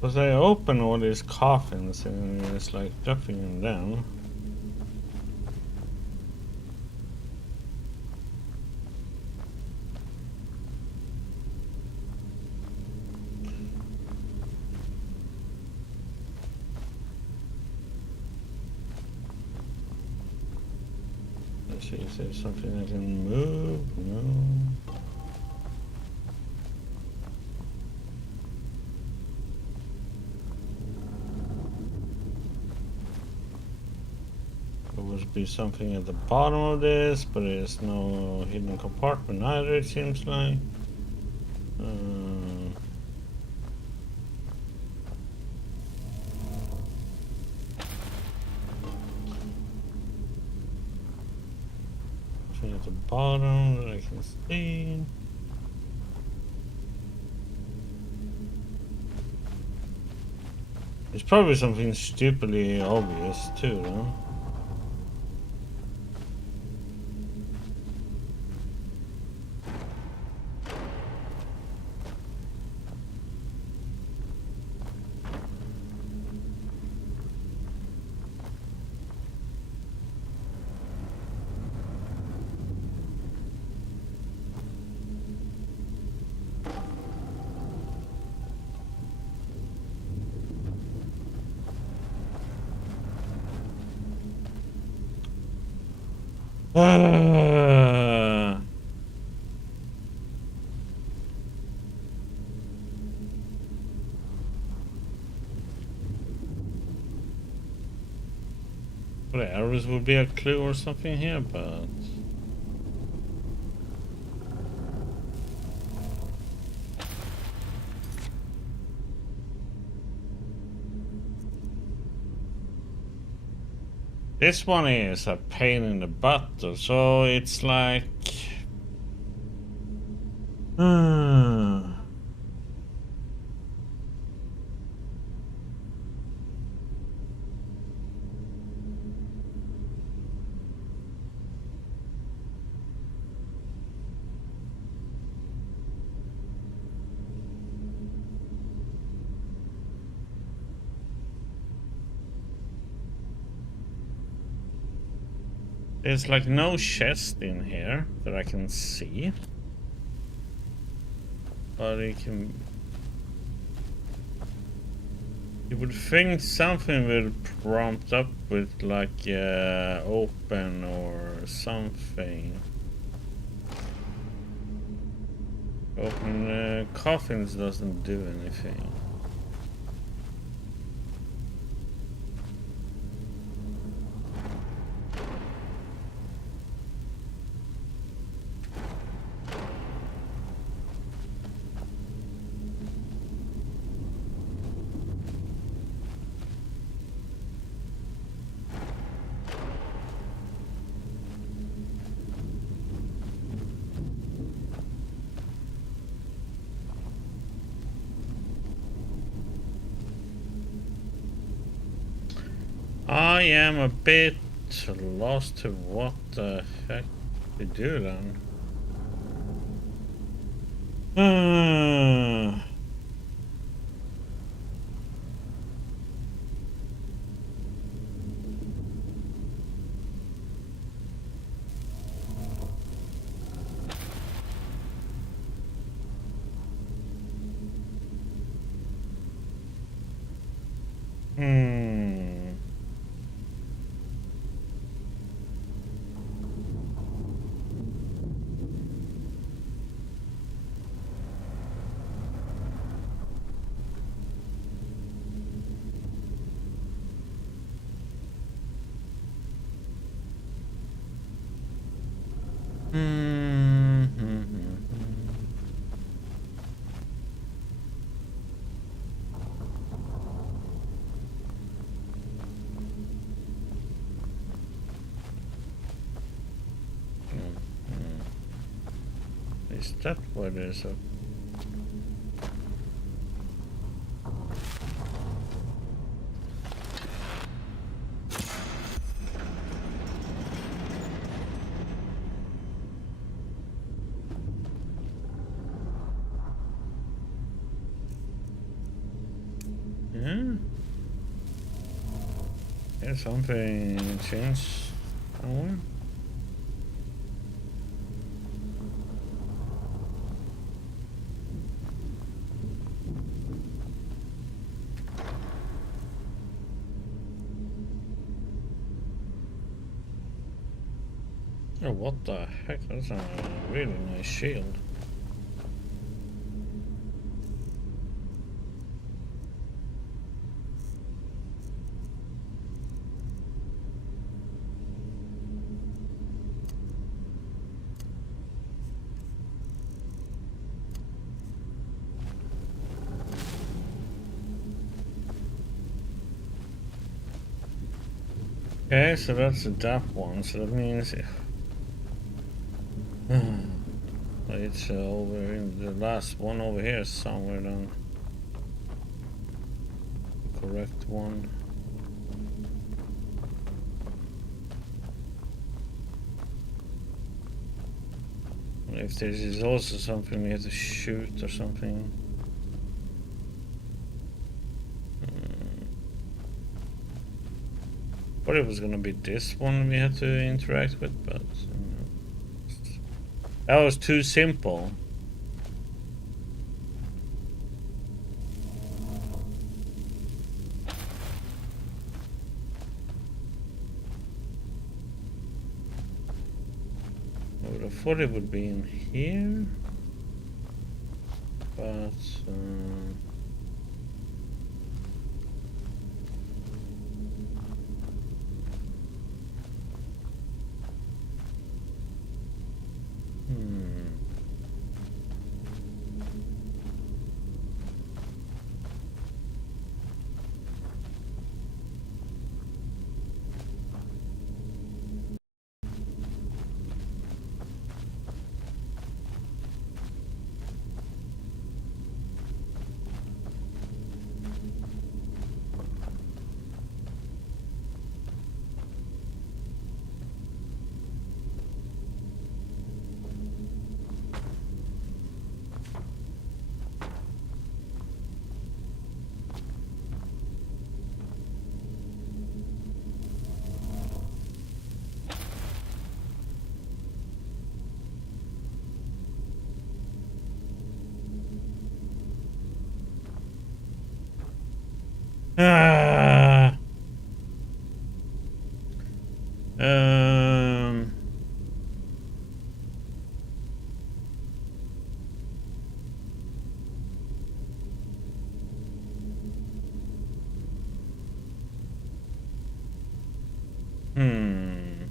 Because I open all these coffins and it's like dropping them down. Let's see, is there something I can move? No. There would be something at the bottom of this, but there's no hidden compartment either, it seems like. Something at the bottom that I can see. It's probably something stupidly obvious too, though. Well, the arrows would be a clue or something here, but... This one is a pain in the butt, so it's like... There's like no chest in here that I can see. But it can... You would think something would prompt up with like open or something. Open coffins doesn't do anything. I am a bit lost to what the heck to do then. Is that what it is? Yeah. Yeah, something changed somewhere. Oh, what the heck? That's a really nice shield. Okay, so that's the that one, so that means it's over in the last one over here somewhere then. The correct one. If this is also something we have to shoot or something. Thought it was gonna be this one we had to interact with, but that was too simple. I would have thought it would be in here, but Ah. Um. Hmm.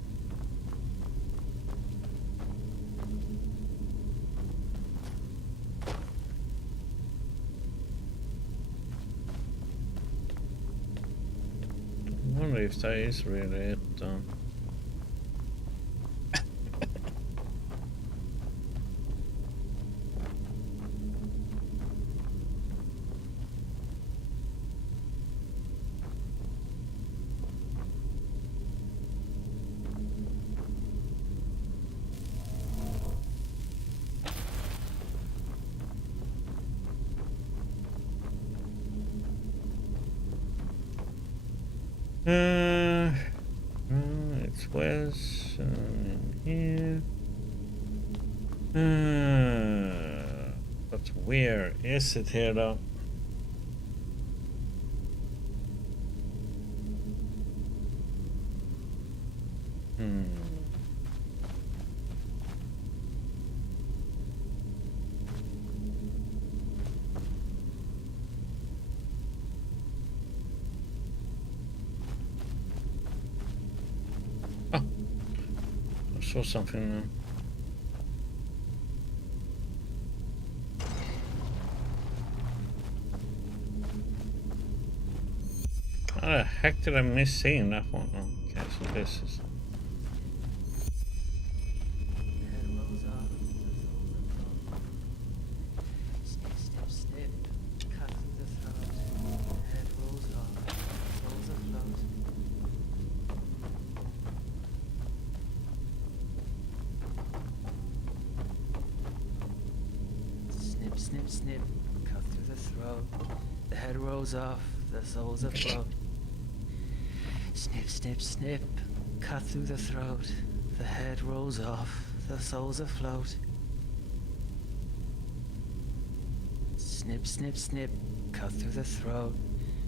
I wonder if that is really it. It's west here. But where is it here though? Oh, I saw something now. How the heck did I miss seeing that one? Oh, okay, so this is. Snip, snip, snip, cut through the throat. The head rolls off, the soul's afloat. Snip, snip, snip, cut through the throat. The head rolls off, the soul's afloat. Snip, snip, snip, cut through the throat.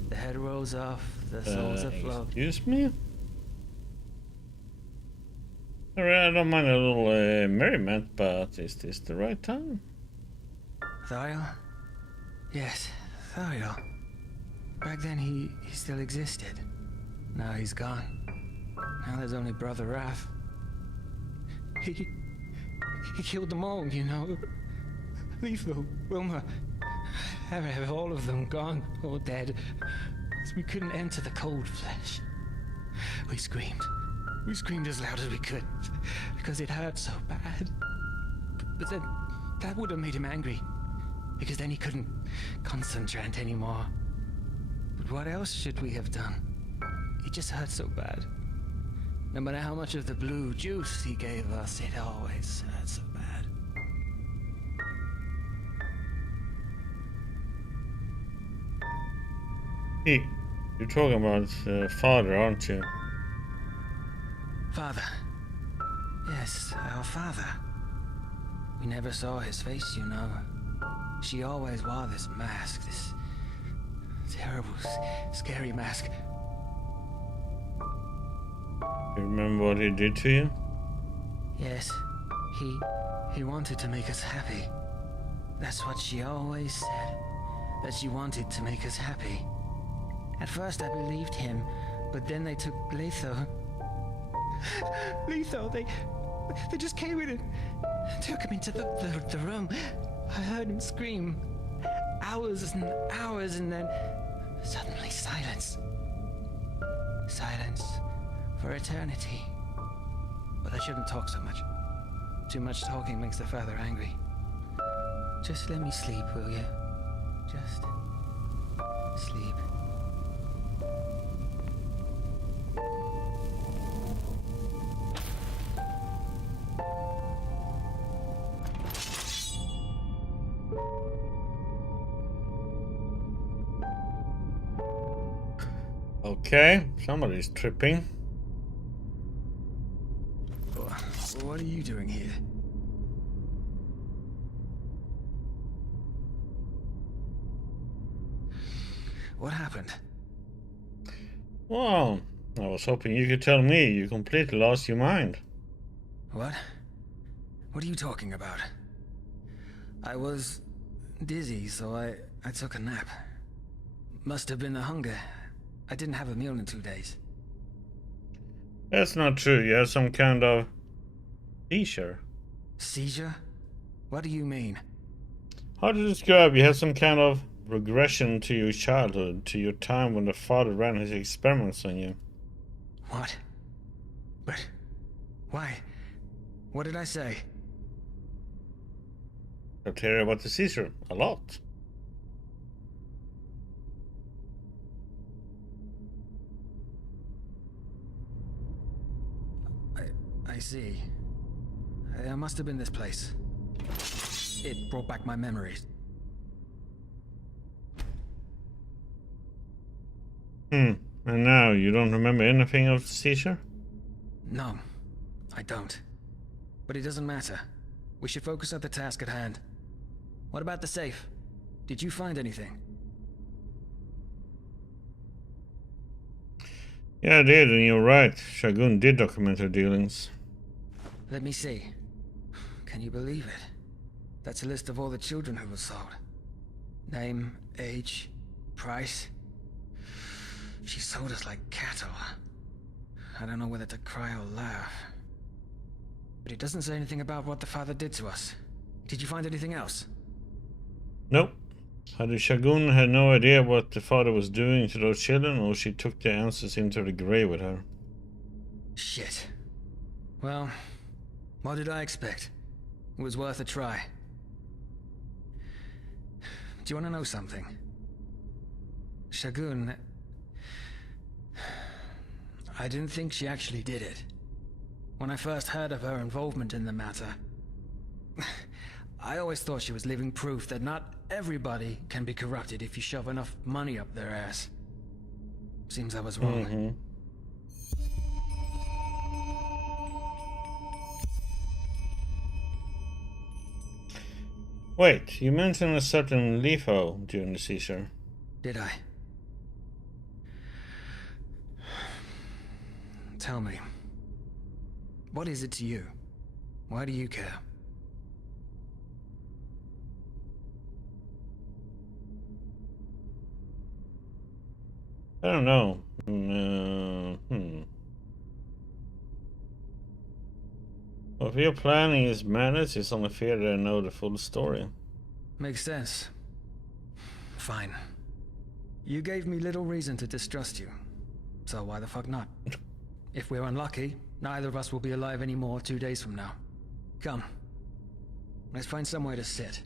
The head rolls off, the soul's afloat. Excuse me? Alright, I don't mind a little merriment, but is this the right time? Thariel? Yes, Thariel. Back then he still existed. Now he's gone. Now there's only Brother Wrath. He killed them all, you know. Lethal, Wilma, have all of them gone or dead. We couldn't enter the cold flesh. We screamed. We screamed as loud as we could because it hurt so bad. But then that would have made him angry because then he couldn't concentrate anymore. But what else should we have done? It just hurt so bad. No matter how much of the blue juice he gave us, it always hurt so bad. Hey, you're talking about father, aren't you? Father. Yes, our father. We never saw his face, you know. She always wore this mask, this terrible, scary mask. You remember what he did to you? Yes, he wanted to make us happy. That's what she always said, that she wanted to make us happy. At first I believed him, but then they took Letho. Letho, they just came in and took him into the room. I heard him scream. Hours and hours, and then suddenly silence. Silence for eternity. But I shouldn't talk so much. Too much talking makes the father angry. Just let me sleep, will you? Just sleep. Okay, somebody's tripping. What are you doing here? What happened? Well, I was hoping you could tell me you completely lost your mind. What? What are you talking about? I was dizzy, so I took a nap. Must have been the hunger. I didn't have a meal in 2 days. That's not true. You have some kind of seizure. Seizure? What do you mean? How to describe? You have some kind of regression to your childhood, to your time when the father ran his experiments on you. What? But why? What did I say? I'll tell you about the seizure a lot. I see. It must have been this place. It brought back my memories. And now you don't remember anything of the seizure? No, I don't. But it doesn't matter. We should focus on the task at hand. What about the safe? Did you find anything? Yeah, I did, and you're right. Shagun did document her dealings. Let me see. Can you believe it? That's a list of all the children who were sold. Name, age, price. She sold us like cattle. I don't know whether to cry or laugh. But it doesn't say anything about what the father did to us. Did you find anything else? Nope. Either Shagun had no idea what the father was doing to those children, or she took the answers into the grave with her. Shit. Well, what did I expect? It was worth a try. Do you want to know something? Shagun... I didn't think she actually did it. When I first heard of her involvement in the matter, I always thought she was living proof that not everybody can be corrupted if you shove enough money up their ass. Seems I was wrong. Wait, you mentioned a certain LIFO during the seizure. Did I? Tell me, what is it to you? Why do you care? I don't know. Well, if your planning is madness, it's only fair that I know the full story. Makes sense. Fine. You gave me little reason to distrust you, so why the fuck not? If we're unlucky, neither of us will be alive anymore 2 days from now. Come. Let's find somewhere to sit.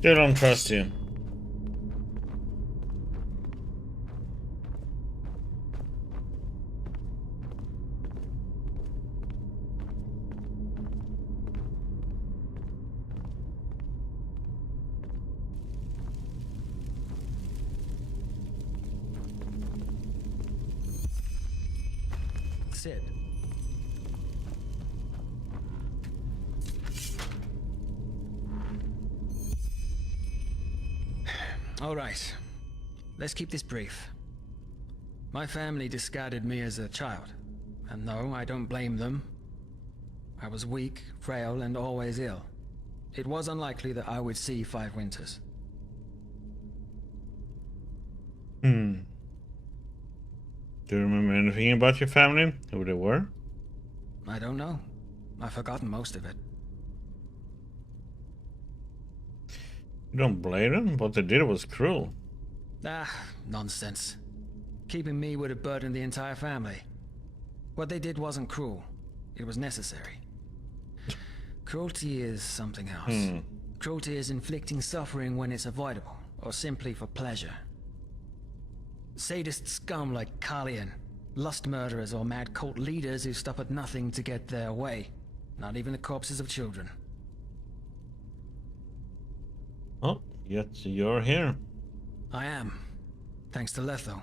Still don't trust you. Sit. All right. Let's keep this brief. My family discarded me as a child. And no, I don't blame them. I was weak, frail, and always ill. It was unlikely that I would see 5 winters. Do you remember anything about your family? Who they were? I don't know. I've forgotten most of it. You don't blame them? What they did was cruel. Ah, nonsense. Keeping me would have burdened the entire family. What they did wasn't cruel. It was necessary. Cruelty is something else. Cruelty is inflicting suffering when it's avoidable, or simply for pleasure. Sadist scum like Kalian, lust murderers or mad cult leaders who stop at nothing to get their way. Not even the corpses of children. Oh, yet you're here. I am. Thanks to Letho.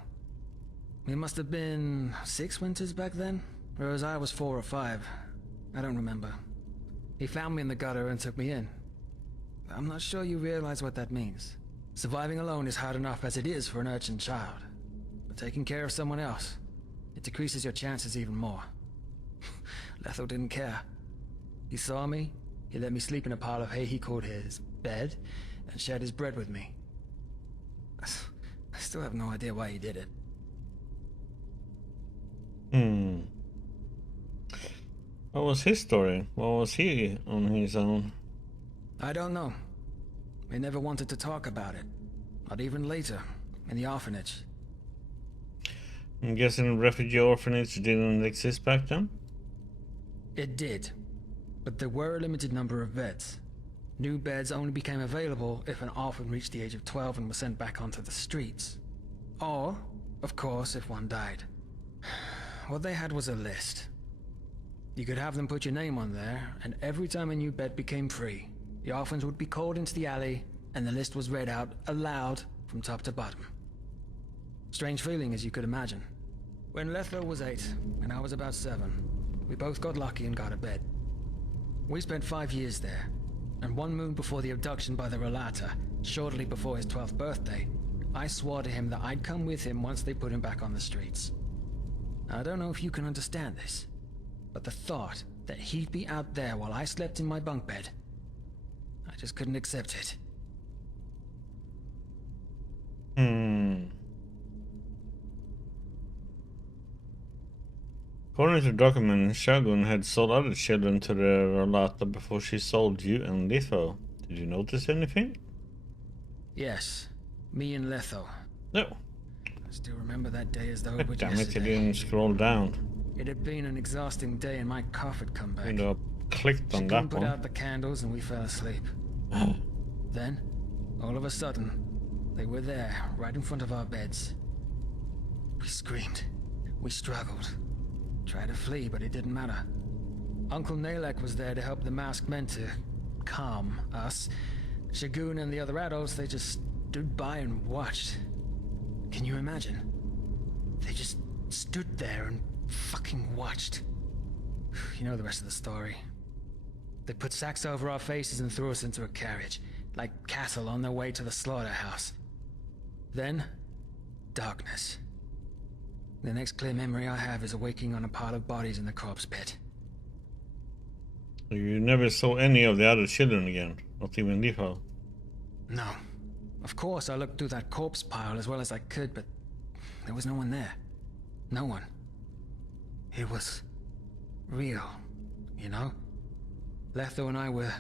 It must have been 6 winters back then, whereas I was 4 or 5. I don't remember. He found me in the gutter and took me in. I'm not sure you realize what that means. Surviving alone is hard enough as it is for an urchin child. But taking care of someone else, it decreases your chances even more. Letho didn't care. He saw me, he let me sleep in a pile of hay he called his bed, and shared his bread with me. I still have no idea why he did it. What was his story? What was he on his own? I don't know. He never wanted to talk about it. Not even later, in the orphanage. I'm guessing refugee orphanage didn't exist back then? It did. But there were a limited number of beds. New beds only became available if an orphan reached the age of 12 and was sent back onto the streets. Or, of course, if one died. What they had was a list. You could have them put your name on there, and every time a new bed became free, the orphans would be called into the alley, and the list was read out aloud from top to bottom. Strange feeling, as you could imagine. When Letho was 8, and I was about 7, we both got lucky and got a bed. We spent 5 years there, and 1 moon before the abduction by the Relata, shortly before his 12th birthday, I swore to him that I'd come with him once they put him back on the streets. I don't know if you can understand this, but the thought that he'd be out there while I slept in my bunk bed, I just couldn't accept it. According to documents, Shogun had sold other children to the Rolata before she sold you and Litho. Did you notice anything? Yes, me and Letho. No. I still remember that day as though it was Damn it, you yesterday. didn't scroll down. It had been an exhausting day and my cough had come back. I clicked on She that put one. out the candles and we fell asleep. Then, all of a sudden, they were there, right in front of our beds. We screamed. We struggled. Tried to flee, but it didn't matter. Uncle Nalek was there to help the masked men to calm us. Shagun and the other adults, they just stood by and watched. Can you imagine? They just stood there and fucking watched. You know the rest of the story. They put sacks over our faces and threw us into a carriage, like cattle on their way to the slaughterhouse. Then, darkness. The next clear memory I have is awaking on a pile of bodies in the corpse pit. You never saw any of the other children again, not even Litho. No. Of course, I looked through that corpse pile as well as I could, but there was no one there. No one. It was real, you know? Letho and I were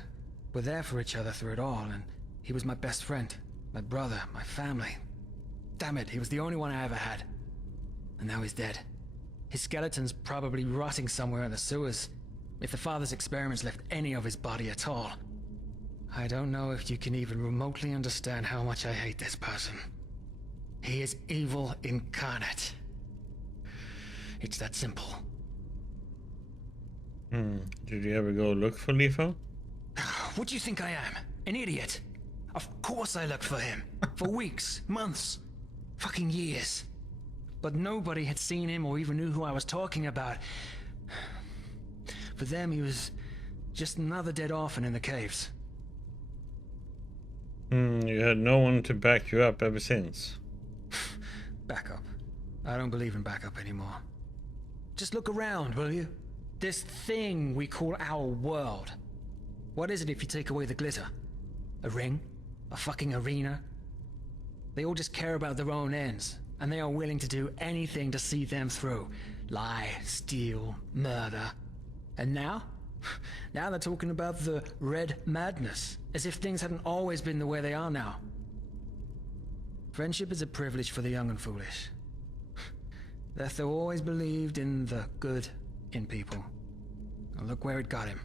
there for each other through it all, and he was my best friend, my brother, my family. Damn it, he was the only one I ever had. And now he's dead. His skeleton's probably rotting somewhere in the sewers, if the father's experiments left any of his body at all. I don't know if you can even remotely understand how much I hate this person. He is evil incarnate. It's that simple. Did you ever go look for Litho? What do you think I am? An idiot? Of course I looked for him. For weeks, months, fucking years. But nobody had seen him or even knew who I was talking about. For them, he was just another dead orphan in the caves. You had no one to back you up ever since. Backup. I don't believe in backup anymore. Just look around, will you? This thing we call our world. What is it if you take away the glitter? A ring? A fucking arena? They all just care about their own ends, and they are willing to do anything to see them through. Lie, steal, murder. And now? Now they're talking about the red madness, as if things hadn't always been the way they are now. Friendship is a privilege for the young and foolish. Letho always believed in the good in people. And look where it got him.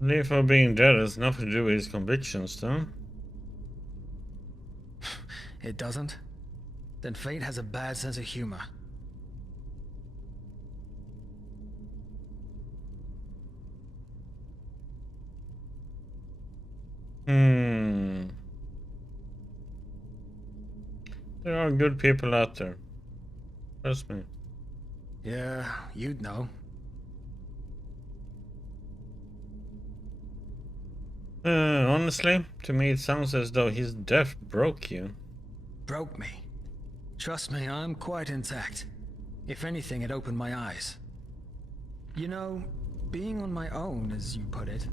Litho being dead has nothing to do with his convictions, though. It doesn't? Then fate has a bad sense of humor. There are good people out there. Trust me. Yeah, you'd know. Honestly, to me it sounds as though his death broke you. Broke me. Trust me, I'm quite intact. If anything, it opened my eyes. You know, being on my own, as you put it,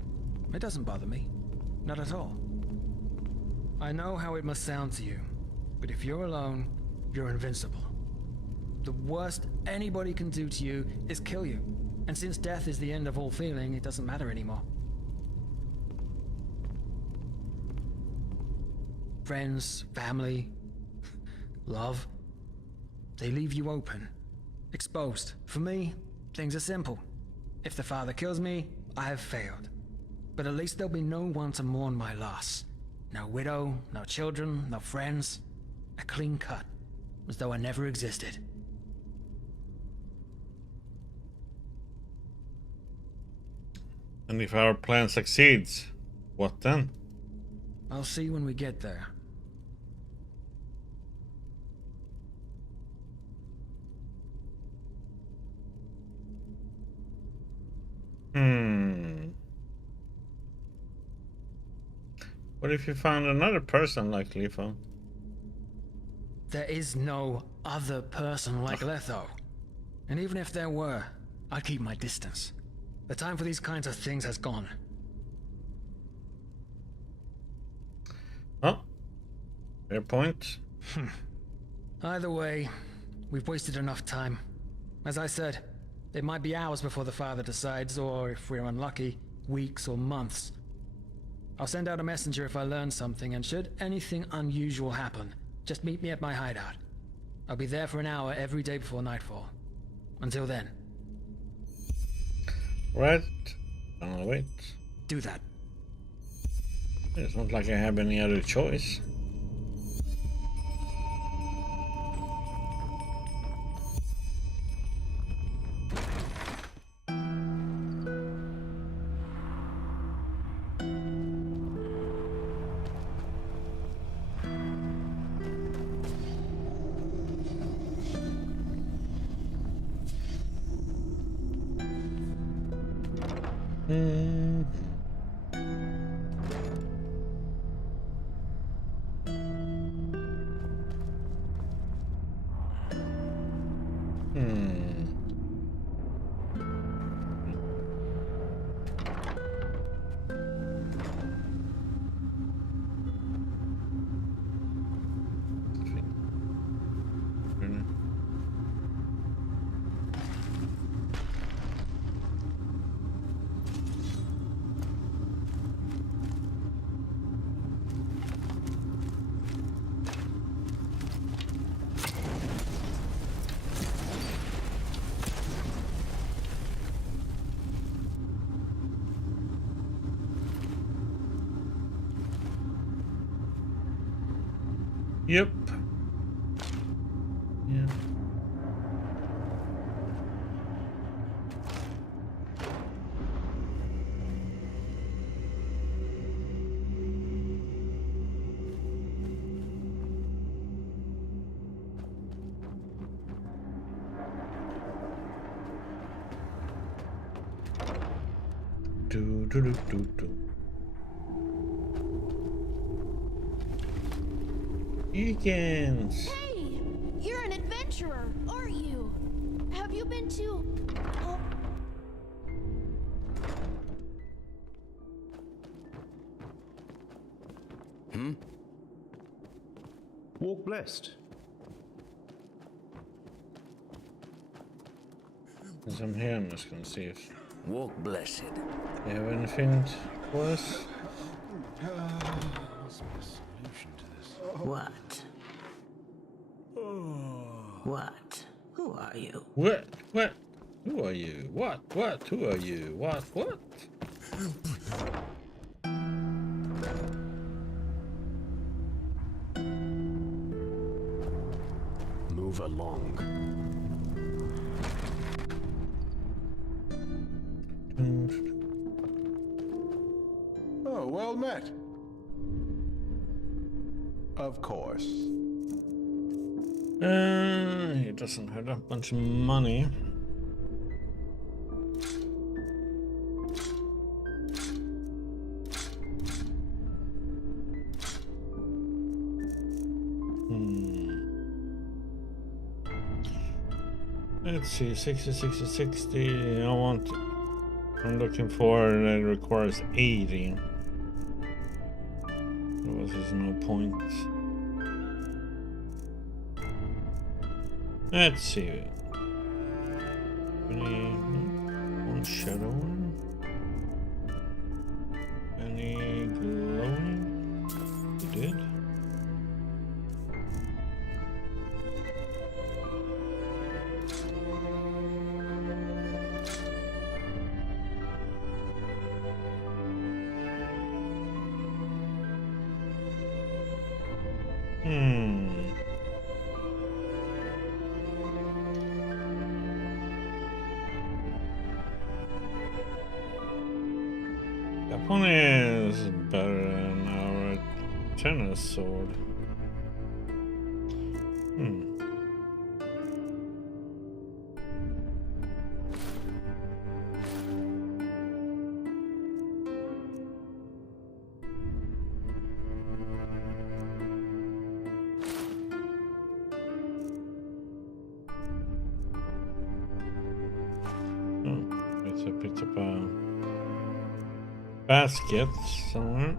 it doesn't bother me. Not at all. I know how it must sound to you, but if you're alone, you're invincible. The worst anybody can do to you is kill you. And since death is the end of all feeling, it doesn't matter anymore. Friends, family, love, they leave you open, exposed. For me, things are simple. If the father kills me, I have failed. But at least there'll be no one to mourn my loss. No widow, no children, no friends. A clean cut, as though I never existed. And if our plan succeeds, what then? I'll see when we get there. What if you found another person like Letho? There is no other person like Letho. And even if there were, I'd keep my distance. The time for these kinds of things has gone. Oh, fair point. Either way, we've wasted enough time. As I said, it might be hours before the father decides, or if we're unlucky, weeks or months. I'll send out a messenger if I learn something, and should anything unusual happen, just meet me at my hideout. I'll be there for an hour every day before nightfall. Until then. Right. I'll wait. Do that. It's not like I have any other choice. Yep. Yeah. Do do do do do. Eakins! Hey! You're an adventurer, aren't you? Have you been to... Oh. Walk blessed. As I'm here, I'm just gonna see if... Walk blessed. You have anything for us? What's my solution to this? What? What? Who are you? What? What? Who are you? What? What? Who are you? What? What? Move along. Oh, well met. Of course. He doesn't have that much money. Let's see, 60, 60, 60. I'm looking for that requires 80. Otherwise there's no point. Let's see. Any one shadow one? Any glowing? You did? That one is better than our tennis sword. It's a bit of a basket somewhere.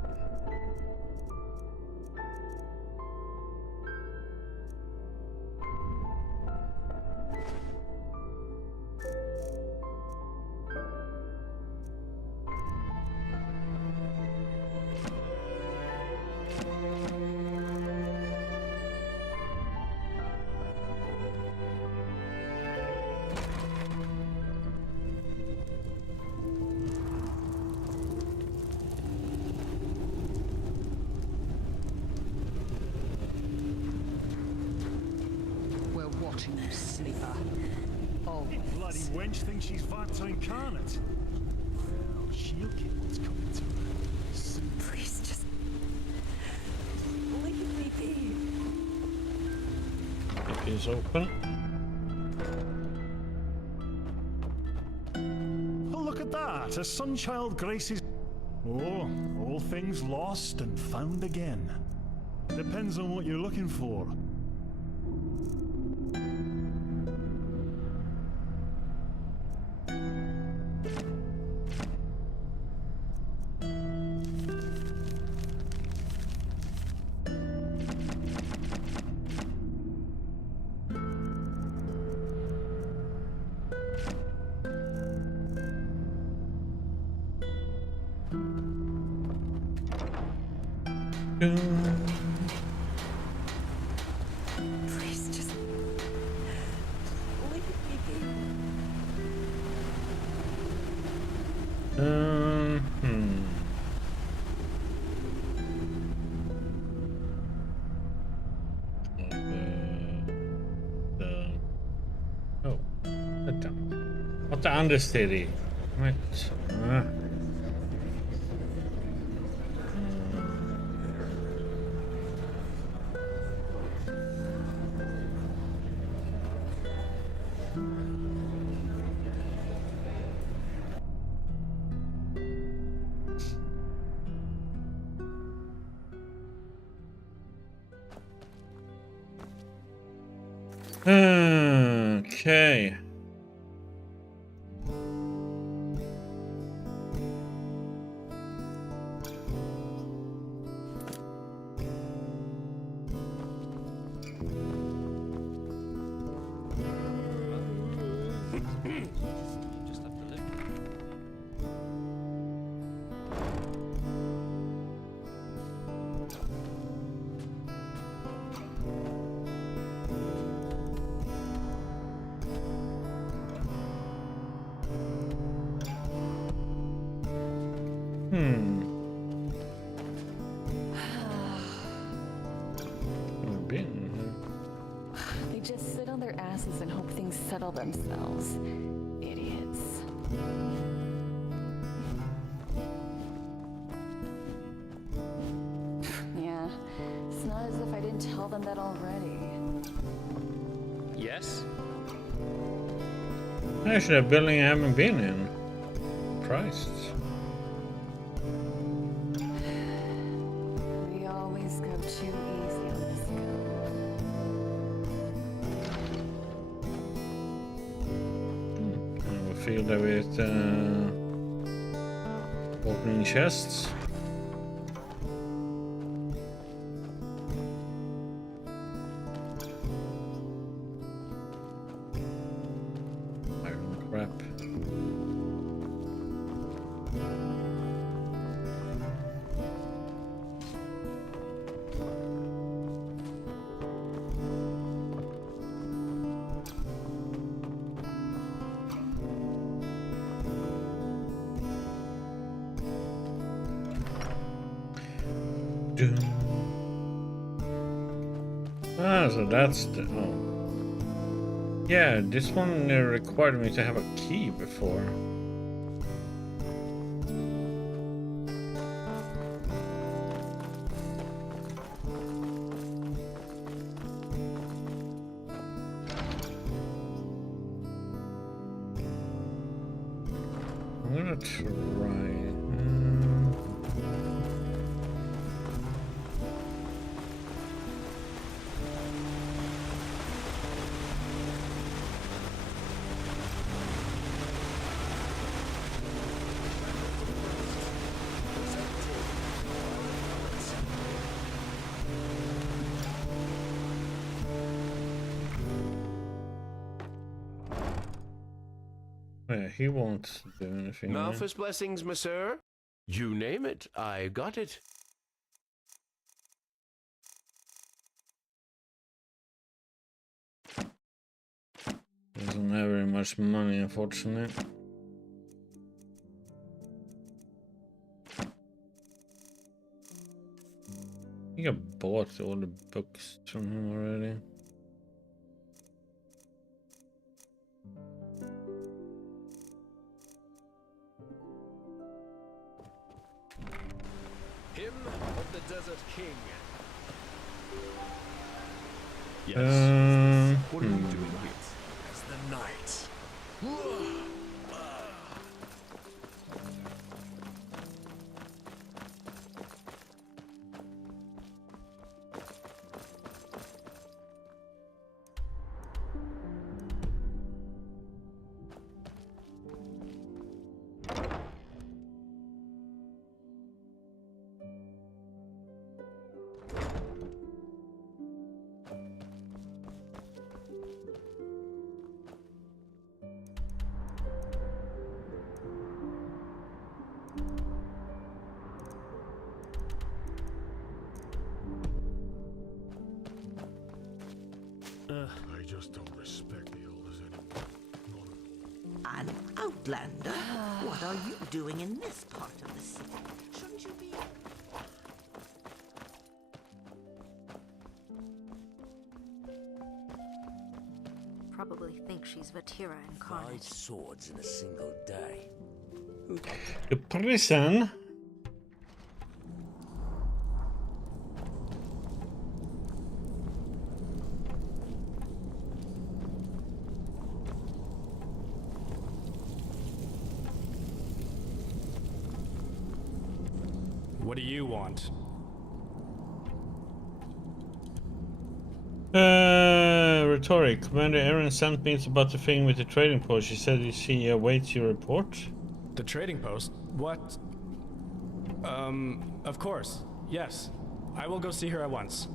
You sleeper. Oh, bloody wench thinks she's Vata incarnate. Well, she'll get what's coming to her soon. Please just leave me be. It is open. Oh, look at that! A Sunchild graces. Oh, all things lost and found again. Depends on what you're looking for. Please just leave me Oh, vänta. What understeady? Right. Okay. They just sit on their asses and hope things settle themselves. Idiots. Yeah, it's not as if I didn't tell them that already. Yes? Actually, a building I haven't been in. Christ. We always go too easy on this And we fill that with opening chests. Iron crap. Ah, so that's the... Oh. Yeah, this one required me to have a key before. I'm gonna try... Yeah, he won't do anything. Malthus blessings, monsieur. You name it, I got it. Doesn't have very much money, unfortunately. I think I bought all the books from him already. Him of the Desert King. Yes. What are you doing here? As the knight. I just don't respect the elders anymore. An outlander? What are you doing in this part of the city? Shouldn't you be... Probably think she's Vatira incarnate. 5 swords in a single day. The prison. What do you want? Rhetoric. Commander Erin sent me about the thing with the trading post. She said she awaits your report. The trading post? What? Of course. Yes. I will go see her at once.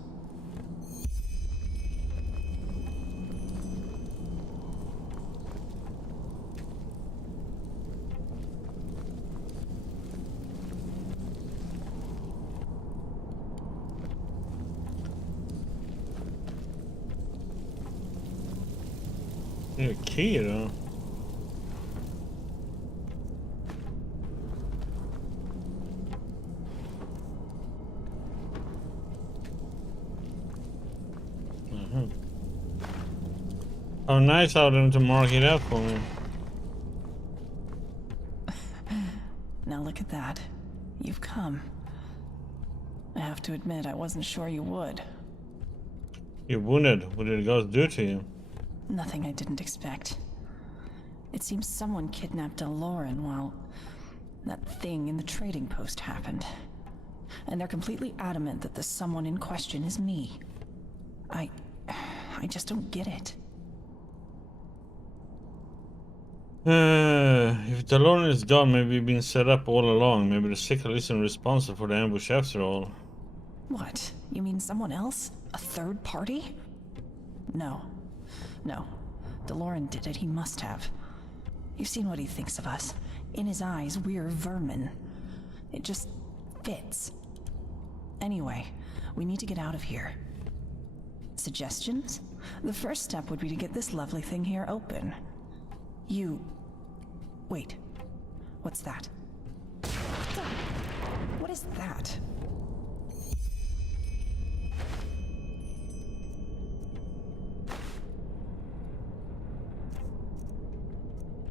A key, though. How nice of them to mark it up for me. Now look at that. You've come. I have to admit, I wasn't sure you would. You're wounded. What did the gods do to you? nothing I didn't expect. It seems someone kidnapped Deloran while that thing in the trading post happened. And they're completely adamant that the someone in question is me. I just don't get it. If Deloran is gone, maybe you've been set up all along. Maybe the Sickle isn't responsible for the ambush after all. What? You mean someone else? A third party? No. No. Deloran did it. He must have. You've seen what he thinks of us. In his eyes, we're vermin. It just fits. Anyway, we need to get out of here. Suggestions? The first step would be to get this lovely thing here open. Wait. What's that? What is that?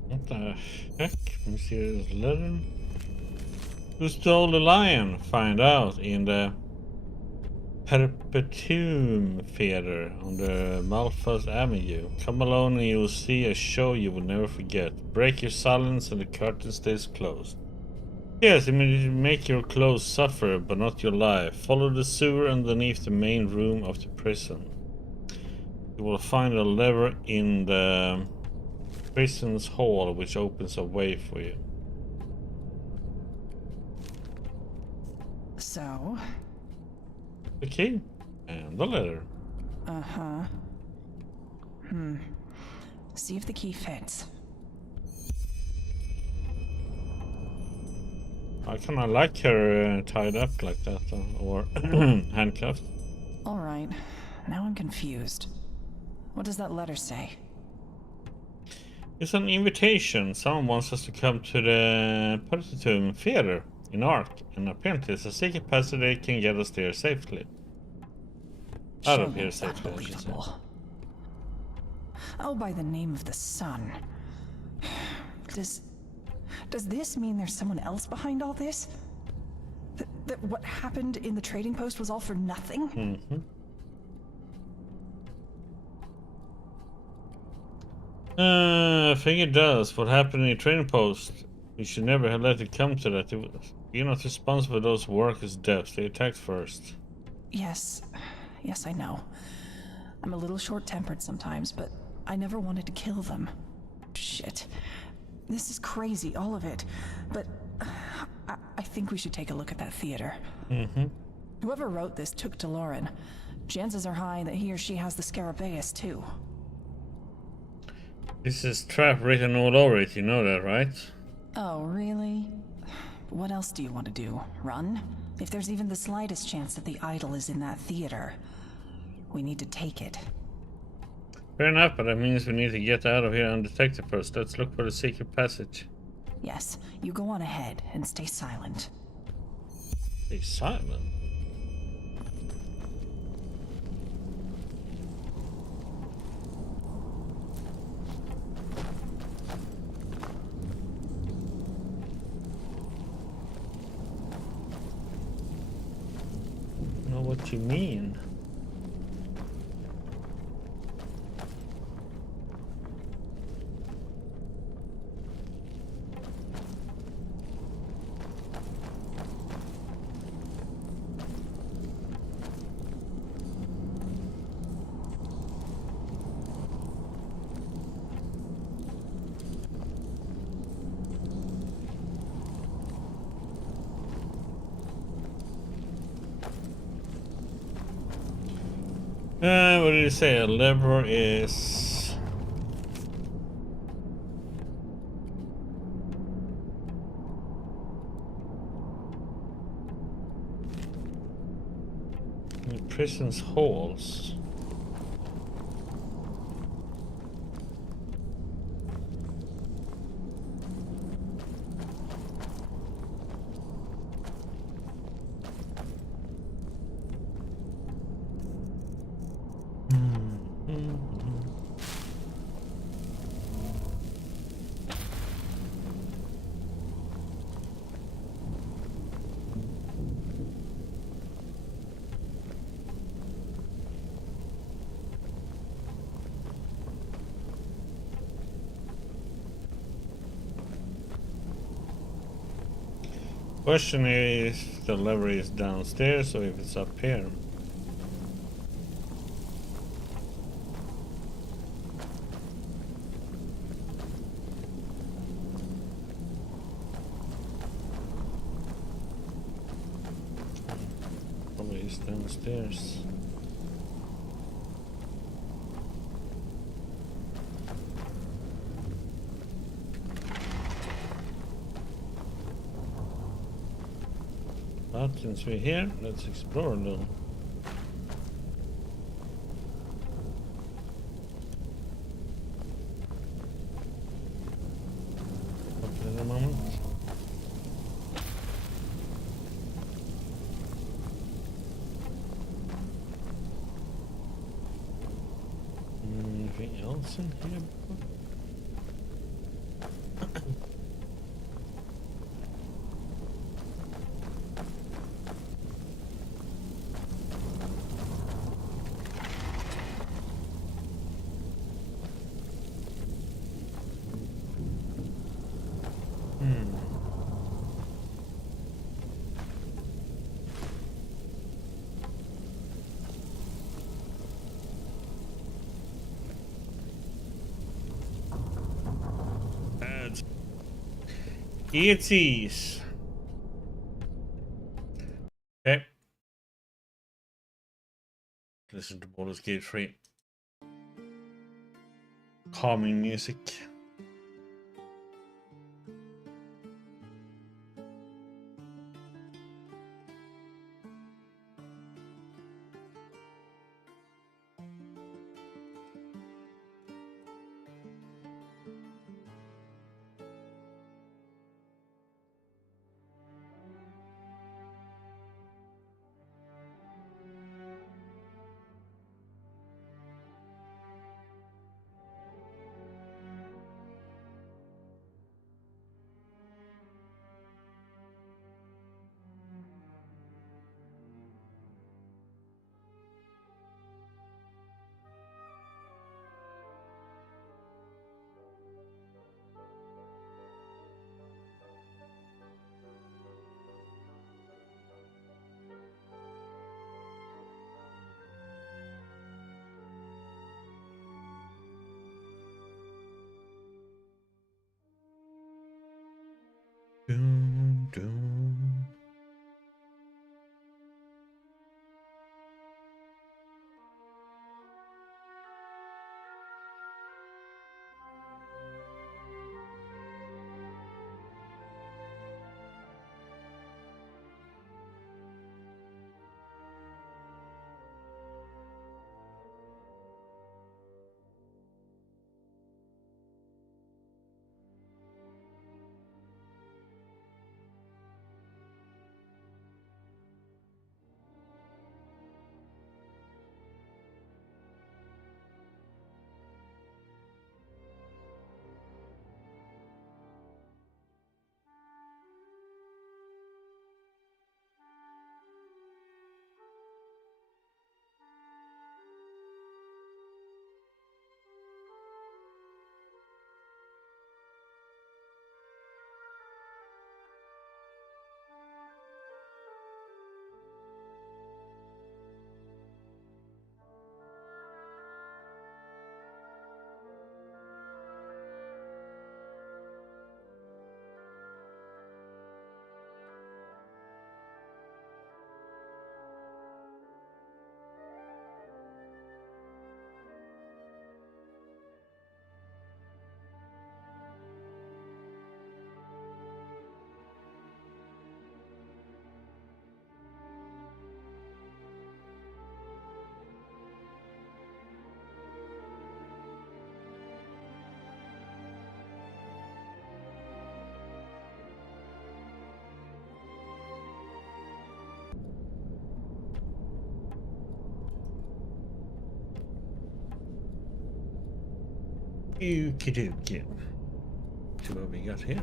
What the heck? Let me see this letter. Who stole the lion? Find out in the Perpetuum Theater on the Malthus Avenue. Come alone and you will see a show you will never forget. Break your silence and the curtain stays closed. Yes, it may make your clothes suffer, but not your life. Follow the sewer underneath the main room of the prison. You will find a lever in the prison's hall which opens a way for you. So? The key and the letter. Uh-huh. See if the key fits. I kinda like her tied up like that, or handcuffed. Alright, now I'm confused. What does that letter say? It's an invitation. Someone wants us to come to the Perpetuum Theater in Ark, and apparently it's a secret passage that can get us there safely. Out of here safely, I should say. Oh, by the name of the sun. Does this mean there's someone else behind all this? That what happened in the trading post was all for nothing? Mm-hmm. I think it does. What happened in the trading post, we should never have let it come to that. You're not responsible for those workers' deaths. They attacked first. Yes, I know. I'm a little short-tempered sometimes, but I never wanted to kill them. Shit. This is crazy, all of it. But I think we should take a look at that theater. Mm-hmm. Whoever wrote this took Deloran. Chances are high that he or she has the Scarabaeus too. This is trap written all over it, you know that, right? Oh, really? What else do you want to do? Run? If there's even the slightest chance that the idol is in that theater, we need to take it. Fair enough, but that means we need to get out of here undetected first. Let's look for the secret passage. Yes, you go on ahead and stay silent. Stay silent? I don't know what you mean. What did you say? A lever is... in the prison's halls. Question is if the lever is downstairs or if it's up here. Probably is downstairs. But since we're here, let's explore a little. Up at the moment. Anything else in here? It is. Okay. Listen to Baldur's Gate 3. Calming music. Dun, dun. Okie dokie. See what we got here.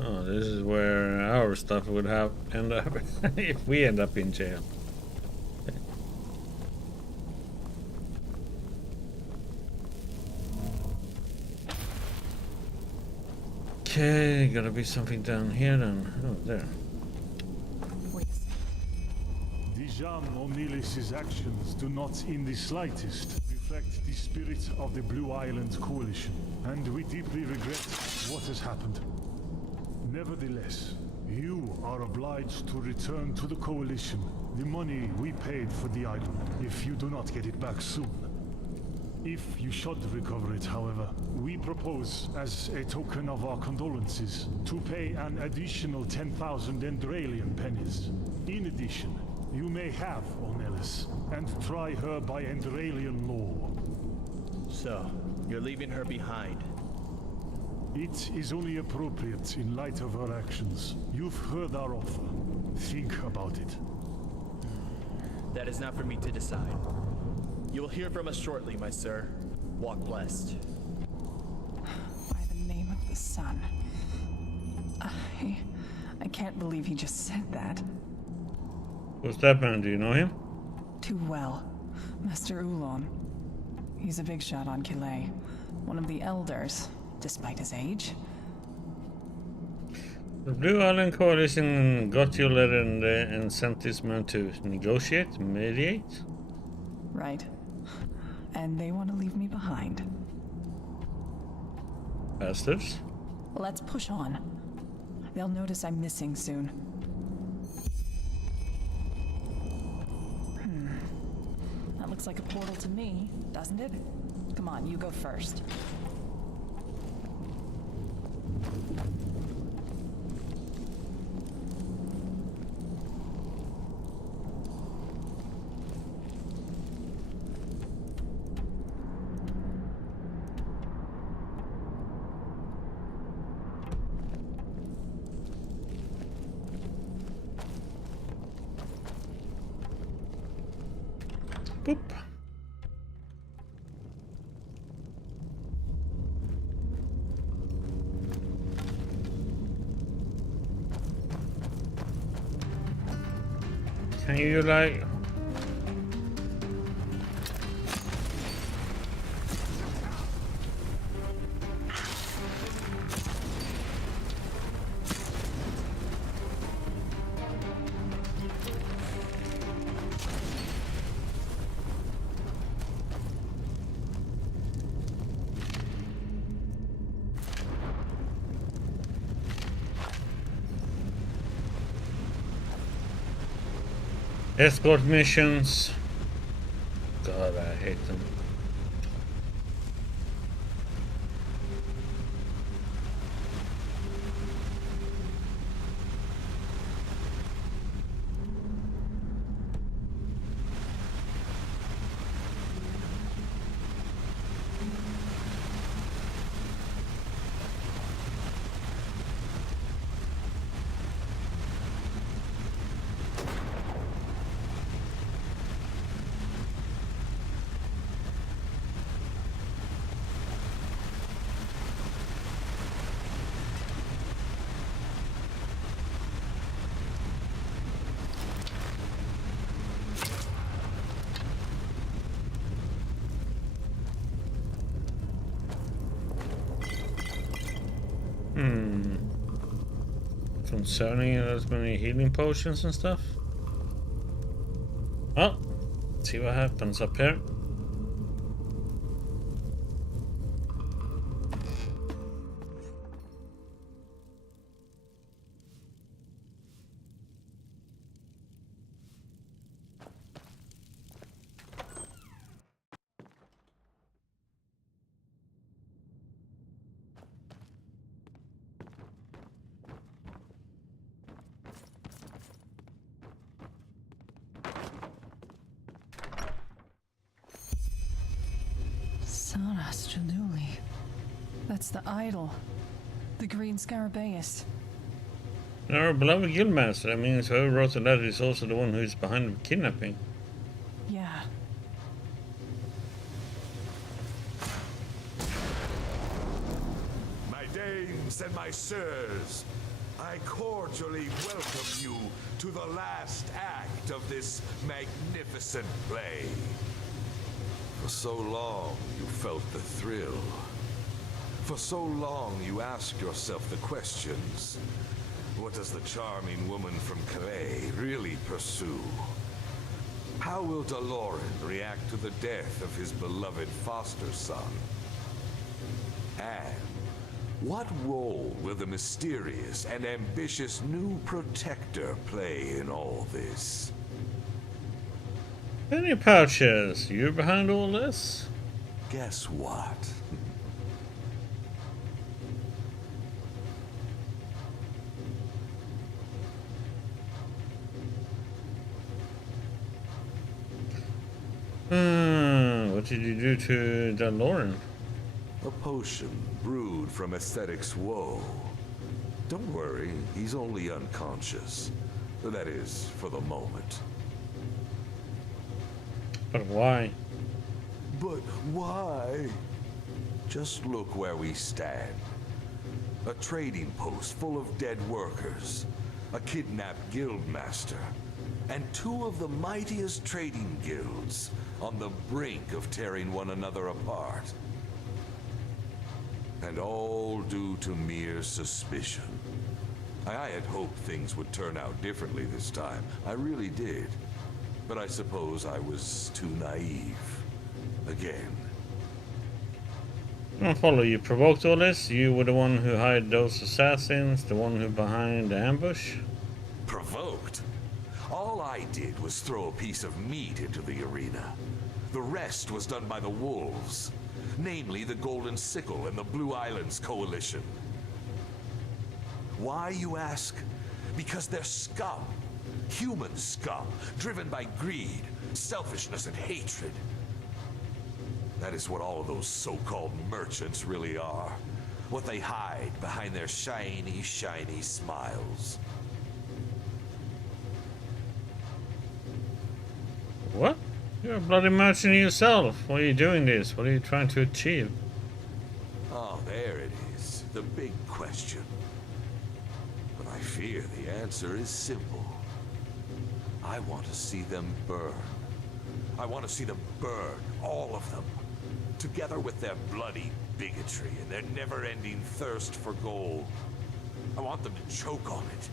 Oh, this is where our our stuff would have end up if we end up in jail. Okay, gotta be something down here then. Oh, there. Dijam O'Neillis's actions do not in the slightest reflect the spirit of the Blue Island Coalition, and we deeply regret what has happened. Nevertheless, you are obliged to return to the Coalition the money we paid for the island, if you do not get it back soon. If you should recover it, however, we propose, as a token of our condolences, to pay an additional 10,000 Enderalian pennies. In addition, you may have O'Neillis, and try her by Enderalian law. So, you're leaving her behind? It is only appropriate in light of her actions. You've heard our offer. Think about it. That is not for me to decide. You will hear from us shortly, my sir. Walk blessed. By the name of the sun. I can't believe he just said that. Who's that man? Do you know him? Too well. Master Ulon. He's a big shot on Killet. One of the elders, despite his age. The Blue Island Coalition got your letter and sent this man to negotiate, mediate? Right. And they want to leave me behind. Bastards. Let's push on. They'll notice I'm missing soon. That looks like a portal to me, doesn't it? Come on, you go first. Boop. Can you like escort missions? God, I hate them. Concerning as many healing potions and stuff. Well, let's see what happens up here. That's the idol. The green Scarabaeus. Our beloved guildmaster. I mean, so whoever wrote the letter is also the one who's behind the kidnapping. Yeah. My dames and my sirs, I cordially welcome you to the last act of this magnificent play. For so long, you felt the thrill. For so long, you asked yourself the questions. What does the charming woman from Calais really pursue? How will Daloran react to the death of his beloved foster son? And what role will the mysterious and ambitious new protector play in all this? Any pouches? You behind all this? Guess what? What did you do to Daloran? A potion brewed from aesthetics woe. Don't worry, he's only unconscious. That is, for the moment. But why? But why? Just look where we stand. A trading post full of dead workers, a kidnapped guildmaster, and two of the mightiest trading guilds on the brink of tearing one another apart. And all due to mere suspicion. I had hoped things would turn out differently this time. I really did. But I suppose I was too naive. Again. I don't follow. You provoked all this? You were the one who hired those assassins, the one who behind the ambush? Provoked? All I did was throw a piece of meat into the arena. The rest was done by the wolves. Namely, the Golden Sickle and the Blue Islands Coalition. Why, you ask? Because they're scum. Human scum, driven by greed, selfishness, and hatred. That is what all of those so-called merchants really are. What they hide behind their shiny, shiny smiles. What? You're a bloody merchant yourself. Why are you doing this? What are you trying to achieve? Oh, there it is. The big question. But I fear the answer is simple. I want to see them burn. I want to see them burn, all of them. Together with their bloody bigotry and their never-ending thirst for gold. I want them to choke on it.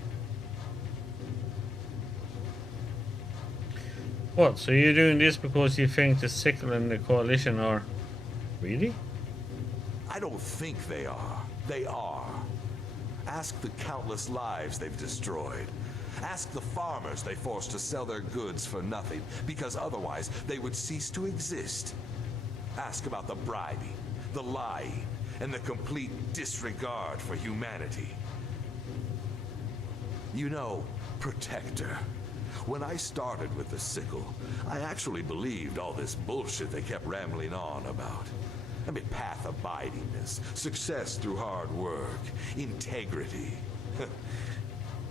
What, so you're doing this because you think the Sickle and the Coalition are... Really? I don't think they are. They are. Ask the countless lives they've destroyed. Ask the farmers they forced to sell their goods for nothing, because otherwise they would cease to exist. Ask about the bribing, the lying, and the complete disregard for humanity. You know, Protector, when I started with the Sickle, I actually believed all this bullshit they kept rambling on about. I mean, path abidingness, success through hard work, integrity.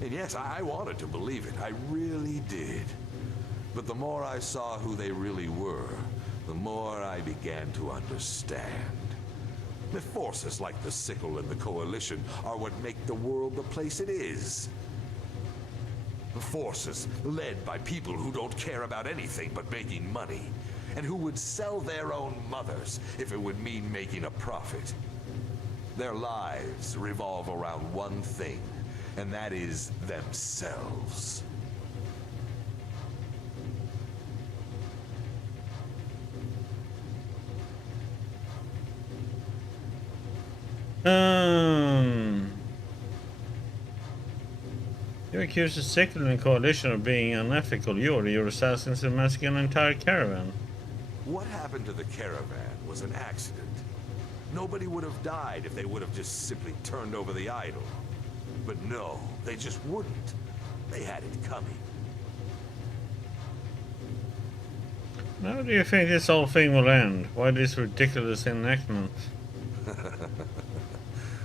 And yes, I wanted to believe it. I really did. But the more I saw who they really were, the more I began to understand. The forces like the Sickle and the Coalition are what make the world the place it is. The forces led by people who don't care about anything but making money, and who would sell their own mothers if it would mean making a profit. Their lives revolve around one thing, and that is themselves. You accuse the Sickle and Coalition of being unethical. Your assassins have massacred an entire caravan. What happened to the caravan was an accident. Nobody would have died if they would have just simply turned over the idol. But no, they just wouldn't. They had it coming. How do you think this whole thing will end? Why this ridiculous enactment?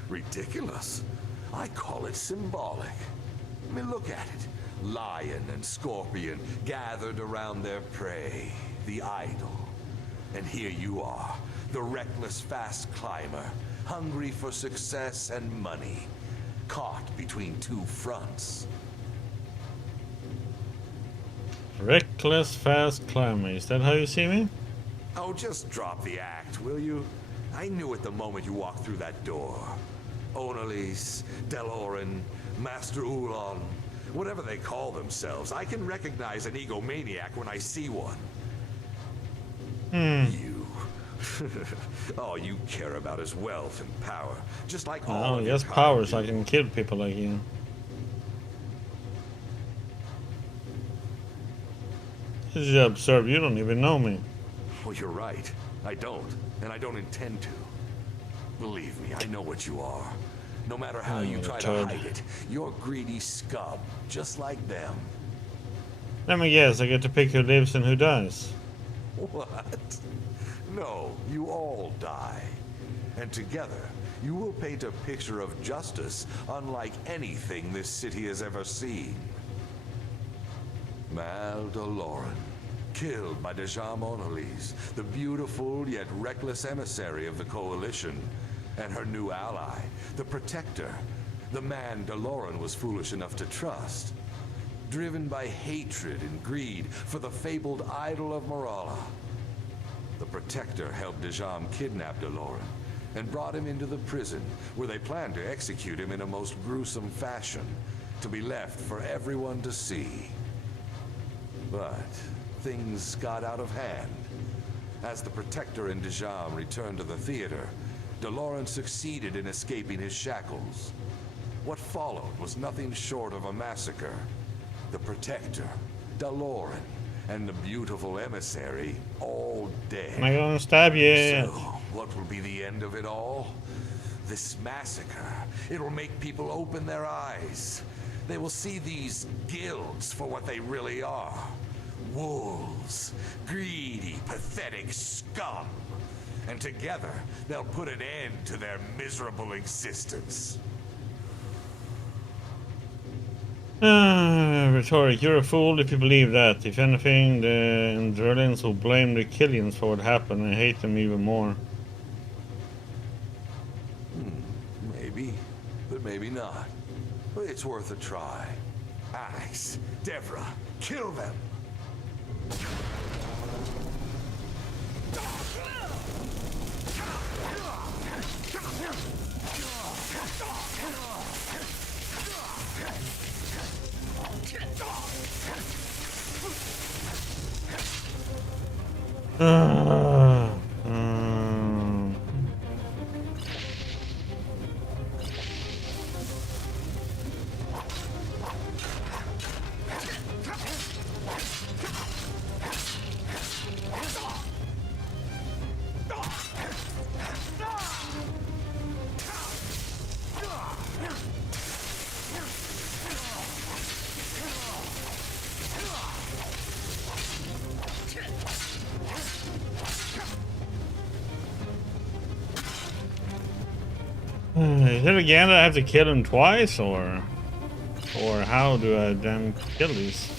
Ridiculous? I call it symbolic. I mean, look at it. Lion and scorpion gathered around their prey, the idol. And here you are, the reckless fast climber, hungry for success and money. caught between two fronts. Reckless fast climber. Is that how you see me? Oh, just drop the act, will you? I knew it the moment you walked through that door. Onalise, Deloran, Master Ulan, whatever they call themselves, I can recognize an egomaniac when I see one. You. All you care about is wealth and power, just like all Oh, of yes, your power, kind so I do. can kill people like you. This is absurd. You don't even know me. Well, you're right. I don't, and I don't intend to. Believe me, I know what you are. No matter how you try to retard. hide it, you're greedy scum, just like them. Let me guess, I get to pick who lives and who dies. What? No, you all die. And together, you will paint a picture of justice unlike anything this city has ever seen. Mal Deloran, killed by Dejam Onalise, the beautiful yet reckless emissary of the Coalition, and her new ally, the Protector, the man Deloran was foolish enough to trust. Driven by hatred and greed for the fabled idol of Morala, the Protector helped Dejam kidnap Deloran and brought him into the prison, where they planned to execute him in a most gruesome fashion, to be left for everyone to see. But things got out of hand. As the Protector and Dejam returned to the theater, Deloran succeeded in escaping his shackles. What followed was nothing short of a massacre. The Protector, Deloran, and the beautiful emissary all dead. Am I gonna stab you? So, what will be the end of it all? This massacre. It will make people open their eyes. They will see these guilds for what they really are. Wolves. Greedy, pathetic scum. And together, they'll put an end to their miserable existence. Rhetoric, you're a fool if you believe that. If anything, the Enderalians will blame the Killians for what happened and hate them even more. Maybe, but maybe not. But it's worth a try. Alex, Devra, kill them! Is it again that I have to kill him twice, or how do I then kill these?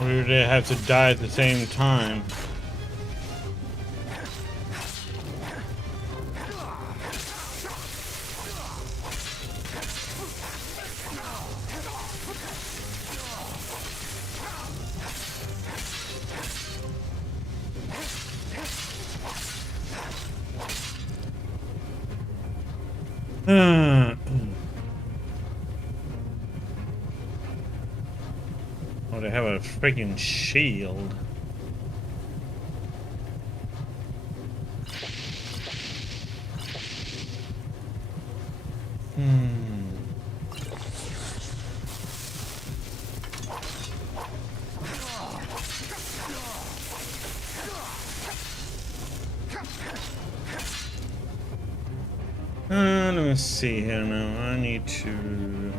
Or do they have to die at the same time? Oh, they have a freaking shield. Let me see here now. I need to...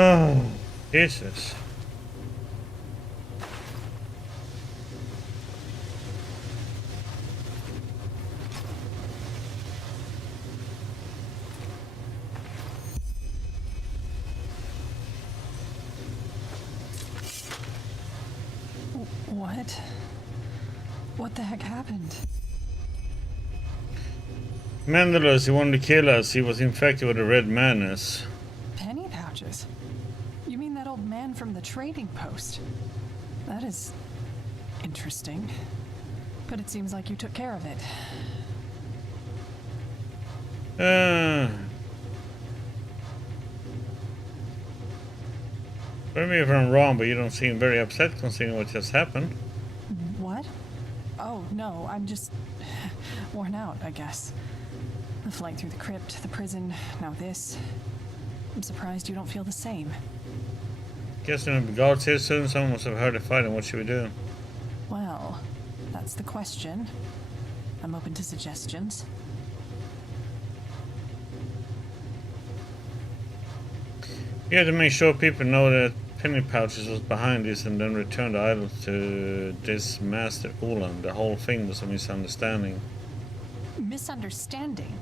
Oh, Jesus. What? What the heck happened? Mendelus, he wanted to kill us. He was infected with a red madness. Penny pouches? You mean that old man from the trading post? That is interesting. But it seems like you took care of it. Correct me if I'm wrong, but you don't seem very upset considering what just happened. What? Oh, no, I'm just worn out, I guess. The flight through the crypt, the prison, now this. I'm surprised you don't feel the same. Guess when the guards here soon, someone must have heard a fight, and what should we do? Well, that's the question. I'm open to suggestions. You have to make sure people know that Penny Pouches was behind this and then return the idol to this Master Ulan. The whole thing was a misunderstanding. Misunderstanding?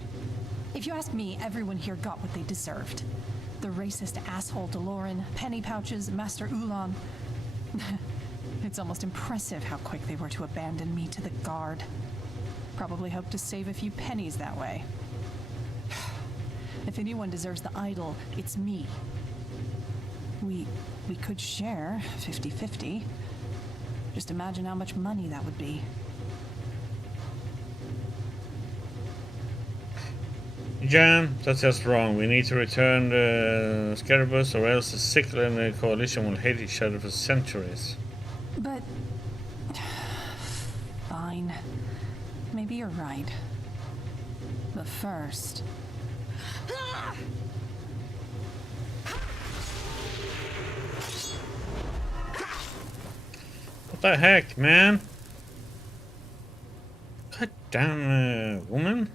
If you ask me, everyone here got what they deserved. The racist asshole DeLorean, Penny Pouches, Master Ulan. It's almost impressive how quick they were to abandon me to the guard. Probably hoped to save a few pennies that way. If anyone deserves the idol, it's me. We could share 50-50. Just imagine how much money that would be. Jan, that's just wrong. We need to return the Scarabus, or else the Sickle and the Coalition will hate each other for centuries. But... fine. Maybe you're right. But first... What the heck, man? God damn, woman.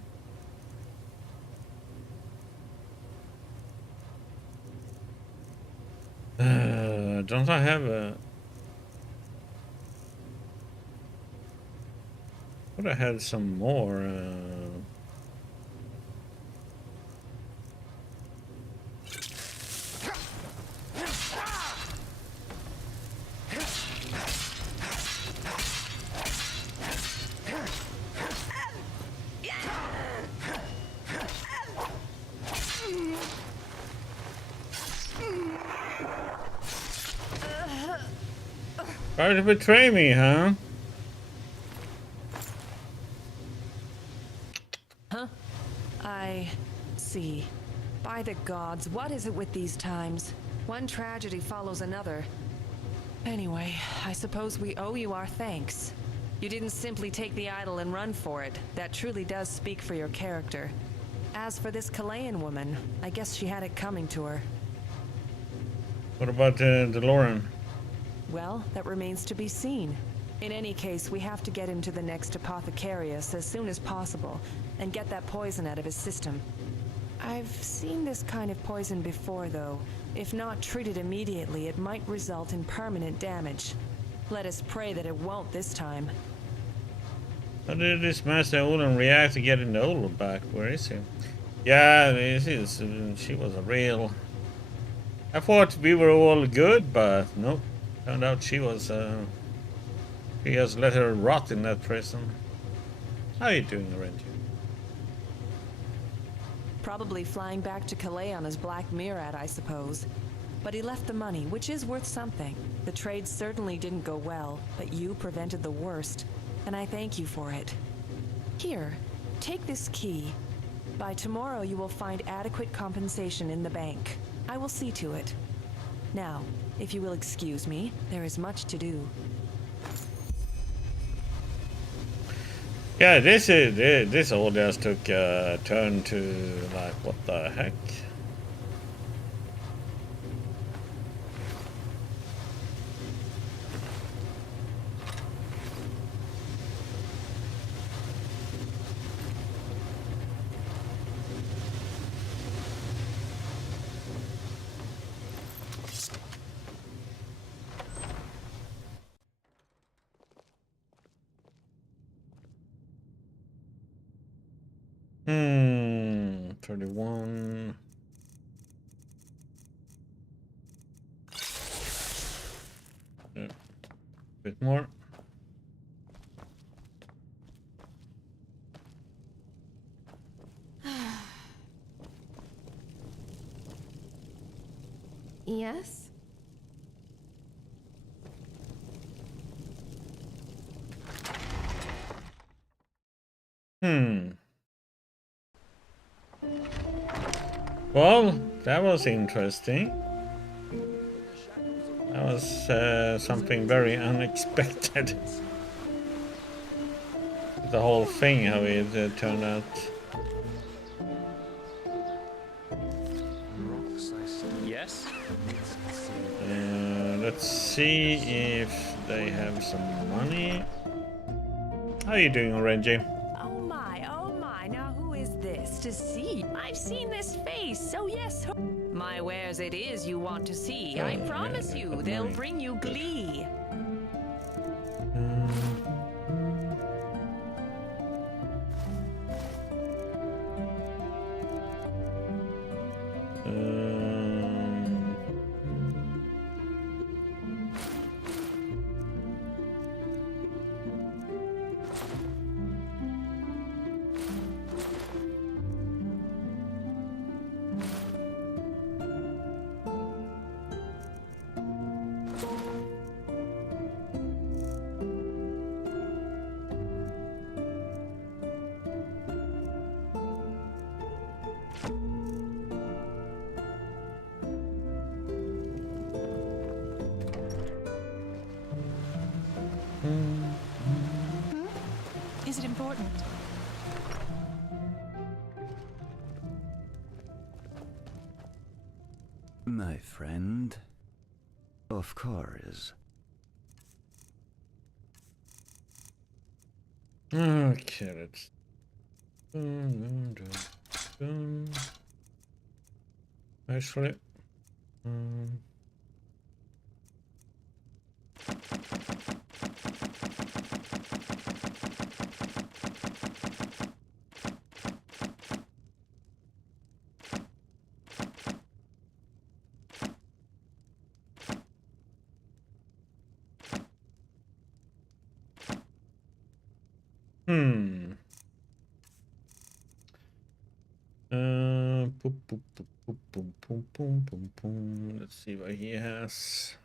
Don't I have a... Would I have some more? Try to betray me, huh? Huh? I see. By the gods, what is it with these times? One tragedy follows another. Anyway, I suppose we owe you our thanks. You didn't simply take the idol and run for it. That truly does speak for your character. As for this Chilean woman, I guess she had it coming to her. What about DeLorean? Well, that remains to be seen. In any case, we have to get him to the next apothecarius as soon as possible, and get that poison out of his system. I've seen this kind of poison before, though. If not treated immediately, it might result in permanent damage. Let us pray that it won't this time. How did this Master Ulan react to getting the Ulan back? Where is he? Yeah, she was a real... I thought we were all good, but nope. Found out she was, he has let her rot in that prison. How are you doing, Orange? Probably flying back to Calais on his Black Mirror, I suppose. But he left the money, which is worth something. The trade certainly didn't go well, but you prevented the worst, and I thank you for it. Here, Take this key. By tomorrow, you will find adequate compensation in the bank. I will see to it. Now, if you will excuse me, there is much to do. Yeah, this all just took a turn to like, what the heck? Hmm, 31. A bit more. Yes? Well, that was interesting. That was something very unexpected. The whole thing, how it turned out. Yes? Let's see if they have some money. How are you doing, Reggie? Oh my, now who is this to see? I've seen this face, so yes. My wares it is you want to see. I promise you, they'll bring you glee. Is it important? My friend, of course. Okay, let's. Actually. Boom. Let's see what he has.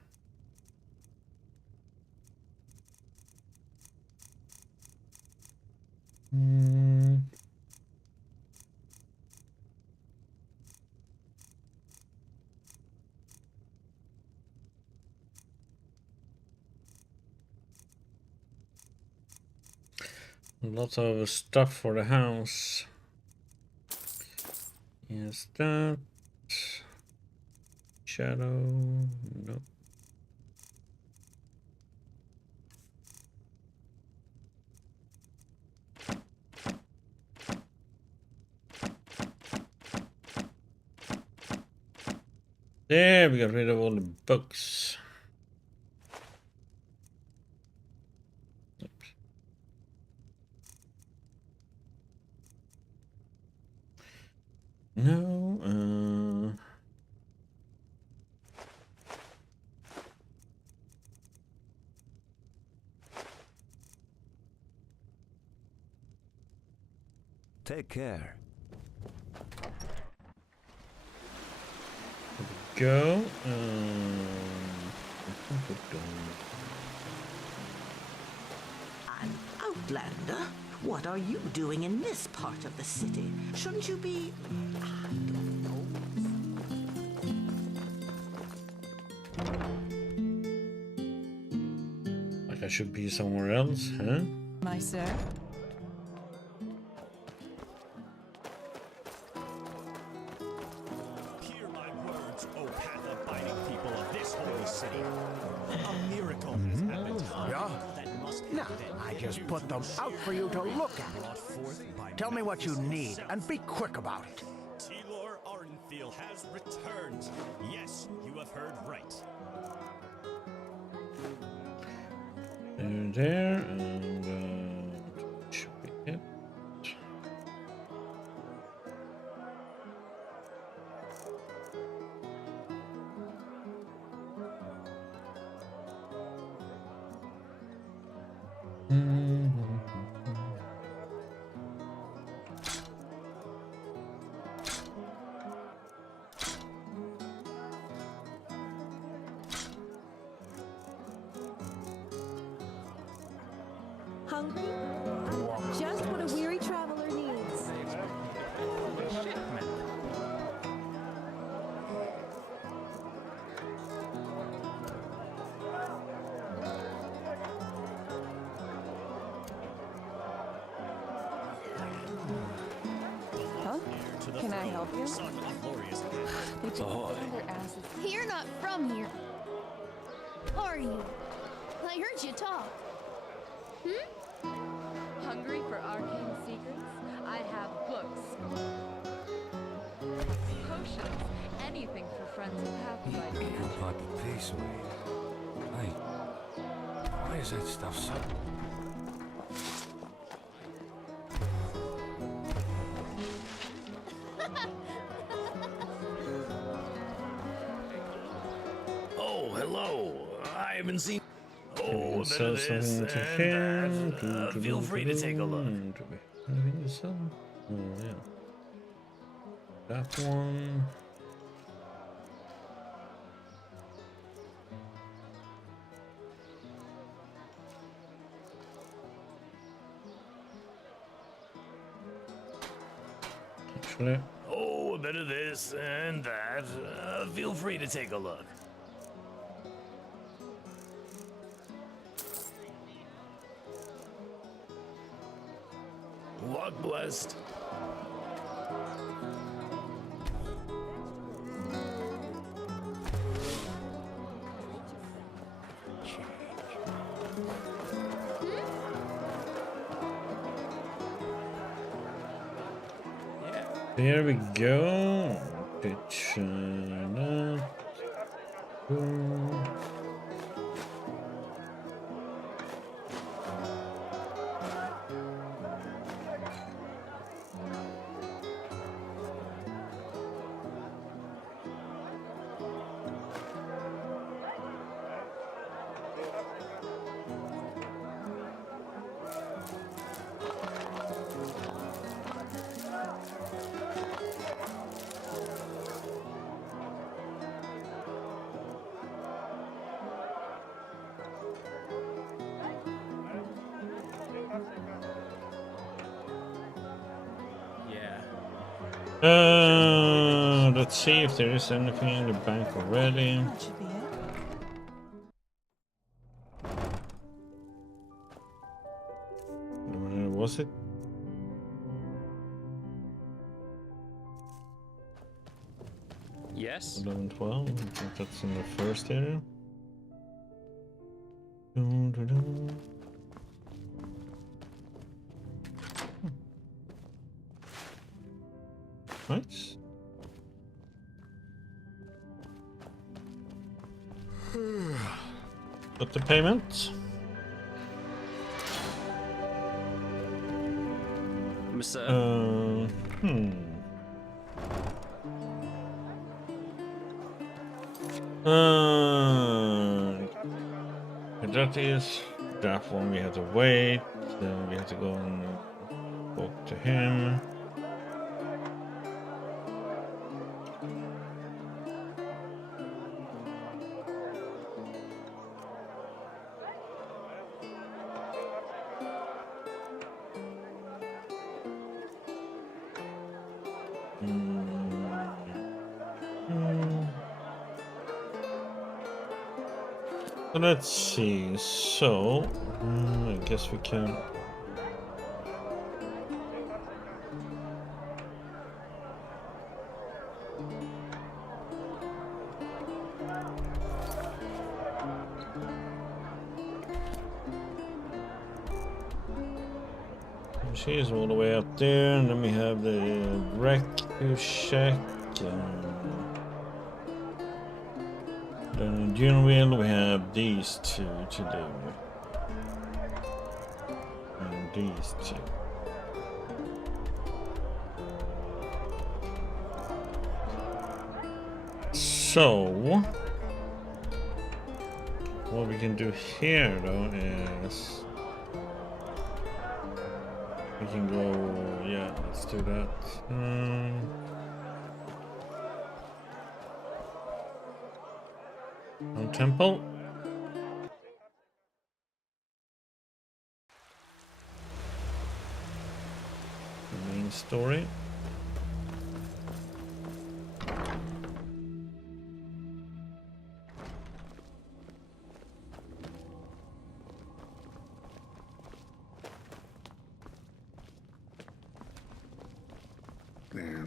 Lots of stuff for the house. Yes, that. Shadow. No. There, we got rid of all the books. Oops. No, Take care. Go. An outlander? what are you doing in this part of the city? Shouldn't you be... Like I should be somewhere else, huh? My sir. Hear my words, O path-abiding people of this holy city. A miracle has happened. Yeah? No, I just put them out for you to look at. Tell me what you need, and be quick about it. Telor Ardenfield has returned. Yes, you have heard right. There, and should be it. Hungry? Just what a weary traveler needs. Huh? Can I help you? They just Ahoy. open their asses. You're not from here. Are you? I heard you talk. Hungry for arcane secrets? I have books. Potions. Anything for friends who have the right A pipe of peace, Hey, why is that stuff so... Oh, hello. I haven't seen... Oh, a bit Sell of this something and to him. that. Feel free to take a look. Anything to sell? Oh, yeah. That one. Actually. Oh, a bit of this and that. Feel free to take a look. Walk blessed. There we go. Pitch up. Boom. Let's see if there is anything in the bank already. That should be it. Was it? Yes? 11, 12. I think that's in the first area. Nice. Got the payment. Mr. That is that one we had to wait. Then we had to go and talk to him. So let's see. So I guess we can. She's all the way up there, and then we have the refuse shack. Then in general, we have these two to do. And these two. So, what we can do here, though, is we can go, yeah, let's do that. On temple. The main story.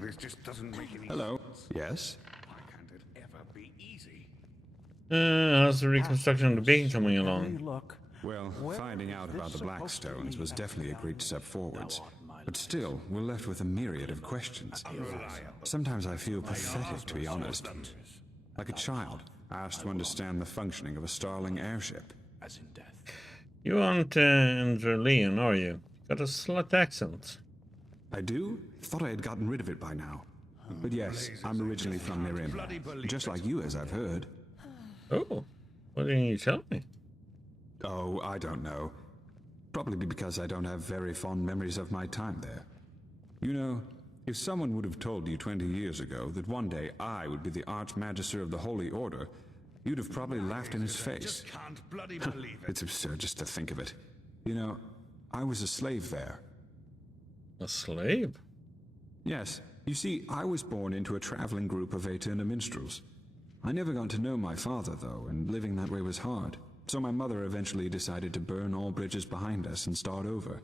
This just doesn't make any Hello. sense. Yes? Why can't it ever be easy? How's the reconstruction of the beacon coming along? Well, finding out about the Blackstones was definitely a great step forwards. But still, we're left with a myriad of questions. Sometimes I feel pathetic, to be honest. Like a child, asked to understand the functioning of a Starling airship. As in death. You aren't Enderalian, are you? Got a slight accent. I do? Thought I had gotten rid of it by now. But yes, I'm originally from Mirim. Just like you, as I've heard. Oh, why didn't you tell me? Oh, I don't know. Probably because I don't have very fond memories of my time there. You know, if someone would have told you 20 years ago that one day I would be the Archmagister of the Holy Order, you'd have probably laughed in his face. Can't bloody believe it. It's absurd just to think of it. You know, I was a slave there. A slave? Yes. You see, I was born into a traveling group of Aeterna minstrels. I never got to know my father, though, and living that way was hard. So my mother eventually decided to burn all bridges behind us and start over.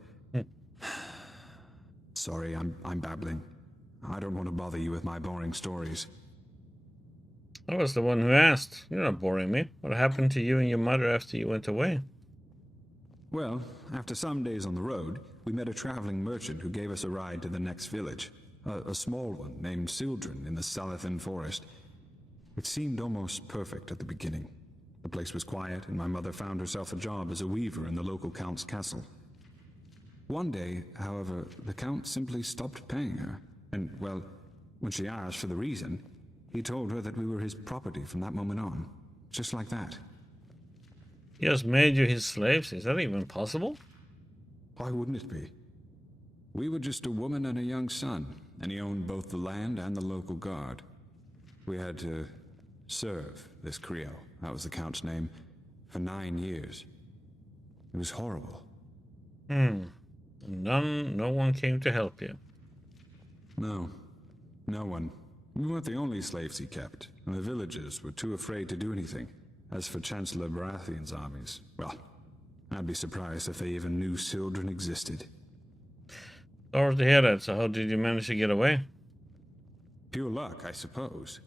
Sorry, I'm babbling. I don't want to bother you with my boring stories. I was the one who asked. You're not boring me. What happened to you and your mother after you went away? Well, after some days on the road, we met a traveling merchant who gave us a ride to the next village. A small one named Sildren in the Salathan forest. It seemed almost perfect at the beginning. The place was quiet, and my mother found herself a job as a weaver in the local count's castle. One day, however, the count simply stopped paying her, and, well, when she asked for the reason, he told her that we were his property from that moment on. Just like that. He has made you his slaves? Is that even possible? Why wouldn't it be? We were just a woman and a young son, and he owned both the land and the local guard. We had to serve this Creole, that was the count's name, for 9 years. It was horrible. No one came to help you. No one. We weren't the only slaves he kept, and the villagers were too afraid to do anything. As for Chancellor Baratheon's armies, well, I'd be surprised if they even knew Sildren existed. Sorry to hear that. So how did you manage to get away? Pure luck, I suppose.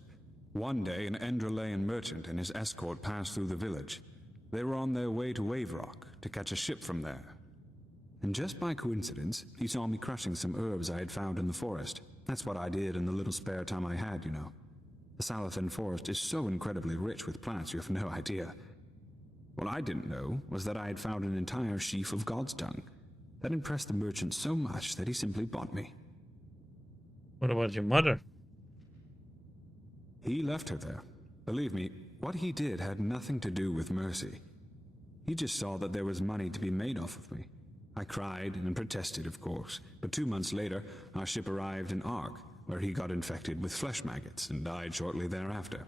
One day, an Enderalian merchant and his escort passed through the village. They were on their way to Waverock to catch a ship from there. And just by coincidence, he saw me crushing some herbs I had found in the forest. That's what I did in the little spare time I had, you know. The Salathan forest is so incredibly rich with plants you have no idea. What I didn't know was that I had found an entire sheaf of God's tongue. That impressed the merchant so much that he simply bought me. What about your mother? He left her there. Believe me, what he did had nothing to do with mercy. He just saw that there was money to be made off of me. I cried and protested, of course, but 2 months later, our ship arrived in Ark, where he got infected with flesh maggots and died shortly thereafter.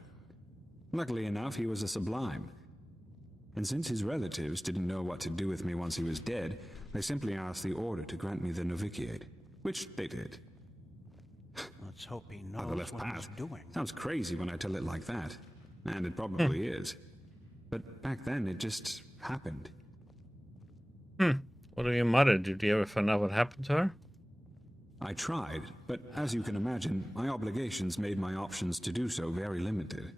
Luckily enough, he was a sublime. And since his relatives didn't know what to do with me once he was dead, they simply asked the Order to grant me the novitiate, which they did. Let's hope he By the knows left what he's path. doing. Sounds crazy when I tell it like that. And it probably is. But back then, it just happened. What of your mother? Did you ever find out what happened to her? I tried, but as you can imagine, my obligations made my options to do so very limited.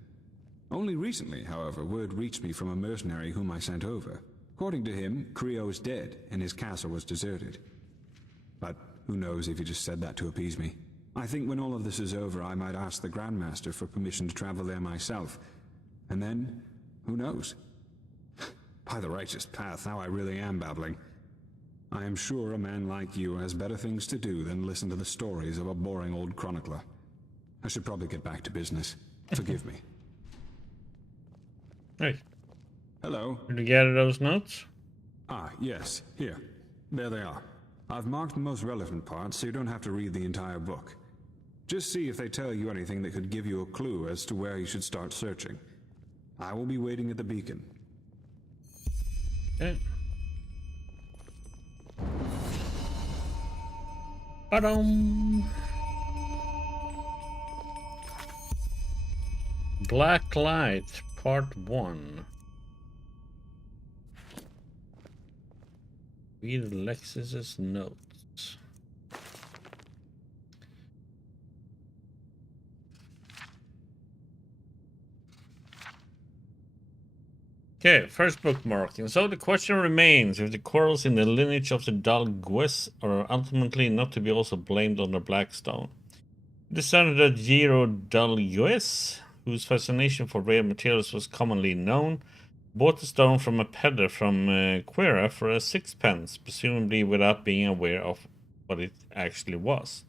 Only recently, however, word reached me from a mercenary whom I sent over. According to him, Creo is dead, and his castle was deserted. But who knows if he just said that to appease me. I think when all of this is over, I might ask the Grandmaster for permission to travel there myself. And then, who knows? By the righteous path, now I really am babbling. I am sure a man like you has better things to do than listen to the stories of a boring old chronicler. I should probably get back to business. Forgive me. Hey. Hello. Did you gather those notes? Ah, yes. Here. There they are. I've marked the most relevant parts so you don't have to read the entire book. Just see if they tell you anything that could give you a clue as to where you should start searching. I will be waiting at the beacon. Okay. Ba-dum. Black Light, Part 1. Read Alexis's notes. Okay, first bookmarking. So the question remains if the quarrels in the lineage of the Dalgues are ultimately not to be also blamed on the Blackstone. It is certain that Giro Dalgues, whose fascination for rare materials was commonly known, bought the stone from a peddler from Quera for a sixpence, presumably without being aware of what it actually was.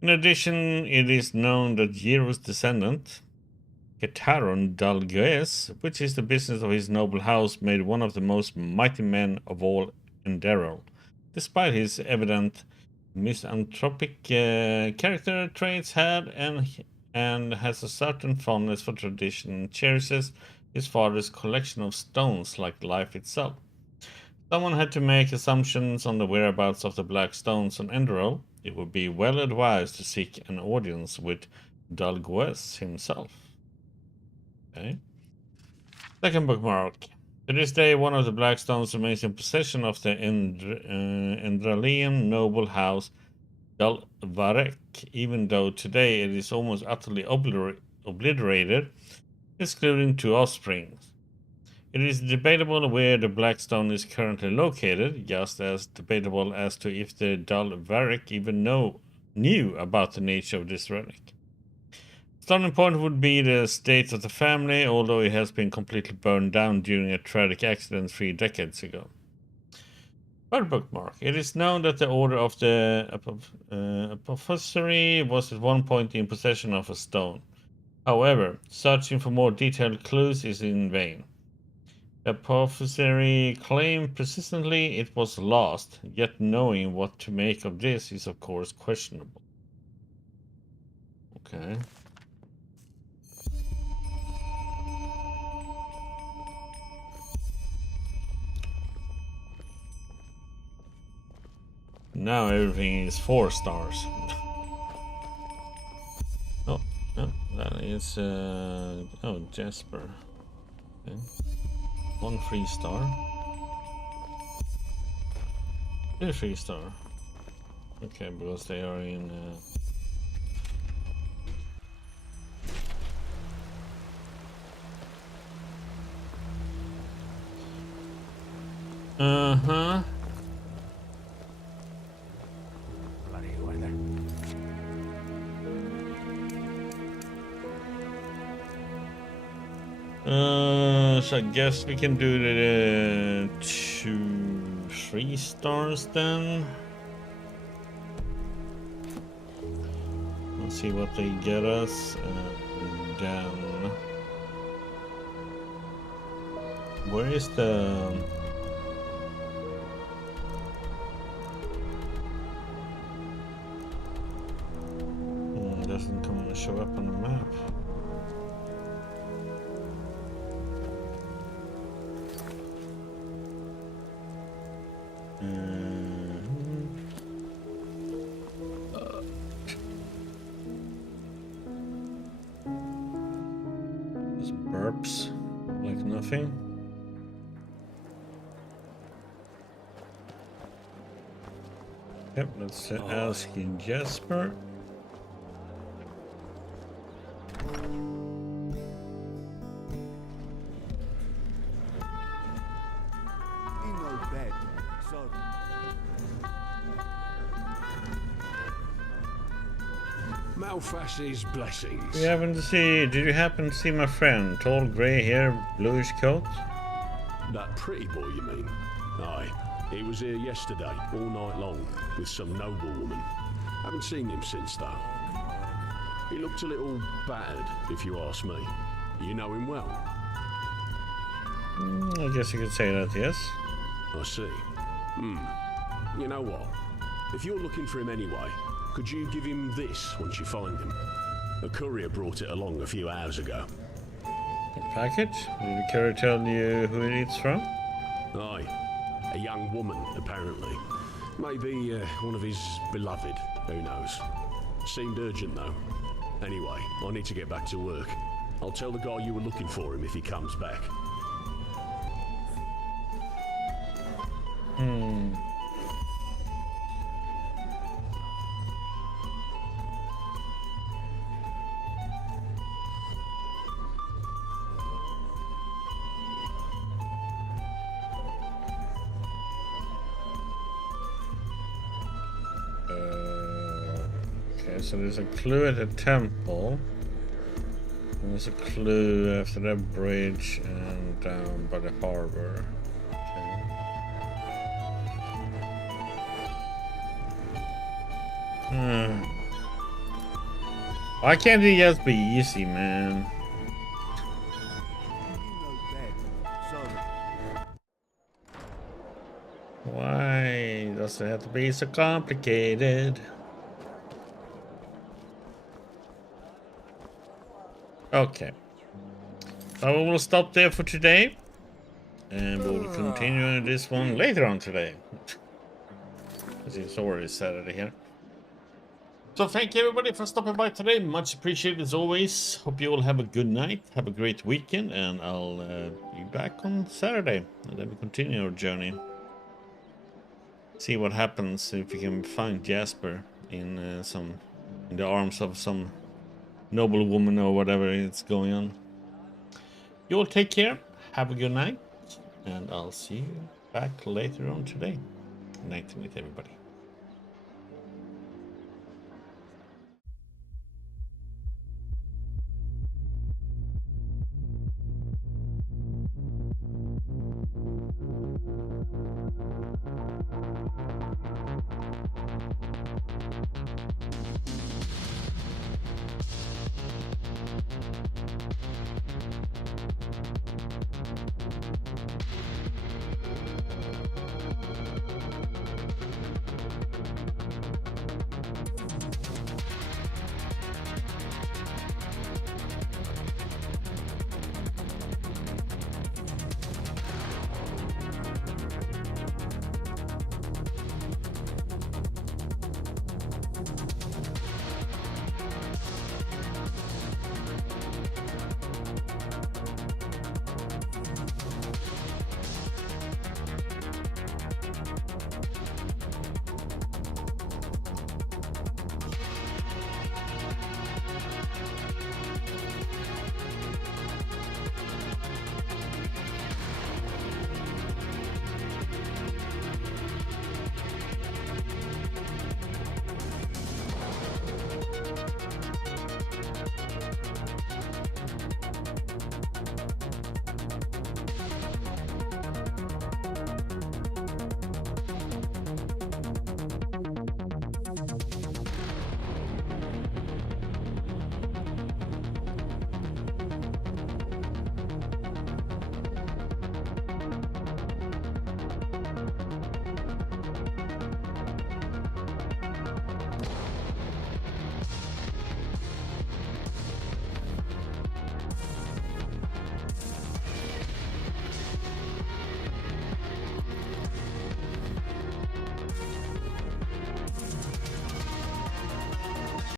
In addition, it is known that Giro's descendant, Ketaron Dalgues, which is the business of his noble house, made one of the most mighty men of all Enderal, despite his evident misanthropic character traits and has a certain fondness for tradition and cherishes his father's collection of stones like life itself. Someone had to make assumptions on the whereabouts of the black stones on Enderal. It would be well advised to seek an audience with Dalgues himself. Okay. Second bookmark. To this day, one of the black stones remains in possession of the Endralian noble house Dalvarek, even though today it is almost utterly obliterated, excluding two offsprings. It is debatable where the black stone is currently located, just as debatable as to if the Dalvarek even knew about the nature of this relic. Starting point would be the state of the family, although it has been completely burned down during a tragic accident 3 decades ago. Third bookmark. It is known that the Order of the Apothecary was at one point in possession of a stone. However, searching for more detailed clues is in vain. The Apothecary claimed persistently it was lost, yet knowing what to make of this is of course questionable. Okay. Now everything is 4 stars. Oh, no, that is oh, Jasper. Okay. 1 3-star. 2 3-star. Okay, because they are in uh-huh. Bloody weather. So I guess we can do the 2 3-stars then. Let's see what they get us, and then where is the doesn't come and show up on the map. Like nothing. Yep, let's ask Jasper. Malfash's blessings. You happen to see? Did you happen to see my friend? Tall, grey hair, bluish coat. That pretty boy, you mean? Aye. He was here yesterday, all night long, with some noble woman. Haven't seen him since, though. He looked a little battered, if you ask me. You know him well? I guess you could say that, yes. I see. You know what? If you're looking for him anyway, could you give him this once you find him? A courier brought it along a few hours ago. A package? Did the courier tell you who it's from? Aye. A young woman, apparently. Maybe one of his beloved, who knows. Seemed urgent, though. Anyway, I need to get back to work. I'll tell the guy you were looking for him if he comes back. Okay, so there's a clue at the temple. And there's a clue after that bridge and down by the harbor. Okay. Why can't it just be easy, man? Why does it have to be so complicated? Okay. So we will stop there for today. And we'll continue this one later on today. Because it's already Saturday here. So thank you everybody for stopping by today. Much appreciated as always. Hope you all have a good night. Have a great weekend. And I'll be back on Saturday. And then we continue our journey. See what happens if we can find Jasper in the arms of some noble woman or whatever is going on. You all take care. Have a good night. And I'll see you back later on today. Night to meet everybody.